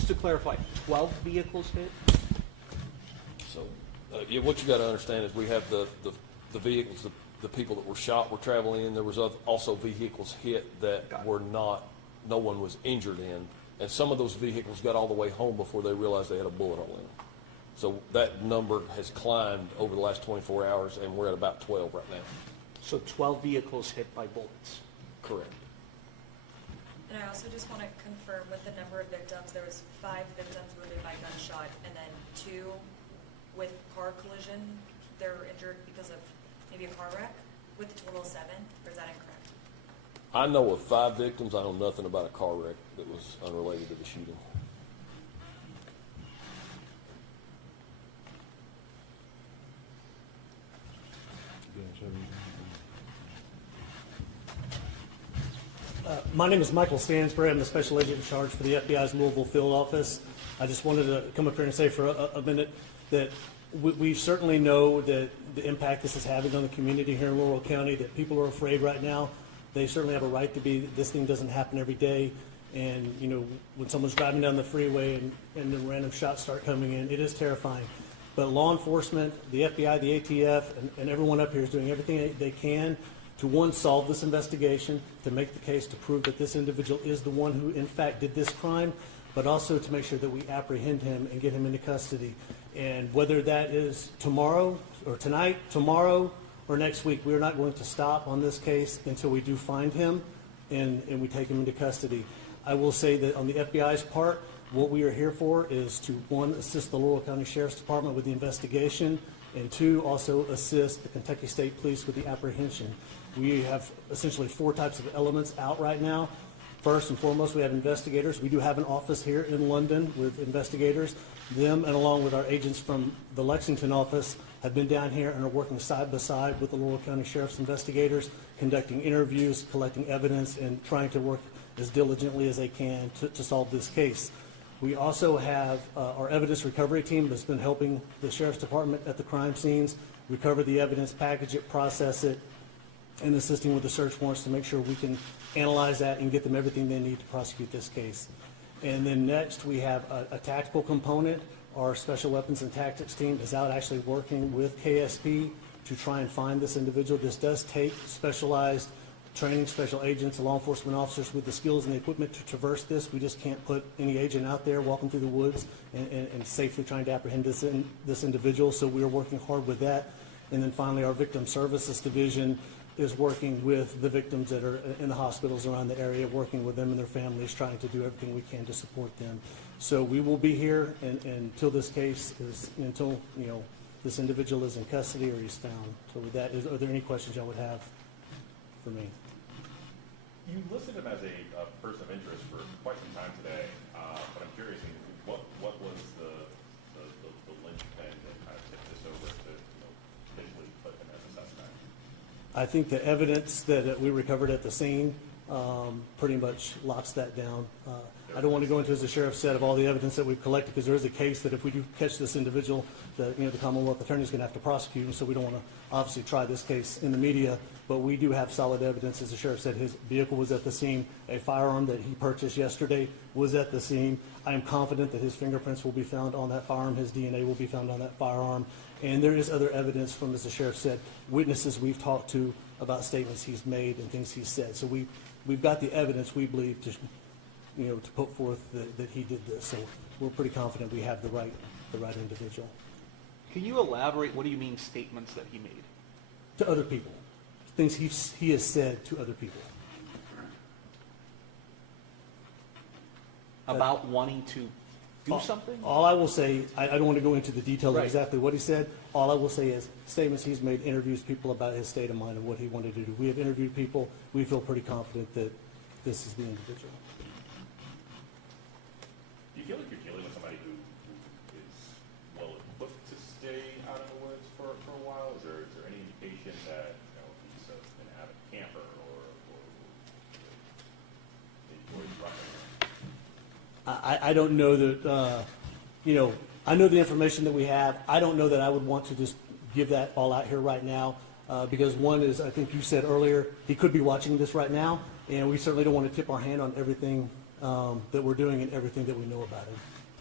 Just to clarify, 12 vehicles hit? So, yeah, what you got to understand is we have the vehicles, the people that were shot were traveling in. There was also vehicles hit that were not, no one was injured in. And some of those vehicles got all the way home before they realized they had a bullet hole in them. So that number has climbed over the last 24 hours, and we're at about 12 right now. So 12 vehicles hit by bullets? Correct. And I also just want to confirm with the number of victims, there was 5 victims wounded by gunshot, and then 2 with car collision. They're injured because of maybe a car wreck, with a total of 7, or is that incorrect? I know of 5 victims. I know nothing about a car wreck that was unrelated to the shooting. My name is Michael Stansbury. I'm the special agent in charge for the FBI's Louisville field office. I just wanted to come up here and say for a minute that we certainly know that the impact this is having on the community here in Laurel County, that people are afraid right now. They certainly have a right to be. This thing doesn't happen every day. And, you know, when someone's driving down the freeway and the random shots start coming in, it is terrifying. But law enforcement, the FBI, the ATF, and everyone up here is doing everything they can to, one, solve this investigation, to make the case to prove that this individual is the one who, in fact, did this crime, but also to make sure that we apprehend him and get him into custody. And whether that is tomorrow or tonight, tomorrow, or next week, we are not going to stop on this case until we do find him and we take him into custody. I will say that on the FBI's part, what we are here for is to, one, assist the Laurel County Sheriff's Department with the investigation, and 2, also assist the Kentucky State Police with the apprehension. We have essentially 4 types of elements out right now. First and foremost, we have investigators. We do have an office here in London with investigators. Them, and along with our agents from the Lexington office, have been down here and are working side by side with the Laurel County Sheriff's investigators, conducting interviews, collecting evidence, and trying to work as diligently as they can to solve this case. We also have our evidence recovery team that's been helping the Sheriff's Department at the crime scenes recover the evidence, package it, process it, and assisting with the search warrants to make sure we can analyze that and get them everything they need to prosecute this case. And then next, we have a tactical component. Our special weapons and tactics team is out actually working with KSP to try and find this individual. This does take specialized training, special agents, law enforcement officers with the skills and the equipment to traverse this. We just can't put any agent out there walking through the woods and safely trying to apprehend this individual. So we are working hard with that. And then finally, our victim services division is working with the victims that are in the hospitals around the area, working with them and their families, trying to do everything we can to support them. So we will be here until this case is, until, you know, this individual is in custody or he's found. So with that, are there any questions y'all would have for me? You listed him as a person of interest for quite some time today, but I'm curious, what was the linchpin that kind of tipped this over to, you know, eventually put him as a suspect? I think the evidence that we recovered at the scene pretty much locks that down. I don't want to go into, as the sheriff said, of all the evidence that we've collected, because there is a case that if we do catch this individual, that, you know, the Commonwealth Attorney is going to have to prosecute him. So we don't want to obviously try this case in the media, but we do have solid evidence. As the sheriff said, his vehicle was at the scene. A firearm that he purchased yesterday was at the scene. I am confident that his fingerprints will be found on that firearm. His DNA will be found on that firearm. And there is other evidence from, as the sheriff said, witnesses we've talked to about statements he's made and things he's said. So we've got the evidence, we believe, to, you know, to put forth that he did this. So we're pretty confident we have the right individual. Can you elaborate, what do you mean statements that he made? To other people. Things he has said to other people. About wanting to do something? All I will say, I don't want to go into the details Right. of exactly what he said. All I will say is statements he's made, interviews people about his state of mind and what he wanted to do. We have interviewed people. We feel pretty confident that this is the individual. Do you feel like you're dealing with somebody who is well equipped to stay out in the woods for a while? Is there any indication that, you know, he's an avid camper or he's roughing? I don't know that, you know, I know the information that we have. I don't know that I would want to just give that all out here right now because one is, I think you said earlier, he could be watching this right now, and we certainly don't want to tip our hand on everything that we're doing and everything that we know about him.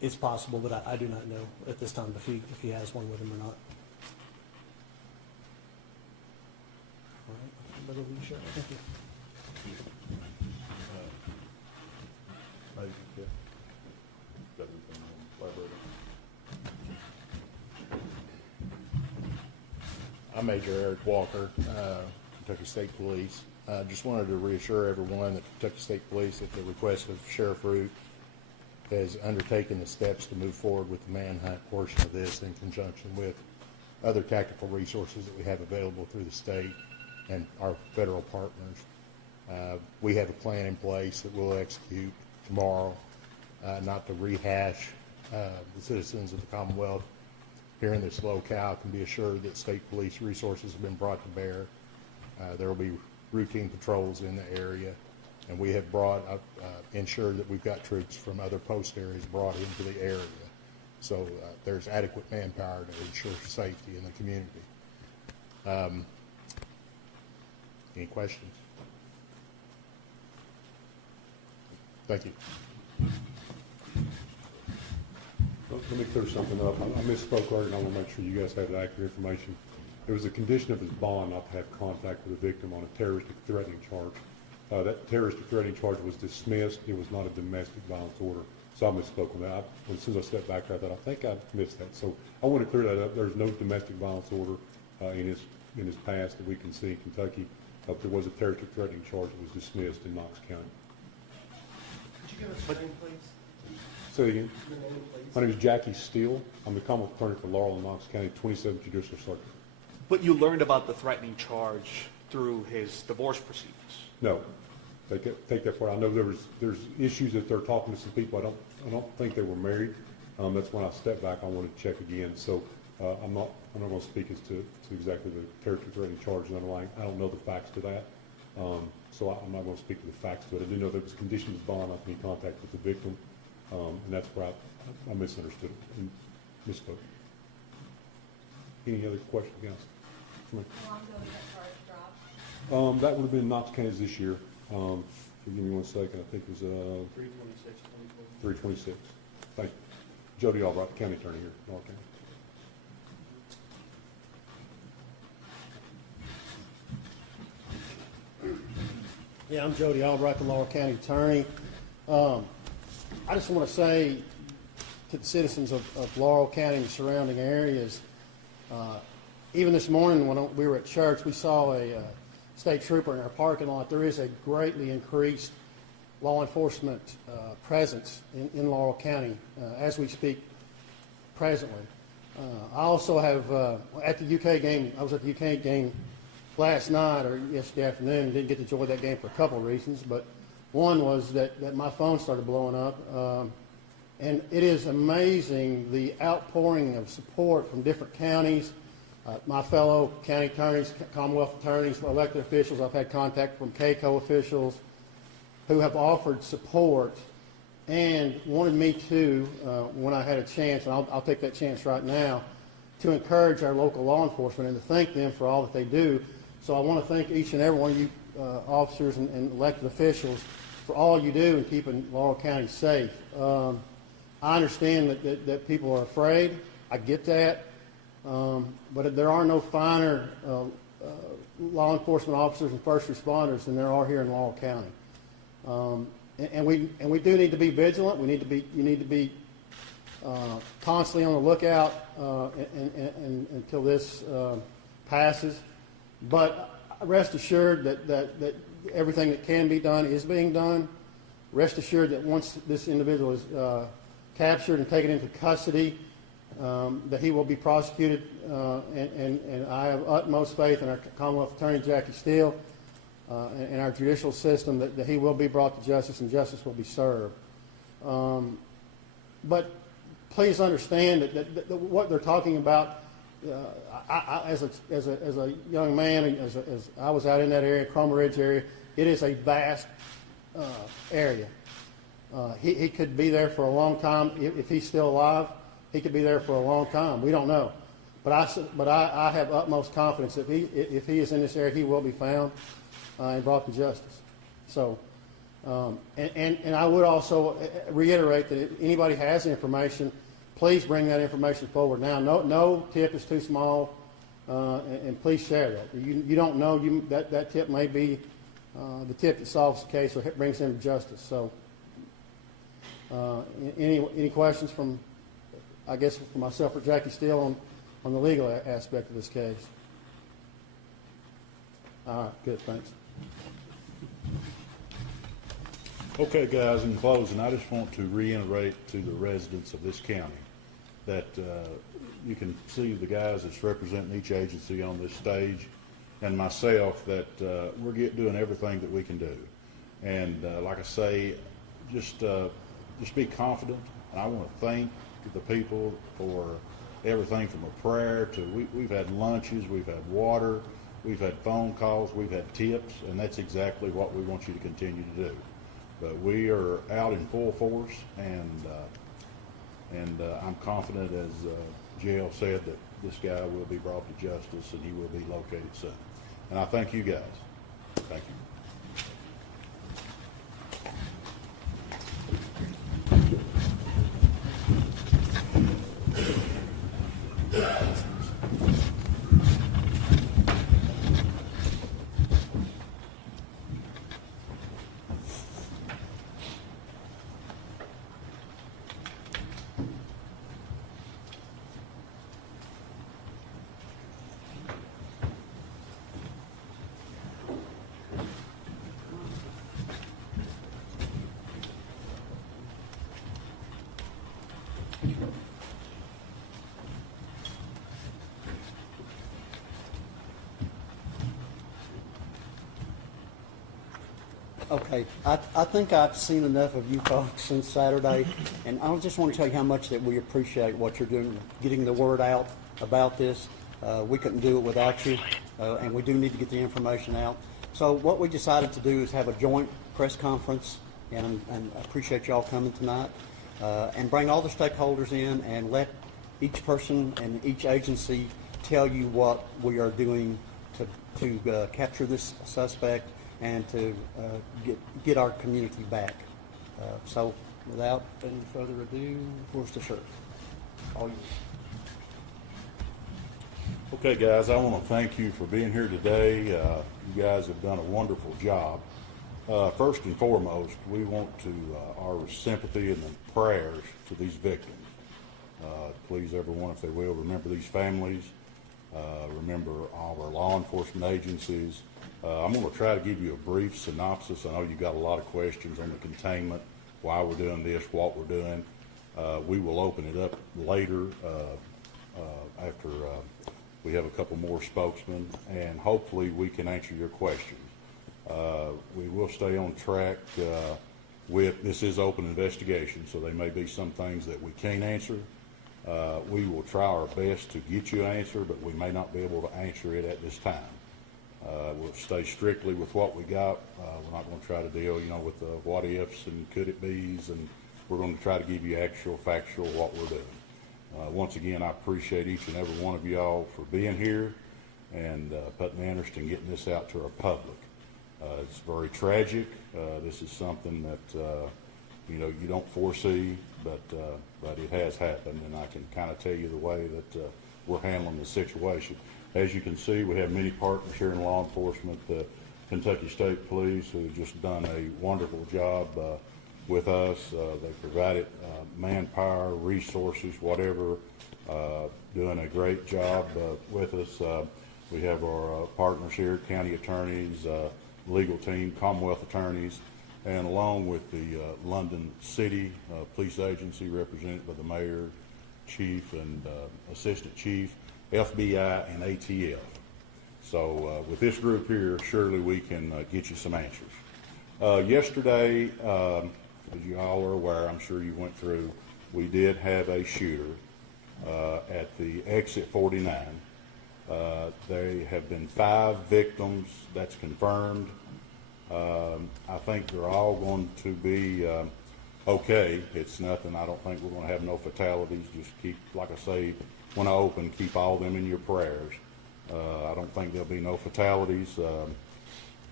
It's possible, but I do not know at this time if he has one with him or not. All right. Better leave, Sheriff. Thank you. I'm Major Eric Walker, Kentucky State Police. Just wanted to reassure everyone that Kentucky State Police, at the request of Sheriff Root, has undertaken the steps to move forward with the manhunt portion of this in conjunction with other tactical resources that we have available through the state and our federal partners. We have a plan in place that we'll execute tomorrow, not to rehash. The citizens of the Commonwealth here in this locale can be assured that state police resources have been brought to bear. There will be routine patrols in the area, and we have ensured that we've got troops from other post areas brought into the area. So there's adequate manpower to ensure safety in the community. Any questions? Thank you. Let me clear something up. I misspoke earlier, and I want to make sure you guys have the accurate information. It was a condition of his bond not to have contact with the victim on a terroristic threatening charge. That terroristic threatening charge was dismissed. It was not a domestic violence order. So I misspoke on that. As soon as I stepped back, I thought, I think I missed that. So I want to clear that up. There's no domestic violence order in his past that we can see in Kentucky. There was a terroristic threatening charge that was dismissed in Knox County. Could you give us your name, please? Say it again. Your name, please. My name is Jackie Steele. I'm the Commonwealth Attorney for Laurel and Knox County, 27th Judicial Circuit. But you learned about the threatening charge through his divorce proceedings. No, take that part. I know there's issues that they're talking to some people. I don't think they were married. That's when I stepped back. I wanted to check again. So I'm not going to speak as to exactly the terroristic threatening charge and underlying. I don't know the facts to that. So I'm not going to speak to the facts to it. I do know there was conditions of bond not to be in contact with the victim, and that's where I misunderstood it and misspoke. Any other questions, guys? How long ago did that charge drop? That would have been Knox County this year. Give me 1 second. I think it was 326. Thank you. Jody Albright, the county attorney here, Laurel County. Yeah, I'm Jody Albright, the Laurel County attorney. I just want to say to the citizens of Laurel County and the surrounding areas, even this morning when we were at church, we saw a state trooper in our parking lot. There is a greatly increased law enforcement presence in Laurel County as we speak presently. I also have, at the UK game, I was at the UK game last night or yesterday afternoon. Didn't get to enjoy that game for a couple of reasons, but one was that my phone started blowing up. And it is amazing the outpouring of support from different counties. My fellow county attorneys, Commonwealth attorneys, elected officials, I've had contact from CACO officials who have offered support and wanted me to, when I had a chance, and I'll take that chance right now, to encourage our local law enforcement and to thank them for all that they do. So I want to thank each and every one of you officers and elected officials for all you do in keeping Laurel County safe. I understand that people are afraid. I get that. But there are no finer law enforcement officers and first responders than there are here in Laurel County. And we do need to be vigilant. You need to be constantly on the lookout until this passes. But rest assured that everything that can be done is being done. Rest assured that once this individual is captured and taken into custody, that he will be prosecuted, and I have utmost faith in our Commonwealth Attorney Jackie Steele and our judicial system that he will be brought to justice and justice will be served. But please understand that what they're talking about. As a young man, as I was out in that area, Cromer Ridge area, it is a vast area. He could be there for a long time if he's still alive. He could be there for a long time. We don't know, but I have utmost confidence that if he is in this area, he will be found and brought to justice. So And I would also reiterate that if anybody has information, please bring that information forward now. No tip is too small, and please share that. You don't know, that tip may be the tip that solves the case or brings him to justice. So any questions from, I guess, for myself or Jackie Steele on the legal aspect of this case? All right, good, thanks. Okay, guys, in closing, I just want to reiterate to the residents of this county that you can see the guys that's representing each agency on this stage and myself that we're doing everything that we can do. And like I say, just be confident. And I want to thank the people for everything from a prayer to we've had lunches, we've had water, we've had phone calls, we've had tips, and that's exactly what we want you to continue to do. But we are out in full force, and I'm confident, as JL said, that this guy will be brought to justice and he will be located soon. And I thank you guys. Thank you. Okay, I think I've seen enough of you folks since Saturday, and I just want to tell you how much that we appreciate what you're doing, getting the word out about this. We couldn't do it without you, and we do need to get the information out. So what we decided to do is have a joint press conference, and I appreciate y'all coming tonight, and bring all the stakeholders in and let each person and each agency tell you what we are doing to capture this suspect and to get our community back. So without any further ado, where's the sheriff? All yours. Okay, guys, I want to thank you for being here today. You guys have done a wonderful job. First and foremost, we want to our sympathy and prayers to these victims. Please, everyone, if they will, remember these families. Remember all our law enforcement agencies. I'm going to try to give you a brief synopsis. I know you got a lot of questions on the containment, why we're doing this, what we're doing. We will open it up later after we have a couple more spokesmen, and hopefully we can answer your questions. We will stay on track with, this is open investigation, so there may be some things that we can't answer. We will try our best to get you an answer, but we may not be able to answer it at this time. We'll stay strictly with what we got. We're not going to try to deal, with the what ifs and could it be's, and we're going to try to give you actual, factual what we're doing. Once again, I appreciate each and every one of y'all for being here and putting the interest in getting this out to our public. It's very tragic. This is something that you don't foresee, but it has happened, and I can kind of tell you the way that we're handling the situation. As you can see, we have many partners here in law enforcement. The Kentucky State Police, who have just done a wonderful job with us. They provided manpower, resources, whatever, doing a great job with us. We have our partners here, county attorneys, legal team, Commonwealth attorneys, and along with the London City Police Agency represented by the mayor, chief, and assistant chief, FBI, and ATF. So with this group here, surely we can get you some answers. Yesterday, as you all are aware, I'm sure you went through, we did have a shooter at the exit 49. There have been 5 victims, that's confirmed. I think they're all going to be okay. It's nothing, I don't think we're going to have no fatalities. Just keep, like I say, when I open, keep all them in your prayers. I don't think there'll be no fatalities.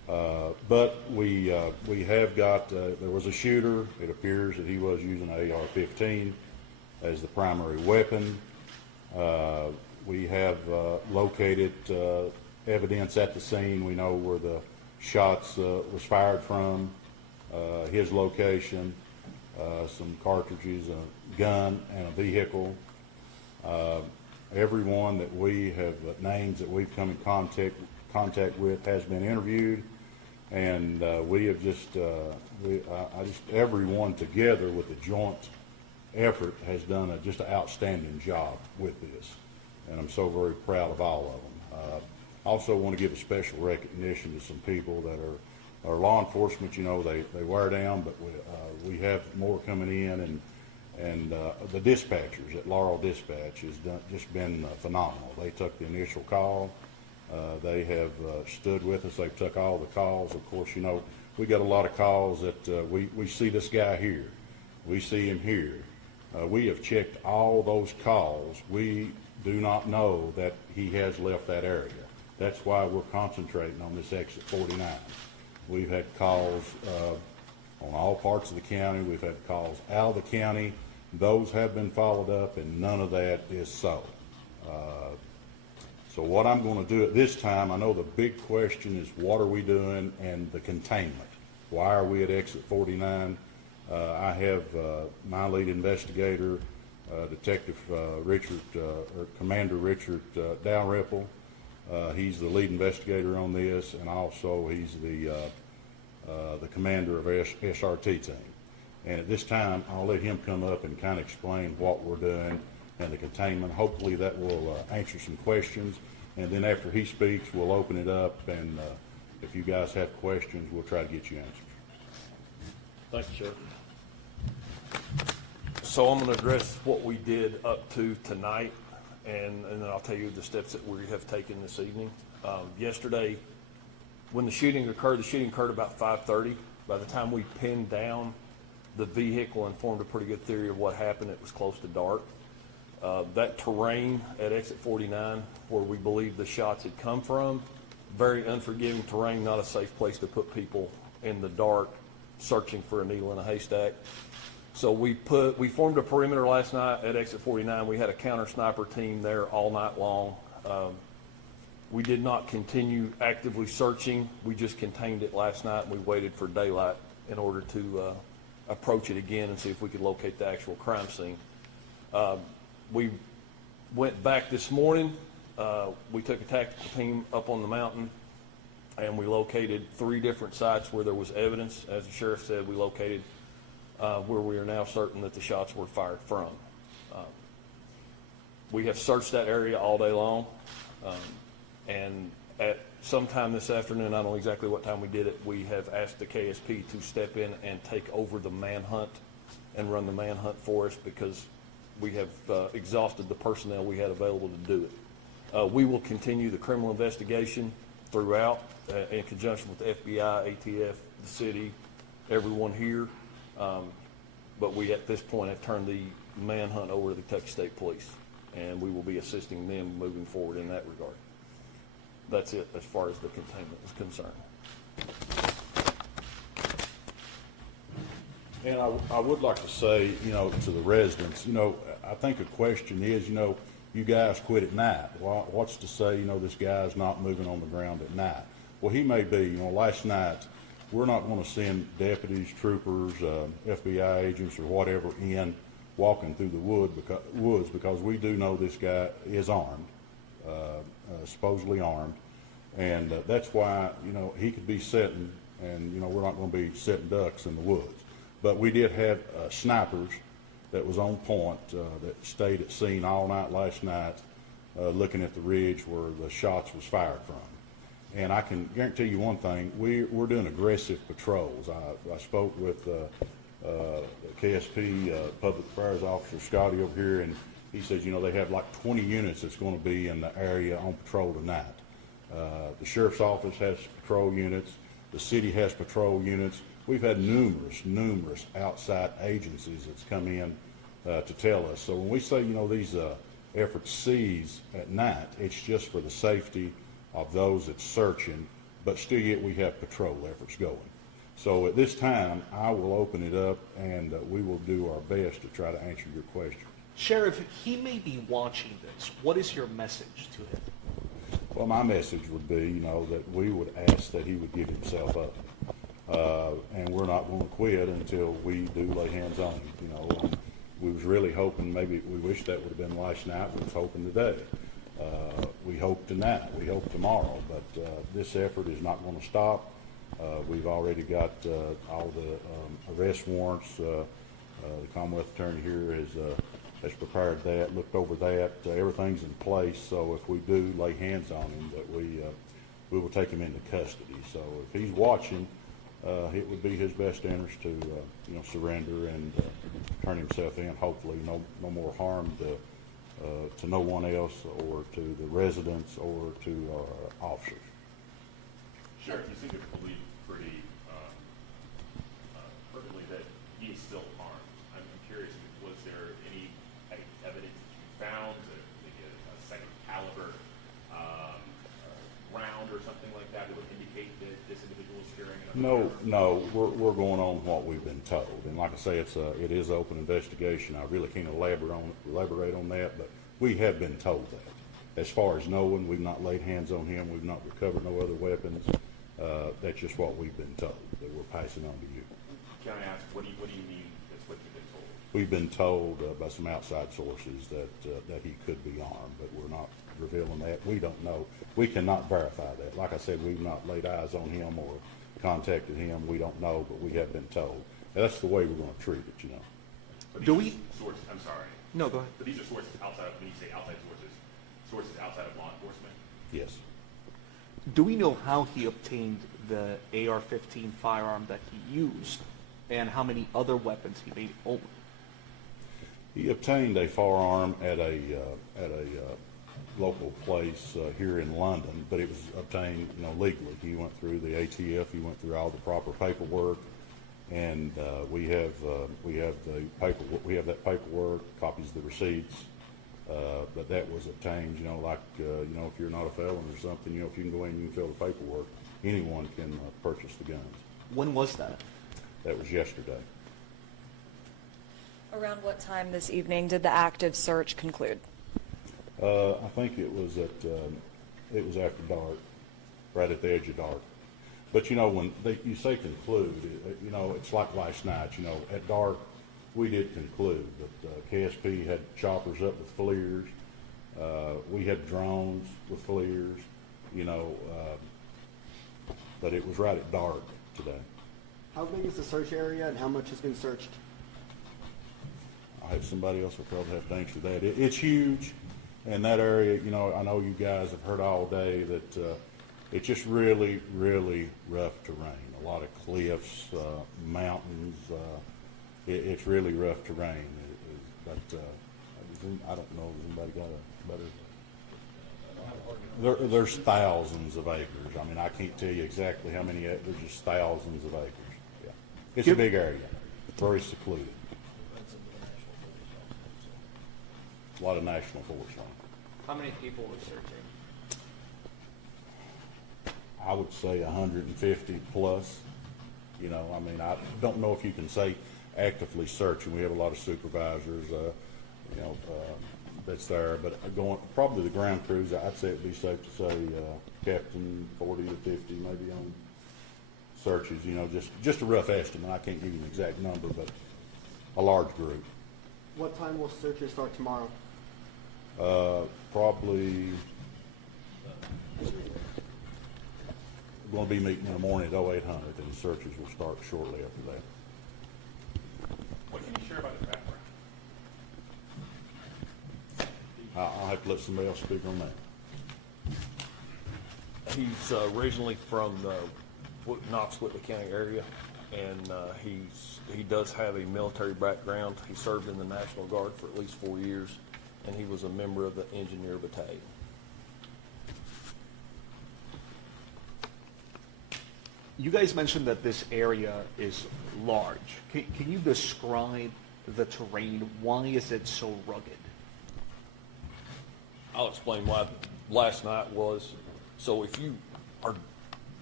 But we have got, there was a shooter. It appears that he was using an AR-15 as the primary weapon. We have located evidence at the scene. We know where the shots was fired from, his location, some cartridges, a gun, and a vehicle. Everyone that we have, names that we've come in contact with has been interviewed, and we have just, everyone together with the joint effort has done just an outstanding job with this, and I'm so very proud of all of them. I also want to give a special recognition to some people that are law enforcement. You know, they wear down, but we have more coming in, and the dispatchers at Laurel Dispatch has just been phenomenal. They took the initial call. They have stood with us. They've took all the calls. Of course, you know, we got a lot of calls that we see this guy here. We see him here. We have checked all those calls. We do not know that he has left that area. That's why we're concentrating on this exit 49. We've had calls on all parts of the county. We've had calls out of the county. Those have been followed up, and none of that is so. So what I'm going to do at this time, I know the big question is what are we doing and the containment. Why are we at exit 49? I have my lead investigator, Detective Commander Richard Dalrymple. He's the lead investigator on this, and also he's the commander of SRT team. And at this time, I'll let him come up and kind of explain what we're doing and the containment. Hopefully that will answer some questions. And then after he speaks, we'll open it up, and if you guys have questions, we'll try to get you answers. Thank you, Sheriff. So I'm going to address what we did up to tonight, and then I'll tell you the steps that we have taken this evening. Yesterday, when the shooting occurred about 5:30. By the time we pinned down the vehicle and formed a pretty good theory of what happened, it was close to dark. That terrain at exit 49, where we believe the shots had come from, very unforgiving terrain, not a safe place to put people in the dark searching for a needle in a haystack. So we formed a perimeter last night at exit 49. We had a counter sniper team there all night long. We did not continue actively searching. We just contained it last night, and we waited for daylight in order to approach it again and see if we could locate the actual crime scene. We went back this morning. We took a tactical team up on the mountain, and we located 3 different sites where there was evidence. As the sheriff said, we located where we are now certain that the shots were fired from. We have searched that area all day long, and at sometime this afternoon, I don't know exactly what time we did it, we have asked the KSP to step in and take over the manhunt and run the manhunt for us, because we have exhausted the personnel we had available to do it. We will continue the criminal investigation throughout in conjunction with the FBI, ATF, the city, everyone here. But we at this point have turned the manhunt over to the Kentucky State Police, and we will be assisting them moving forward in that regard. That's it as far as the containment is concerned. And I would like to say, you know, to the residents, you know, I think a question is, you know, you guys quit at night. Well, what's to say, you know, this guy's not moving on the ground at night? Well, he may be. You know, last night, we're not going to send deputies, troopers, FBI agents, or whatever in walking through the woods because we do know this guy is armed, supposedly armed, and that's why, you know, he could be sitting, and, you know, we're not going to be sitting ducks in the woods. But we did have snipers that was on point that stayed at scene all night last night looking at the ridge where the shots was fired from. And I can guarantee you one thing, we're doing aggressive patrols. I spoke with the KSP Public Affairs Officer Scotty over here, and he says, you know, they have like 20 units that's going to be in the area on patrol tonight. The Sheriff's Office has patrol units. The city has patrol units. We've had numerous outside agencies that's come in to tell us. So when we say, you know, these efforts cease at night, it's just for the safety of those that's searching but still yet we have patrol efforts going. So at this time, I will open it up, and we will do our best to try to answer your question. Sheriff, he may be watching this. What is your message to him? Well, my message would be, you know, that we would ask that he would give himself up. And we're not going to quit until we do lay hands on him, you know. We was really hoping, maybe we wish that would have been last night, we was hoping today. We hope tonight, we hope tomorrow, but this effort is not going to stop. We've already got all the arrest warrants. The Commonwealth Attorney here has prepared that, looked over that. Everything's in place, so if we do lay hands on him, that we will take him into custody. So if he's watching, it would be his best interest to you know, surrender and turn himself in. Hopefully, no more harm to no one else, or to the residents, or to our officers. Sheriff, you seem to believe pretty perfectly that he is still armed. I'm curious, was there any evidence that you found, maybe a second caliber round or something like that would indicate that this individual is carrying another firearm? No, we're going on what we've been told, and like I say, it is open investigation. I really can't elaborate on that, but we have been told that. As far as knowing, we've not laid hands on him, we've not recovered no other weapons. That's just what we've been told, that we're passing on to you. Can I ask, what do you mean that's what you've been told? We've been told by some outside sources that he could be armed, but we're not revealing that. We don't know. We cannot verify that. Like I said, we've not laid eyes on him or contacted him. We don't know, but we have been told. And that's the way we're going to treat it, you know. But Do we? Sources, I'm sorry. No, go ahead. But these are sources outside of, when you say outside sources outside of law enforcement? Yes. Do we know how he obtained the AR-15 firearm that he used, and how many other weapons he may own? He obtained a firearm at a local place here in London, but it was obtained, you know, legally. He went through the ATF. He went through all the proper paperwork, and we have that paperwork, copies of the receipts. But that was obtained, you know, like, you know, if you're not a felon or something, you know, if you can go in and you can fill the paperwork, anyone can purchase the guns. When was that? That was yesterday. Around what time this evening did the active search conclude? I think it was after dark, right at the edge of dark. But, you know, when you say conclude, you know, it's like last night, you know, at dark, we did conclude that KSP had choppers up with FLIRs. We had drones with FLIRs, you know, but it was right at dark today. How big is the search area, and how much has been searched? I have somebody else will probably have to answer that. It's huge, and that area, you know, I know you guys have heard all day that it's just really, really rough terrain. A lot of cliffs, mountains. It's really rough terrain. But I don't know if anybody got a better. There's thousands of acres. I mean, I can't tell you exactly how many. There's just thousands of acres. Yeah, it's a big area. It's very secluded. A lot of national forest land. How many people were searching? I would say 150 plus. You know, I mean, I don't know if you can say actively searching. We have a lot of supervisors, you know, that's there. But probably the ground crews, I'd say it'd be safe to say, Captain, 40 to 50 maybe on searches. You know, just a rough estimate. I can't give you an exact number, but a large group. What time will searches start tomorrow? Probably we're going to be meeting in the morning at 0800, and the searches will start shortly after that. What can you share about his background? I'll have to let somebody else speak on that. He's originally from the Knox-Whitley County area, and he does have a military background. He served in the National Guard for at least 4 years, and he was a member of the Engineer Battalion. You guys mentioned that this area is large. Can you describe the terrain? Why is it so rugged? I'll explain why last night was. So if you are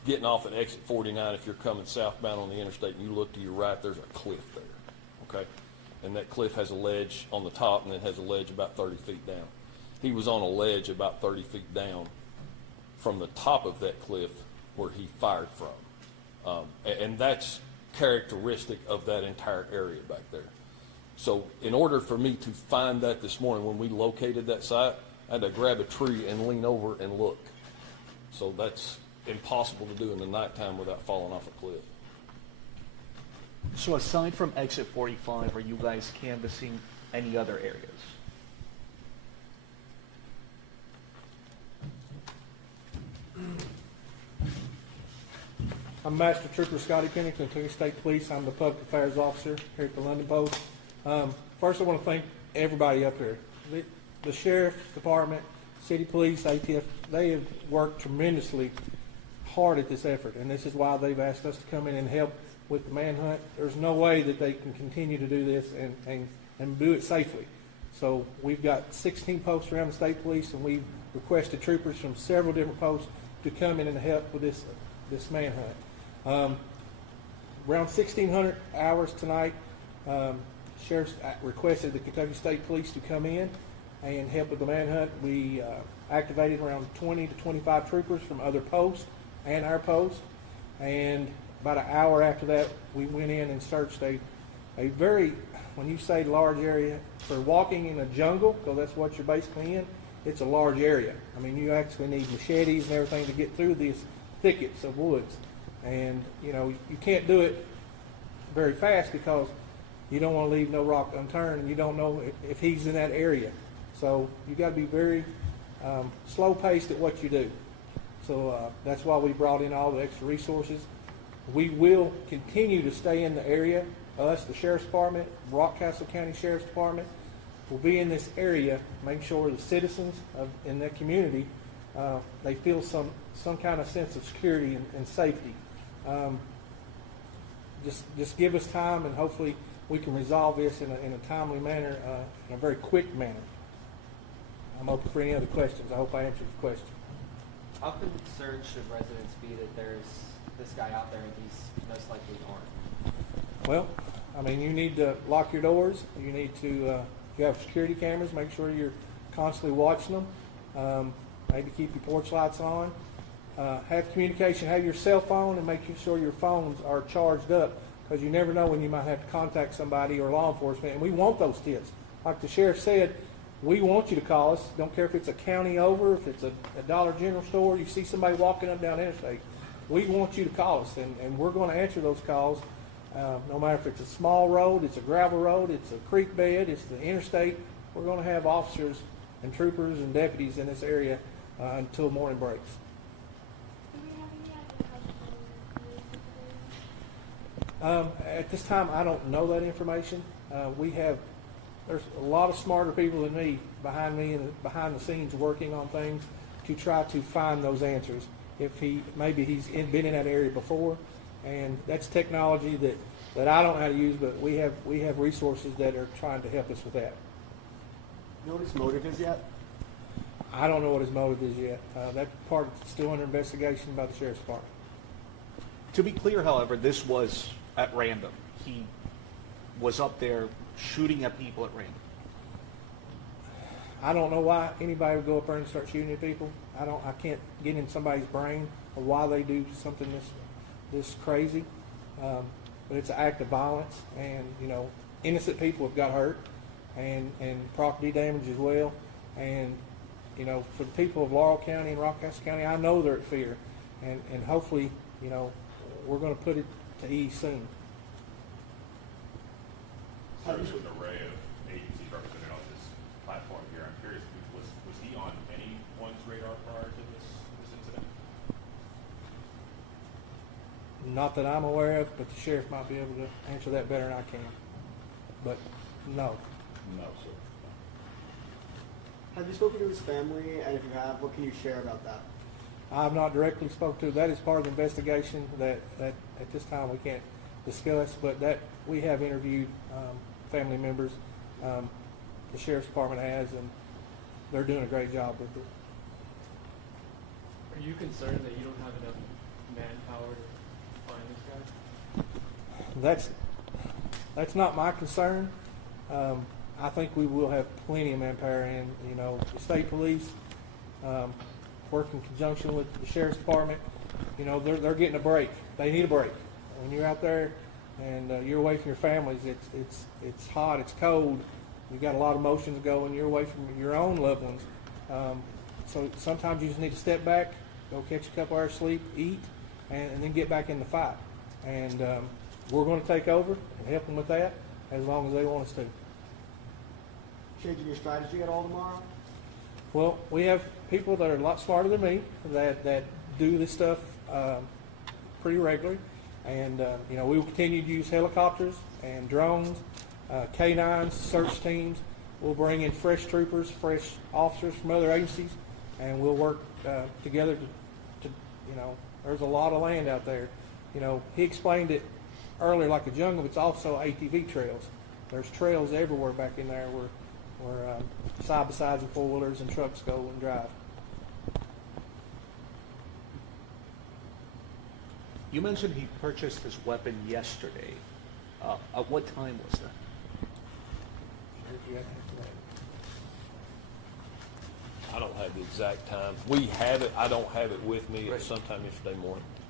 getting off at exit 49, if you're coming southbound on the interstate and you look to your right, there's a cliff there, okay? And that cliff has a ledge on the top and it has a ledge about 30 feet down. He was on a ledge about 30 feet down from the top of that cliff where he fired from. And that's characteristic of that entire area back there. So in order for me to find that this morning, when we located that site, I had to grab a tree and lean over and look. So that's impossible to do in the nighttime without falling off a cliff. So aside from exit 45, are you guys canvassing any other areas? I'm Master Trooper Scotty Pennington, Interstate Police. I'm the Public Affairs Officer here at the London Post. First, I want to thank everybody up here. The Sheriff's Department, City Police, ATF, they have worked tremendously hard at this effort, and this is why they've asked us to come in and help with the manhunt. There's no way that they can continue to do this and do it safely. So we've got 16 posts around the state police, and we've requested troopers from several different posts to come in and help with this manhunt. Around 1,600 hours tonight, Sheriff's requested the Kentucky State Police to come in and help with the manhunt. We activated around 20 to 25 troopers from other posts and our post, and about an hour after that, we went in and searched a very, when you say large area, for walking in a jungle, because that's what you're basically in, it's a large area. I mean, you actually need machetes and everything to get through these thickets of woods. And, you know, you can't do it very fast because you don't want to leave no rock unturned, and you don't know if he's in that area. So you got to be very slow-paced at what you do. So that's why we brought in all the extra resources. We will continue to stay in the area. Us, the Sheriff's Department, Rockcastle County Sheriff's Department, will be in this area, make sure the citizens in that community, they feel some kind of sense of security and safety. Just give us time, and hopefully we can resolve this in a timely manner, in a very quick manner. I'm open for any other questions. I hope I answered your question. How concerned should residents be that there's this guy out there and he's most likely armed? Well, I mean, you need to lock your doors. You need to, if you have security cameras, make sure you're constantly watching them. Maybe keep your porch lights on. Have communication. Have your cell phone, and make sure your phones are charged up, because you never know when you might have to contact somebody or law enforcement. And we want those tips. Like the sheriff said, we want you to call us. Don't care if it's a county over, if it's a Dollar General store, you see somebody walking up down interstate. We want you to call us, and we're going to answer those calls, no matter if it's a small road, it's a gravel road, it's a creek bed, it's the interstate. We're going to have officers and troopers and deputies in this area until morning breaks. At this time, I don't know that information. There's a lot of smarter people than me behind and behind the scenes working on things to try to find those answers. If maybe he's been in that area before, and that's technology that I don't know how to use, but we have resources that are trying to help us with that. You know what his motive is yet? I don't know what his motive is yet. That part is still under investigation by the Sheriff's Department. To be clear, however, this was at random. He was up there shooting at people at random. I don't know why anybody would go up there and start shooting at people. I can't get in somebody's brain of why they do something this crazy. But it's an act of violence, and innocent people have got hurt, and property damage as well. And for the people of Laurel County and Rockcastle County, I know they're at fear, and hopefully we're going to put it to ease soon. There's an array of agencies represented on this platform here. I'm curious, was he on anyone's radar prior to this incident? Not that I'm aware of, but the sheriff might be able to answer that better than I can. But no. No, sir. Have you spoken to his family? And if you have, what can you share about that? I've not directly spoken to. That is part of the investigation that at this time we can't discuss, but that we have interviewed family members. The Sheriff's Department has, and they're doing a great job with it. Are you concerned that you don't have enough manpower to find this guy? That's not my concern. I think we will have plenty of manpower, and the state police work in conjunction with the sheriff's department. They're getting a break. They need a break. When you're out there and you're away from your families, it's hot, it's cold. You've got a lot of emotions going. You're away from your own loved ones. So sometimes you just need to step back, go catch a couple hours sleep, eat, and then get back in the fight. And we're going to take over and help them with that as long as they want us to. Changing your strategy at all tomorrow? Well, we have people that are a lot smarter than me that do this stuff pretty regularly. And, we will continue to use helicopters and drones, K-9s, search teams. We'll bring in fresh troopers, fresh officers from other agencies, and we'll work together to there's a lot of land out there. He explained it earlier like a jungle. It's also ATV trails. There's trails everywhere back in there where side-by-sides and four-wheelers and trucks go and drive. You mentioned he purchased his weapon yesterday. At what time was that? I don't have the exact time. We have it. I don't have it with me. It's sometime yesterday morning.